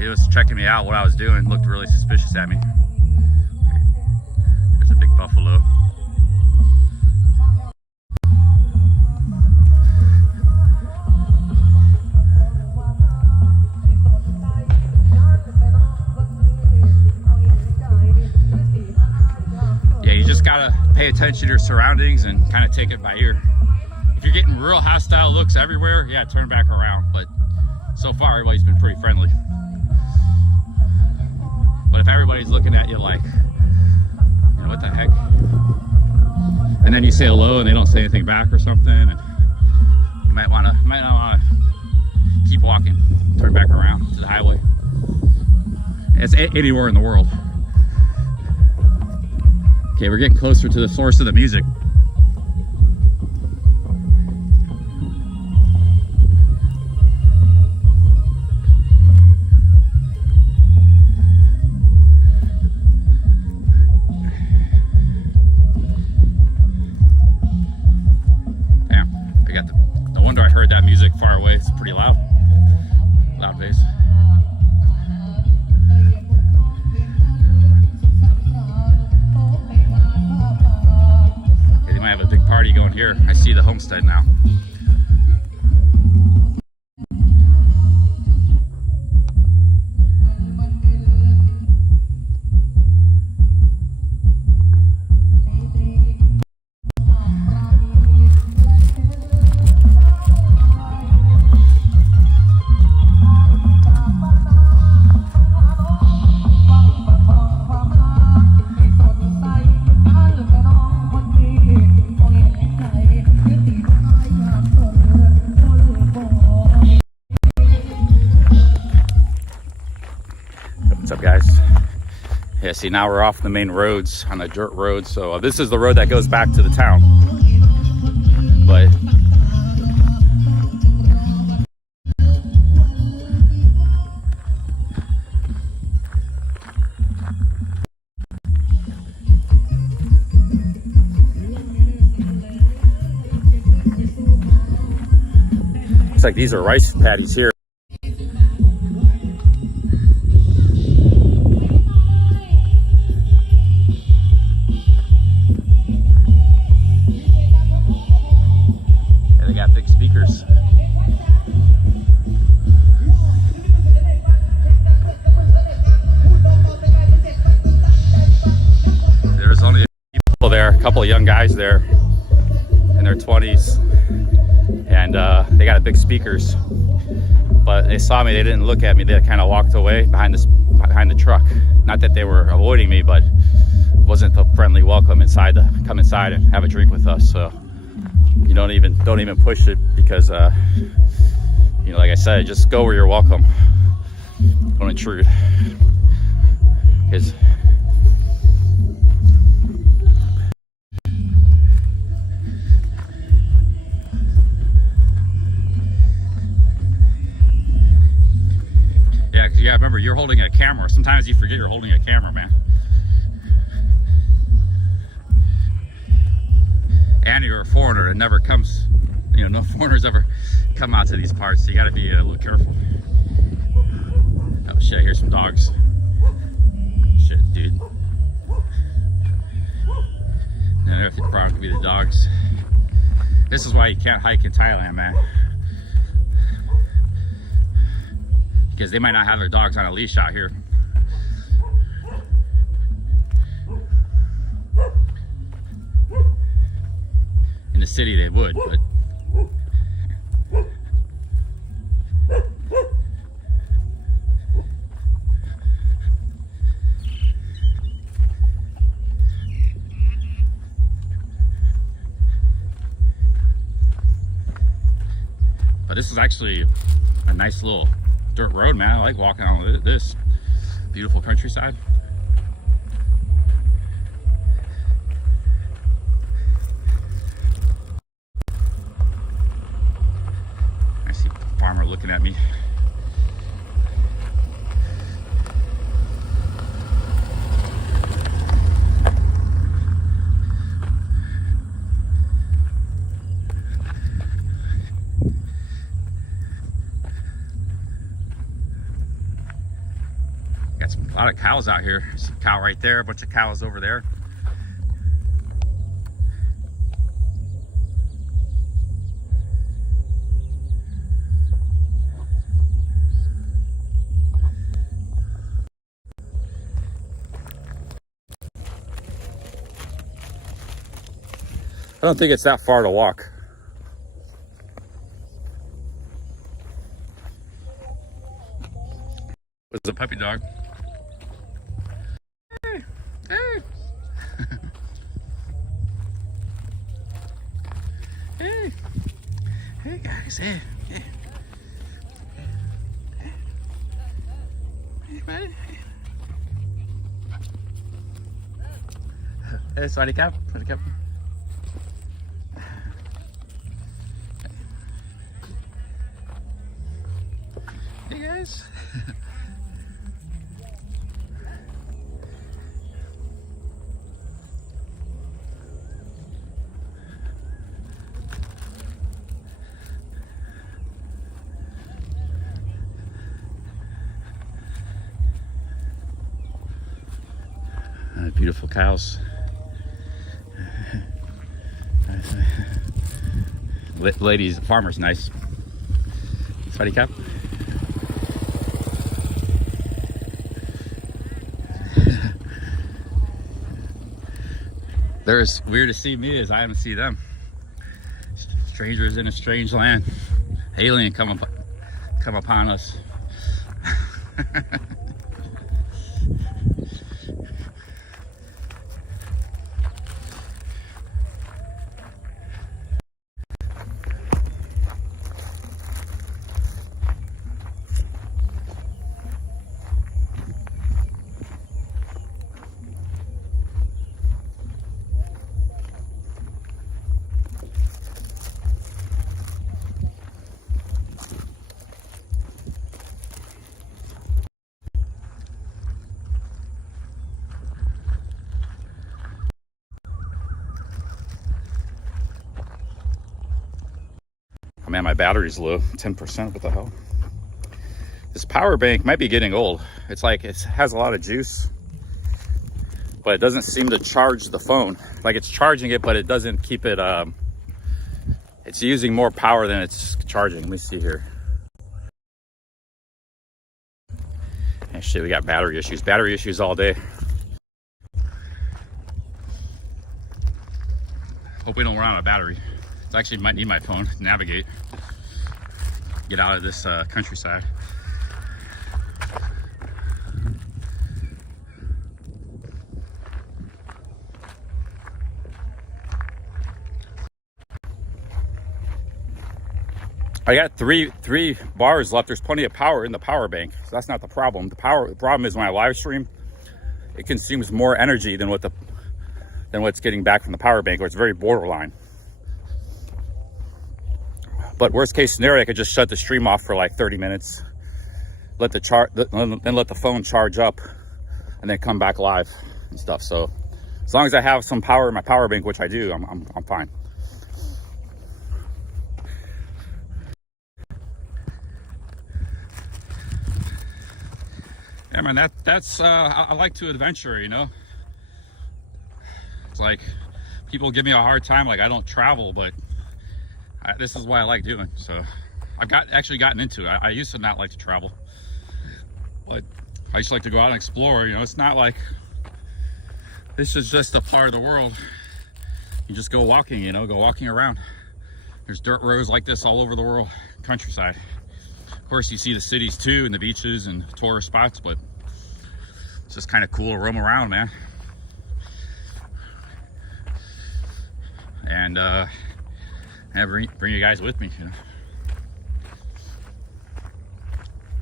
He was checking me out, what I was doing, looked really suspicious at me. There's a big buffalo. pay attention to your surroundings and kind of take it by ear. If you're getting real hostile looks everywhere, yeah, turn back around. But so far, everybody's been pretty friendly. But if everybody's looking at you like, you know, what the heck? And then you say hello and they don't say anything back or something, and you might not want to keep walking, turn back around to the highway. It's anywhere in the world. Okay, we're getting closer to the source of the music. No wonder I heard that music far away. It's pretty loud. Loud bass. Okay, they might have a big party going here. I see the homestead now. What's up, guys? Yeah, see, now we're off the main roads on the dirt road. So this is the road that goes back to the town. But looks like these are rice paddies here. There's only a few people there, a couple of young guys there in their 20s, and they got big speakers. But they saw me, they didn't look at me, they kind of walked away behind the truck. Not that they were avoiding me, but it wasn't the friendly welcome inside to come inside and have a drink with us. So you don't even push it, because you know, like I said, just go where you're welcome. Don't intrude. Because yeah, remember, you're holding a camera. Sometimes you forget you're holding a camera, man. And you're a foreigner. It never comes, you know, no foreigners ever come out to these parts, so you gotta be a little careful. Oh shit, I hear some dogs. Shit, dude. And I think probably could be the dogs. This is why you can't hike in Thailand, man. Because they might not have their dogs on a leash out here. In the city they would, but this is actually a nice little dirt road, man. I like walking on this beautiful countryside. I see a farmer looking at me. A lot of cows out here. There's a cow right there, a bunch of cows over there. don't think it's that far to walk. It's a puppy dog. Hey, hey. Hey, hey guys, hey, hey, hey, buddy. Hey, sorry, cap, sorry, cap. Hey guys. Beautiful cows. Ladies, farmer's nice. Sweaty cap. They're as weird to see me as I am to see them. Strangers in a strange land. Alien come upon us. Oh man, my battery's low, 10%, what the hell? This power bank might be getting old. It's like, it has a lot of juice, but it doesn't seem to charge the phone. Like it's charging it, but it doesn't keep it, it's using more power than it's charging. Let me see here. Actually, we got battery issues all day. Hope we don't run out of battery. I actually might need my phone to navigate, get out of this countryside. I got three bars left. There's plenty of power in the power bank, so that's not the problem. The problem is when I live stream, it consumes more energy than what's getting back from the power bank, or it's very borderline. But worst case scenario, I could just shut the stream off for like 30 minutes, then let the phone charge up, and then come back live and stuff. So as long as I have some power in my power bank, which I do, I'm fine. Yeah, man, that's I like to adventure, you know. It's like people give me a hard time, like I don't travel, but this is what I like doing. So I've actually gotten into it. I used to not like to travel, but I used to like to go out and explore. You know, it's not like this is just a part of the world. You just go walking, you know, go walking around. There's dirt roads like this all over the world, countryside. Of course, you see the cities too, and the beaches and tourist spots, but it's just kind of cool to roam around, man. And bring you guys with me, you know.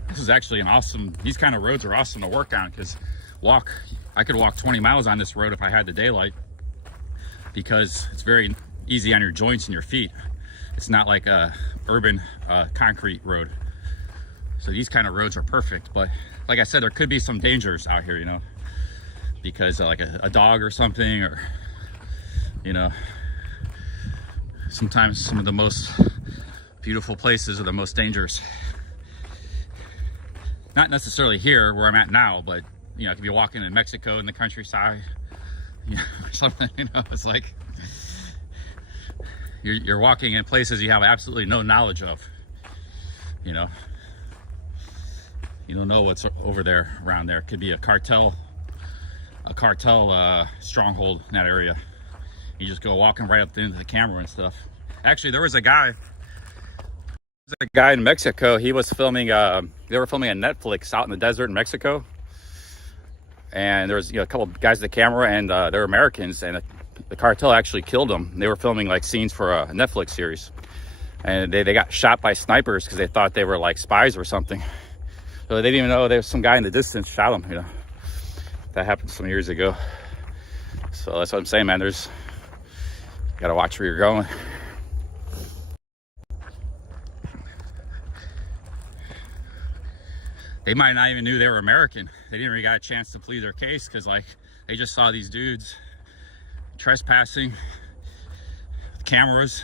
This is actually an awesome, these kind of roads are awesome to work on, because I could walk 20 miles on this road if I had the daylight, because it's very easy on your joints and your feet. It's not like a urban concrete road. So these kind of roads are perfect, but like I said, there could be some dangers out here, you know, because like a dog or something, or, you know, sometimes some of the most beautiful places are the most dangerous. Not necessarily here where I'm at now, but you know, if you're walking in Mexico in the countryside, you know, or something, you know, it's like you're walking in places you have absolutely no knowledge of, you know. You don't know what's over there, around there. It could be a cartel stronghold in that area. You just go walking right up into the camera and stuff. Actually, there was a guy in Mexico. He was filming, they were filming a Netflix out in the desert in Mexico. And there was, you know, a couple of guys at the camera, and they were Americans, and the cartel actually killed them. They were filming like scenes for a Netflix series. And they got shot by snipers because they thought they were like spies or something. So they didn't even know there was some guy in the distance shot them, you know. That happened some years ago. So that's what I'm saying, man. You gotta watch where you're going. They might not even knew they were American. They didn't really got a chance to plead their case because like they just saw these dudes trespassing with cameras.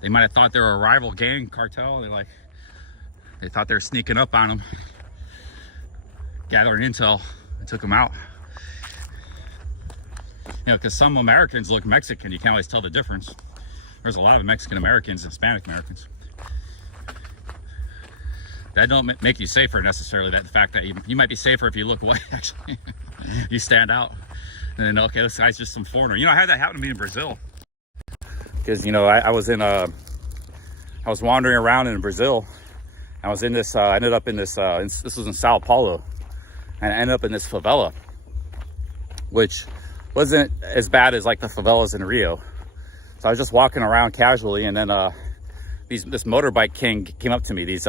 They might have thought they were a rival gang cartel. They thought they were sneaking up on them, gathering intel, and took them out. You know, because some Americans look Mexican. You can't always tell the difference. There's a lot of Mexican Americans and Hispanic Americans. That don't make you safer necessarily. That the fact that you might be safer if you look white, actually. You stand out. And then, okay, this guy's just some foreigner. You know, I had that happen to me in Brazil. Because, you know, I was wandering around in Brazil. I was in this, I ended up in this, this was in Sao Paulo. And I ended up in this favela, which wasn't as bad as like the favelas in Rio. So I was just walking around casually, and then this motorbike king came up to me. These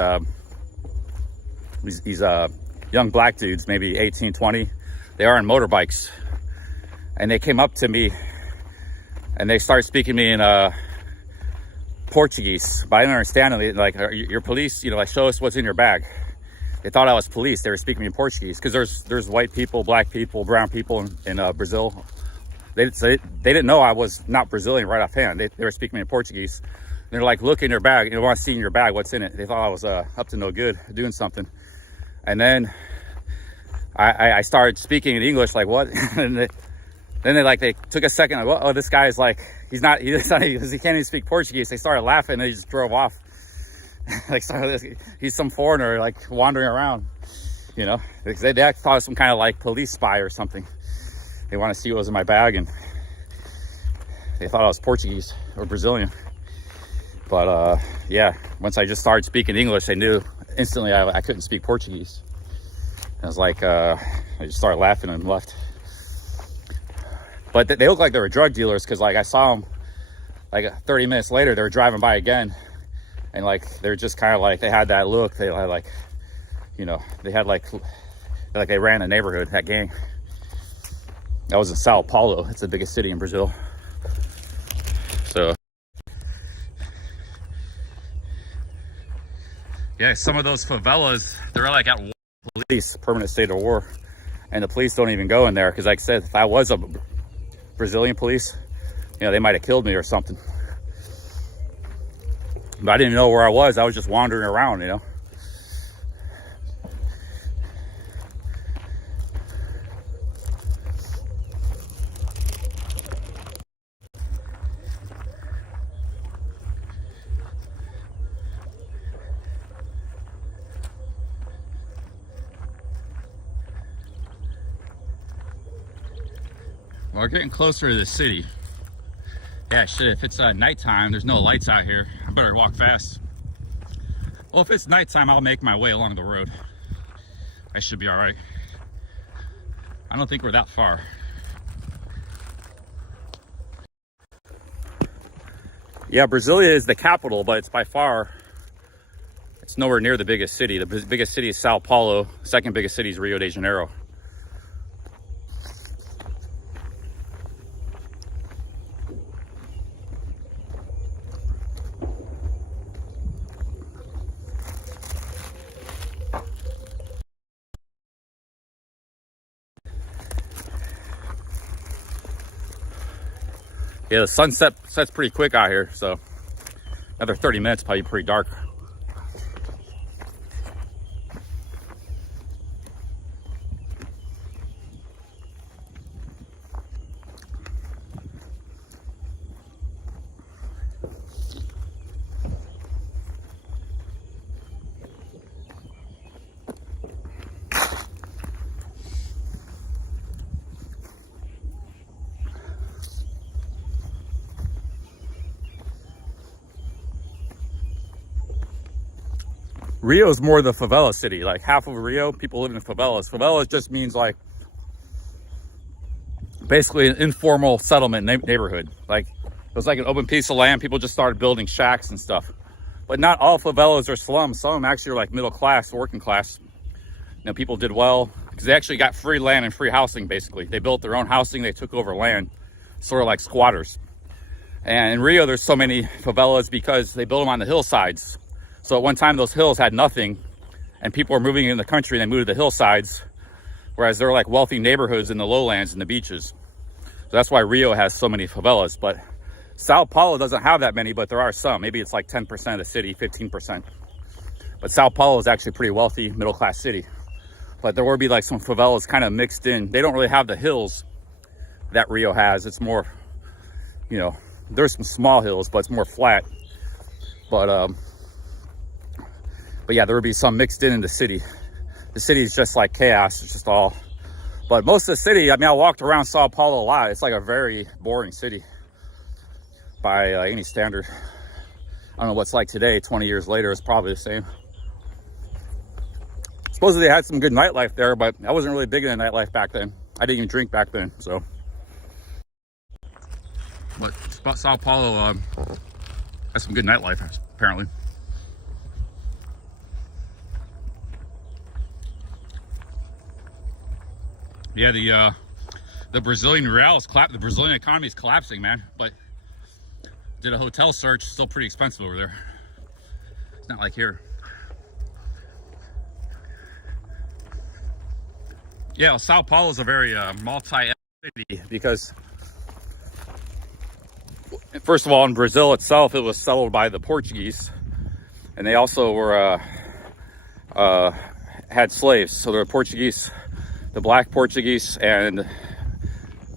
young black dudes, maybe 18, 20. They are on motorbikes. And they came up to me, and they started speaking to me in Portuguese. But I didn't understand it. Like, your police, you know, like, show us what's in your bag. They thought I was police. They were speaking to me in Portuguese. Because there's white people, black people, brown people in Brazil. They didn't know I was not Brazilian right offhand. They were speaking to me in Portuguese. And they're like, look in your bag. You want to see in your bag what's in it. They thought I was up to no good, doing something. And then I started speaking in English, like, what? And then they took a second, like, oh, this guy is like, he can't even speak Portuguese. They started laughing, and they just drove off. Like, he's some foreigner, like, wandering around, you know. They thought I was some kind of like police spy or something. They want to see what was in my bag, and they thought I was Portuguese or Brazilian. But yeah, once I just started speaking English, they knew instantly I couldn't speak Portuguese. I was like, I just started laughing and left. But they looked like they were drug dealers, because like I saw them like 30 minutes later, they were driving by again, and like they're just kind of like, they had that look. They had like, you know, they had like they ran a neighborhood, that gang. That was in Sao Paulo. It's the biggest city in Brazil. So yeah, some of those favelas, they're like at war. Police, permanent state of war, and the police don't even go in there, because like I said, if I was a Brazilian police, you know, they might have killed me or something. But I didn't know where I was. I was just wandering around, you know. Well, we're getting closer to the city. Yeah, shit, if it's nighttime, there's no lights out here. I better walk fast. Well, if it's nighttime, I'll make my way along the road. I should be all right. I don't think we're that far. Yeah, Brasilia is the capital, but it's by far, it's nowhere near the biggest city. The biggest city is Sao Paulo. The second biggest city is Rio de Janeiro. Yeah, the sun sets pretty quick out here, so another 30 minutes, probably pretty dark. Rio is more the favela city. Like half of Rio, people live in favelas. Favelas just means like basically an informal settlement neighborhood. Like it was like an open piece of land. People just started building shacks and stuff. But not all favelas are slums. Some of them actually are like middle class, working class. You know, people did well because they actually got free land and free housing. Basically, they built their own housing. They took over land, sort of like squatters. And in Rio, there's so many favelas because they built them on the hillsides. So at one time, those hills had nothing, and people were moving in the country and they moved to the hillsides, whereas there are like wealthy neighborhoods in the lowlands and the beaches. So that's why Rio has so many favelas. But Sao Paulo doesn't have that many, but there are some. Maybe it's like 10% of the city, 15%. But Sao Paulo is actually a pretty wealthy, middle-class city. But there will be like some favelas kind of mixed in. They don't really have the hills that Rio has. It's more, you know, there's some small hills, but it's more flat. But yeah, there will be some mixed in the city. The city is just like chaos. It's just all. But most of the city, I mean, I walked around Sao Paulo a lot. It's like a very boring city by any standard. I don't know what's like today. 20 years later, it's probably the same. Supposedly they had some good nightlife there, but I wasn't really big into nightlife back then. I didn't even drink back then, so. But Sao Paulo has some good nightlife, apparently. Yeah, the Brazilian real is the Brazilian economy is collapsing, man. But did a hotel search, still pretty expensive over there. It's not like here. Yeah, Sao Paulo is a very multi-ethnic city because, first of all, in Brazil itself, it was settled by the Portuguese, and they also were had slaves. So there were Portuguese, the black Portuguese, and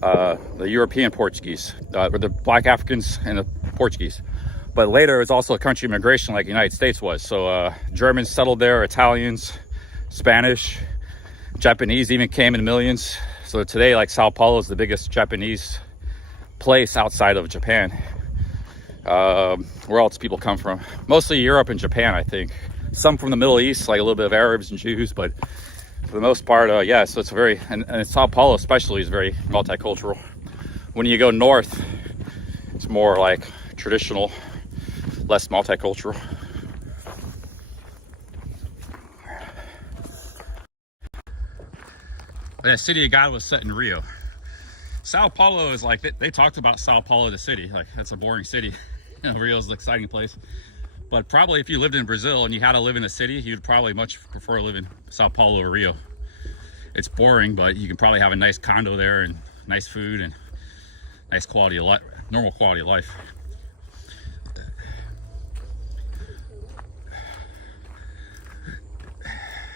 the European Portuguese, or the black Africans and the Portuguese. But later, it was also a country of migration like the United States was. So Germans settled there, Italians, Spanish, Japanese even came in millions. So today, like Sao Paulo is the biggest Japanese place outside of Japan. Where else people come from? Mostly Europe and Japan, I think. Some from the Middle East, like a little bit of Arabs and Jews, but for the most part, yeah, so it's very, and Sao Paulo especially is very multicultural. When you go north, it's more like traditional, less multicultural. That city of God was set in Rio. Sao Paulo is like, they talked about Sao Paulo the city, like that's a boring city. You know, Rio is an exciting place. But probably if you lived in Brazil and you had to live in a city, you'd probably much prefer to live in Sao Paulo or Rio. It's boring, but you can probably have a nice condo there and nice food and nice quality of life, normal quality of life.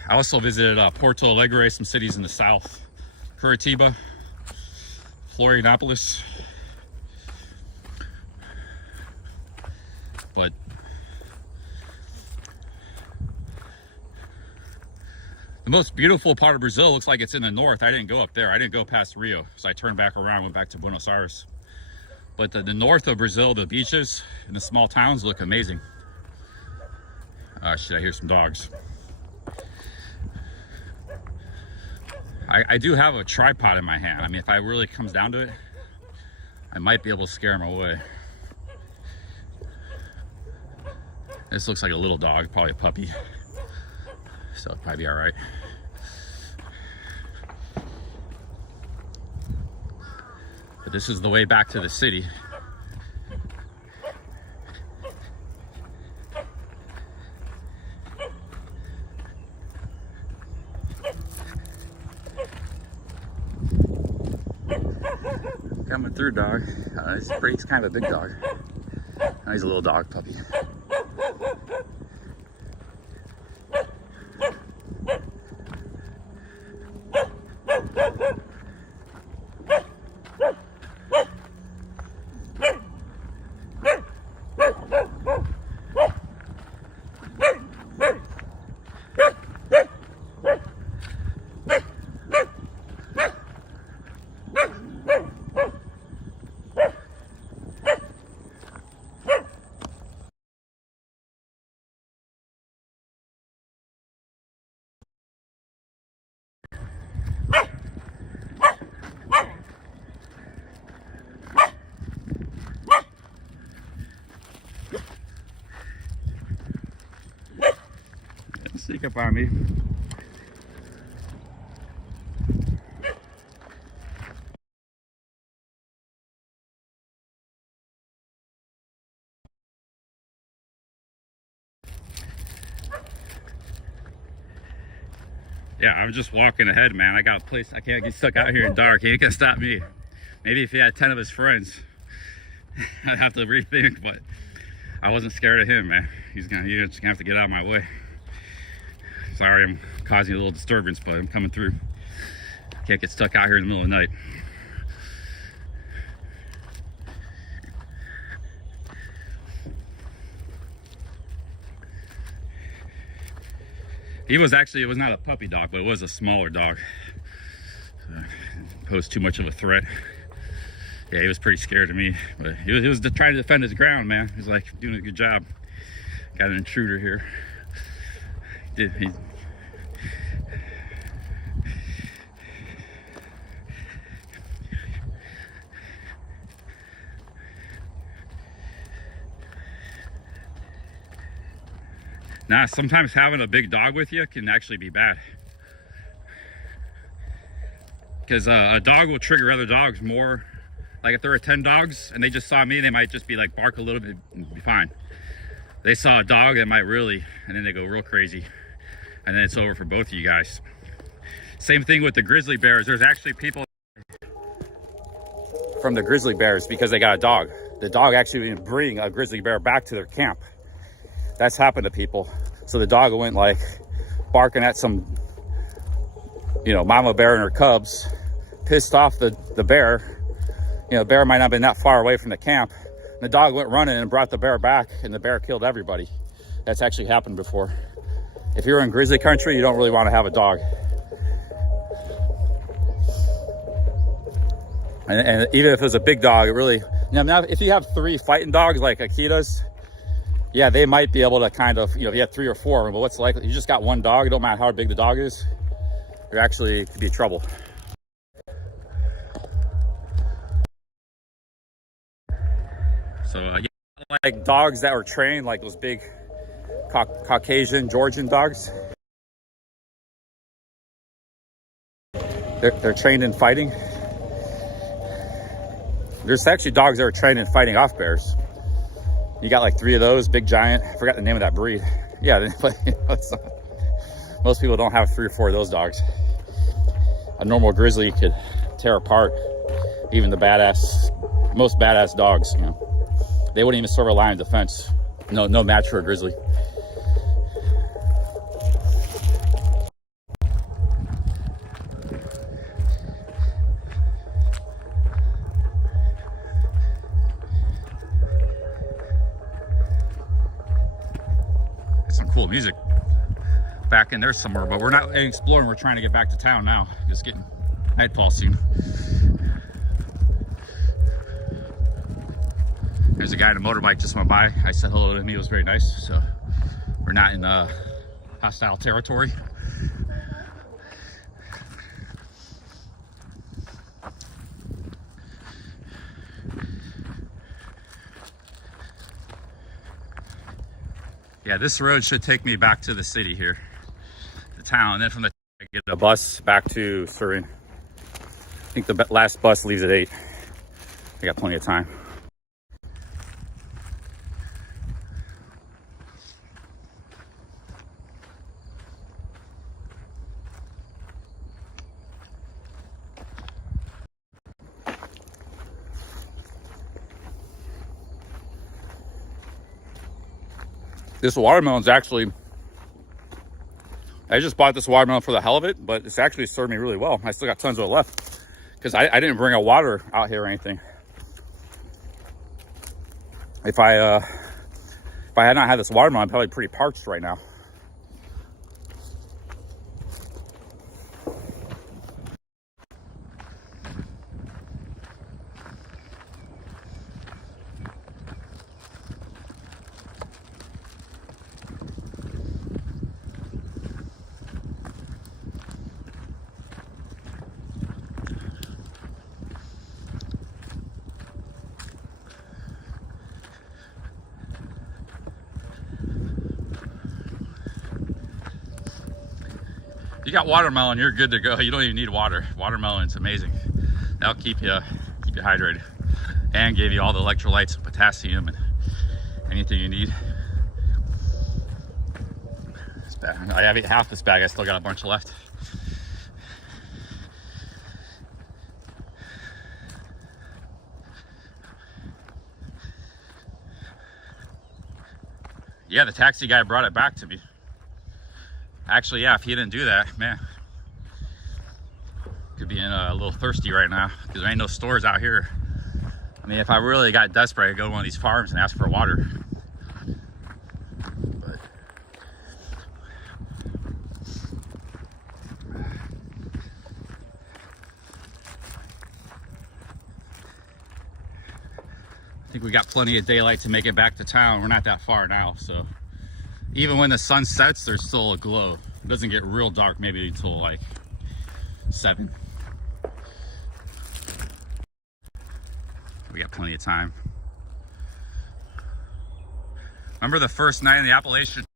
I also visited Porto Alegre, some cities in the south, Curitiba, Florianopolis. But the most beautiful part of Brazil looks like it's in the north. I didn't go up there. I didn't go past Rio, so I turned back around, went back to Buenos Aires. But the north of Brazil, the beaches and the small towns look amazing. Shit, I hear some dogs. I do have a tripod in my hand. I mean, if it really comes down to it, I might be able to scare him away. This looks like a little dog, probably a puppy. So it'll probably be all right. But this is the way back to the city. Coming through, dog. He's kind of a big dog. He's a little dog puppy. sneak up on me. Yeah, I'm just walking ahead, man. I got a place. I can't get stuck out here in dark. He ain't gonna stop me. Maybe if he had 10 of his friends, I'd have to rethink, but I wasn't scared of him, man. He's just gonna have to get out of my way. Sorry, I'm causing a little disturbance, but I'm coming through. Can't get stuck out here in the middle of the night. He was actually, it was not a puppy dog, but it was a smaller dog. So it posed too much of a threat. Yeah, he was pretty scared of me, but he was trying to defend his ground, man. He's like doing a good job. Got an intruder here. Nah, sometimes having a big dog with you can actually be bad. Because a dog will trigger other dogs more. Like if there are 10 dogs and they just saw me, they might just be like bark a little bit and be fine. They saw a dog that might really, and then they go real crazy. And then it's over for both of you guys. Same thing with the grizzly bears. There's actually people from the grizzly bears because they got a dog. The dog actually didn't bring a grizzly bear back to their camp. That's happened to people. So the dog went like barking at some, you know, mama bear and her cubs, pissed off the bear. You know, the bear might not have been that far away from the camp. And the dog went running and brought the bear back, and the bear killed everybody. That's actually happened before. If you're in grizzly country, you don't really want to have a dog. And even if it was a big dog, it really, you know, now if you have 3 fighting dogs like Akitas, yeah, they might be able to kind of, you know, if you have 3 or 4 of them, but what's likely, you just got 1 dog, it don't matter how big the dog is, you're actually could be trouble. So, yeah, like dogs that were trained, like those big Caucasian, Georgian dogs. They're trained in fighting. There's actually dogs that are trained in fighting off bears. You got like 3 of those, big giant. I forgot the name of that breed. Yeah, but you know, most people don't have 3 or 4 of those dogs. A normal grizzly could tear apart even the most badass dogs. You know, they wouldn't even serve a lion defense. No match for a grizzly. Cool music back in there somewhere, but we're not exploring. We're trying to get back to town now. Just getting nightfall soon. There's a guy on a motorbike just went by. I said hello to him. He was very nice. So we're not in hostile territory. Yeah, this road should take me back to the city here, the town, and then from the I get a bus back to Surin. I think the last bus leaves at 8. I got plenty of time. This watermelon's actually, I just bought this watermelon for the hell of it, but it's actually served me really well. I still got tons of it left because I didn't bring a water out here or anything. If I had not had this watermelon, I'm probably pretty parched right now. you got watermelon, you're good to go. You don't even need water. Watermelon's amazing. That'll keep you hydrated and give you all the electrolytes and potassium and anything you need. I have eaten half this bag. I still got a bunch left. Yeah, the taxi guy brought it back to me. Actually, yeah, if he didn't do that, man, could be in a little thirsty right now because there ain't no stores out here. I mean, if I really got desperate, I'd go to one of these farms and ask for water. But I think we got plenty of daylight to make it back to town. We're not that far now, so even when the sun sets, there's still a glow. It doesn't get real dark maybe until like 7. We got plenty of time. Remember the first night in the Appalachian?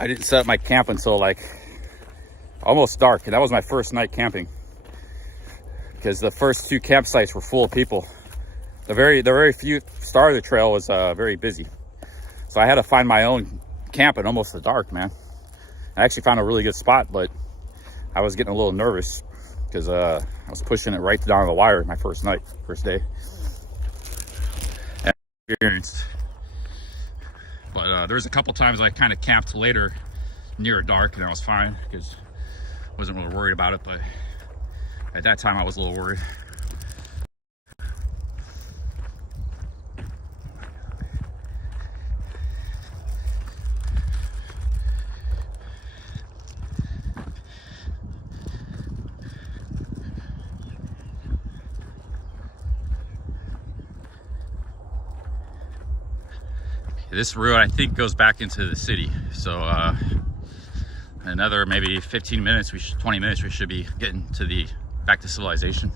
I didn't set up my camp until like almost dark, and that was my first night camping because the first 2 campsites were full of people. The very few start of the trail was very busy, so I had to find my own camp in almost the dark, man. I actually found a really good spot, but I was getting a little nervous because I was pushing it right down to the wire my first day. And experienced. But there was a couple times I kind of camped later near dark and I was fine because I wasn't really worried about it, but at that time I was a little worried. This road, I think, goes back into the city. So another maybe 15 minutes, 20 minutes, we should be getting to back to civilization.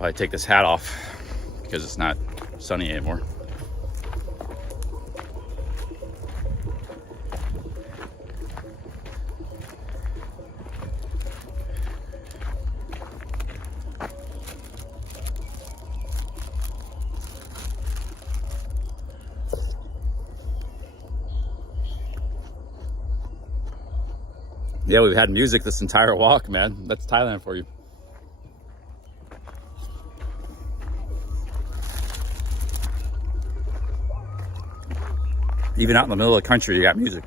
I take this hat off because it's not sunny anymore. Yeah, we've had music this entire walk, man. That's Thailand for you. Even out in the middle of the country, you got music.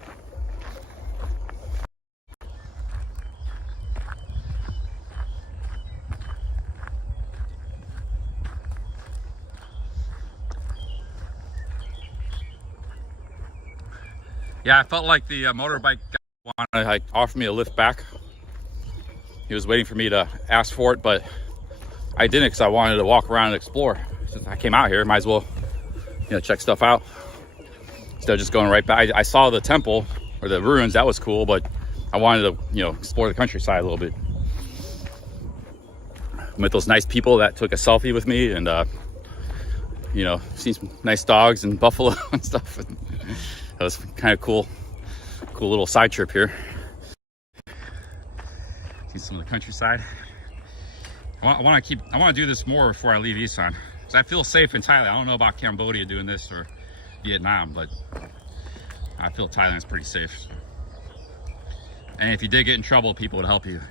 Yeah, I felt like the motorbike guy wanted to offer me a lift back. He was waiting for me to ask for it, but I didn't because I wanted to walk around and explore. Since I came out here, might as well, check stuff out. Instead of just going right back. I saw the temple or the ruins, that was cool, but I wanted to, explore the countryside a little bit. Met those nice people that took a selfie with me and, seen some nice dogs and buffalo and stuff. And that was kind of cool little side trip here. See some of the countryside. I want to do this more before I leave Isan. Because I feel safe in Thailand. I don't know about Cambodia doing this or Vietnam, but I feel Thailand's pretty safe. And if you did get in trouble, people would help you,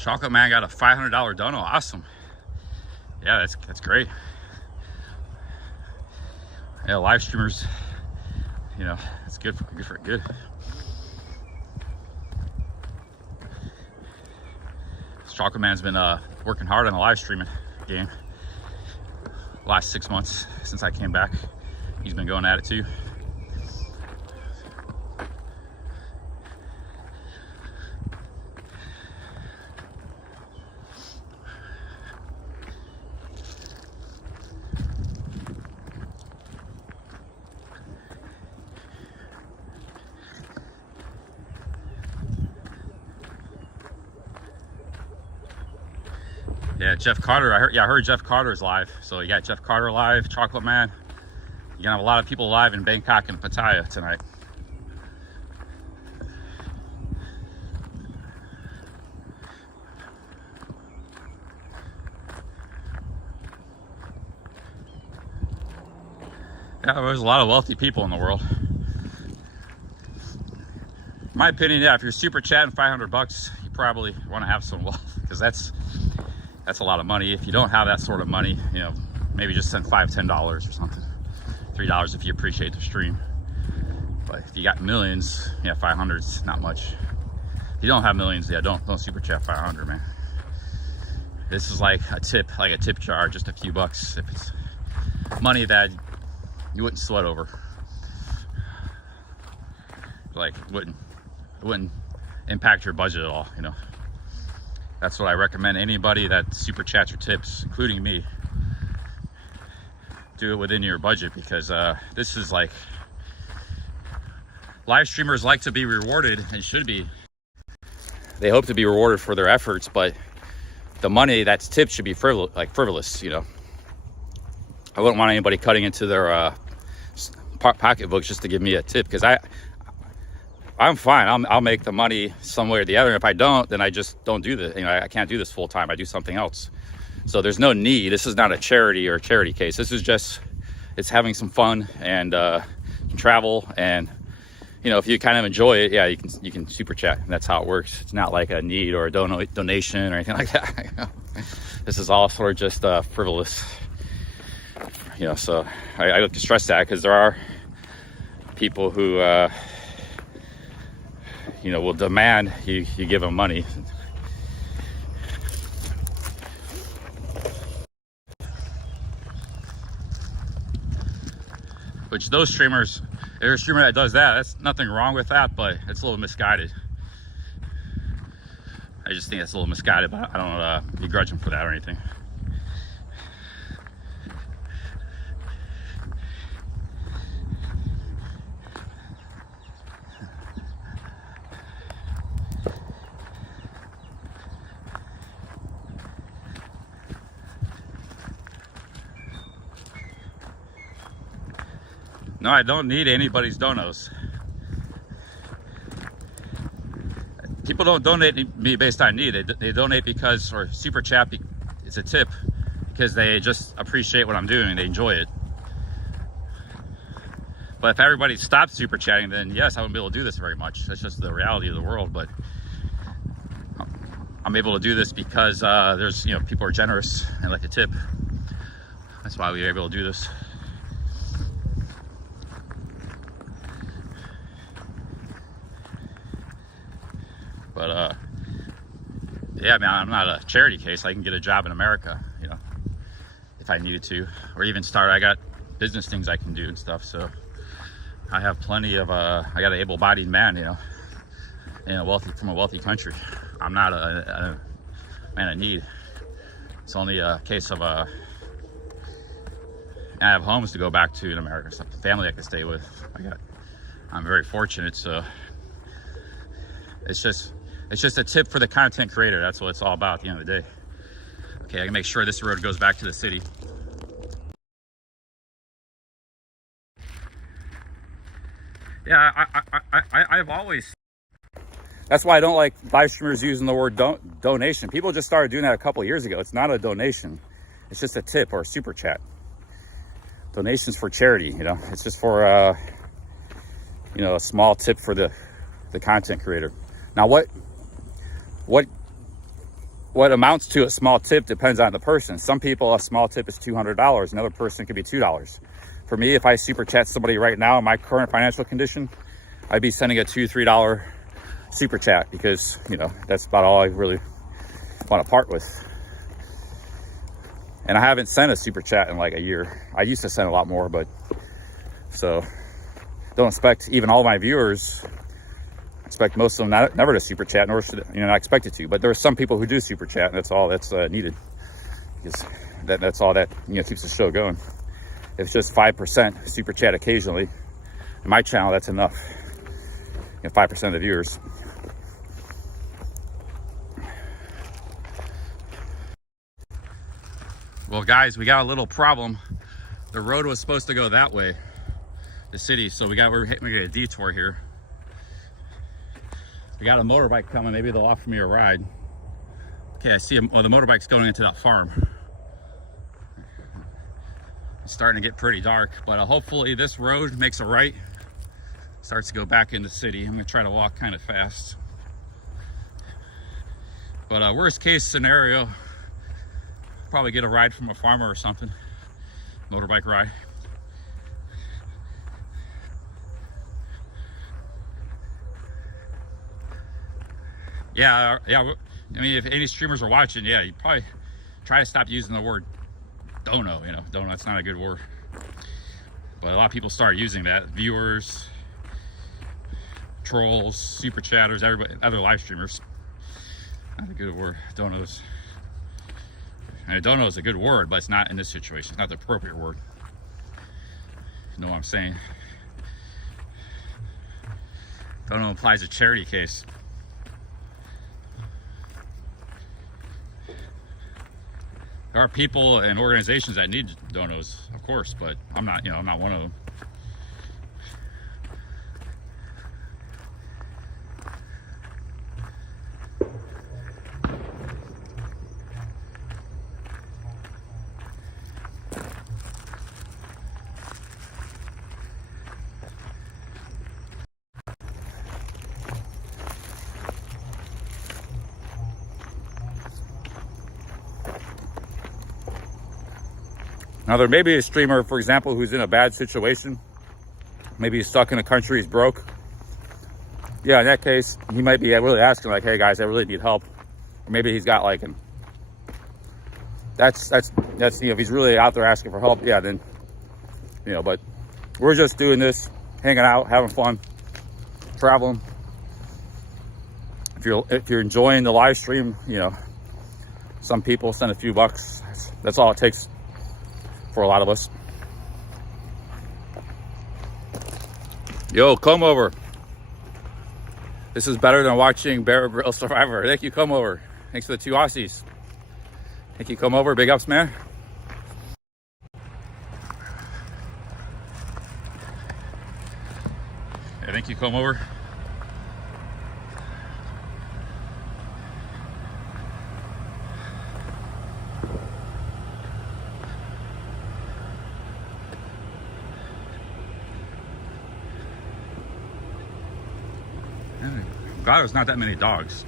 Chocolate Man got a $500 dono. Awesome. Yeah, that's great. Yeah, live streamers, you know, it's good. Chocolate Man's been working hard on the live streaming game last 6 months since I came back. He's been going at it too. Yeah, Jeff Carter. I heard Jeff Carter's live. So you got Jeff Carter live, Chocolate Man. You're gonna have a lot of people live in Bangkok and Pattaya tonight. Yeah, there's a lot of wealthy people in the world. In my opinion, yeah, if you're super chatting $500, you probably want to have some wealth, because that's a lot of money. If you don't have that sort of money, you know, maybe just send $5, $10 or something. $3 if you appreciate the stream. But if you got millions, yeah, 500's not much. If you don't have millions, yeah, don't super chat 500, man. This is like a tip jar, just a few bucks. If it's money that you wouldn't sweat over, like it wouldn't impact your budget at all, you know. That's what I recommend. Anybody that super chats or tips, including me, do it within your budget, because this is like, live streamers like to be rewarded, and should be. They hope to be rewarded for their efforts, but the money that's tipped should be frivolous, you know. I wouldn't want anybody cutting into their pocketbooks just to give me a tip, because I'm fine. I'll make the money some way or the other. And if I don't, then I just don't do this. You know, I can't do this full time. I do something else. So there's no need. This is not a charity or a charity case. This is just, it's having some fun and travel. And, you know, if you kind of enjoy it, yeah, you can super chat. And that's how it works. It's not like a need or a donation or anything like that. This is all sort of just frivolous. You know, so I like to stress that, because there are people who, you know, will demand you give them money. Which those streamers, if you're a streamer that does that, that's nothing wrong with that, but it's a little misguided. I just think it's a little misguided, but I don't begrudge them for that or anything. No, I don't need anybody's donos. People don't donate me based on need. They donate because, or super chat, it's a tip, because they just appreciate what I'm doing. They enjoy it. But if everybody stopped super chatting, then yes, I wouldn't be able to do this very much. That's just the reality of the world. But I'm able to do this because there's, you know, people are generous and like to tip. That's why we're able to do this. But yeah, I mean, I'm not a charity case. I can get a job in America, you know, if I needed to, or even start. I got business things I can do and stuff. So I have plenty of. I got an able-bodied man, you know, from a wealthy country. I'm not a man of need. It's only a case of I have homes to go back to in America, so family I can stay with. I'm very fortunate. So it's just a tip for the content creator. That's what it's all about at the end of the day. Okay, I can make sure this road goes back to the city. Yeah, I've always... That's why I don't like live streamers using the word donation. People just started doing that a couple of years ago. It's not a donation. It's just a tip or a super chat. Donations for charity, you know. It's just for, you know, a small tip for the content creator. Now, what what amounts to a small tip depends on the person. Some people, a small tip is $200. Another person could be $2. For me, if I super chat somebody right now in my current financial condition, I'd be sending a $2, $3 super chat, because, you know, that's about all I really want to part with. And I haven't sent a super chat in like a year. I used to send a lot more, but so don't expect even all my viewers, expect most of them never to super chat, nor should, you know, not expected to. But there are some people who do super chat, and that's all that's needed, because that's all that, you know, keeps the show going. If it's just 5% super chat occasionally in my channel, that's enough. You know, 5% of the viewers. Well, guys, we got a little problem. The road was supposed to go that way, the city, so we're making a detour here. We got a motorbike coming. Maybe they'll offer me a ride. Okay, I see the motorbike's going into that farm. It's starting to get pretty dark, but hopefully this road makes a right, starts to go back in the city. I'm gonna try to walk kind of fast. But worst case scenario, probably get a ride from a farmer or something. Motorbike ride. Yeah. I mean, if any streamers are watching, yeah, you probably try to stop using the word dono. You know, donut's not a good word. But a lot of people start using that. Viewers, trolls, super chatters, everybody, other live streamers. Not a good word, donos. I mean, dono is a good word, but it's not in this situation. It's not the appropriate word. You know what I'm saying? Dono implies a charity case. There are people and organizations that need donos, of course, but I'm not, you know, I'm not one of them. Now, there may be a streamer, for example, who's in a bad situation. Maybe he's stuck in a country, he's broke. Yeah, in that case, he might be really asking, like, hey guys, I really need help. Or maybe he's got like that's you know, if he's really out there asking for help, yeah, then, you know, but we're just doing this, hanging out, having fun, traveling. If you're enjoying the live stream, you know, some people send a few bucks. That's all it takes for a lot of us. Yo, come over. This is better than watching Bear Grylls Survivor. Thank you, come over. Thanks for the 2 Aussies. Thank you, come over. Big ups, man. Yeah, thank you, come over. God, there's not that many dogs.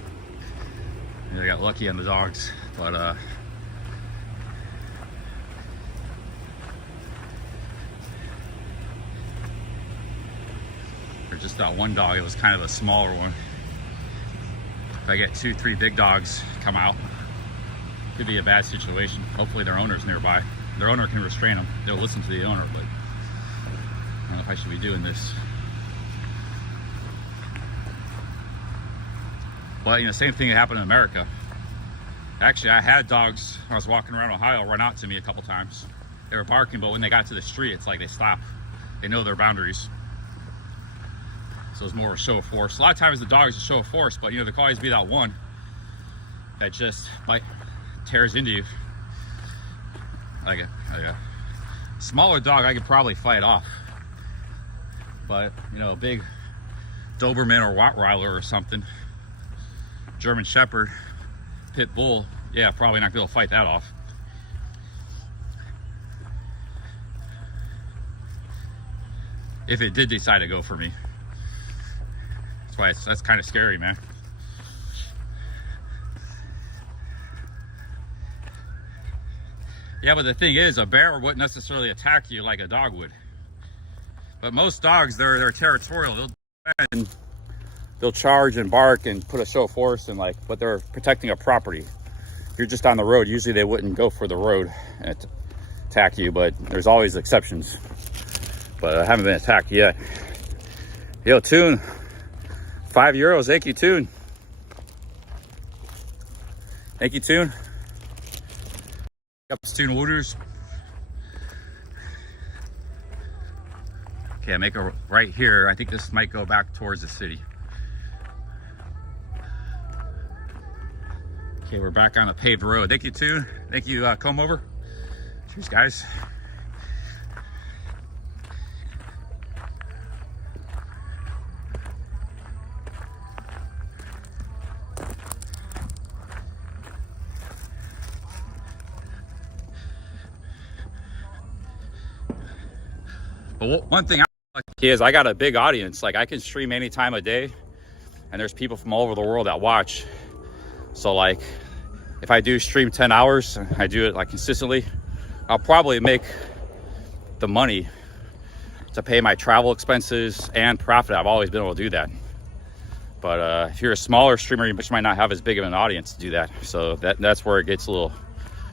I got lucky on the dogs, but there's just that one dog. It was kind of a smaller one. If I get 2, 3 big dogs come out, could be a bad situation. Hopefully their owner's nearby. Their owner can restrain them. They'll listen to the owner, but I don't know if I should be doing this. But, you know, same thing that happened in America. Actually, I had dogs, I was walking around Ohio, run out to me a couple times. They were barking, but when they got to the street, it's like they stop. They know their boundaries. So it's more of a show of force. A lot of times the dog is a show of force, but, you know, there can always be that one that just tears into you. Like a smaller dog, I could probably fight off. But, you know, a big Doberman or Rottweiler or something, German Shepherd, Pit Bull, yeah, probably not gonna be able to fight that off. If it did decide to go for me. That's why that's kind of scary, man. Yeah, but the thing is, a bear wouldn't necessarily attack you like a dog would. But most dogs, they're territorial. They'll charge and bark and put a show of force and like, but they're protecting a property. If you're just on the road, usually they wouldn't go for the road and attack you, but there's always exceptions. But I haven't been attacked yet. Yo, Toon, €5. Thank you, Toon. Thank you, Toon. Up Toon Wooters. Okay, I make a right here. I think this might go back towards the city. Okay, we're back on a paved road. Thank you, Toon. Thank you, Come Over. Cheers, guys. But one thing I'm lucky is I got a big audience. Like I can stream any time of day, and there's people from all over the world that watch. So like, if I do stream 10 hours, I do it like consistently, I'll probably make the money to pay my travel expenses and profit. I've always been able to do that. But if you're a smaller streamer, you might not have as big of an audience to do that. So that's where it gets a little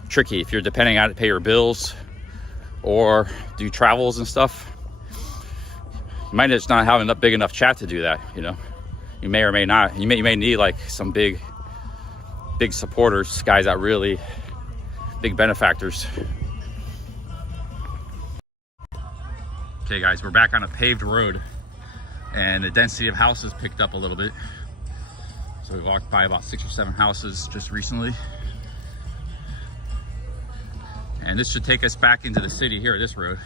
tricky. If you're depending on it to pay your bills or do travels and stuff, you might just not have enough big enough chat to do that. You know, you may or may not. You may need like some big supporters, guys that really big benefactors. Okay, guys, we're back on a paved road, and the density of houses picked up a little bit. So we walked by about 6 or 7 houses just recently, and this should take us back into the city here, this road,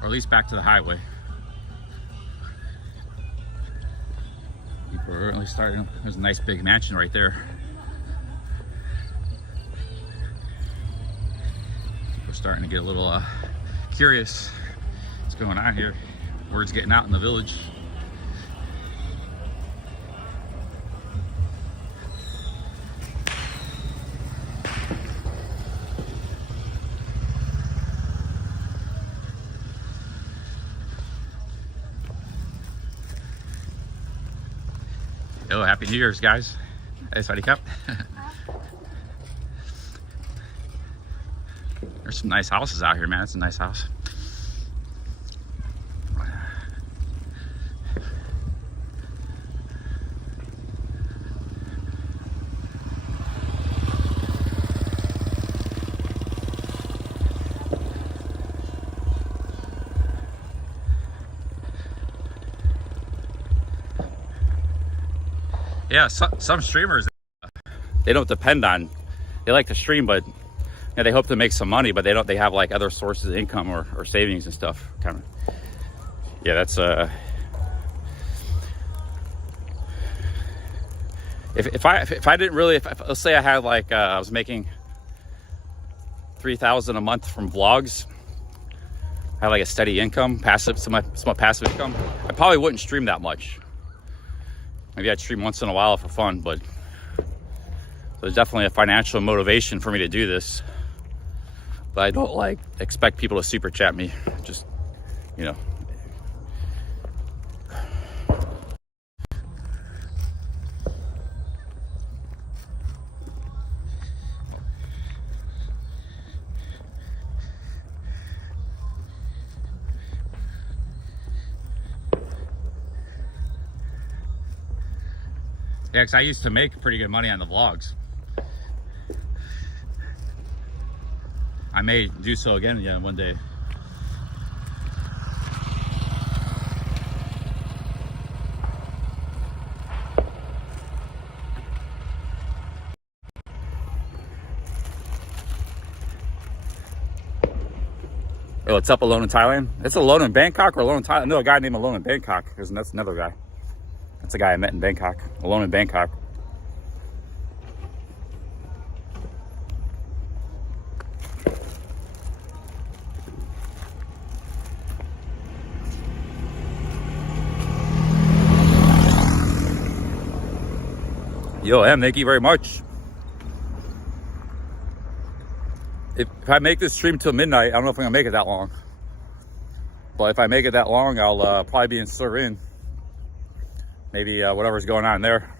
or at least back to the highway. People are really starting. There's a nice big mansion right there. We're starting to get a little curious. What's going on here? Word's getting out in the village. Yo, Happy New Year's, guys. Hey, Sawadee Cup. There's some nice houses out here, man. It's a nice house. Yeah, some streamers, they don't depend on, they like to stream, but yeah, they hope to make some money, but they have like other sources of income or savings and stuff. Kind of, yeah, that's if I didn't really, let's say I had like I was making $3,000 a month from vlogs, I had like a steady income, somewhat passive income, I probably wouldn't stream that much. Maybe I'd stream once in a while for fun, but there's definitely a financial motivation for me to do this. But I don't like expect people to super chat me, just, you know. Yeah, because I used to make pretty good money on the vlogs. I may do so again, yeah, one day. Oh, it's up Alone in Thailand? It's Alone in Bangkok or Alone in Thailand? No, a guy named Alone in Bangkok. That's another guy. That's a guy I met in Bangkok. Alone in Bangkok. Yo, M, thank you very much. if I make this stream till midnight, I don't know if I'm gonna make it that long. But if I make it that long, I'll probably be in Surin. Maybe whatever's going on there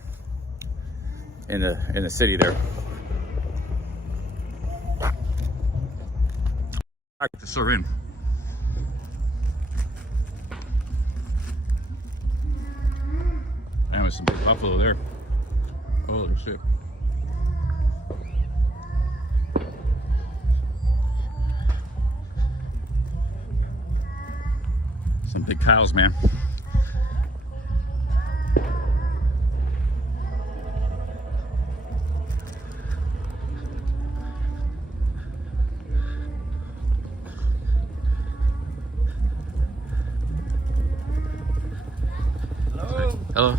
in the city there. Back to Surin. Man, there's some big buffalo there. Holy shit. Some big cows, man. Hello.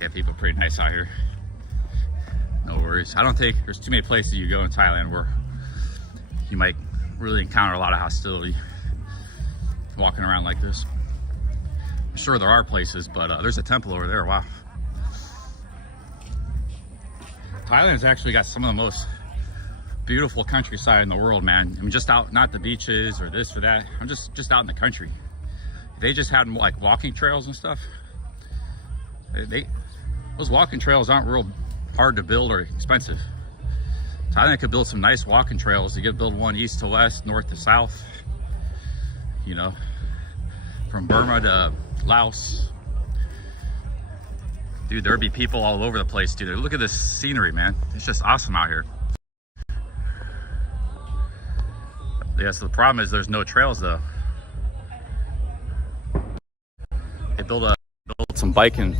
Yeah, people are pretty nice out here. No worries. I don't think there's too many places you go in Thailand where you might really encounter a lot of hostility walking around like this. I'm sure there are places, but there's a temple over there. Wow. Thailand's actually got some of the most beautiful countryside in the world, man. I mean, just out, not the beaches or this or that. I'm just out in the country. They just had like walking trails and stuff. Those walking trails aren't real hard to build or expensive. Thailand could build some nice walking trails. You could build one east to west, north to south, you know, from Burma to Laos. Dude, there'd be people all over the place, dude. Look at this scenery, man. It's just awesome out here. Yeah, so the problem is there's no trails though. They built some biking.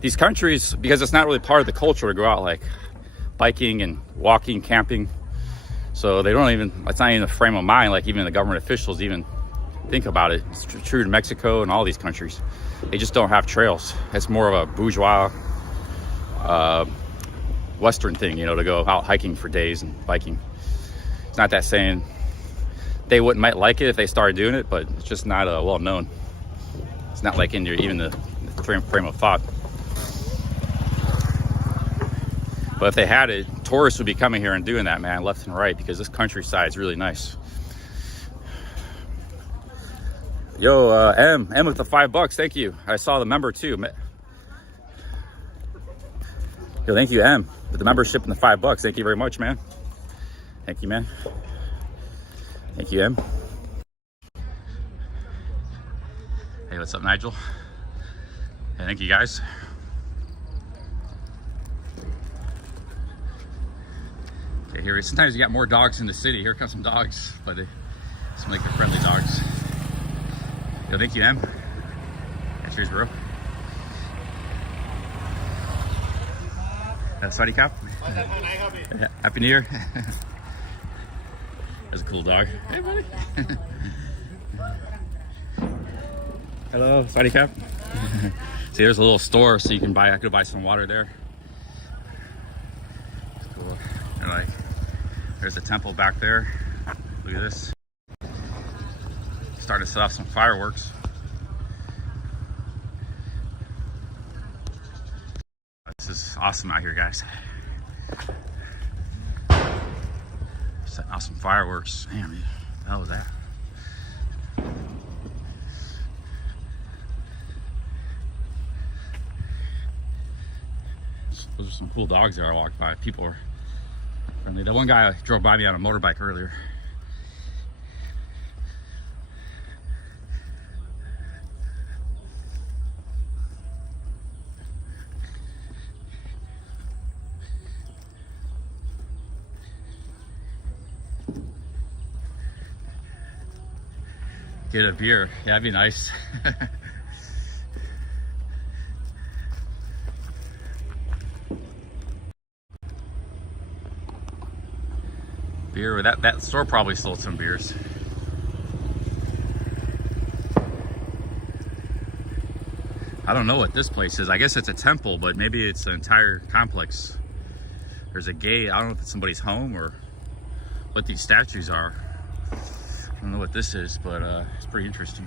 These countries, because it's not really part of the culture to go out like biking and walking, camping. So they don't even, it's not even a frame of mind, like even the government officials even think about it. It's true in Mexico and all these countries. They just don't have trails. It's more of a bourgeois, Western thing, you know, to go out hiking for days and biking. It's not that saying they might like it if they started doing it, but it's just not well known. It's not like in even the frame of thought. But if they had it, tourists would be coming here and doing that, man, left and right, because this countryside is really nice. Yo, M with the $5, thank you. I saw the member too. Yo, thank you, M, with the membership and the $5. Thank you very much, man. Thank you, man. Thank you, M. Hey, what's up, Nigel? Hey, thank you, guys. Okay, here, sometimes you got more dogs in the city. Here come some dogs, but they seem like they're friendly dogs. Yo, thank you, M. Yeah, cheers, bro. Swaddy Cap. Happy New Year. That's a cool dog. Hey, buddy. Hello, Swaddy Cap. See, there's a little store, so you can buy. I could buy some water there. It's cool. And like, there's a temple back there. Look at this. Starting to set off some fireworks. This is awesome out here, guys. Setting off some fireworks. Damn, what the hell was that? Those are some cool dogs there I walked by. People are friendly. That one guy drove by me on a motorbike earlier. Get a beer. Yeah, that'd be nice. Beer. That store probably sold some beers. I don't know what this place is. I guess it's a temple, but maybe it's an entire complex. There's a gate. I don't know if it's somebody's home or what these statues are. I don't know what this is, but it's pretty interesting.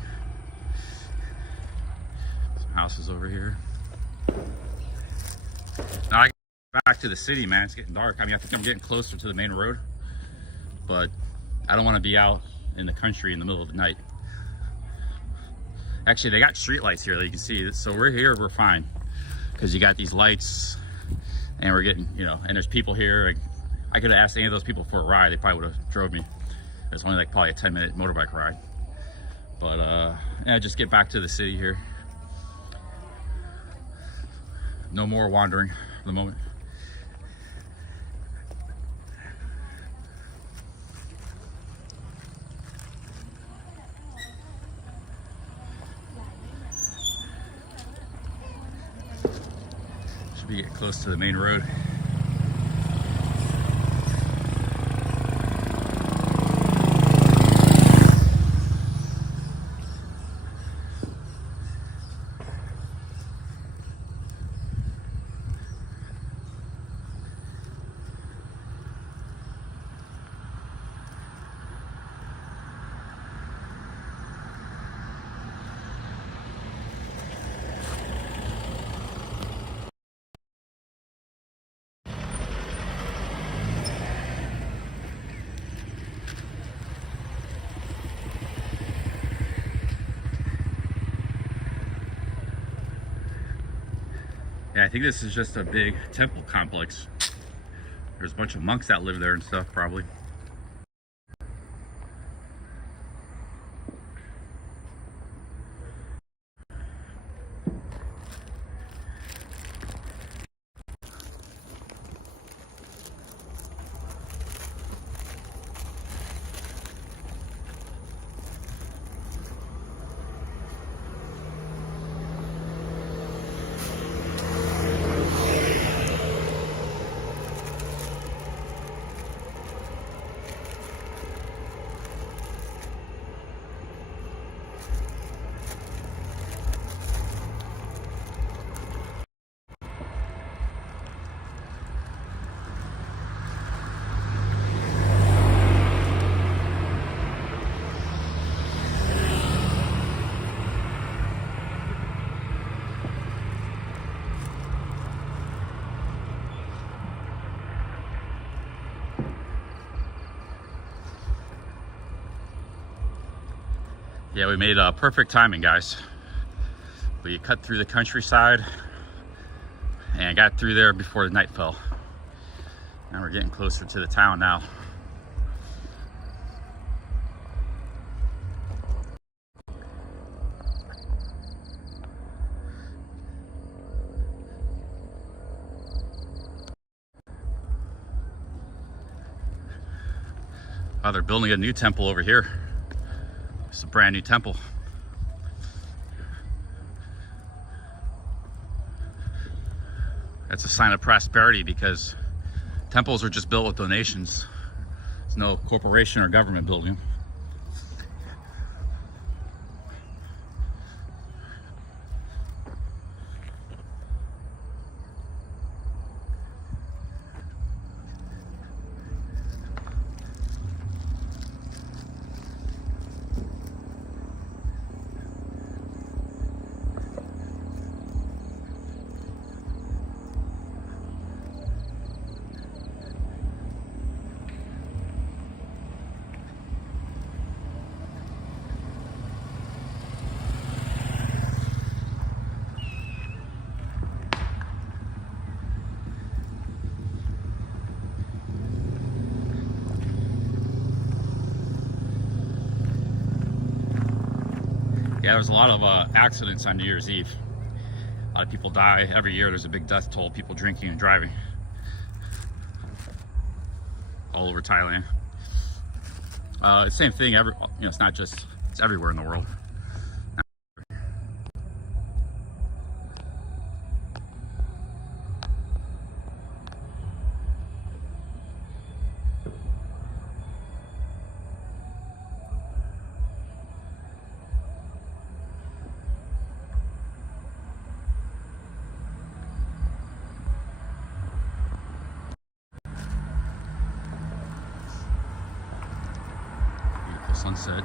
Some houses over here. Now I get back to the city, man. It's getting dark. I mean, I think I'm getting closer to the main road, but I don't want to be out in the country in the middle of the night. Actually, they got street lights here that you can see. So we're here, we're fine. Because you got these lights and we're getting, you know, and there's people here. I could have asked any of those people for a ride. They probably would have drove me. It's only like probably a 10-minute motorbike ride. But yeah, just get back to the city here. No more wandering for the moment. Should be getting close to the main road. Yeah, I think this is just a big temple complex. There's a bunch of monks that live there and stuff, probably. Yeah, we made perfect timing, guys. We cut through the countryside and got through there before the night fell. And we're getting closer to the town now. Oh, they're building a new temple over here. It's a brand new temple. That's a sign of prosperity because temples are just built with donations. There's no corporation or government building them. Yeah, there's a lot of accidents on New Year's Eve. A lot of people die every year. There's a big death toll, people drinking and driving all over Thailand. Same thing, it's not just, it's everywhere in the world. sunset.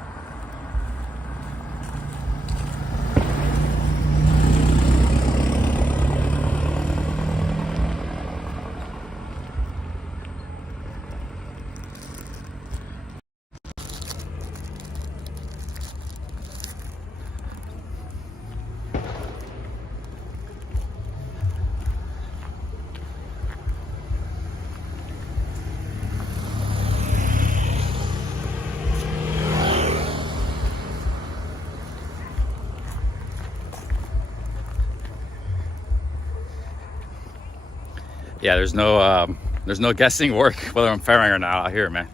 Yeah, there's no guessing work whether I'm fairing or not out here, man.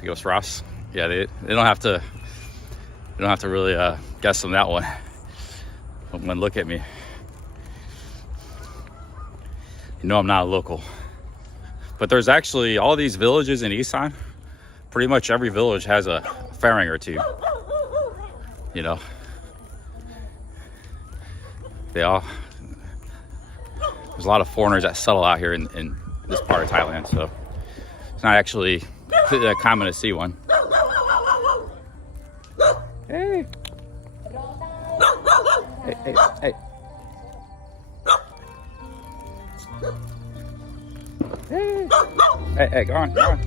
The Ghost Ross. Yeah, they don't have to really guess on that one. When look at me, you know I'm not a local. But there's actually all these villages in Isan. Pretty much every village has a fairing or two. You know, there's a lot of foreigners that settle out here in this part of Thailand, so it's not actually common to see one. Hey. Hey, hey, hey. Hey. Hey, hey, go on, go on.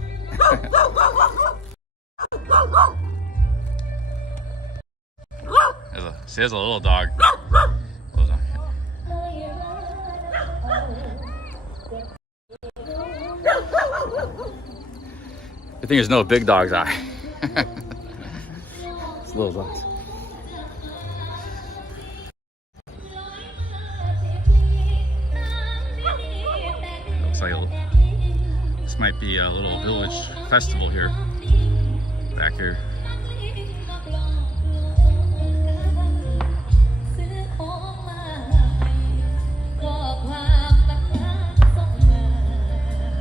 There's a little dog. I think there's no big dogs out. It's little dogs. Looks like this might be a little village festival here, back here.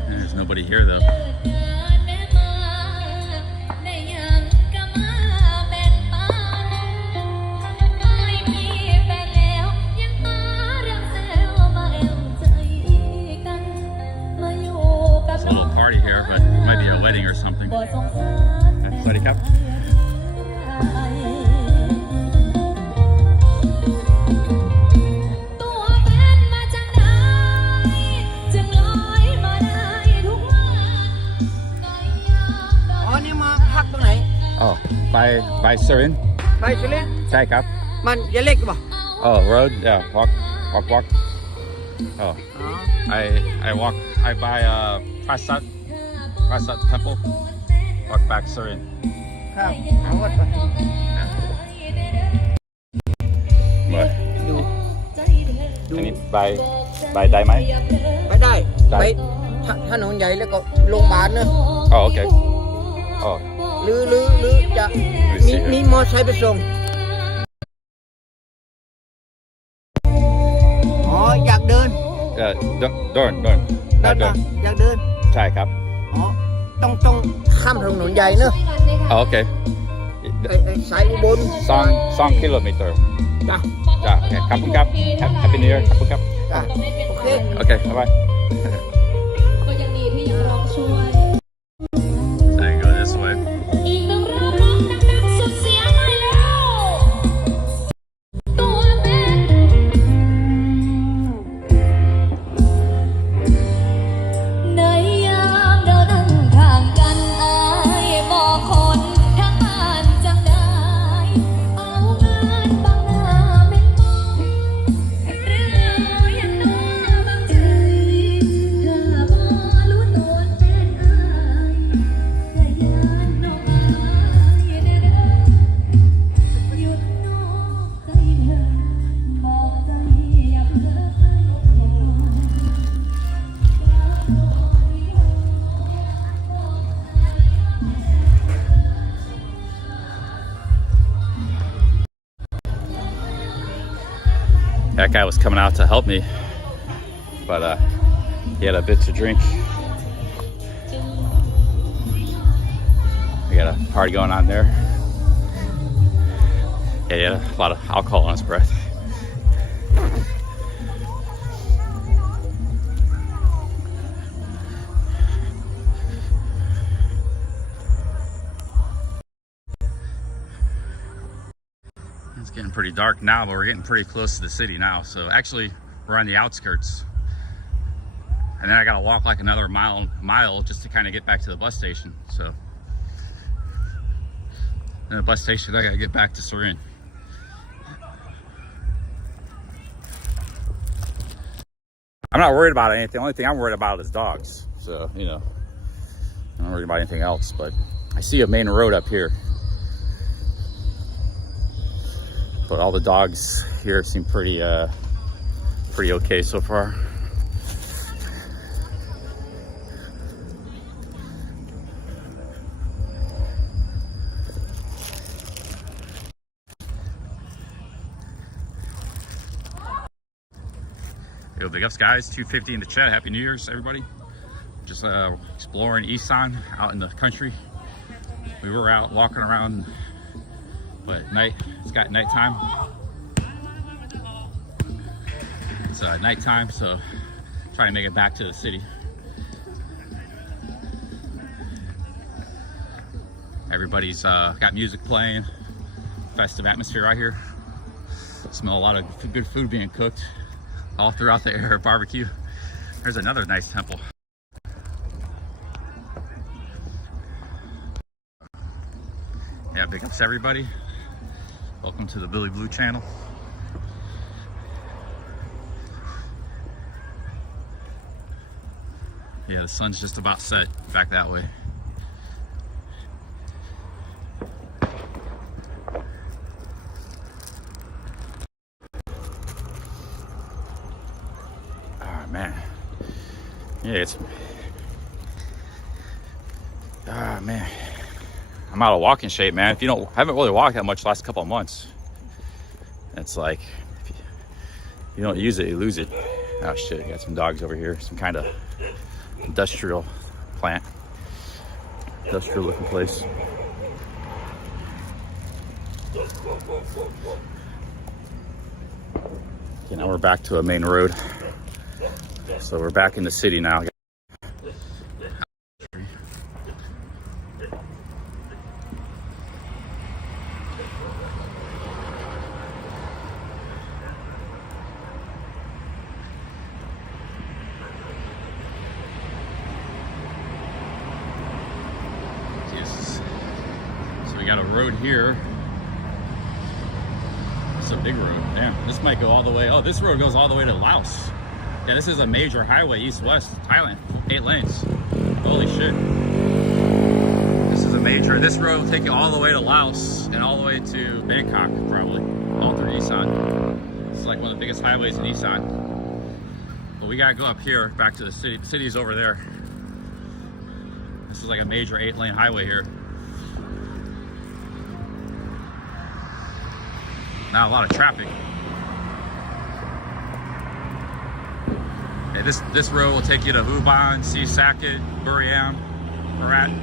And there's nobody here though. Or something. Sorry, Cap. Oh, by Surin. By Surin? ใช่ครับ มันจะเล็กป่ะ Oh, road, yeah, walk. Oh, I walk. I buy Prasat temple. Walk back Surin. ครับเอาวัดไป What? ดู อันนี้ไปได้ไหม ไปได้ ได้ ไปถนนใหญ่แล้วก็โรงพยาบาลนะ Oh, okay. Oh, หรือจะมีมอเตอร์ไซค์ไปส่งอ๋ออยากเดิน เดิน อยากเดิน ใช่ครับ อ๋อต้องข้ามถนนใหญ่เนอะ Oh, okay. สายอุบล 2 kilometer. จ้ะ จ้ะ okay. ขอบคุณครับ Happy New Year. ขอบคุณครับ จ้ะโอเค Okay, bye-bye. ก็ยังดีที่ยังรอช่วย So I go this way. อีกหนึ่งรอบร้องดังๆสุดเสียงหน่อยแล้วตัวแม่ในยามเรานั่งข้างกันอายบอกคนทั้งบ้านจังได้เอางานบางหน้าเป็นมองหรือเอาอย่างน้อบางใจถ้าบ่รู้ตัวเป็นอายแต่ยานน้องอายเด้อหยุดนอกใจเธอบอกใจอย่าเพ้อ That guy was coming out to help me, but he had a bit to drink. We got a party going on there. Yeah, he had a lot of alcohol on his breath. pretty dark now, but we're getting pretty close to the city now. So actually, we're on the outskirts. And then I gotta walk like another mile just to kind of get back to the bus station. So, then the bus station, I gotta get back to Surin. I'm not worried about anything. The only thing I'm worried about is dogs. So, you know, I'm not worried about anything else, but I see a main road up here. But all the dogs here seem pretty okay so far. Yo, big ups guys, 250 in the chat. Happy New Year's, everybody. Just exploring Isan out in the country. We were out walking around, but at night, it's got nighttime. It's nighttime, so trying to make it back to the city. Everybody's got music playing, festive atmosphere out here. Smell a lot of good food being cooked all throughout the air. Barbecue. There's another nice temple. Yeah, big ups everybody. Welcome to the Billy Blue channel. Yeah, the sun's just about set back that way. Oh man. Yeah, it's man. I'm out of walking shape, man. If you don't, I haven't really walked that much the last couple of months. It's like, if you don't use it, you lose it. Oh shit, got some dogs over here. Some kind of industrial plant. Industrial looking place. Okay, now we're back to a main road. So we're back in the city now. We got a road here. It's a big road. Damn, this might go all the way. Oh, this road goes all the way to Laos. Yeah, this is a major highway, east-west, Thailand. 8 lanes. Holy shit. This is a major. This road will take you all the way to Laos and all the way to Bangkok, probably. All through Isan. This is like one of the biggest highways in Isan. But we gotta go up here, back to the city. The city's over there. This is like a major 8-lane highway here. Not a lot of traffic. Yeah, this road will take you to Uban, Sakit, Buriram, Prasat.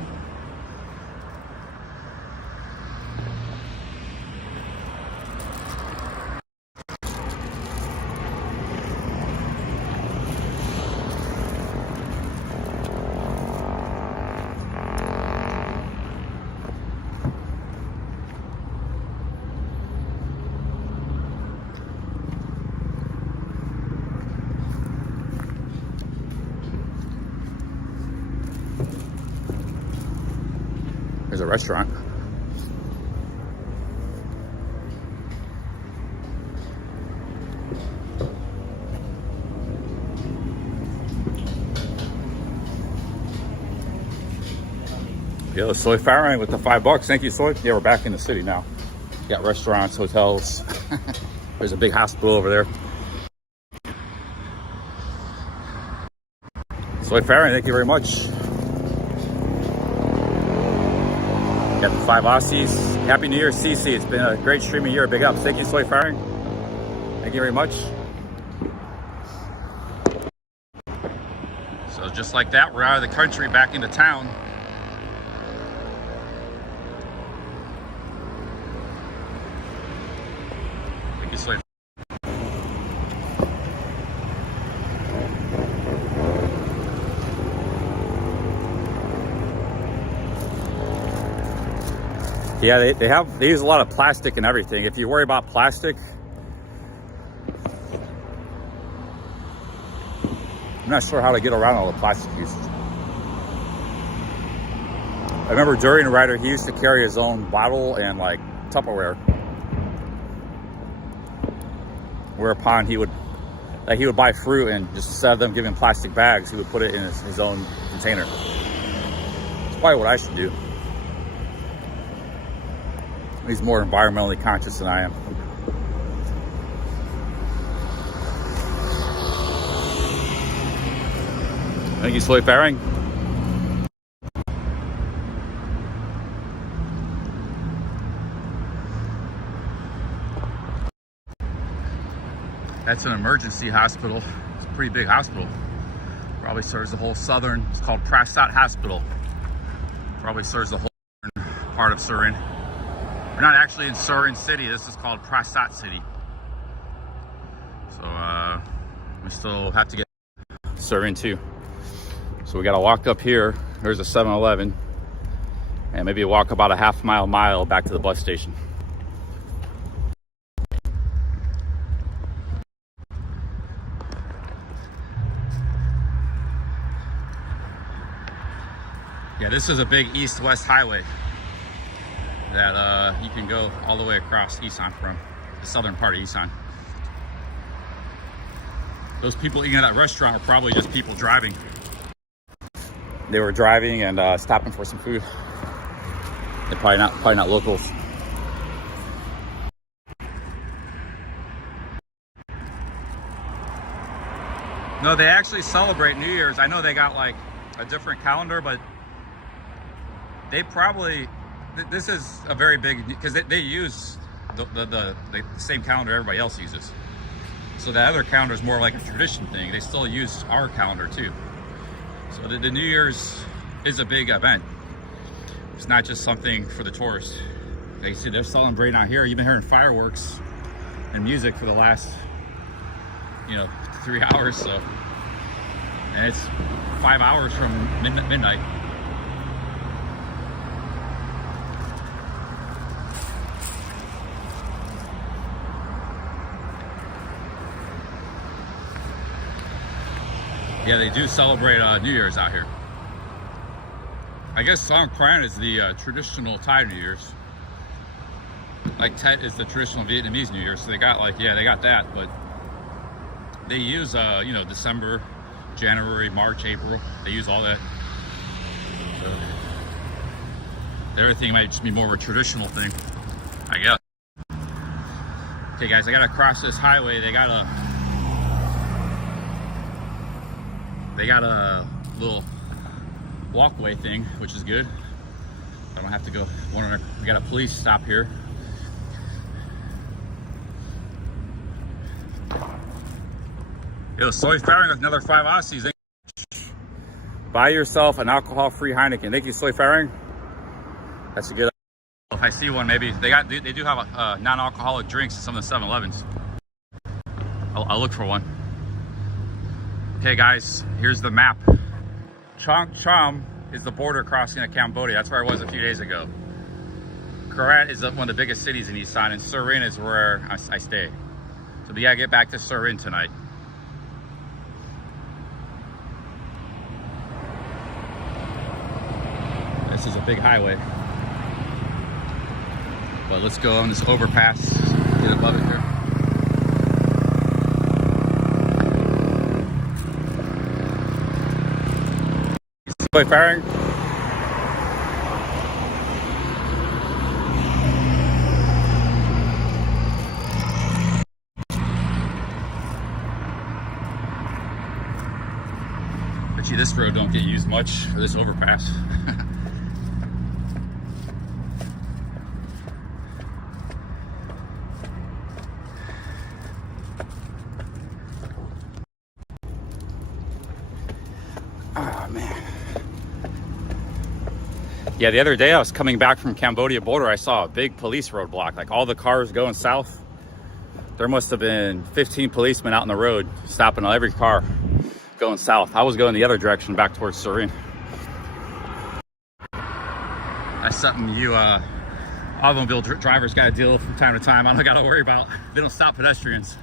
There's a restaurant. Yo, Soy Farang with the $5. Thank you, Soy. Yeah, we're back in the city now. Got restaurants, hotels. There's a big hospital over there. Soy Farang, thank you very much. Got the 5 Aussies. Happy New Year, CC. It's been a great streaming year. Big ups. Thank you, Soy Farang. Thank you very much. So just like that, we're out of the country, back into town. Thank you, Soy. Yeah, they use a lot of plastic and everything. If you worry about plastic, I'm not sure how to get around all the plastic usage. I remember during the rider, he used to carry his own bottle and like Tupperware. Whereupon he would buy fruit and just instead of them giving plastic bags, he would put it in his own container. It's probably what I should do. He's more environmentally conscious than I am. Thank you, Soy Faring. That's an emergency hospital. It's a pretty big hospital. Probably serves the whole southern, it's called Prasat Hospital. Probably serves the whole part of Surin. We're not actually in Surin City, this is called Prasat City. So we still have to get Surin too. So we gotta walk up here, there's a 7-Eleven, and maybe walk about a half-mile back to the bus station. Yeah, this is a big east-west highway that you can go all the way across Isan from, the southern part of Isan. Those people eating at that restaurant are probably just people driving. They were driving and stopping for some food. They're probably not locals. No, they actually celebrate New Year's. I know they got like a different calendar, but they probably, this is a very big, because they use the same calendar everybody else uses. So the other calendar is more like a tradition thing. They still use our calendar too. So the New Year's is a big event. It's not just something for the tourists. They see they're celebrating out here. You've been hearing fireworks and music for the last, 3 hours. So, and it's 5 hours from midnight. Yeah, they do celebrate New Year's out here. I guess Songkran is the traditional Thai New Year's. Like Tet is the traditional Vietnamese New Year, so they got they got that, but they use December, January, March, April. They use all that. So everything might just be more of a traditional thing, I guess. Okay, guys, I gotta cross this highway. They got a little walkway thing, which is good. I don't have to go. We got a police stop here. Yo, Soy Faring with another 5 Aussies. Buy yourself an alcohol-free Heineken. Thank you, Soy Faring. That's a good. If I see one, maybe they do have a non-alcoholic drinks at some of the 7-Elevens. I'll look for one. Okay, guys, here's the map. Chong Chom is the border crossing of Cambodia. That's where I was a few days ago. Karat is one of the biggest cities in Isan, and Surin is where I stay. So we gotta get back to Surin tonight. This is a big highway. But let's go on this overpass, get above it here. Soy Faring. Bet you this road don't get used much for this overpass. Oh man. Yeah, the other day I was coming back from Cambodia border, I saw a big police roadblock, like all the cars going south. There must have been 15 policemen out on the road stopping on every car going south. I was going the other direction back towards Surin. That's something you automobile drivers got to deal from time to time. I don't got to worry about. They don't stop pedestrians.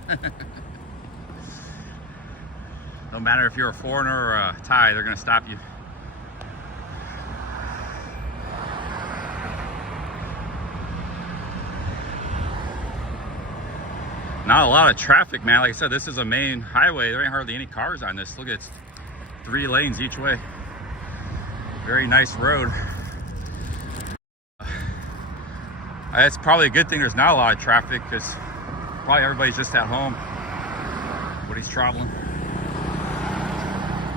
No matter if you're a foreigner or a Thai, they're going to stop you. Not a lot of traffic, man. Like I said, this is a main highway. There ain't hardly any cars on this. Look, it's 3 lanes each way. Very nice road. It's probably a good thing there's not a lot of traffic, because probably everybody's just at home when he's traveling.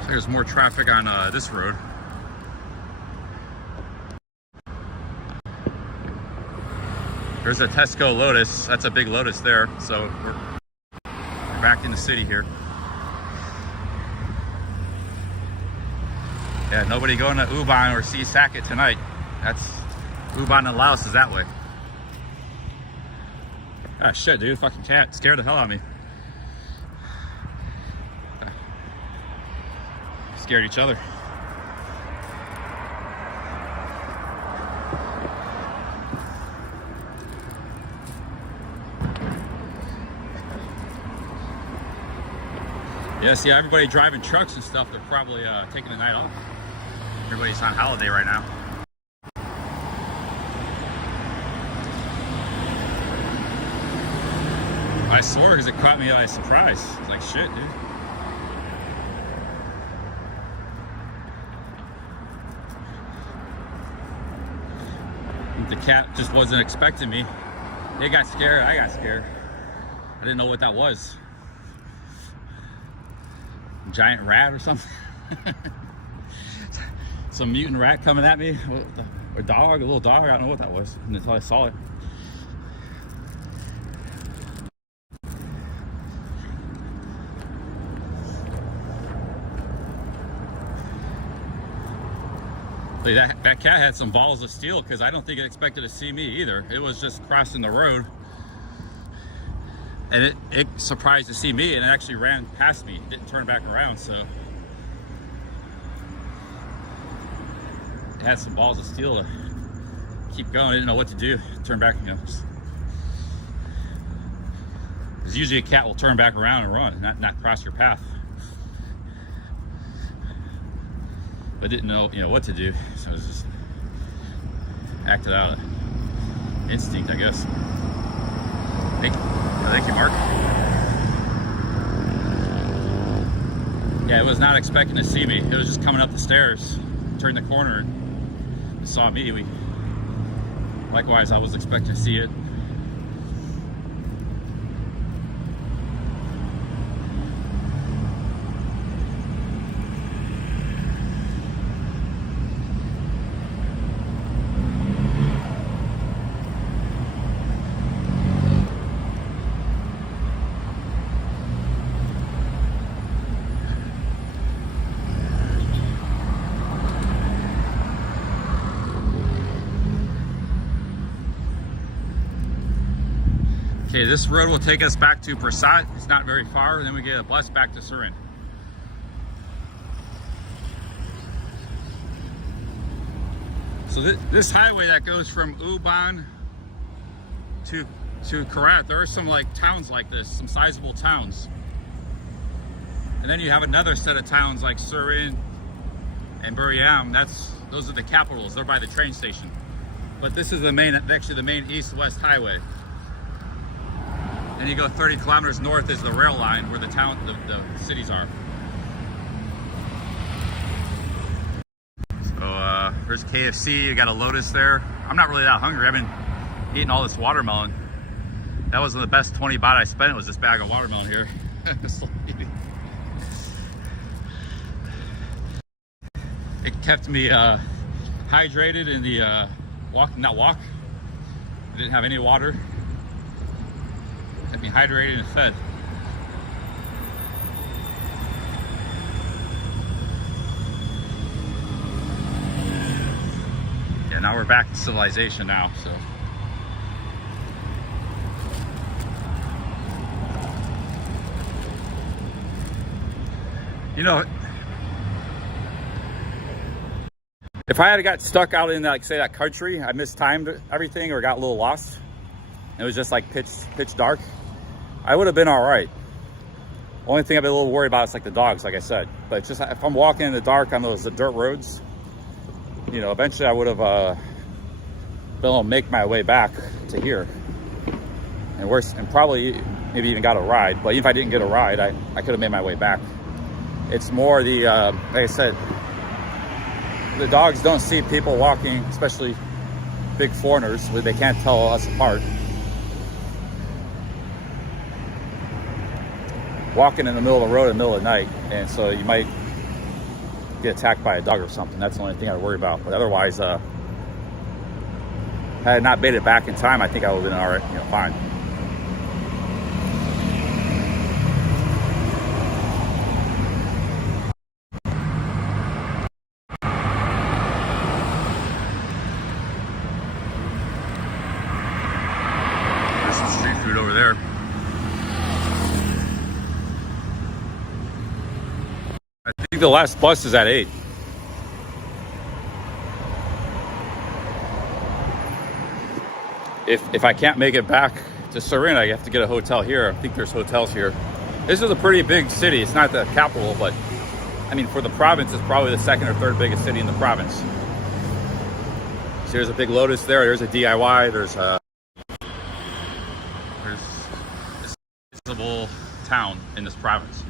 So there's more traffic on this road. There's a Tesco Lotus. That's a big Lotus there. So we're back in the city here. Yeah, nobody going to Ubon or see Saket tonight. That's Ubon and Laos is that way. Ah, shit, dude. Fucking cat scared the hell out of me. Scared each other. Yeah, see, everybody driving trucks and stuff, they're probably taking the night off. Everybody's on holiday right now. I swore, because it caught me by surprise. It's like, shit, dude. The cat just wasn't expecting me. They got scared, I got scared. I didn't know what that was. Giant rat or something. Some mutant rat coming at me. A dog, a little dog, I don't know what that was until I saw it. That cat had some balls of steel, because I don't think it expected to see me either. It was just crossing the road, and it surprised to see me, and it actually ran past me. It didn't turn back around, so it had some balls of steel to keep going. I didn't know what to do. Turn back, you know. Because usually a cat will turn back around and run, not cross your path. I didn't know, what to do, so I was just acted out of instinct, I guess. Thank you, Mark. Yeah, it was not expecting to see me. It was just coming up the stairs, turned the corner, and saw me. Likewise, I was expecting to see it. Okay, this road will take us back to Prasat. It's not very far, and then we get a bus back to Surin. So this highway that goes from Ubon to Karat, there are some like towns like this, some sizable towns. And then you have another set of towns like Surin and Buriam. Those are the capitals. They're by the train station. But this is actually the main east-west highway. And you go 30 kilometers north is the rail line where the cities are. So there's KFC, you got a Lotus there. I'm not really that hungry. I've been eating all this watermelon. That was the best 20 baht I spent, was this bag of watermelon here. It kept me hydrated in the walk. I didn't have any water. Kept me hydrated and fed. Yeah, now we're back to civilization now, so. If I had got stuck out in, like, say, that country, I mistimed everything or got a little lost, it was just like pitch dark, I would have been all right. Only thing I've been a little worried about is like the dogs, like I said. But it's just if I'm walking in the dark on those dirt roads, you know, eventually I would have been able to make my way back to here. And worse, and probably maybe even got a ride. But even if I didn't get a ride, I could have made my way back. It's more the, like I said, the dogs don't see people walking, especially big foreigners. They can't tell us apart. Walking in the middle of the road in the middle of the night, and so you might get attacked by a dog or something. That's the only thing I worry about. But otherwise, had I not made it back in time, I think I would have been all right, you know, fine. There's some street food over there. I think the last bus is at 8. If I can't make it back to Surin, I have to get a hotel here. I think there's hotels here. This is a pretty big city. It's not the capital, but I mean, for the province, it's probably the second or third biggest city in the province. So there's a big Lotus there. There's a DIY. There's this visible town in this province.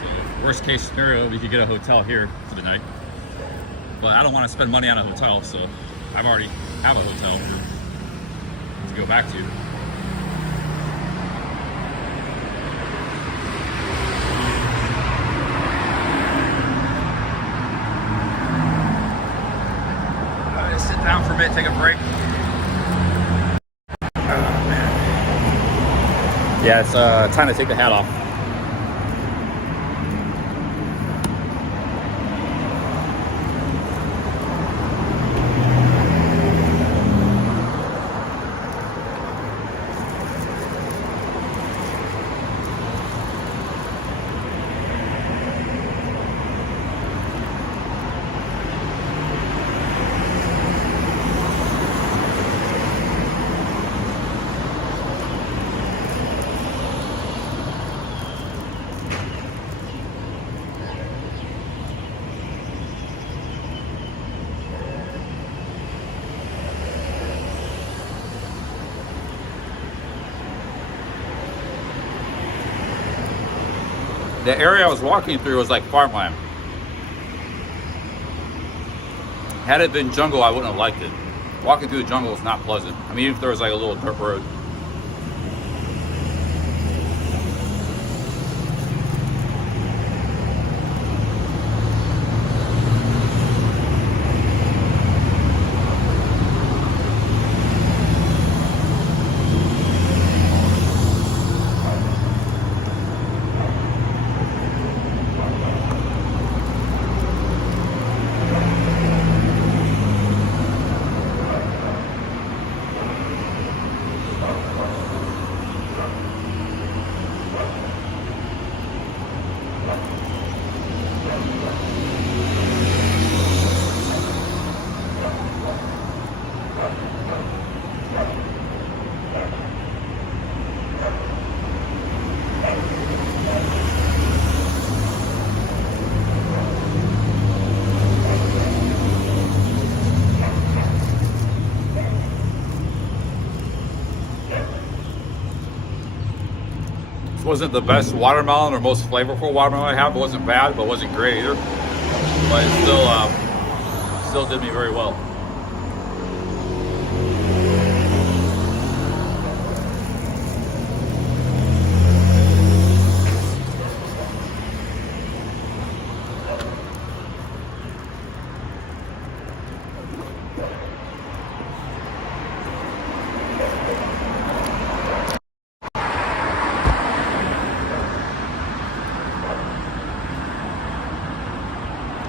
So worst case scenario, we could get a hotel here for the night. But I don't want to spend money on a hotel, so I've already have a hotel to go back to. Sit down for a bit, take a break. Oh, man. Yeah, it's time to take the hat off. The area I was walking through was like farmland. Had it been jungle, I wouldn't have liked it. Walking through the jungle is not pleasant. I mean, even if there was like a little dirt road. Wasn't the best watermelon or most flavorful watermelon I have. It wasn't bad, but it wasn't great either. But it still did me very well.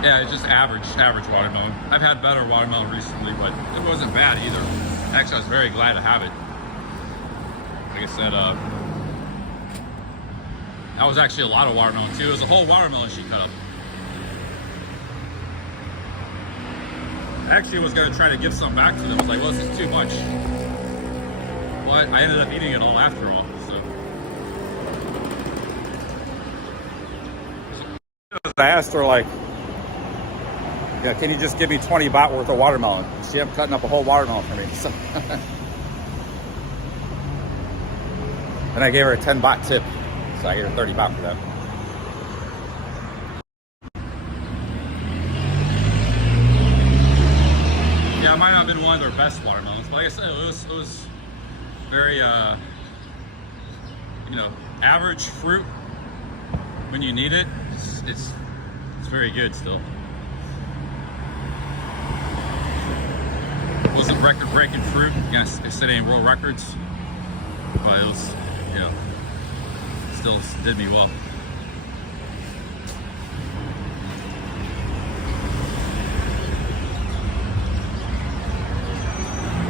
Yeah, it's just average watermelon. I've had better watermelon recently, but it wasn't bad either. Actually, I was very glad to have it. Like I said, That was actually a lot of watermelon too. It was a whole watermelon she cut up. I actually was gonna try to give some back to them. I was like, well, this is too much. But I ended up eating it all after all, so. I asked her like, yeah, can you just give me 20 baht worth of watermelon? She ended up cutting up a whole watermelon for me. So. And I gave her a 10 baht tip. So I gave her 30 baht for that. Yeah, it might not have been one of their best watermelons, but like I said, it was very, you know, average fruit when you need it. It's very good still. It wasn't record-breaking fruit. Yes, it said ain't world records, but it was, you know, still did me well.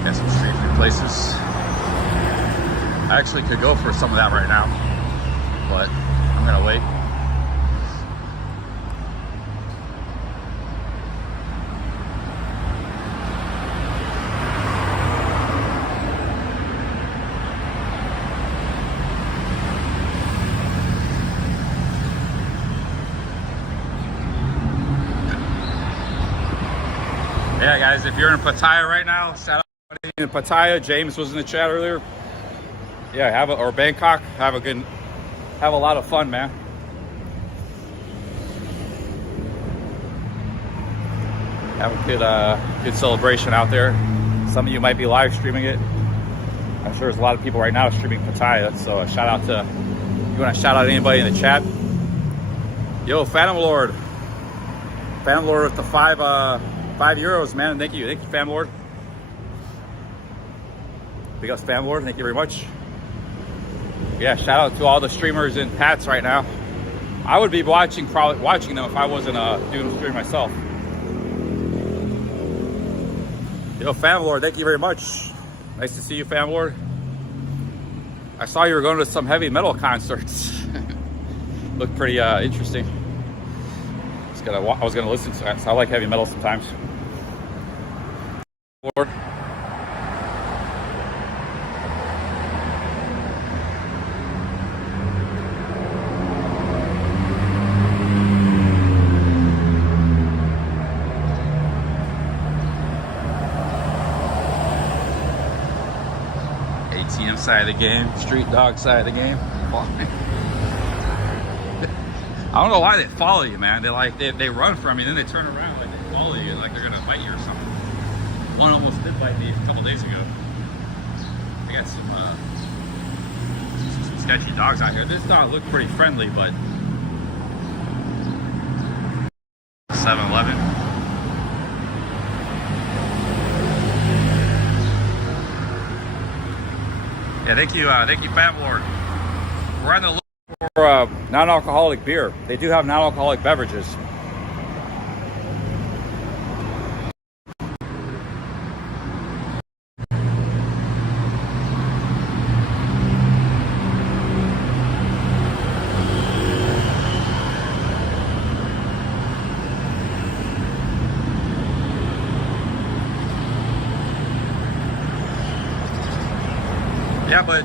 Got some street food places. I actually could go for some of that right now, but I'm gonna wait. Yeah, guys, if you're in Pattaya right now, shout out in Pattaya. James was in the chat earlier. Yeah, or Bangkok, have a lot of fun, man. Have a good celebration out there. Some of you might be live streaming it. I'm sure there's a lot of people right now streaming Pattaya. So shout out to, you want to shout out anybody in the chat? Yo, Phantom Lord with the €5, man. Thank you, Phantom Lord. Big up, Phantom Lord. Thank you very much. Yeah, shout out to all the streamers in Pats right now. I would be probably watching them if I wasn't doing a stream myself. Yo, Phantom Lord, thank you very much. Nice to see you, Phantom Lord. I saw you were going to some heavy metal concerts. Looked pretty interesting. I was gonna listen to that. So I like heavy metal sometimes. Lord. ATM side of the game, street dog side of the game. I don't know why they follow you, man. They run from you, then they turn around like they follow you, like they're gonna bite you or something. One almost did bite me a couple days ago. I got some sketchy dogs out here. This dog looked pretty friendly, but 7-Eleven. Yeah, thank you, Fat Lord. We're on the look for non-alcoholic beer. They do have non-alcoholic beverages. Yeah, but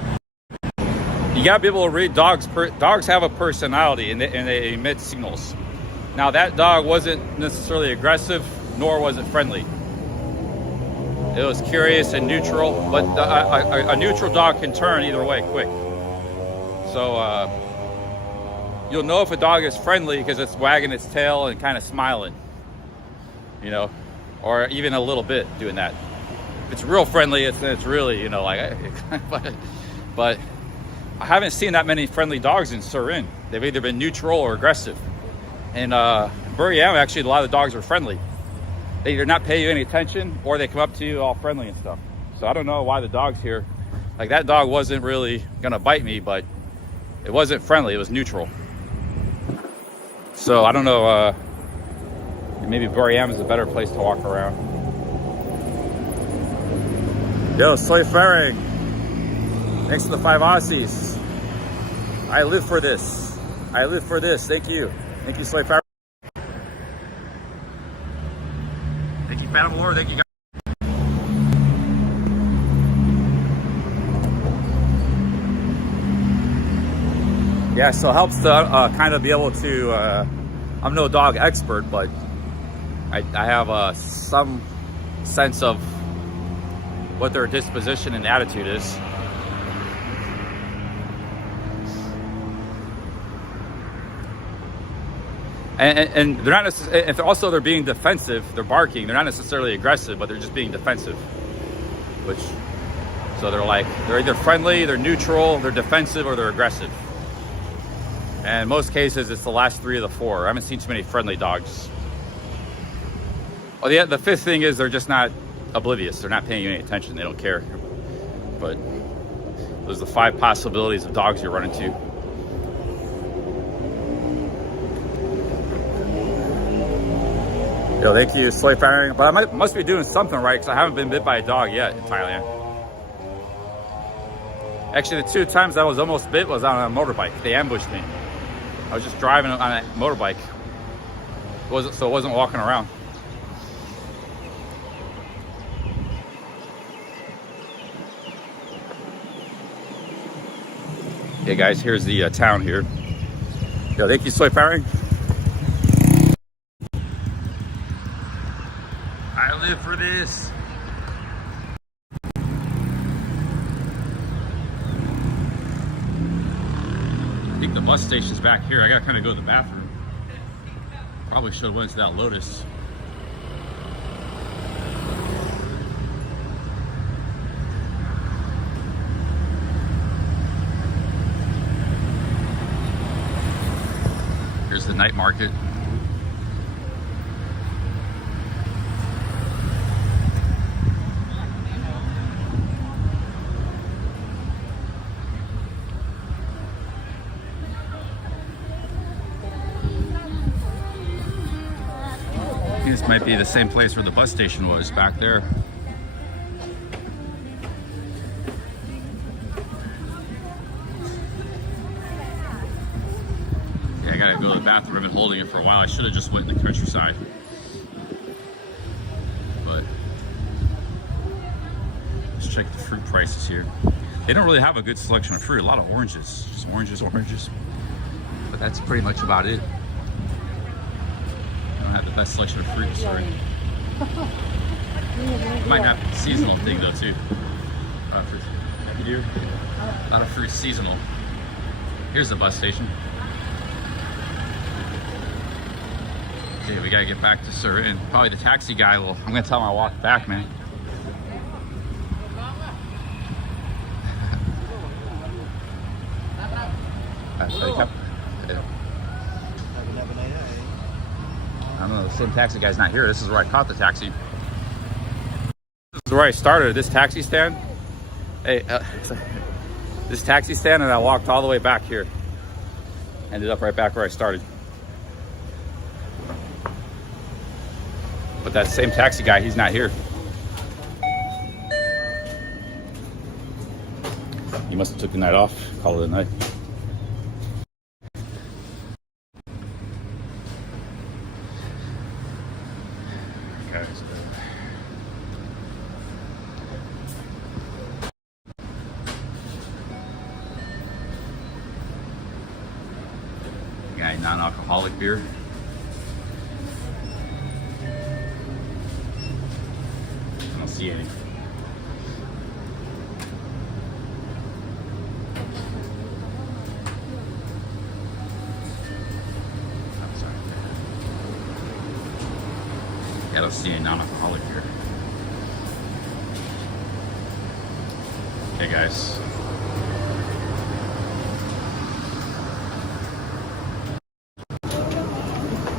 you gotta be able to read dogs. Dogs have a personality and they emit signals. Now that dog wasn't necessarily aggressive, nor was it friendly. It was curious and neutral, but a neutral dog can turn either way quick. So you'll know if a dog is friendly because it's wagging its tail and kind of smiling, you know, or even a little bit doing that. If it's real friendly, it's really, you know, like, but I haven't seen that many friendly dogs in Surin. They've either been neutral or aggressive. And Buriam, actually, a lot of the dogs are friendly. They either not pay you any attention or they come up to you all friendly and stuff. So I don't know why the dog's here. Like that dog wasn't really gonna bite me, but it wasn't friendly, it was neutral. So I don't know, maybe Buriam is a better place to walk around. Yo, Soy Faring. Thanks for the 5 Aussies. I live for this. I live for this. Thank you. Thank you, Soy Fire. Thank you, Phantom Lord. Thank you, guys. Yeah, so it helps to kind of be able to, I'm no dog expert, but I have some sense of what their disposition and attitude is. And they're not necessarily, if also they're being defensive, they're barking, they're not necessarily aggressive, but they're just being defensive. Which, so they're like, they're either friendly, they're neutral, they're defensive, or they're aggressive. And in most cases, it's the last three of the four. I haven't seen too many friendly dogs. Well, the fifth thing is they're just not oblivious. They're not paying you any attention. They don't care. But those are the 5 possibilities of dogs you run into. Yo, thank you, Soy Firing. But I must be doing something right because I haven't been bit by a dog yet in Thailand. Actually, the 2 times I was almost bit was on a motorbike. They ambushed me. I was just driving on a motorbike. So it wasn't walking around. Hey guys, here's the town here. Yo, thank you, Soy Firing. I live for this. I think the bus station's back here. I gotta kind of go to the bathroom. Probably should have went to that Lotus. Here's the night market. This might be the same place where the bus station was back there. Yeah, I gotta go to the bathroom. I've been holding it for a while. I should have just went in the countryside. But let's check the fruit prices here. They don't really have a good selection of fruit. A lot of oranges, just oranges. But that's pretty much about it. Have the best selection of fruit, sorry. Might have a seasonal thing though too. You do? A lot of fruit seasonal. Here's the bus station. Okay, we gotta get back to Surin. Probably the taxi guy will, I'm gonna tell him I'll walk back, man. I don't know, the same taxi guy's not here. This is where I caught the taxi. This is where I started, this taxi stand. Hey, this taxi stand, and I walked all the way back here. Ended up right back where I started. But that same taxi guy, he's not here. He must have took the night off, called it a night. Non-alcoholic beer. I don't see any. I'm sorry. Yeah, I don't see any non-alcoholic beer. Okay, guys.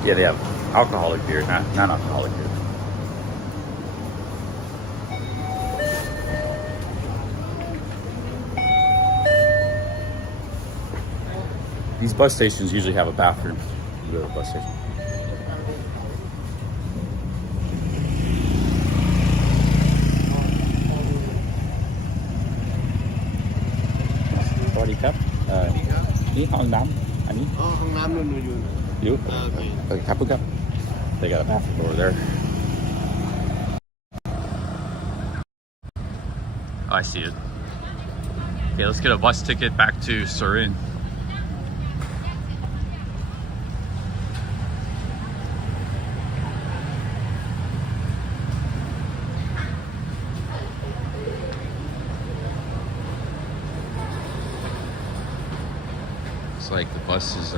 Yeah, they have alcoholic beer, not non-alcoholic beer. These bus stations usually have a bathroom. You go to the bus station. Body cup. Ni hao nam. I need อ๋อห้องน้ำนู่นอยู่ you. Okay. Okay, kaput kap. They got a bathroom over there. Oh, I see it. Okay, let's get a bus ticket back to Surin. Looks like the bus is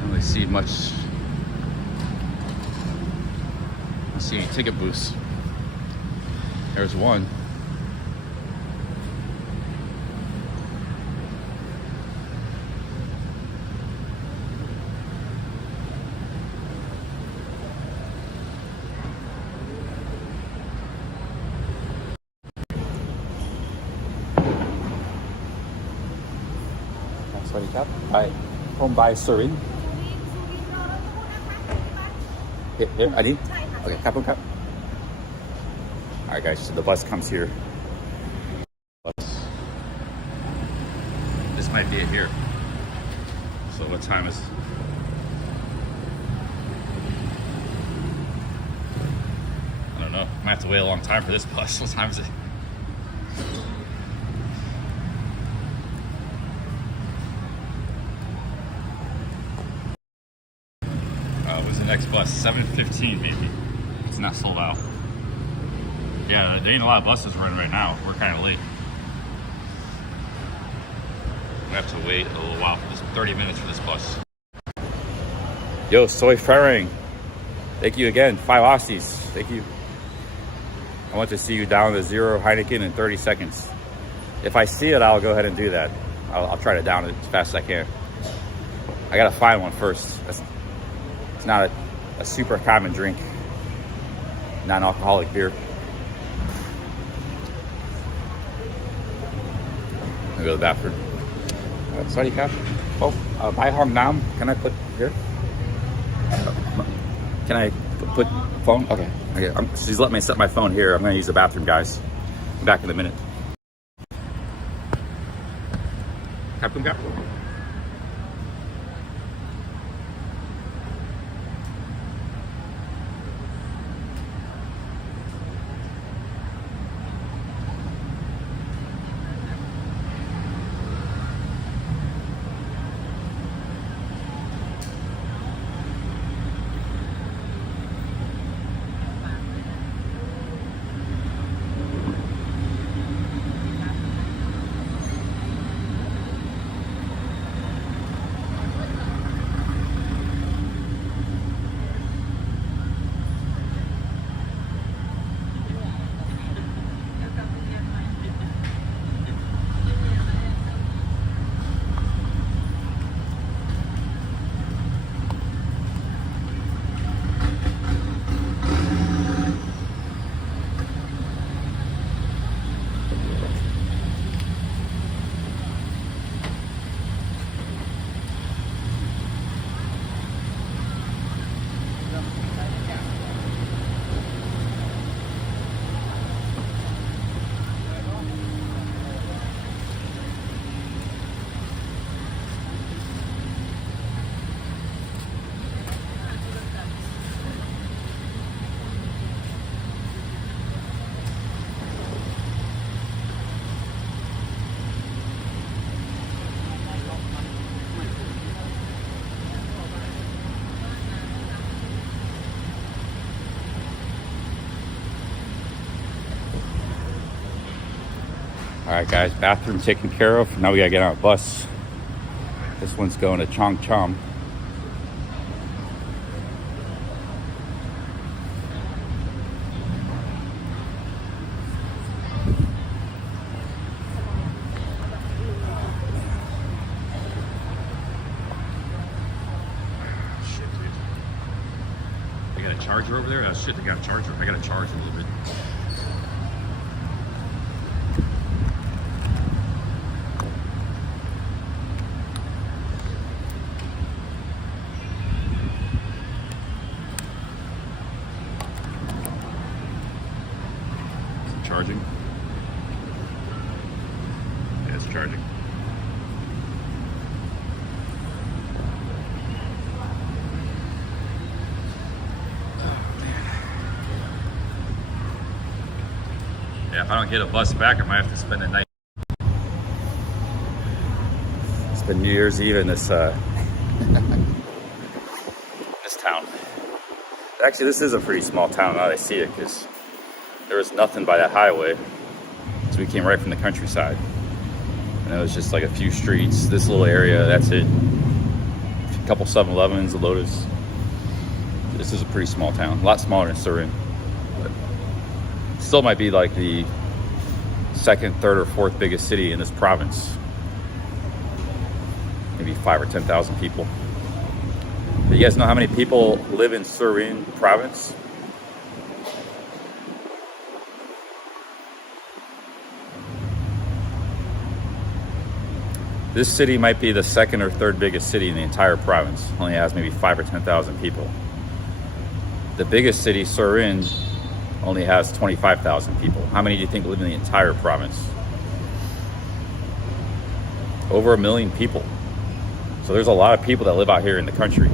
don't really see much. I don't see any ticket booths. There's one. Sorry, Cap. By home by Surin. Here, I need. Okay, Cap. All right, guys. So the bus comes here. Bus. This might be it here. So what time is? I don't know. Might have to wait a long time for this bus. What time is it? When's the next bus? 7:15 maybe. It's not sold out. Yeah, there ain't a lot of buses running right now. We're kind of late. We have to wait a little while for this, 30 minutes for this bus. Yo, Soy Ferring. Thank you again. 5 Aussies. Thank you. I want to see you down to 0 Heineken in 30 seconds. If I see it, I'll go ahead and do that. I'll try to down it as fast as I can. I gotta find one first. It's not a super common drink. Non-alcoholic beer. I'll go to the bathroom. Sorry, Cap. Oh, Bai Hong Nam. Can I put here? Can I put phone? Okay. She's let me set my phone here. I'm going to use the bathroom, guys. I'm back in a minute. Cap. All right, guys, bathroom taken care of. Now we gotta get on a bus. This one's going to Chong Chom. Shit. a charger over there? Oh shit, they got a charger. I gotta charge a little bit. Is it charging? Yeah, it's charging. Yeah, if I don't get a bus back, I might have to spend the night. Spend New Year's Eve in this this town. Actually, this is a pretty small town now that I see it, because there was nothing by that highway. So we came right from the countryside. And it was just like a few streets, this little area, that's it. A couple 7-Elevens, a Lotus. This is a pretty small town, a lot smaller than Surin. Still might be like the second, third, or fourth biggest city in this province. Maybe 5,000 or 10,000 people. But you guys know how many people live in Surin province? This city might be the second or third biggest city in the entire province. Only has maybe 5,000 or 10,000 people. The biggest city, Surin, only has 25,000 people. How many do you think live in the entire province? Over 1 million people. So there's a lot of people that live out here in the country.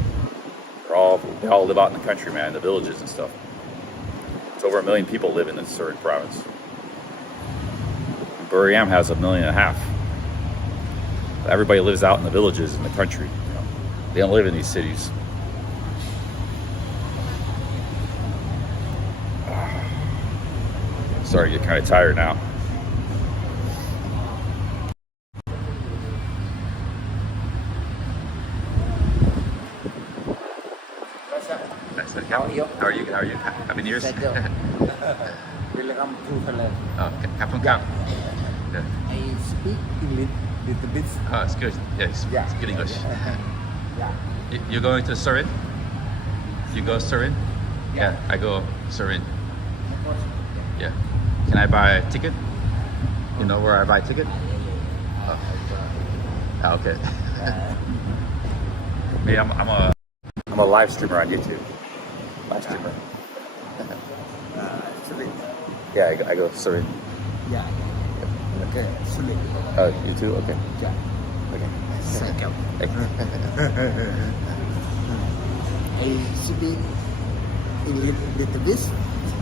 They all live out in the country, man, in the villages and stuff. It's over 1 million people live in the Surin province. Buriram has 1.5 million. Everybody lives out in the villages in the country. You know? They don't live in these cities. Starting to get kind of tired now. How are you? How are you? Happy New Year's. Welcome to Thailand. Oh, Captain Camp. Yeah. I speak English little bit. Oh, it's good. Yeah, it's good English. Yeah. You're going to Surin? You go Surin? Yeah, I go Surin. Yeah. Can I buy a ticket? You know where I buy a ticket? Oh, okay. Me, I'm a live streamer on YouTube. Live streamer. Yeah, I go Surin. Yeah. Okay. Surin. Oh, you too? Okay. Yeah. Okay. Thank you. Thank you. I speak English little bit.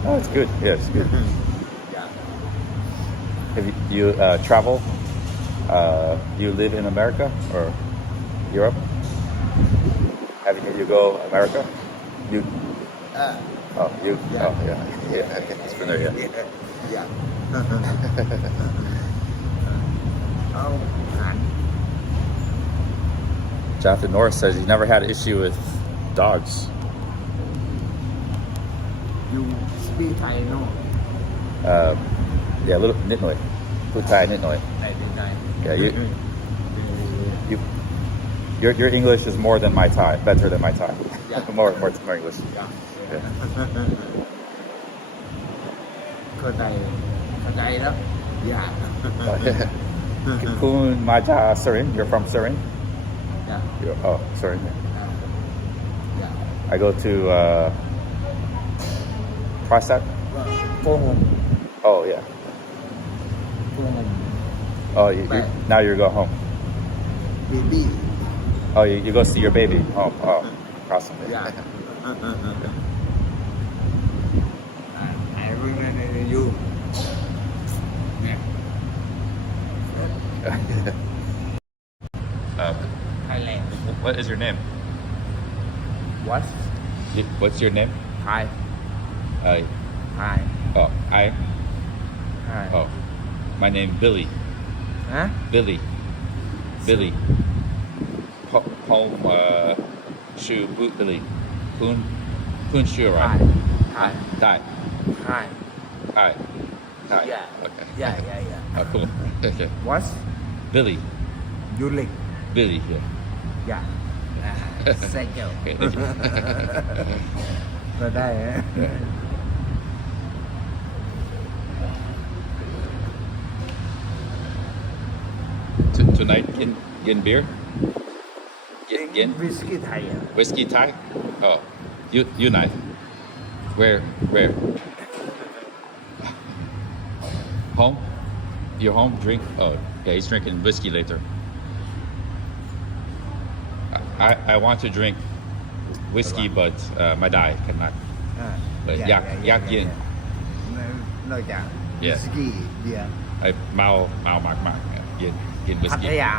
Oh, it's good. Yeah, it's good. Yeah. Have you travel? You live in America or Europe? You go America? You? Oh, you? Yeah. Oh, yeah. Yeah. Okay. It's been there. Yeah. Yeah. Oh, Jonathan Norris says he's never had an issue with dogs. you speak Thai, no? Yeah, a little nit noy.พูดไทยนิดหน่อย. Yeah, your English is more than my Thai, better than my Thai. Yeah. more English. Yeah. Yeah. เข้าใจแล้ว Yeah. Kun Maja Surin, you're from Surin? Yeah. Oh, Surin. Yeah. I go to Prasat. โกงม Oh yeah. โกงม Oh, now you go home. baby. Oh, you go see your baby home. Oh, awesome. Yeah. I remember you. Thailand. What is your name? What? What's your name? Hi. Hi. Oh, Hi. oh, my name Billy. Huh? Billy. Home shoe boot Billy. Kun shoe Hi. right? Hi. Hi. Hi. Hi. Hi. Yeah. Okay. Yeah. Oh, cool. Okay. What? Billy. You like? Billy here. Yeah. Thank you. Okay, thank you. ก็ได้ Tonight, get beer? Get วิสกี้ไทยอ่ะ whiskey Thai? Oh, you night. Where? Home? Your home? Drink? Oh, yeah, he's drinking whiskey later. I want to drink whiskey, but my dad cannot. อ่า But yak yin. นอกจาก Yeah. วิสกี้เบียร์ I mau mak yin พัท whiskey. ยา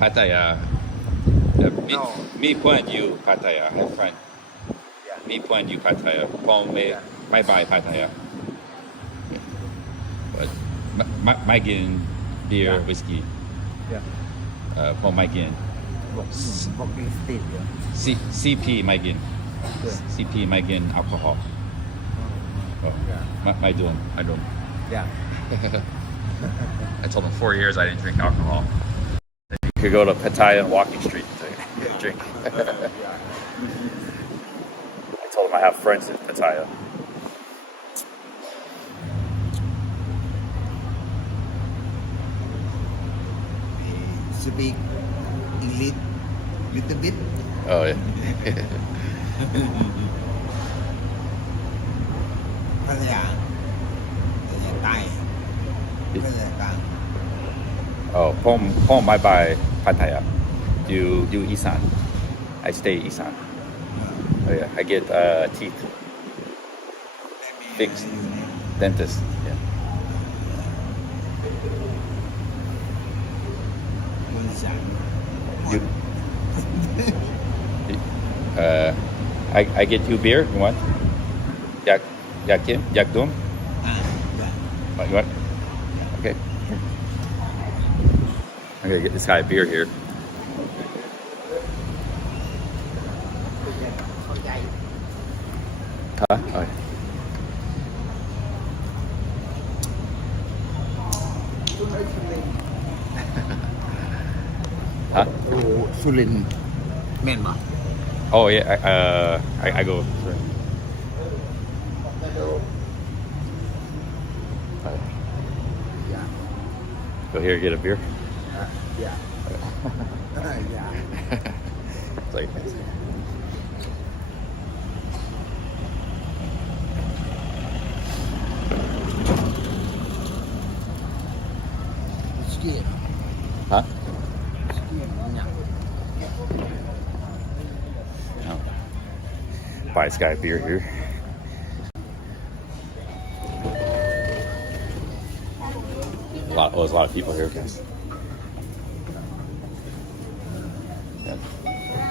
Pattaya. No. Me point you Pattaya. Have fun. Yeah. Me point you Pattaya. Pong me bye bye Pattaya. But my gin beer Yeah. whiskey. Yeah. Pong my gin. บอกกินสตรีทอยู่ CP my gin. Good. CP my gin alcohol. Oh, Yeah. my doing. I don't. อย่า I told him 4 years I didn't drink alcohol. You could go to Pattaya and Walking Street to drink. I told him I have friends in Pattaya. speak English little bit Oh yeah. ภาษาใต้ภาษากลาง Oh, home I buy Pattaya. Do Isan. I stay Isan. Oh yeah. I get teeth fixed. Dentist. Yeah. คนอีสาน You. I get you beer. You want? Yak Kim? Yak Dum? อ่า You want? Okay. I'm gonna get this guy a beer here. เข้าใจ Huh? Oh, yeah. Huh? โอ้สุรินทร์แม่นบ่ Oh yeah. I go. Yeah. Go here get a beer. Yeah. Yeah. It's like, Whiskey. huh? Whiskey เนี่ย No. Buy this guy a beer here. There's a lot of people here, guys. Yeah.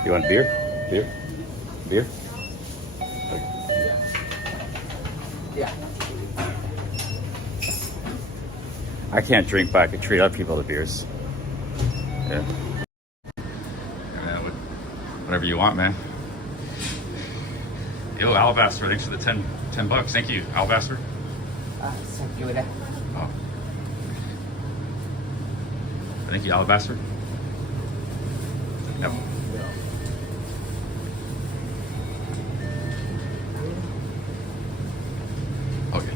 You want beer? Beer? Yeah. I can't drink, but I can treat other people to beers. Yeah. Whatever you want, man. Yo, Alabaster, thanks for the 10 bucks. Thank you, Alabaster. อ่ะสักอยู่ได้ Oh. Thank you, Alabaster. Yep. Okay.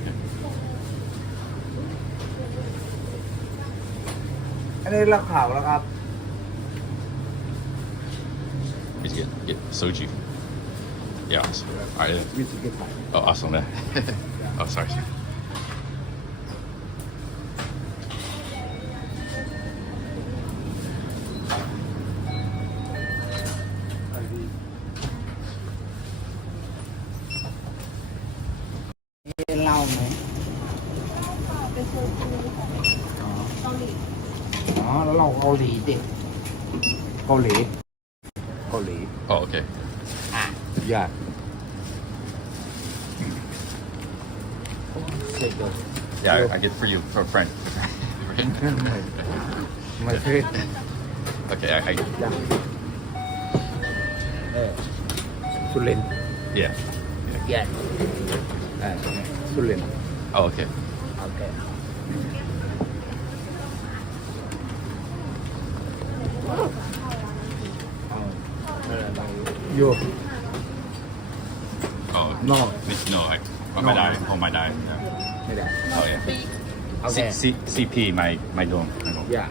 อันนี้ราคาแล้วครับ Did you get soju? Yeah. Awesome. All right. วิสกี้ไทย Oh, awesome. Oh, sorry. เป็นเหล้าไหมอ๋อแล้วเราเกาหลีดิเกาหลี Oh, okay. อ่ะยากเสร็จเลย Yeah, I get for you for a friend. ไม่ใช่ Okay, I ยากสุรินทร์ yeah. แย่สุรินทร์ Oh, okay. โอเคอยู่ Oh, no No, my die. Oh, my die. ไม่ได้ Oh, yeah. Okay. CP, my dome. yeah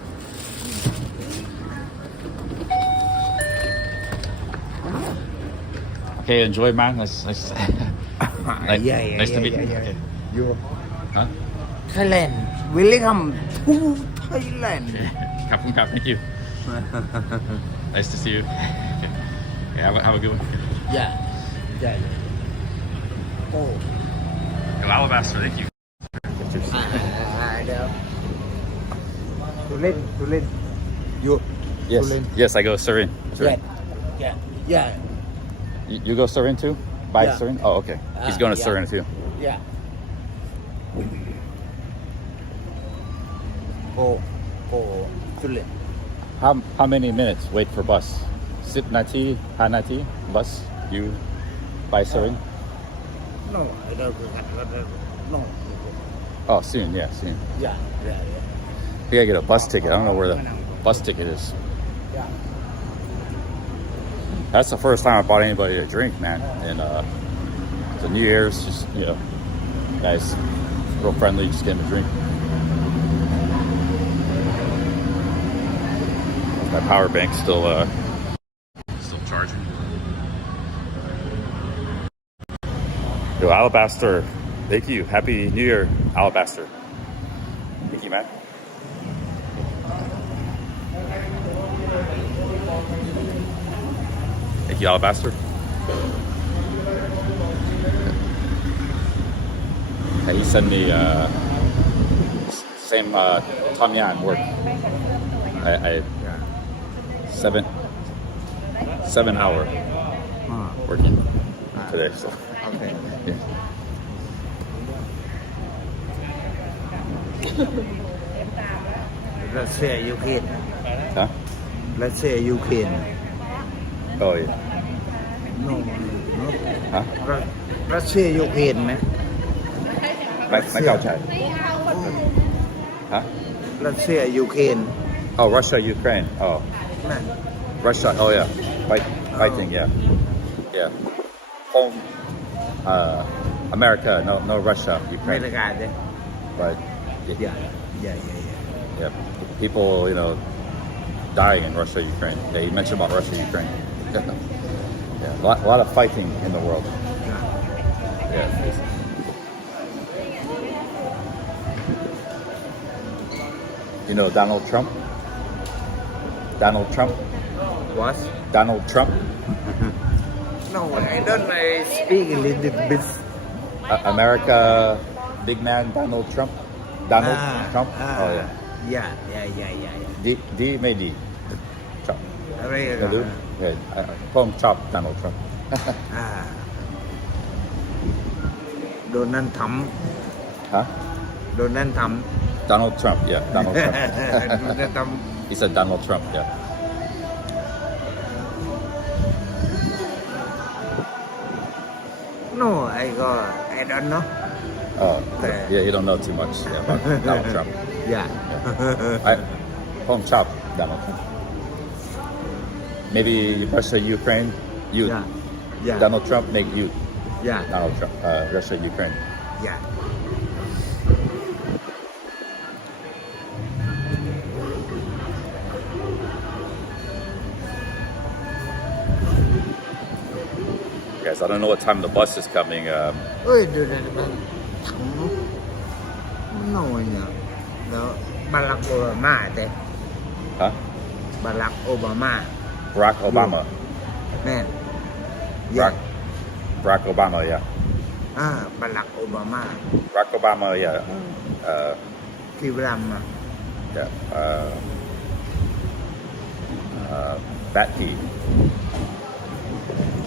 Okay, enjoy, man. Nice, nice. Nice to meet you. Okay. you Huh? Thailand welcome to Thailand Thank you. Nice to see you. Okay. Okay, have a good one. yeah yeah oh Alabaster, thank you. เดี๋ยวสุรินทร์สุรินทร์อยู่ Yes, Surin. yes, I go Surin. yeah yeah yeah You go Surin too? By Yeah. Surin? Oh, okay. He's going to yeah. Surin too. yeah โอ้สุรินทร์ How many minutes wait for bus? 10 nati, 5 nati bus. You by Surin? no I don't no Oh, soon. Yeah, soon. yeah yeah We gotta get a bus ticket. I don't know where the bus ticket is. yeah That's the first time I bought anybody a drink, man. And the New Year's, just guys, real friendly, just getting a drink. My power bank still charging. Yo, Alabaster, thank you. Happy New Year, Alabaster. Thank you, man. Thank you, Alabaster. Yeah, he sent me same Tom Yan work. I 7-hour working today. So okay yeah. Russia Ukraine Huh? Russia Ukraine Oh yeah. no Huh? Russia Ukraine ไหม ไม่เข้าใจ Huh? Russia Ukraine Oh, Russia, Ukraine. Oh, นั่น Russia. Oh yeah, fighting. Yeah, yeah. Home, America. No, Russia, ไม่ Ukraine. ได้การเลย But yeah yeah yeah yeah, people, dying in Russia, Ukraine. They mentioned about Russia, Ukraine. Yeah, a lot of fighting in the world. Yeah. You know Donald Trump? Donald Trump? what Donald Trump? no I don't speak a little bit America, big man Donald Trump. Donald Trump. Oh yeah. yeah D ไม่ D. Trump. อะไร ไม่รู้ผมชอบ Donald Trump. โดนัลด์ทรัมป์ Huh? โดนัลด์ทรัมป์ Donald Trump. Yeah, Donald Trump. โดนัลด์ทรัมป์ He said Donald Trump. Yeah. no I don't know Oh, yeah. You don't know too much. Yeah, about Donald Trump. yeah Home chop Donald Trump. Maybe Russia, Ukraine. You. yeah Donald Trump make you. yeah Donald Trump. Russia, Ukraine. yeah Guys, I don't know what time the bus is coming. เอ้ยเดี๋ยวถังน้อยเนี่ยแล้วบารักโอบามาแต่ Huh? บารักโอบามา Barack Obama. แม่น Barack Obama. Yeah. บารักโอบามา Barack Obama. Yeah. ที่รัมมา Yeah. Bat tea.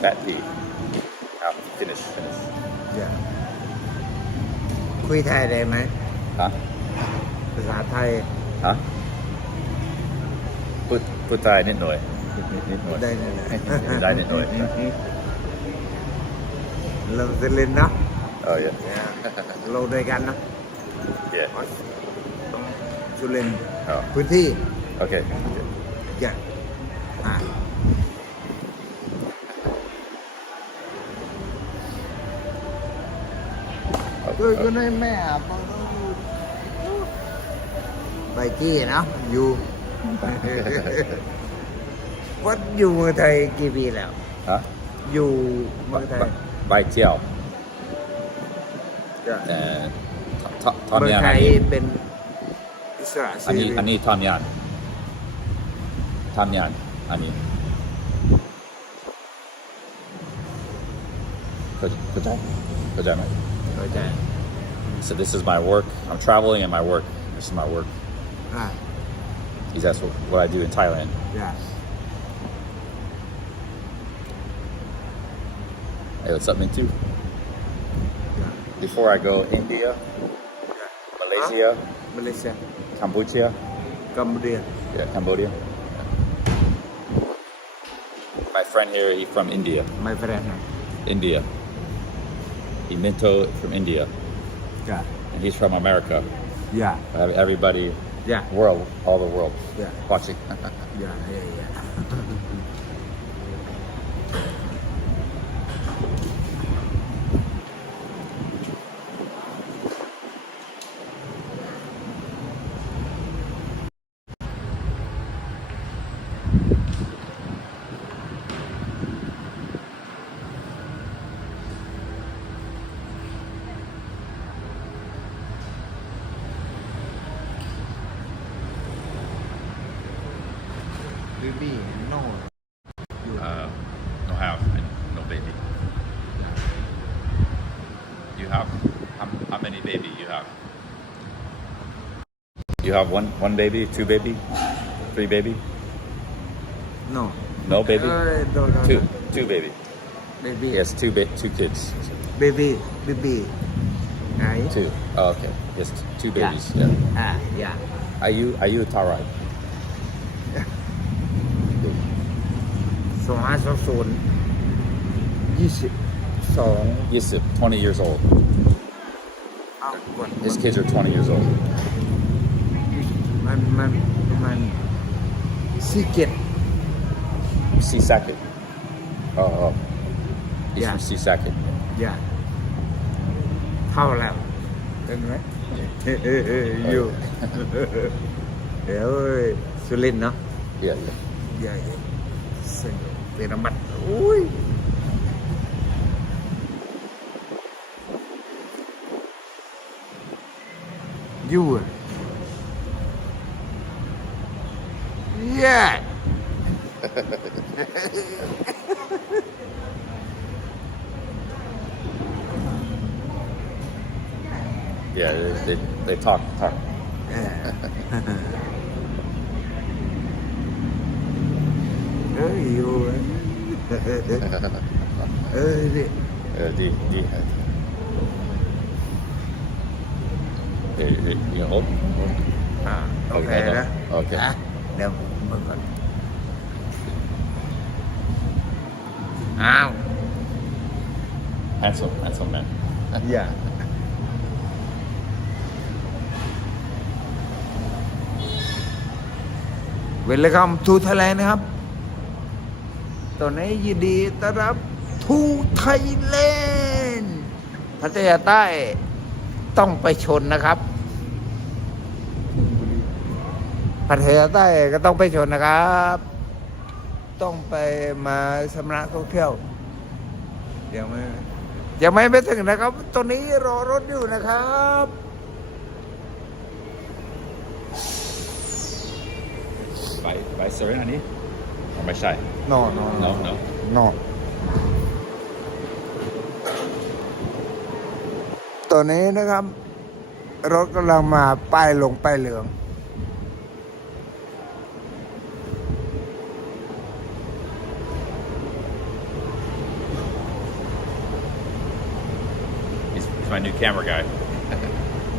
Bat tea. Finish. อย่าคุยไทยได้ไหม Huh? ภาษาไทย Huh? พูดใต้นิดหน่อย นิดหน่อย ได้เลยนะ ได้นิดหน่อย เราจะเล่นเนาะ Oh yeah. เราด้วยกันเนาะ Yeah. สุรินทร์ Oh. พื้นที่ Okay. อย่า tôi có nói mẹ à bài chi nó dù vẫn dù người thầy kỳ vị nào ฮะ dù người thầy ใบเจียว dạ. แต่ทอม người ยานอัน thầy นี้ bên Israel อันนี้ทอมยานอันนี้เข้าใจไหม rồi trời So this is my work. I'm traveling and my work. This is my work. à That's what I do in Thailand. dạ Hey, what's up, Mintu? dạ Before I go India, Malaysia, Malaysia Cambodia, Cambodia yeah, Cambodia. My friend here, he's from India. my friend India. He Minto from India, dạ and he's from America. dạ Everybody, dạ world, all the world, dạ watching. dạ dạ baby no No have, no baby. You have how many baby you have? You have one baby, two baby, three baby? no No baby? no Two baby. baby He has two kids. baby baby ấy Two. Oh, okay. He has two dạ babies. Yeah. à dạ Are you Thai? 2520 20 years old. อ้าวก่อน His kids are 20 years old. มันซีเก็ต C-second. Oh. He's Yeah. from C-second. อย่าเท่าแล้วเห็นไหมอยู่เดี๋ยวสุรินทร์เนาะ Yeah. อย่าเป็นน้ำมันอุ้ยอยู่อ่ะ yeah Yeah, they talk. อยู่ดิ D. You hold? โอเคนะ Okay. เดี๋ยวมึงก่อนอ้าว Handsome man. อย่าเวลคัมทูไทยแลนด์นะครับตอนนี้ยินดีต้อนรับทูไทยแลนด์พัทยาใต้ต้องไปชนนะครับพัทยาใต้ก็ต้องไปชนนะครับต้องไปมาสำนักท่องเที่ยวยังไม่ไปถึงนะครับตอนนี้รอรถอยู่นะครับ By Surin อันนี้ or ไม่ใช่ no No. ตอนนี้นะครับรถกำลังมาป้ายลงป้ายเหลือง He's my new camera guy.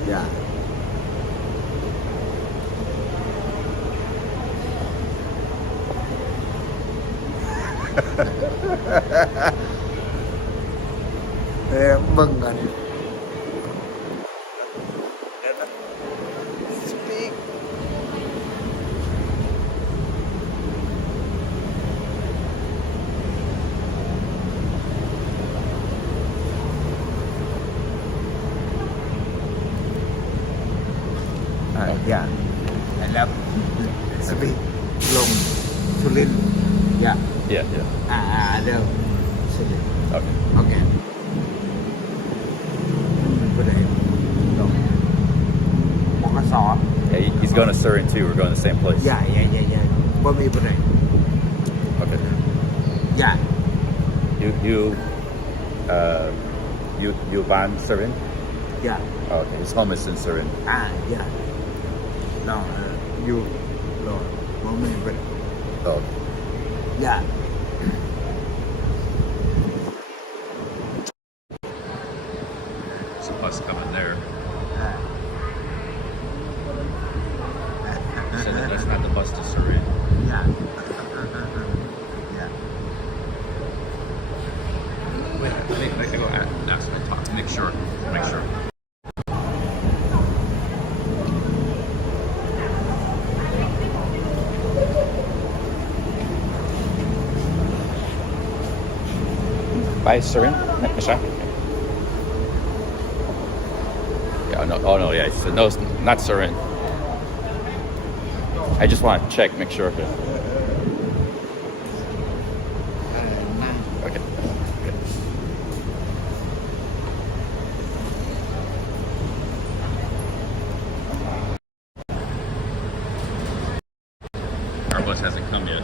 อย่า มึงกัน Speak. Yeah. I love speak ลงสุรินทร์ Yeah. Yeah, yeah. เร็วสุรินทร์ Okay. Okay. ไปไหนลงบกส Yeah, he's going to Surin too. We're going to the same place. อย่าบ่มีไปไหน Okay. อย่า You ban Surin? อย่า Oh, okay. His home is in Surin. อย่า no อยู่รอบ่มีไปไหน Oh. อย่า There's a bus coming there. So that's not the bus to Surin. อย่า Wait, let me go ask him and talk. Make sure. By Surin? Michelle? Yeah, no, oh no, yeah. No, it's not Surin. I just want to check, make sure. Okay. Good. Our bus hasn't come yet.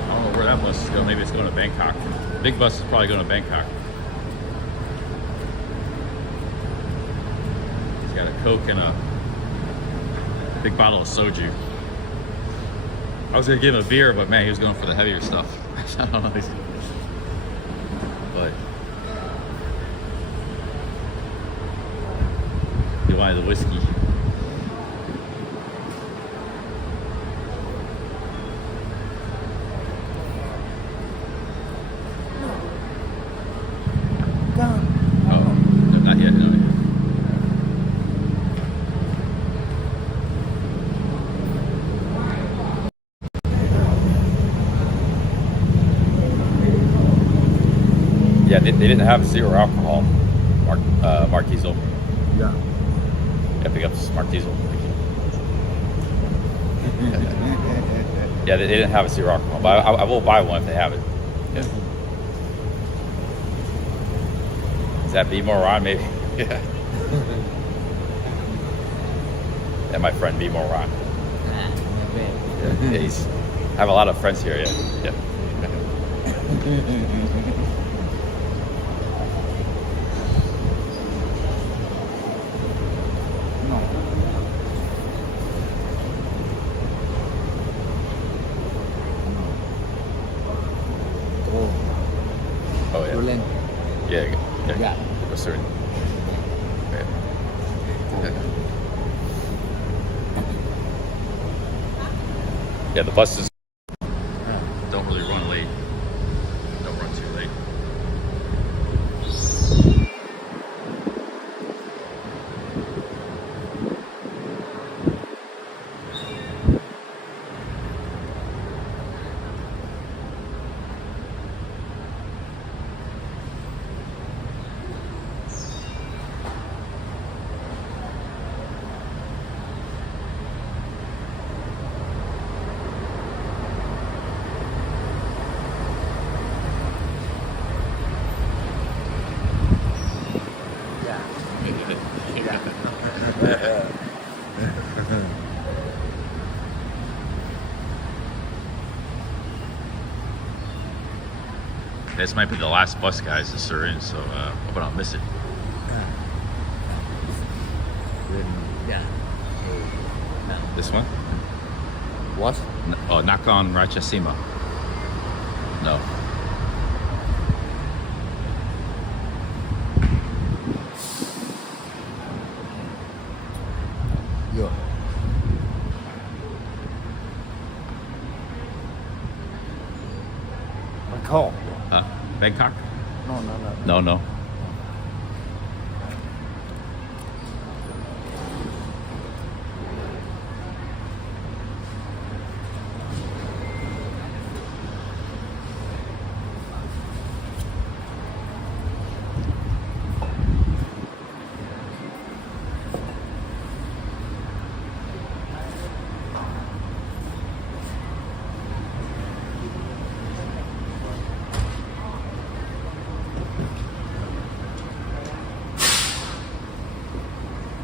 I don't know where that bus is going. Maybe it's going to Bangkok. The big bus is probably going to Bangkok. He's got a Coke and a big bottle of soju. I was going to give him a beer, but man, he was going for the heavier stuff. I don't know. But he wanted the whiskey. Oh, no, not yet. No. Yeah, they didn't have zero alcohol. Mark Diesel. Yeah. Yeah, pick up Mark Diesel. Yeah, they didn't have a zero alcohol, but I will buy one if they have it. Yeah. Is that B Moran maybe? Yeah. And my friend B Moran. Yeah, I have a lot of friends here. Yeah. Oh yeah. Surin. Yeah. Yeah. Go Surin. Yeah, the buses don't really run late. Don't run too late. This might be the last bus, guys, to Surin, so hope I don't miss it. Yeah. This one? What? Oh, Nakhon Ratchasima. No. Yo. Bangkok. Bangkok? No. No.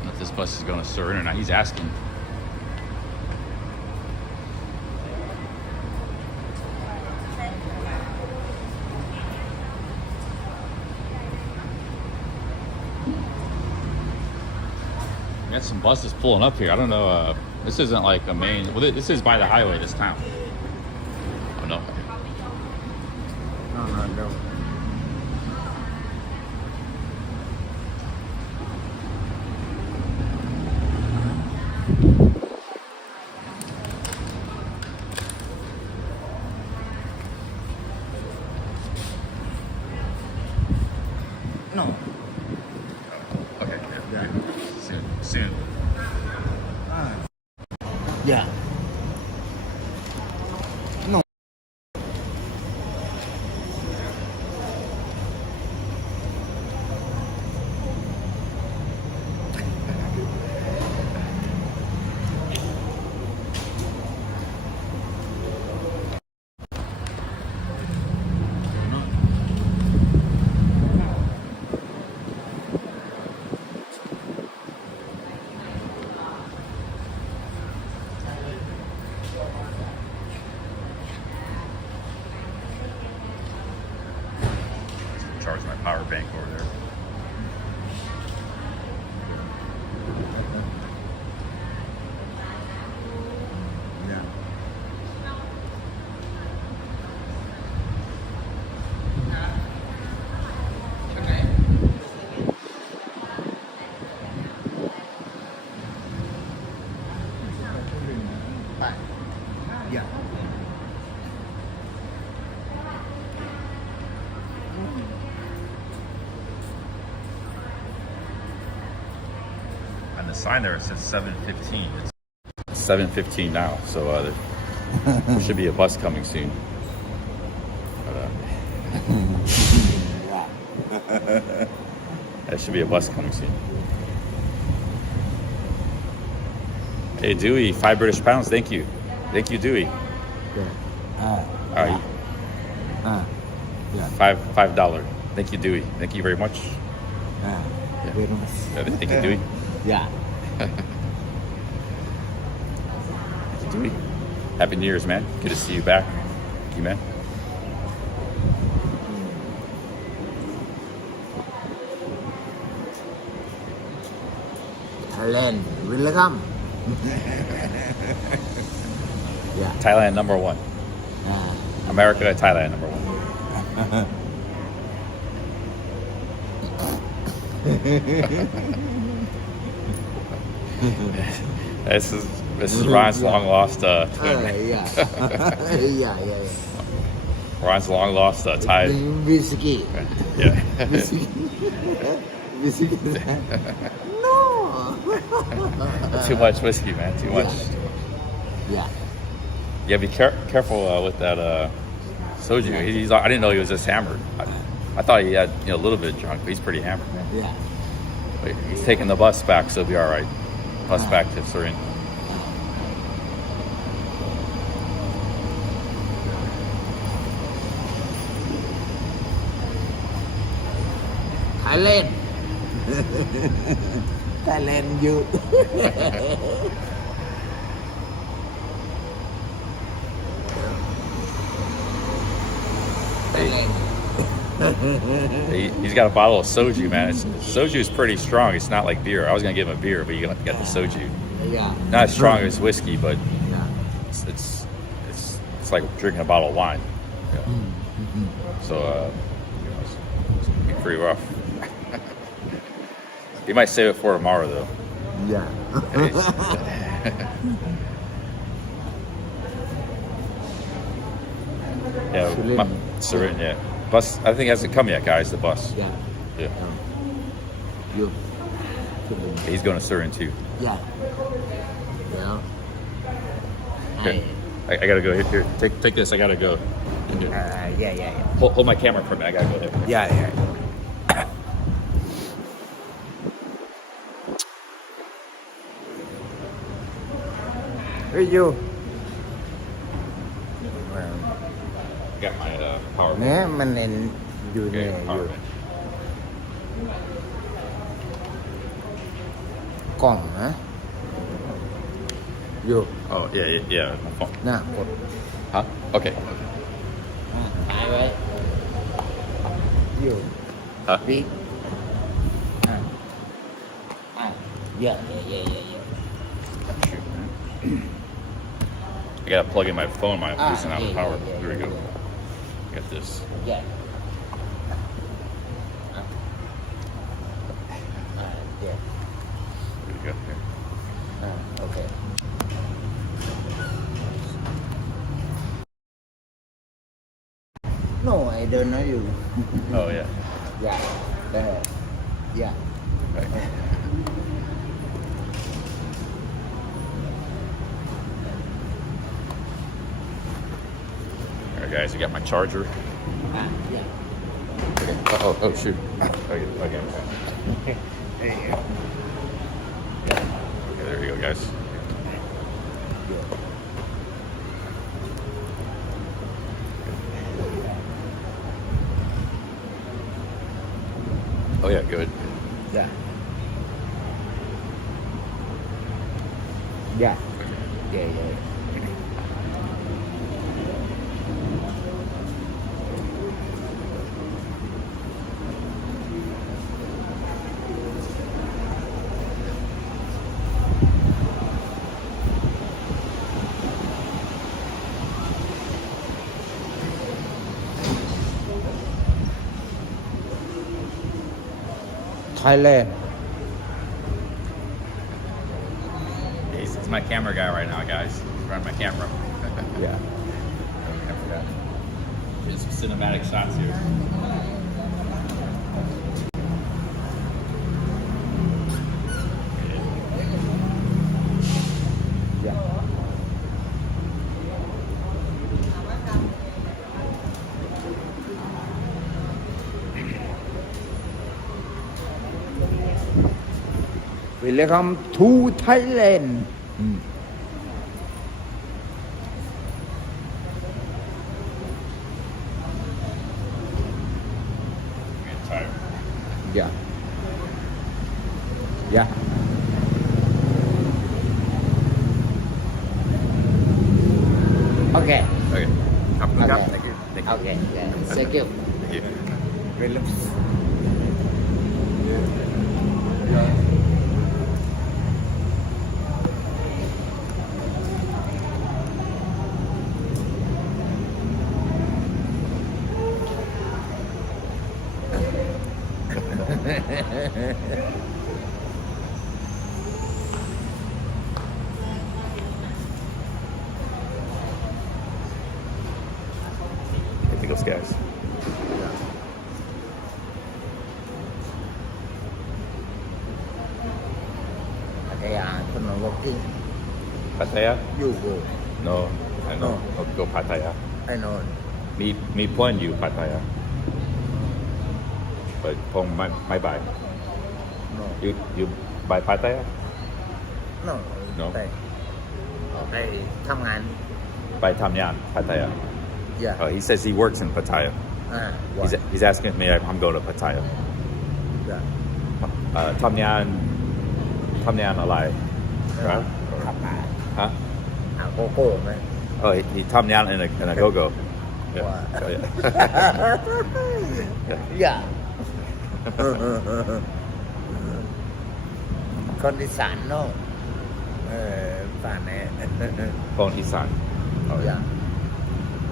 If this bus is going to Surin or not, he's asking. We got some buses pulling up here. I don't know. This isn't like a main. Well, this is by the highway. This town. Oh no. No. No. Okay. Yeah. Soon. Yeah. No. Charge my power bank over there. Yeah. Yeah. 'Sign there, it says 7:15. It's 7:15 now, so there should be a bus coming soon. But, there should be a bus coming soon. Hey Dewey, 5 British pounds. Thank you, Dewey. All right, Yeah. $5. Thank you, Dewey. Thank you very much. Very much. Thank you, Dewey. Yeah. Thank you, Dewey. Happy New Year's, man. Good to see you back. Thank you, man. Thailand, welcome. Yeah. Thailand #1. America, Thailand #1. This is Ron's long lost twin. Yeah. Yeah. Ron's long lost Thai. Whiskey. Yeah. Whiskey. No. Too much whiskey, man. Too much. Yeah. Yeah, be careful with that soju. I didn't know he was this hammered. I thought he had a little bit drunk, but he's pretty hammered, man. Yeah. But he's taking the bus back, so he'll be all right. Bus back to Surin. Thailand. Thailand you. He's got a bottle of soju, man. Soju is pretty strong. It's not like beer. I was gonna give him a beer, but you got the soju. Yeah. Not as strong as whiskey, but Yeah. it's like drinking a bottle of wine. Yeah. So it's gonna be pretty rough. He might save it for tomorrow, though. Yeah. Yeah, Surin. Surin, yeah. Bus, I think hasn't come yet, guys. The bus. Yeah. Yeah. You. He's going to Surin too. Yeah. Yeah. Here. I gotta go. Here, take this. I gotta go. Yeah. Hold my camera for a minute. I gotta go there. Yeah. เฮ้ยอยู่ Got my power. เนี่ยมันเห็นอยู่เนี่ย Okay, อยู่ power bank. กล่องนะอยู่ Oh yeah. My phone. หน้ากด Huh? Okay. ตายไว้ อยู่ Huh? บิ๊ก อ่ะ อ่ะเยอะ I gotta plug in my phone. I'm Ah, losing out yeah, power. yeah, Here we go. yeah. Get this. เยอะเยอะ Here we go. Here. โอเค no I don't know you Oh yeah. อย่าได้อย่า Right. All right, guys. I got my charger. อ่ะเยอะ Okay. Oh shoot. Okay. Okay, there you go, guys. Oh yeah, good. อย่าอย่า เยอะ Thailand He's my camera guy right now, guys. He's running my camera. yeah Here's some cinematic shots here. yeah Welcome to Thailand อืม I'm tired. yeah yeah Okay. Okay. Come, Okay. come. Thank you. Thank you. Okay. Yeah. Thank you. Thank you. Welcome I think those guys. พัทยาถนน walking Pattaya? you go No, I know. No. I'll go Pattaya. I know Me point you Pattaya. But Pong my buy. no You buy Pattaya? no No. ไปทำงาน Buy Tamyan Pattaya. yeah Oh, he says he works in Pattaya. อ่า He's asking me if I'm going to Pattaya. yeah Tamyan alai. Right? ขับมา Huh? หาโกโก้ไหม Oh, he Tamyan in a go-go. Yeah. Wow. Oh, yeah. อย่าคนอีสานเนาะป่านนี้ Phone Isan. Oh, อย่า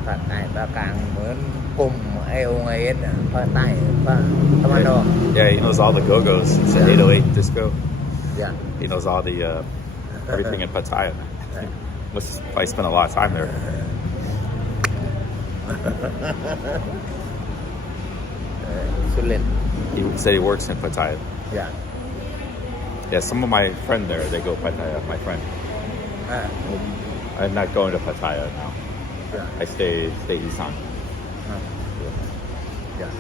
ภาคใต้ภาคกลางเหมือนกลุ่มไอองไอเอสภาคใต้ภาคตะวันออก Yeah, he knows all the go-go's. It's an 808 disco. อย่า He knows all the everything in Pattaya. Must probably spend a lot of time there. Surin He said he works in Pattaya. อย่า Yeah, some of my friend there, they go Pattaya. My friend. อ่า I'm not going to Pattaya now. อย่า I stay Isan. อย่า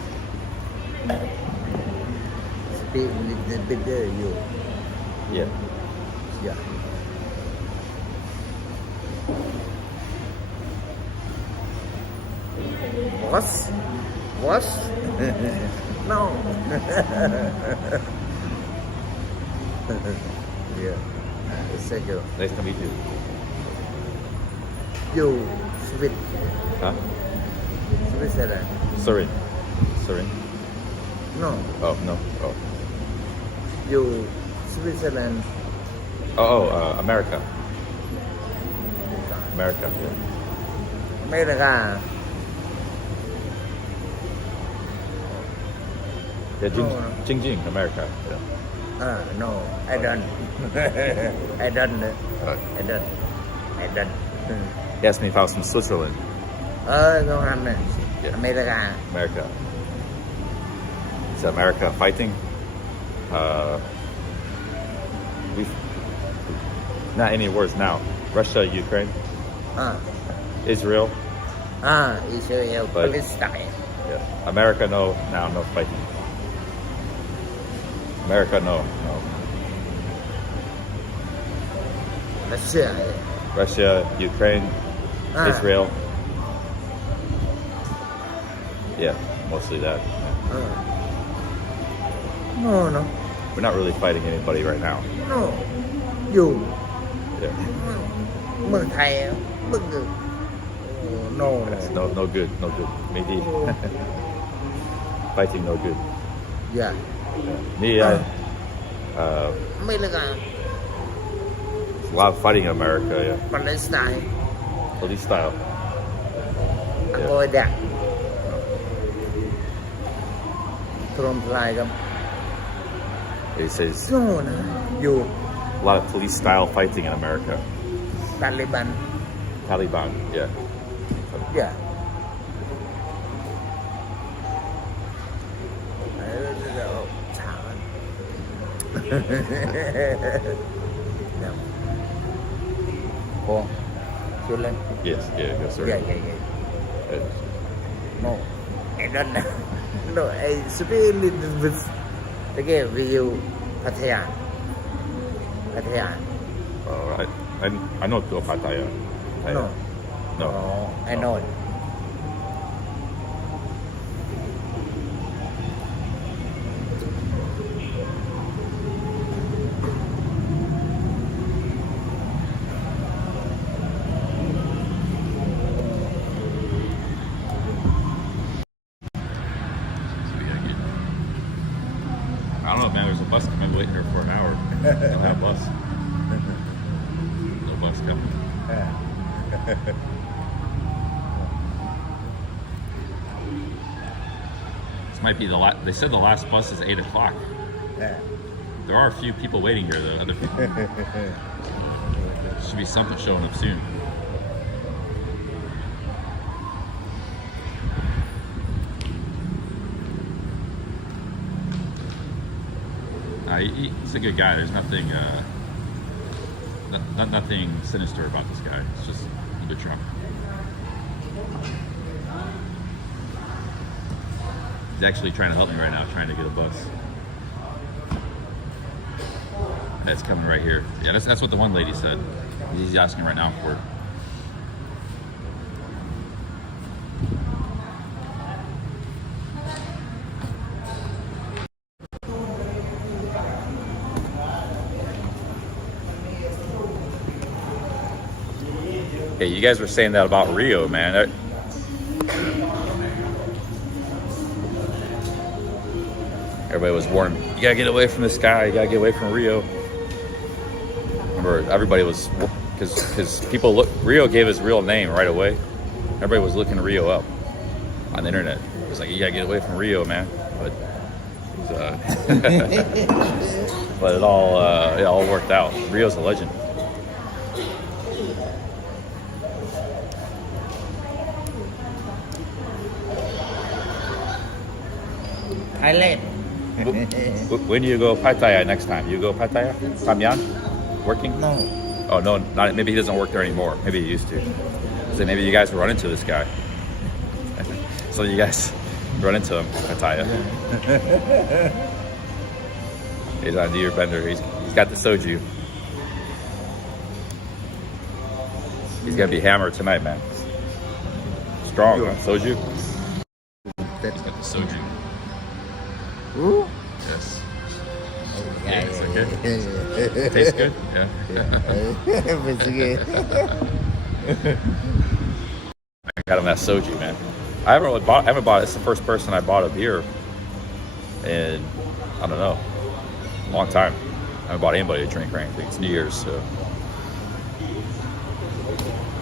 Speak little bit you Yeah. yeah What? No. Yeah. Thank you. Nice to meet you. You Swiss. Huh? Switzerland. Surin. Surin? No. Oh, no. Oh. You Switzerland. America. America, yeah. America. Yeah, No. Jing, America. Yeah. No, I don't. I don't. He asked me if I was from Switzerland. Không ăn này. Yeah. America. America. Is America fighting? We not any wars now. Russia, Ukraine, Israel. Israel, But- Palestine. Yeah. America, no fighting. America, no. Russia. Russia, Ukraine, Israel. Yeah, mostly that. No. We're not really fighting anybody right now. No. You. Yeah. เมืองไทยบึ้งno It's no good. Maybe fighting no good. yeah Me, America there's a lot of fighting in America. Yeah, Palestine police style. Yeah. โกยแดกถล่มทลายครับ It says no นะอยู่ a lot of police style fighting in America. ตาลิบัน Taliban. Yeah. yeah ฉากมัน โอ้ชุดเล่น Yes. Yeah. Sorry. yeah no I don't know no I speak a little bit again view พัทยา I know to Pattaya. no No. I know it. I don't know, man. There's a bus coming. Waiting here for an hour. Don't have a bus. No bus coming. This might be the last. They said the last bus is 8 o'clock. There are a few people waiting here, though. Other people. Should be something showing up soon. He's a good guy. There's nothing, nothing sinister about this guy. It's just a good truck. He's actually trying to help me right now, trying to get a bus. That's coming right here. Yeah, that's what the one lady said. He's asking right now for it. Yeah, you guys were saying that about Rio, man. Everybody was warning, you gotta get away from this guy, you gotta get away from Rio. Remember, everybody was, because people look, Rio gave his real name right away. Everybody was looking Rio up on the internet. It was like, you gotta get away from Rio, man. But it was, but it all worked out. Rio's a legend. Thailand. When do you go Pattaya next time? You go Pattaya? Samyan? Working? No. Oh, no, not, maybe he doesn't work there anymore. Maybe he used to. So maybe you guys will run into this guy. So you guys run into him, Pattaya. He's on deer bender. He's got the soju. He's gonna be hammered tonight, man. Strong, huh? Soju. That's Got the soju. Ooh. Yes. Yeah, it's okay. Tastes good. Yeah. I got him that soju, man. I haven't bought. It's the first person I bought a beer in, I don't know, a long time. I haven't bought anybody a drink or anything. It's New Year's, so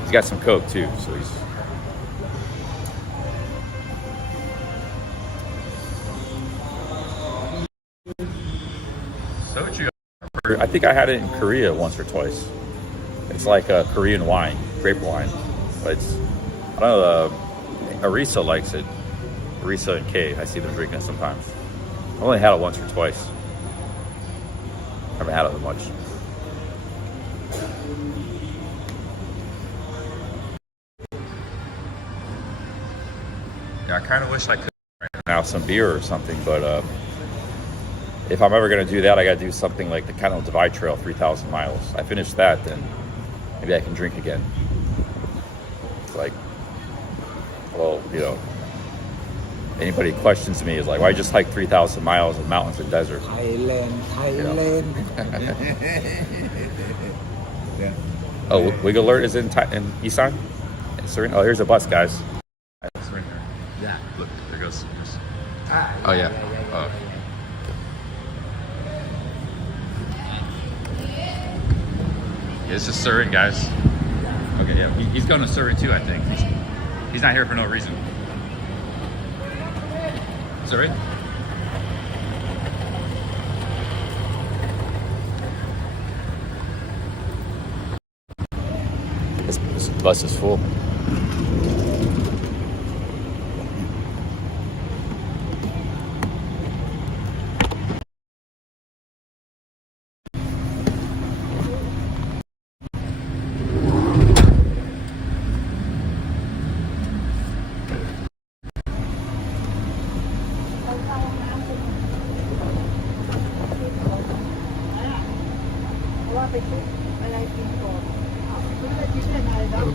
he's got some Coke too. So he's. Soju. I think I had it in Korea once or twice. It's like a Korean wine, grape wine, but it's, I don't know. Arisa likes it. Arisa and Kay, I see them drinking it sometimes. I've only had it once or twice. Haven't had it much. Yeah, I kind of wish I could right now some beer or something, but if I'm ever going to do that, I got to do something like the Canal Divide Trail, 3,000 miles. I finish that, then maybe I can drink again. It's like, well, you know, anybody questions me is like, why just hike 3,000 miles of mountains and desert? Thailand. You know? Yeah. Oh, Wiggle Alert is in Isan? Surin? Oh, here's a bus, guys. Surin. Yeah. Look, there goes. Oh, yeah. Oh. Yeah, this is Surin, guys. Okay, yeah. He's going to Surin too, I think. He's not here for no reason. Surin? This bus is full.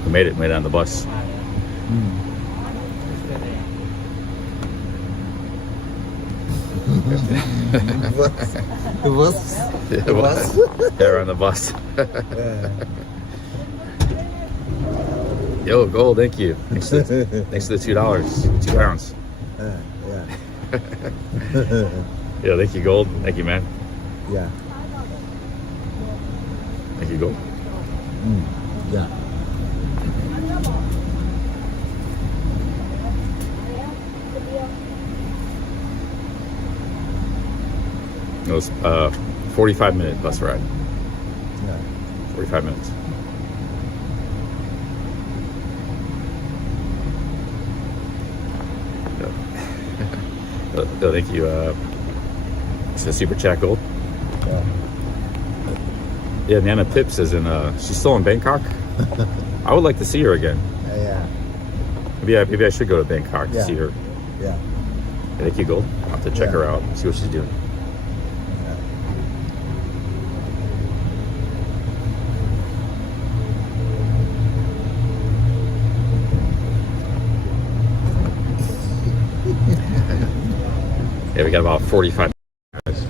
We made it on the bus. The bus. Yeah, we're on the bus. Yo, gold, thank you. Thanks to the $2, 2 pounds. Yeah. Yeah, thank you, gold. Thank you, man. Yeah. Thank you, gold. Yeah. It was 45-minute bus ride. Yeah. 45 minutes. No, thank you. It's a super chat gold. Yeah, Nana Pips is in. She's still in Bangkok. I would like to see her again. Yeah. Maybe I should go to Bangkok to see her. Yeah. Thank you, gold. I'll have to check her out. See what she's doing. Yeah, we got about 45 minutes.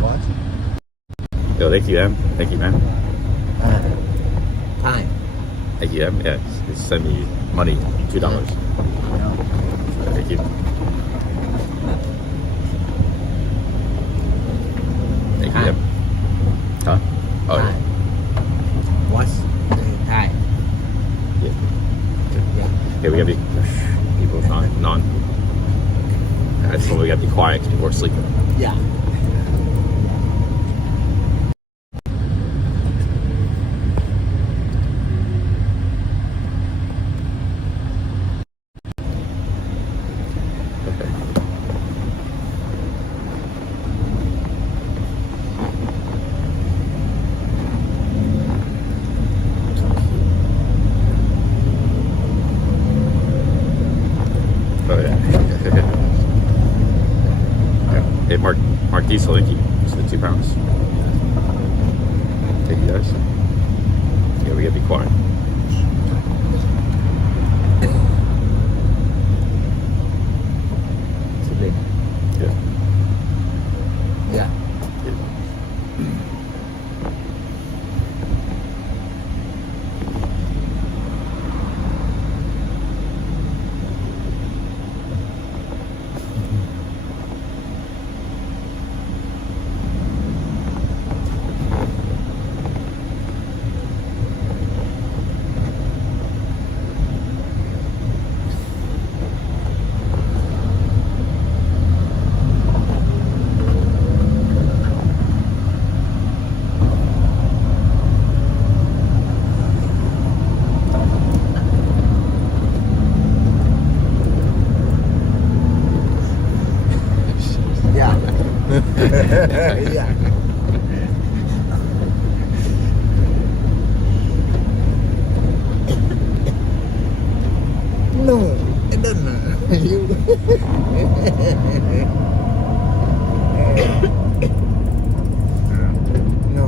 What? Yo, thank you, M. Thank you, man. Time. Thank you, M. Yeah, just send me money, $2. Thank you. Thank you, M. Huh? Oh, yeah. What's time? Okay, we gotta be people non. I told we gotta be quiet because people are sleeping. Yeah. Mark Diesel Inky. So 2 pounds. Take you guys. Yeah, we gotta be quiet. Yeah. Yeah. Yeah. No, it doesn't. No.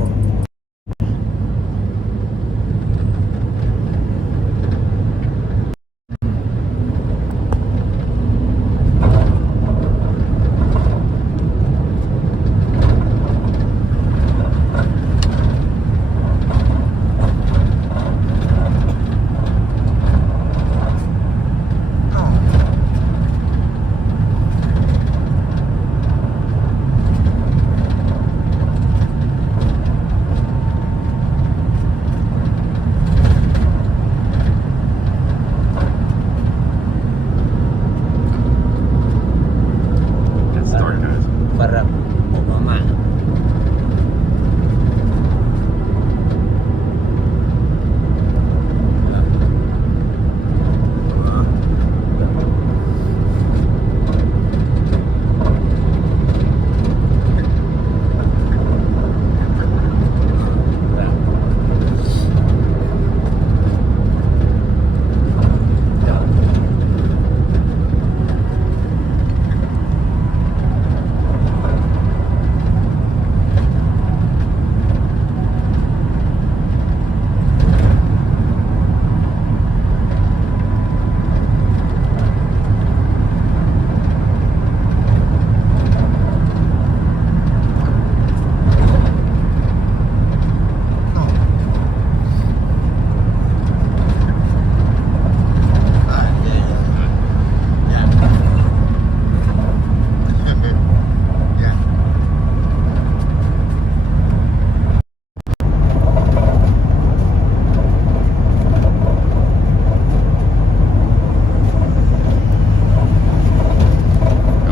Let's start, guys. Barack Obama.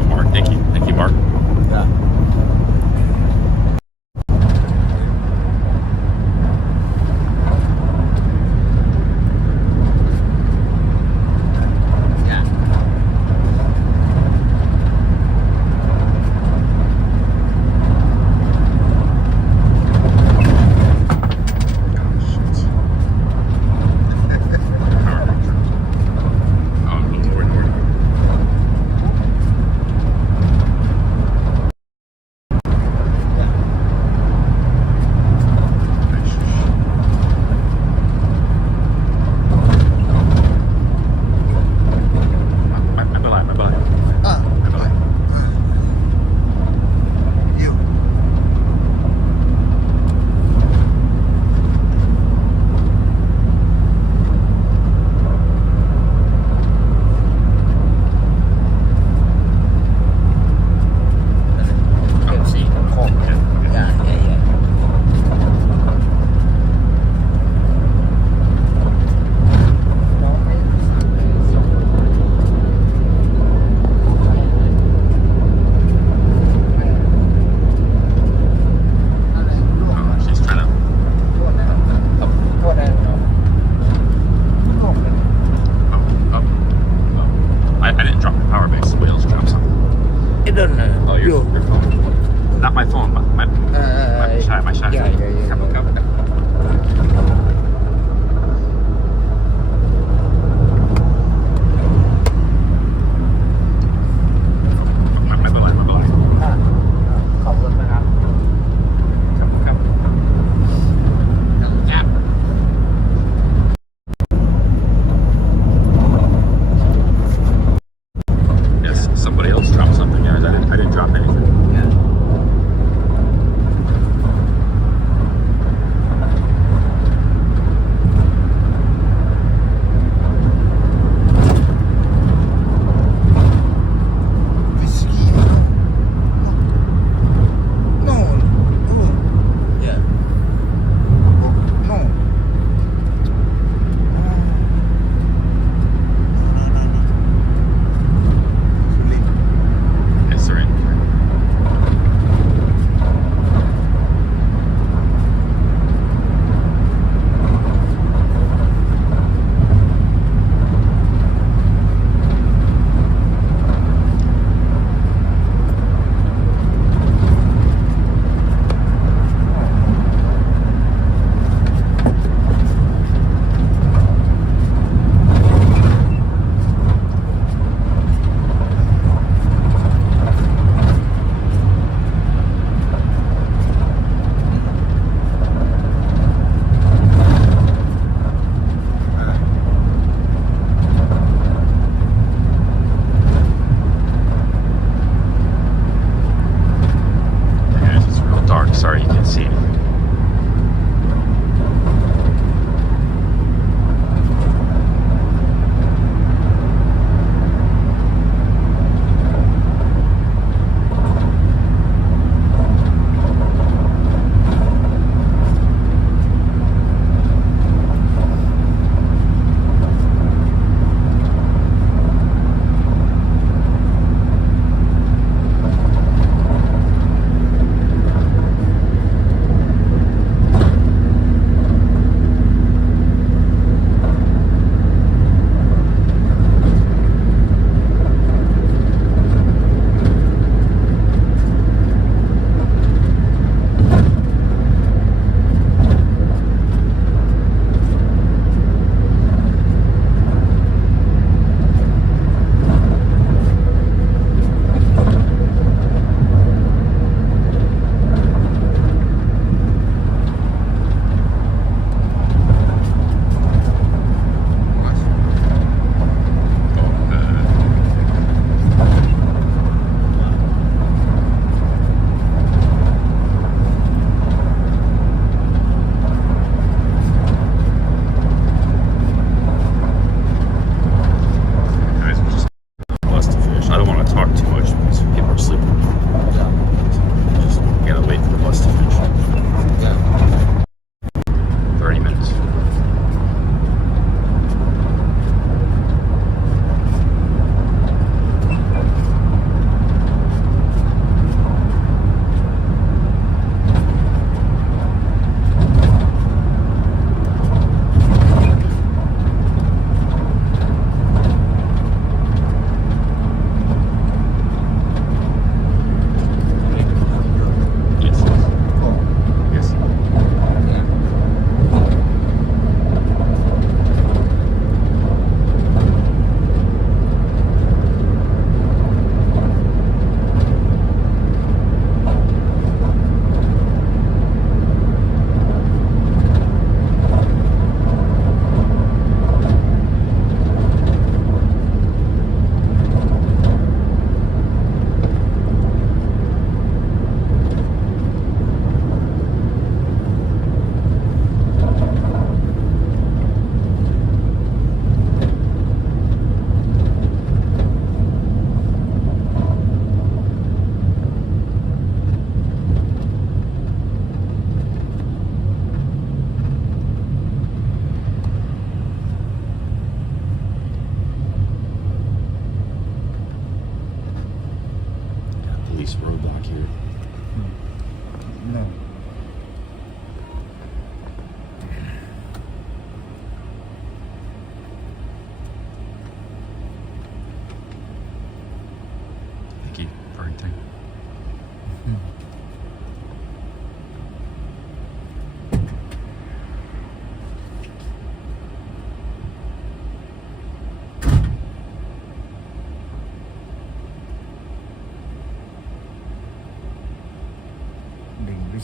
Mark, thank you. Thank you, Mark. Yeah.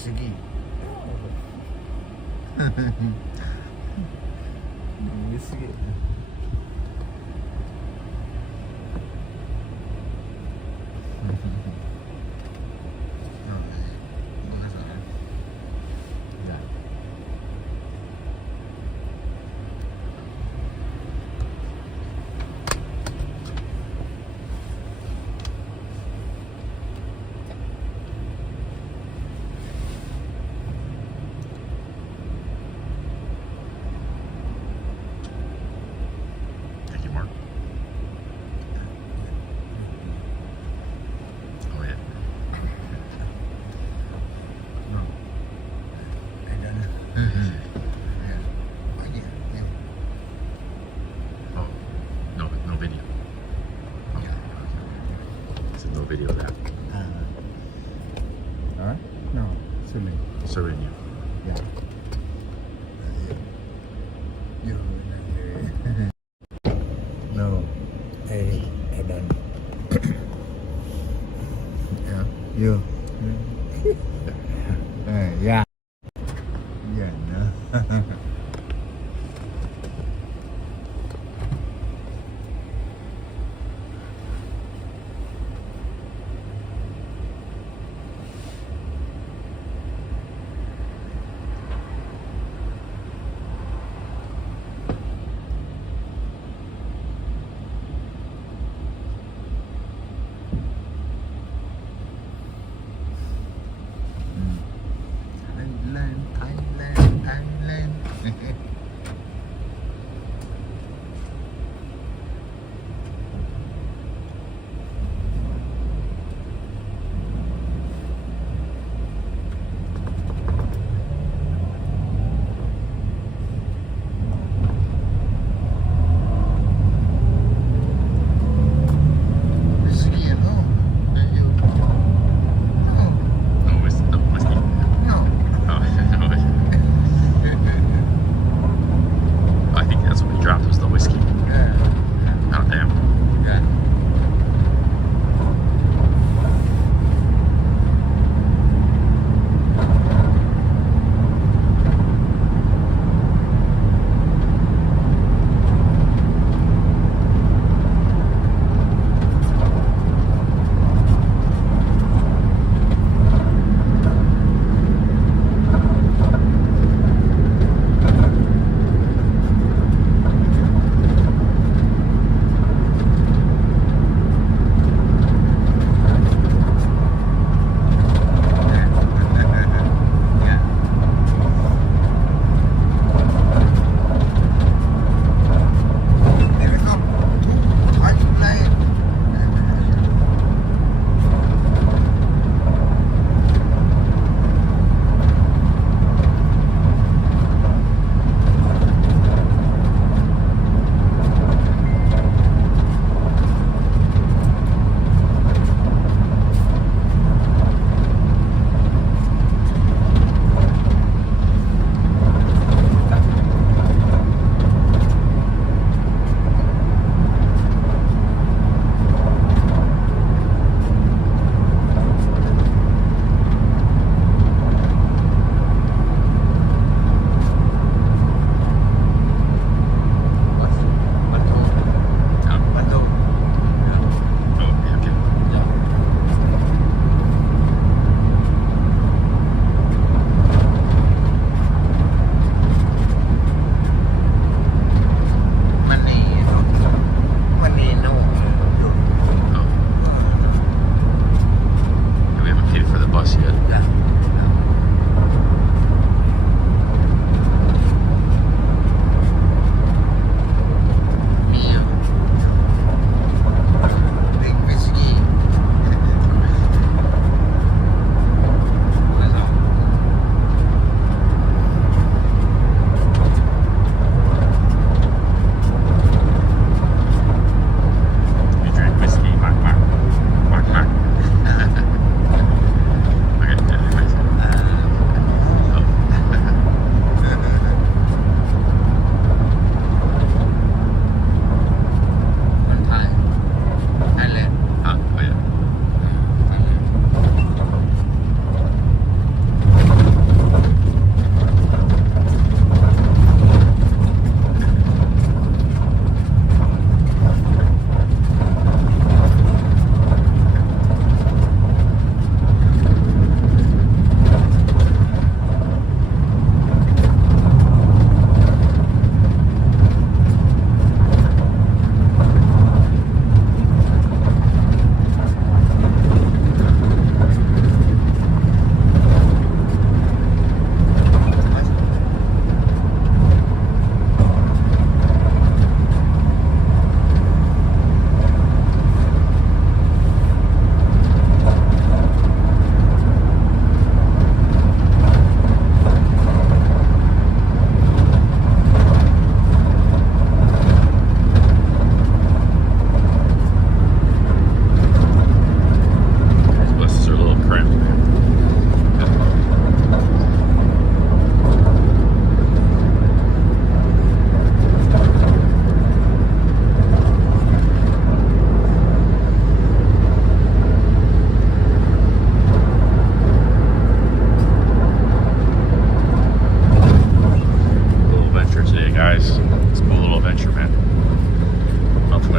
Sugi. Sugi. Thank you, Mark. Oh, yeah. No. I don't know. Yeah. Oh, yeah. Oh, no video. Okay. So no video of that. Huh? No. Surin. Surin, yeah. Yeah. You. No. I don't. Yeah. You. Yeah. Yeah. No.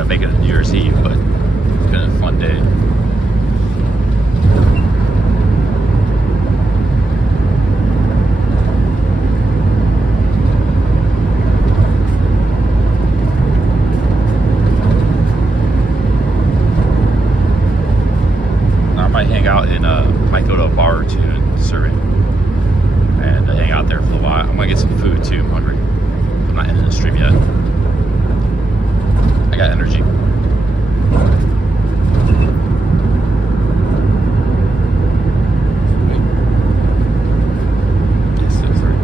gonna make it New Year's Eve, but it's been a fun day. I might hang out in might go to a bar or two in Surin and hang out there for a while. I'm gonna get some food too. I'm hungry. I'm not ending the stream yet. I got energy. Yes, that's right.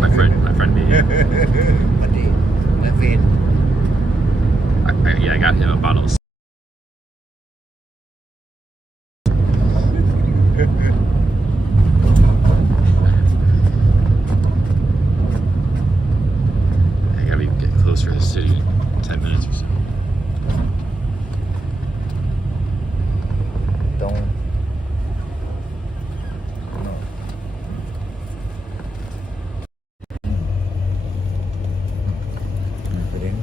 My friend me. closer to the city in 10 minutes or so. ตรงไปเด้ง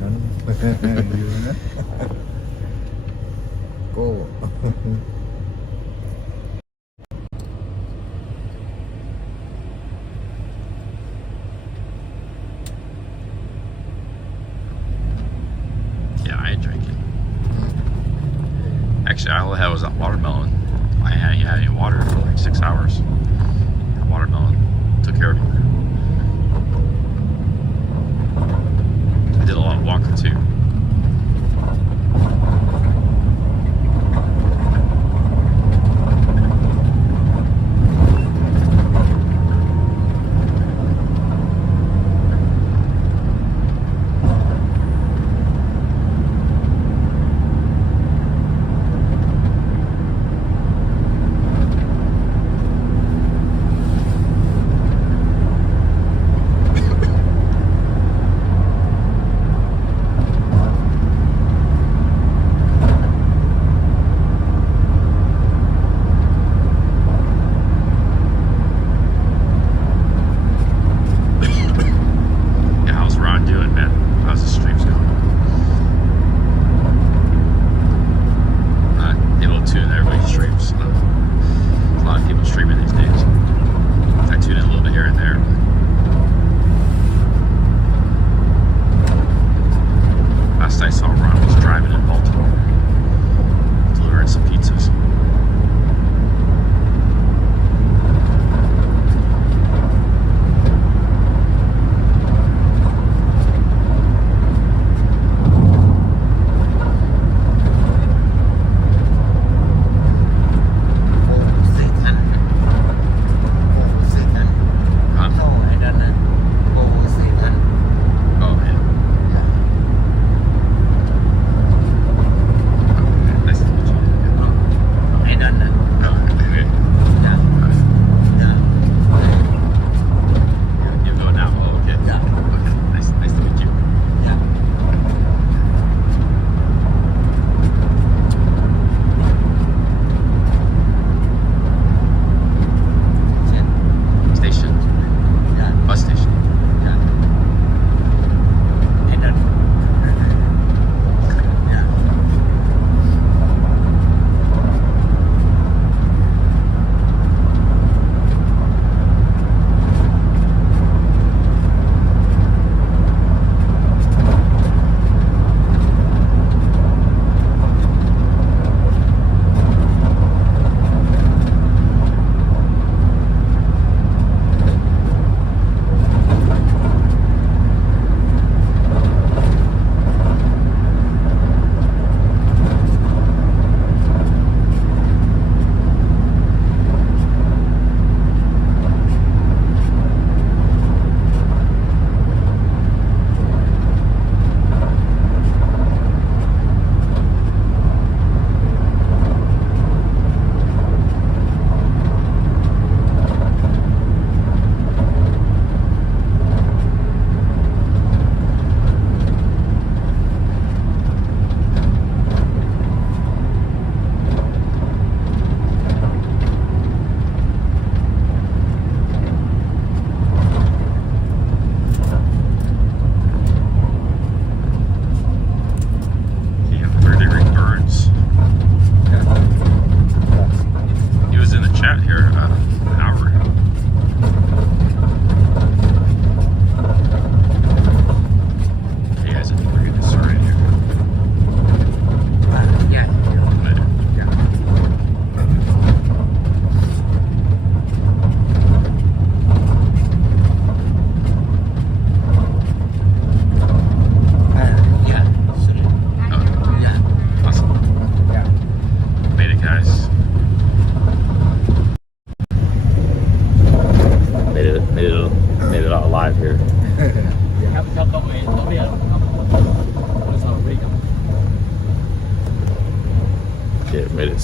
นั้นอยู่นะโก้ Yeah, I drank it. Actually, all I had was that watermelon. I hadn't had any water for like 6 hours. That watermelon took care of me. I did a lot of walking too.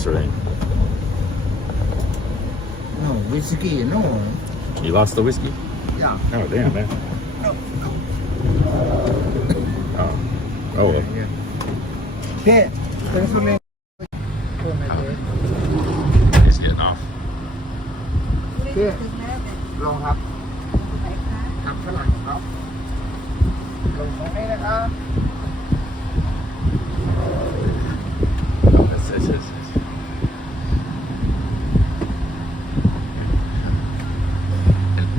Surin. No whiskey no You lost the whiskey? Yeah. Oh, damn, man. Oh. Oh, well. Hey, thanks for me. He's getting off. พี่ลงครับครับฝรั่งครับลงตรงนี้นะครับ Oh, this.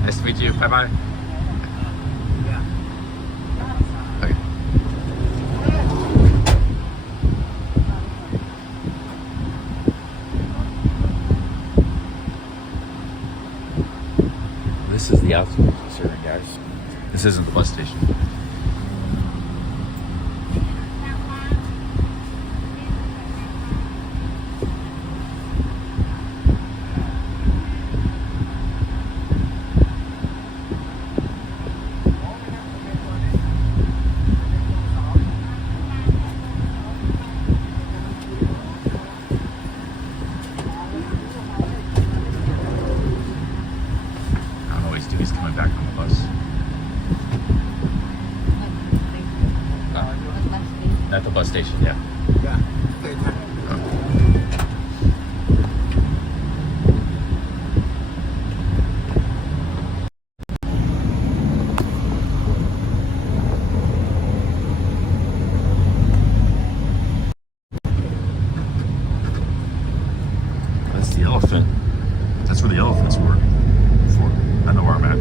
Nice to meet you. Bye-bye. Okay. This is the outskirts of Surin, guys. This isn't the bus station. I don't always do. He's coming back on the bus. At the bus station, yeah. Yeah. Stay tight. That's the elephant. That's where the elephants were. Before. I know where I'm at.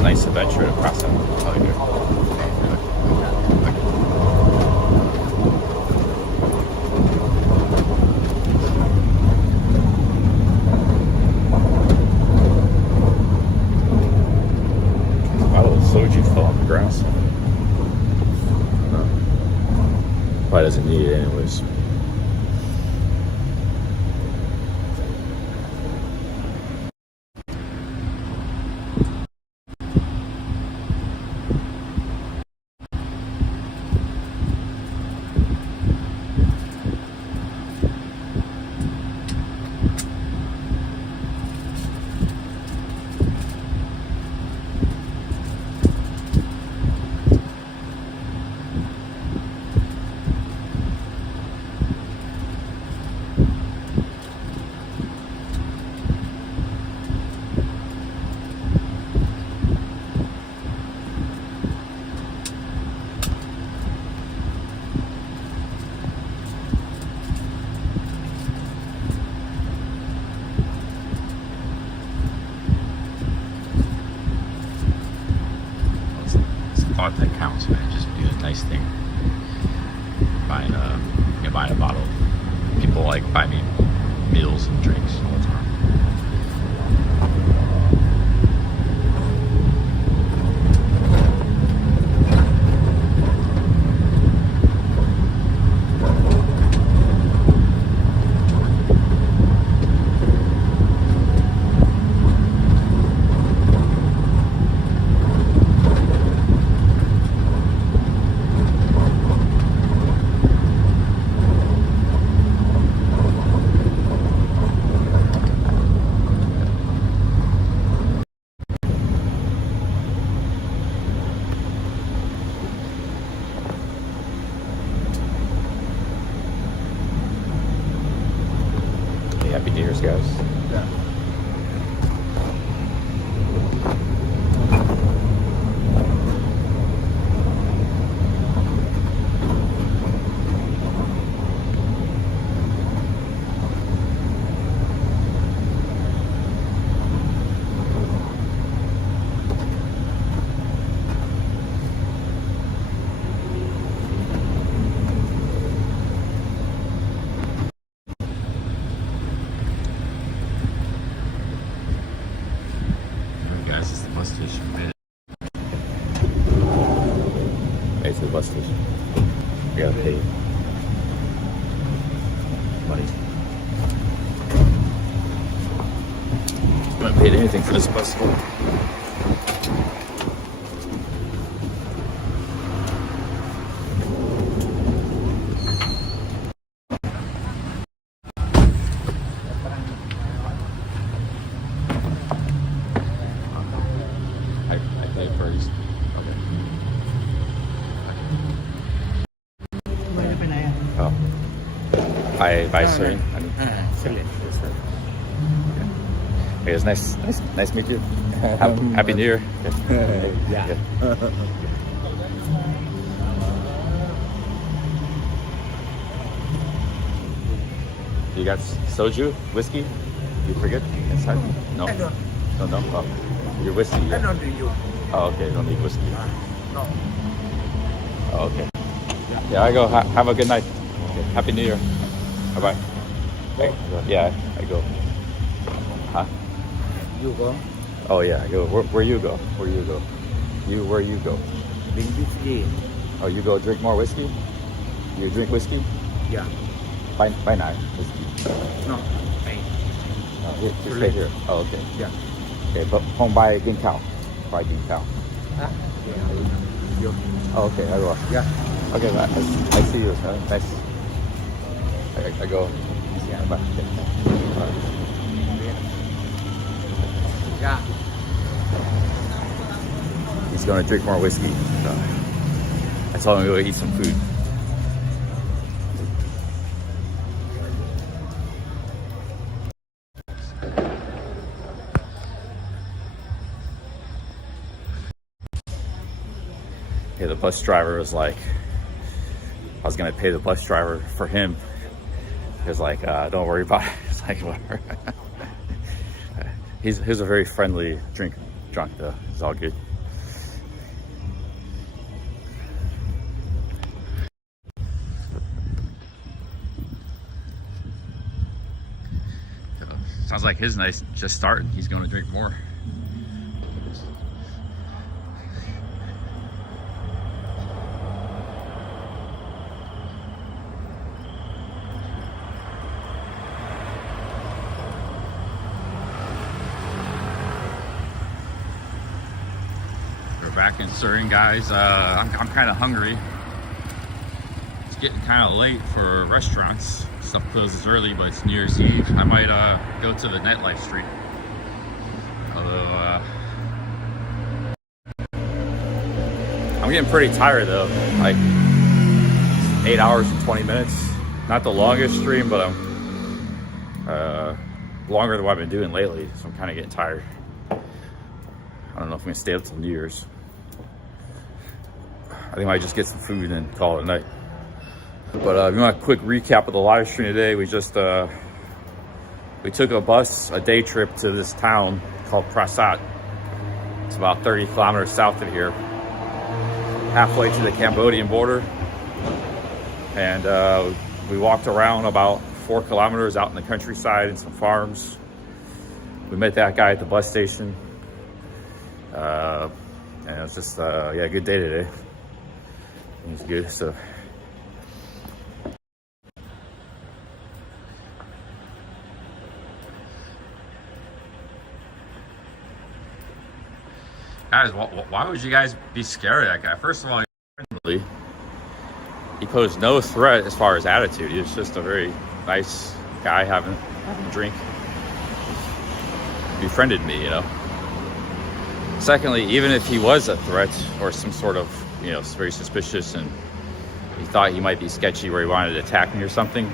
Nice adventure to Prasat. Really good. Wow, the soju fell on the grass. Probably doesn't need it anyways. Thought that counts, man. Just do a nice thing. Buying a bottle. People like buy me meals and drinks all the time. Happy New Year's, guys. Guys, it's the bus station. Made it to the bus station. We gotta pay money. I haven't paid anything for this bus. I pay first. Okay. ไม่ได้ไปไหนอ่ะ Oh. By Surin. Surin. Hey, it's nice to meet you. Happy New Year. Yeah. You got soju, whiskey? You forget inside? No. No. Oh, your whiskey. Yeah. don't do you. Oh, okay. You don't need whiskey. No. Oh, okay. Yeah, I go. Have a good night. Okay. Happy New Year. Bye bye. Yeah, I go. Huh? You go. Oh yeah, I go. Where you go? Where you go? Where you go? Drink whiskey. Oh, you go drink more whiskey? You drink whiskey? Yeah. By night whiskey. No. Hey. Oh, just right here. Oh, okay. Yeah. Okay, but home by Ging Cow. By Ging Cow. Huh? You. Oh, okay, I go. Yeah. Okay, I see you. Nice. I go. Yeah, bye. Yeah. He's going to drink more whiskey. So I told him to go eat some food. Yeah, the bus driver was like, I was going to pay the bus driver for him. He was like, don't worry about it. It's like, whatever. He's a very friendly drunk though. It's all good. Sounds like his night's just starting. He's going to drink more. We're back in Surin, guys. I'm kind of hungry. It's getting kind of late for restaurants. Stuff closes early, but it's New Year's Eve. I might go to the nightlife street. Although I'm getting pretty tired though. Like 8 hours and 20 minutes. Not the longest stream, but I'm longer than what I've been doing lately. So I'm kind of getting tired. I don't know if I'm gonna stay up till New Year's. I think I might just get some food and call it a night. But if you want a quick recap of the live stream today, we just we took a bus, a day trip to this town called Prasat. It's about 30 kilometers south of here, halfway to the Cambodian border. And we walked around about 4 kilometers out in the countryside and some farms. We met that guy at the bus station. And it was just, yeah, a good day today. It was good, so. Guys, why would you guys be scared of that guy? First of all, he's friendly. He posed no threat as far as attitude. He was just a very nice guy having a drink. He befriended me, you know. Secondly, even if he was a threat or some sort of, you know, very suspicious and he thought he might be sketchy where he wanted to attack me or something,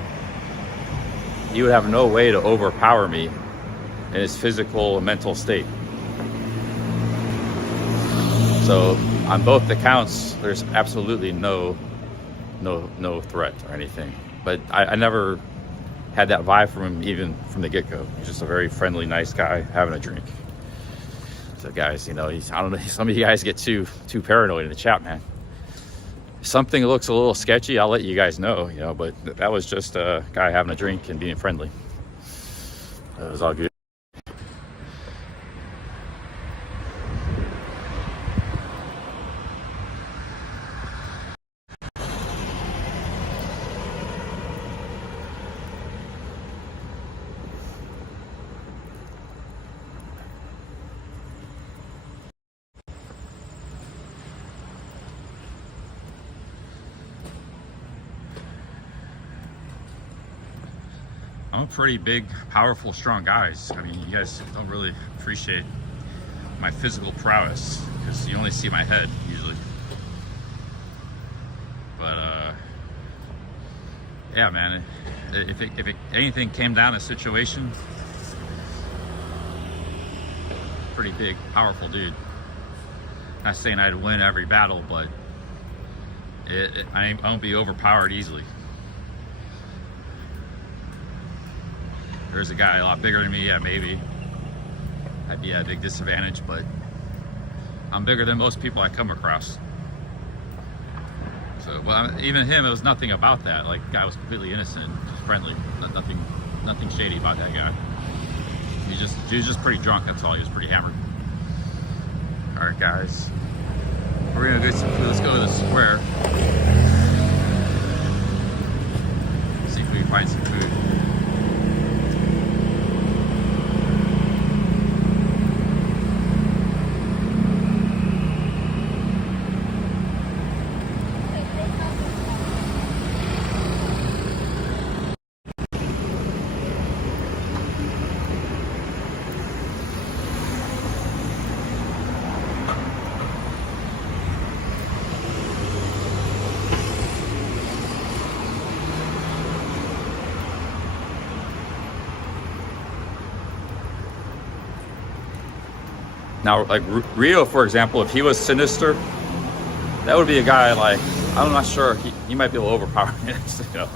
he would have no way to overpower me in his physical and mental state. So on both accounts, there's absolutely no threat or anything. But I never had that vibe from him even from the get-go. He's just a very friendly, nice guy having a drink. So guys, you know, I don't know, some of you guys get too paranoid in the chat, man. If something looks a little sketchy, I'll let you guys know, you know, but that was just a guy having a drink and being friendly. It was all good. I'm a pretty big, powerful, strong guys. I mean, you guys don't really appreciate my physical prowess because you only see my head usually. But yeah, man, if anything came down to a situation, pretty big, powerful dude. Not saying I'd win every battle, but I won't be overpowered easily. There's a guy a lot bigger than me, yeah, maybe I'd be at a big disadvantage, but I'm bigger than most people I come across. So, well, even him, it was nothing about that. Like, the guy was completely innocent, just friendly. Nothing shady about that guy. He was just pretty drunk, that's all. He was pretty hammered. All right, guys, we're gonna get some food. Let's go to the square. See if we can find some food. Now, like Rio, for example, if he was sinister, that would be a guy like, I'm not sure, he might be able to overpower me, you know.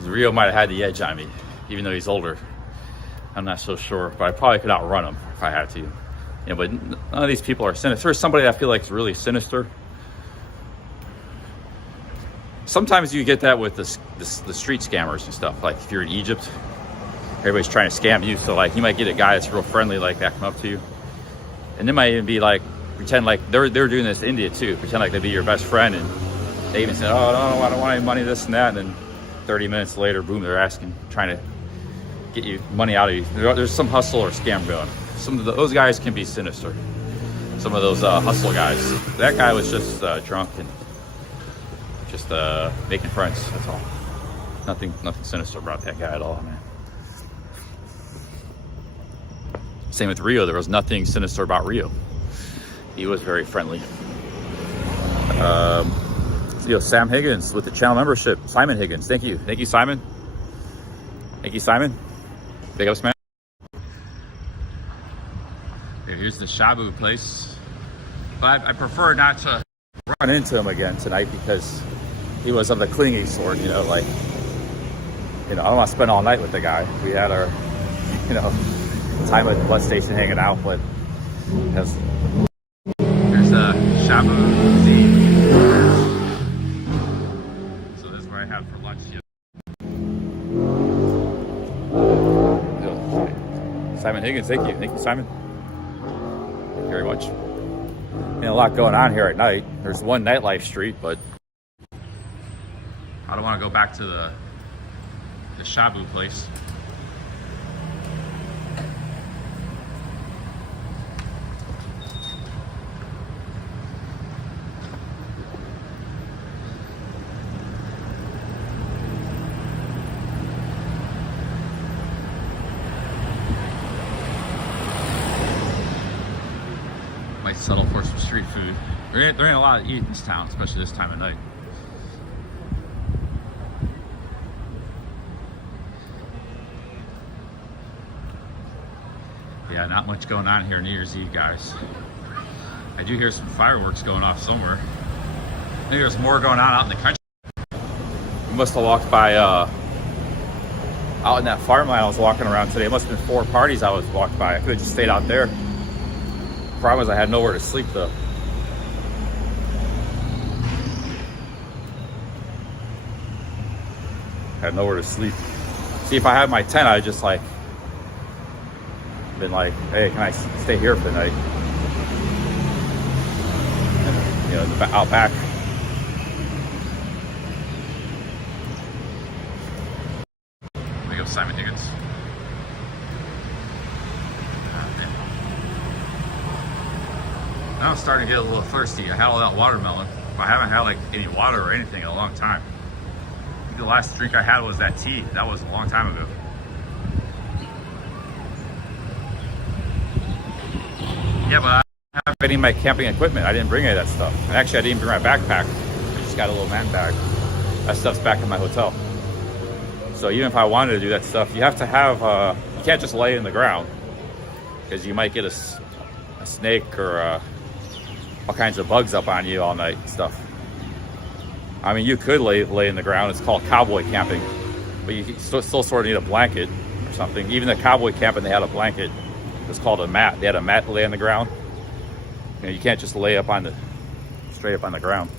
Rio might have had the edge on me, even though he's older. I'm not so sure, but I probably could outrun him if I had to. You know, but none of these people are sinister. There's somebody that I feel like is really sinister. Sometimes you get that with the street scammers and stuff. Like if you're in Egypt, everybody's trying to scam you. So like you might get a guy that's real friendly like that come up to you. And they might even be like, pretend like they're doing this in India too. Pretend like they'd be your best friend, and they even say, "Oh no, I don't want any money, this and that." And then 30 minutes later, boom, they're asking, trying to get you money out of you. There's some hustle or scam going. Some of those guys can be sinister. Some of those hustle guys. That guy was just drunk and just making friends. That's all. Nothing sinister about that guy at all, man. Same with Rio. There was nothing sinister about Rio. He was very friendly. Sam Higgins with the channel membership. Simon Higgins, thank you. Thank you, Simon. Thank you, Simon. Big ups, man. Okay, here's the Shabu place. But I prefer not to run into him again tonight because he was of the clingy sort, you know, like, you know, I don't want to spend all night with the guy. We had our, you know, time at the bus station hanging out, but there's a Shabu cuisine. So that's where I had for lunch. Simon Higgins, thank you. Thank you, Simon. Thank you very much. And a lot going on here at night. There's one nightlife street, but I don't want to go back to the Shabu place. Might settle for some street food. There ain't a lot to eat in this town, especially this time of night. Yeah, not much going on here New Year's Eve, guys. I do hear some fireworks going off somewhere. I think there's more going on out in the country. We must have walked by out in that farmland I was walking around today. It must have been 4 parties I was walked by. I could have just stayed out there. Problem is I had nowhere to sleep though. Had nowhere to sleep. See, if I had my tent, I'd just like been like, hey, can I stay here for the night? And, you know, out back. There we go, Simon Higgins. Now I'm starting to get a little thirsty. I had all that watermelon, but I haven't had like any water or anything in a long time. I think the last drink I had was that tea. That was a long time ago. Yeah, but I don't have any of my camping equipment. I didn't bring any of that stuff. And actually, I didn't bring my backpack. I just got a little man bag. That stuff's back in my hotel. So even if I wanted to do that stuff, you have to have, you can't just lay in the ground because you might get a snake or all kinds of bugs up on you all night and stuff. I mean, you could lay in the ground. It's called cowboy camping, but you still sort of need a blanket or something. Even the cowboy camping, they had a blanket. It was called a mat. They had a mat to lay on the ground. You know, you can't just lay up on straight up on the ground.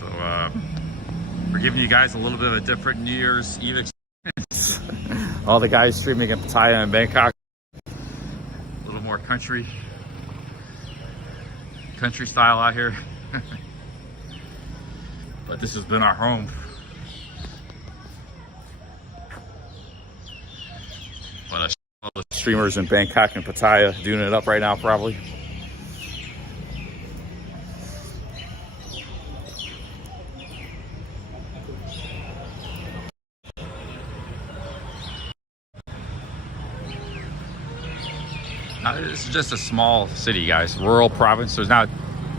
So we're giving you guys a little bit of a different New Year's Eve experience. All the guys streaming in Pattaya and Bangkok. A little more country style out here. But this has been our home. But all the streamers in Bangkok and Pattaya doing it up right now, probably. It's just a small city, guys. Rural province. There's not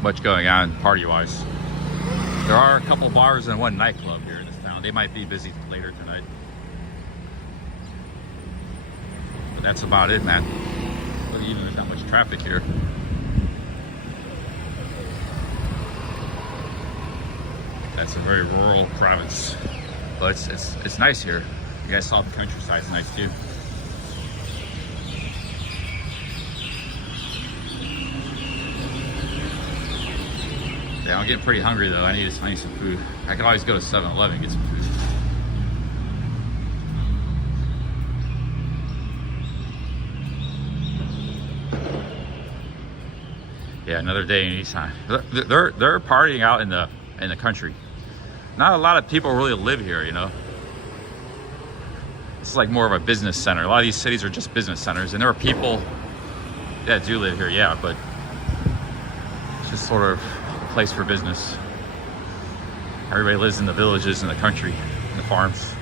much going on party-wise. There are a couple bars and one nightclub here in this town. They might be busy later tonight. But that's about it, man. But even there's not much traffic here. That's a very rural province. But it's nice here. You guys saw the countryside. It's nice too. Yeah, I'm getting pretty hungry though. I need some food. I can always go to 7-Eleven and get some food. Yeah, another day in Nissan. They're partying out in the country. Not a lot of people really live here, you know. It's like more of a business center. A lot of these cities are just business centers, and there are people that do live here, yeah, but it's just sort of place for business. Everybody lives in the villages, in the country, in the farms.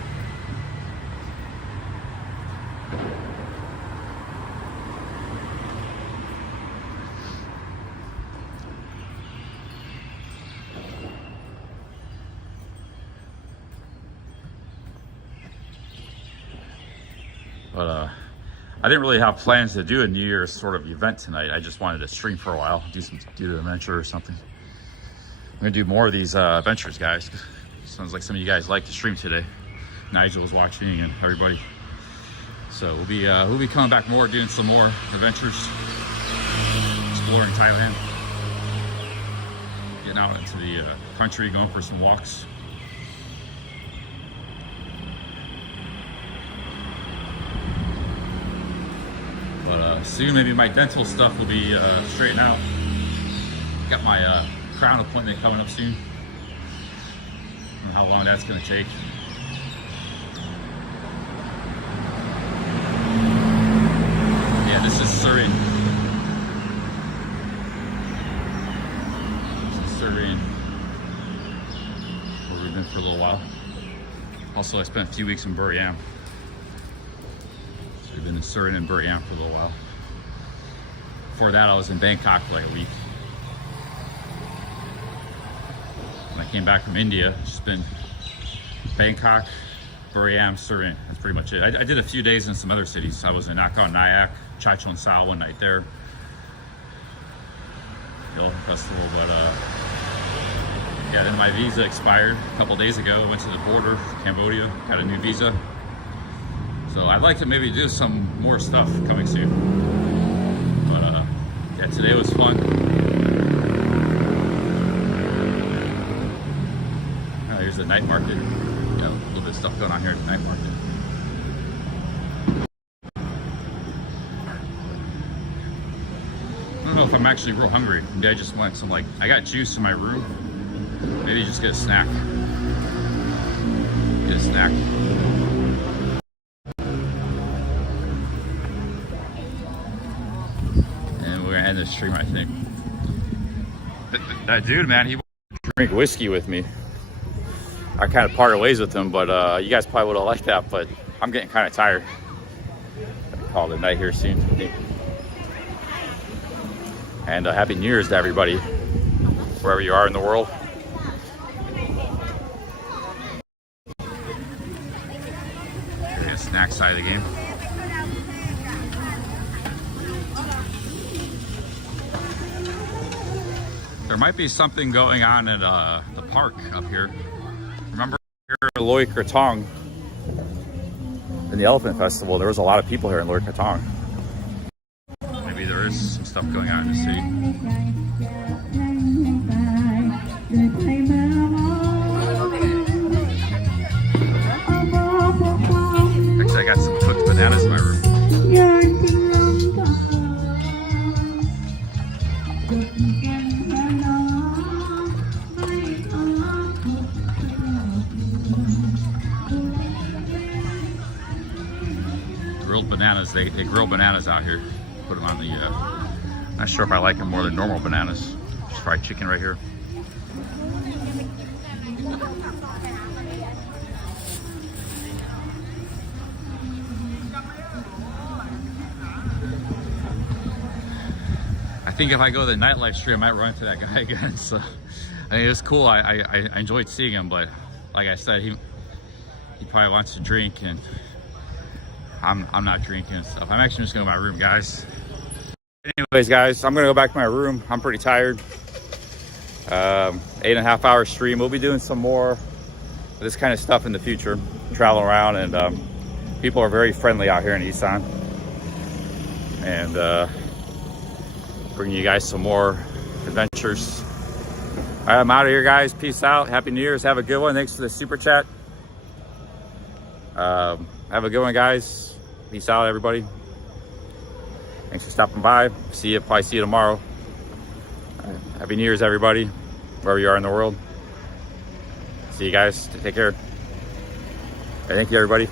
But I didn't really have plans to do a New Year's sort of event tonight. I just wanted to stream for a while, do the adventure or something. I'm gonna do more of these adventures, guys. Sounds like some of you guys like to stream today. Nigel was watching and everybody. So we'll be coming back more, doing some more adventures, exploring Thailand, getting out into the country, going for some walks. But soon maybe my dental stuff will be straightened out. Got my crown appointment coming up soon. I don't know how long that's going to take. Yeah, this is Surin. This is Surin, where we've been for a little while. Also, I spent a few weeks in Buriam. So we've been in Surin and Buriam for a little while. Before that, I was in Bangkok for like a week. When I came back from India, it's been Bangkok, Buriam, Surin. pretty much it. I did a few days in some other cities. I was in Nakhon Nayok, Chaichon Sao one night there. The Elephant Festival, but yeah, then my visa expired a couple days ago. Went to the border, Cambodia, got a new visa. So I'd like to maybe do some more stuff coming soon. But yeah, today was fun. Here's the night market. Yeah, a little bit of stuff going on here at the night market. I don't know if I'm actually real hungry. Maybe I just want some, like, I got juice in my room. Maybe just get a snack. Get a snack. And we're gonna end this stream, I think. That dude, man, he wanted to drink whiskey with me. I kind of parted ways with him, but you guys probably would have liked that, but I'm getting kind of tired. I'll call it a night here soon, I think. And Happy New Year's to everybody, wherever you are in the world. Okay, snack side of the game. There might be something going on at the park up here. Remember here in Loy Krathong, in the Elephant Festival, there was a lot of people here in Loy Krathong. Maybe there is some stuff going on in the city. Actually, I got some cooked bananas in my room. Grilled bananas, they grill bananas out here. Put them on the, not sure if I like them more than normal bananas. Just fried chicken right here. I think if I go to the nightlife stream, I might run into that guy again. So, I mean, it was cool. I enjoyed seeing him, but like I said, he probably wants to drink, and I'm not drinking and stuff. I'm actually just going to my room, guys. Anyways, guys, I'm gonna go back to my room. I'm pretty tired. 8.5 hour stream. We'll be doing some more of this kind of stuff in the future, traveling around, and people are very friendly out here in Isan, and bringing you guys some more adventures. All right, I'm out of here, guys. Peace out. Happy New Year's. Have a good one. Thanks for the super chat. Have a good one, guys. Peace out, everybody. Thanks for stopping by. See you. Probably see you tomorrow. Happy New Year's, everybody, wherever you are in the world. See you guys. Take care. Thank you, everybody.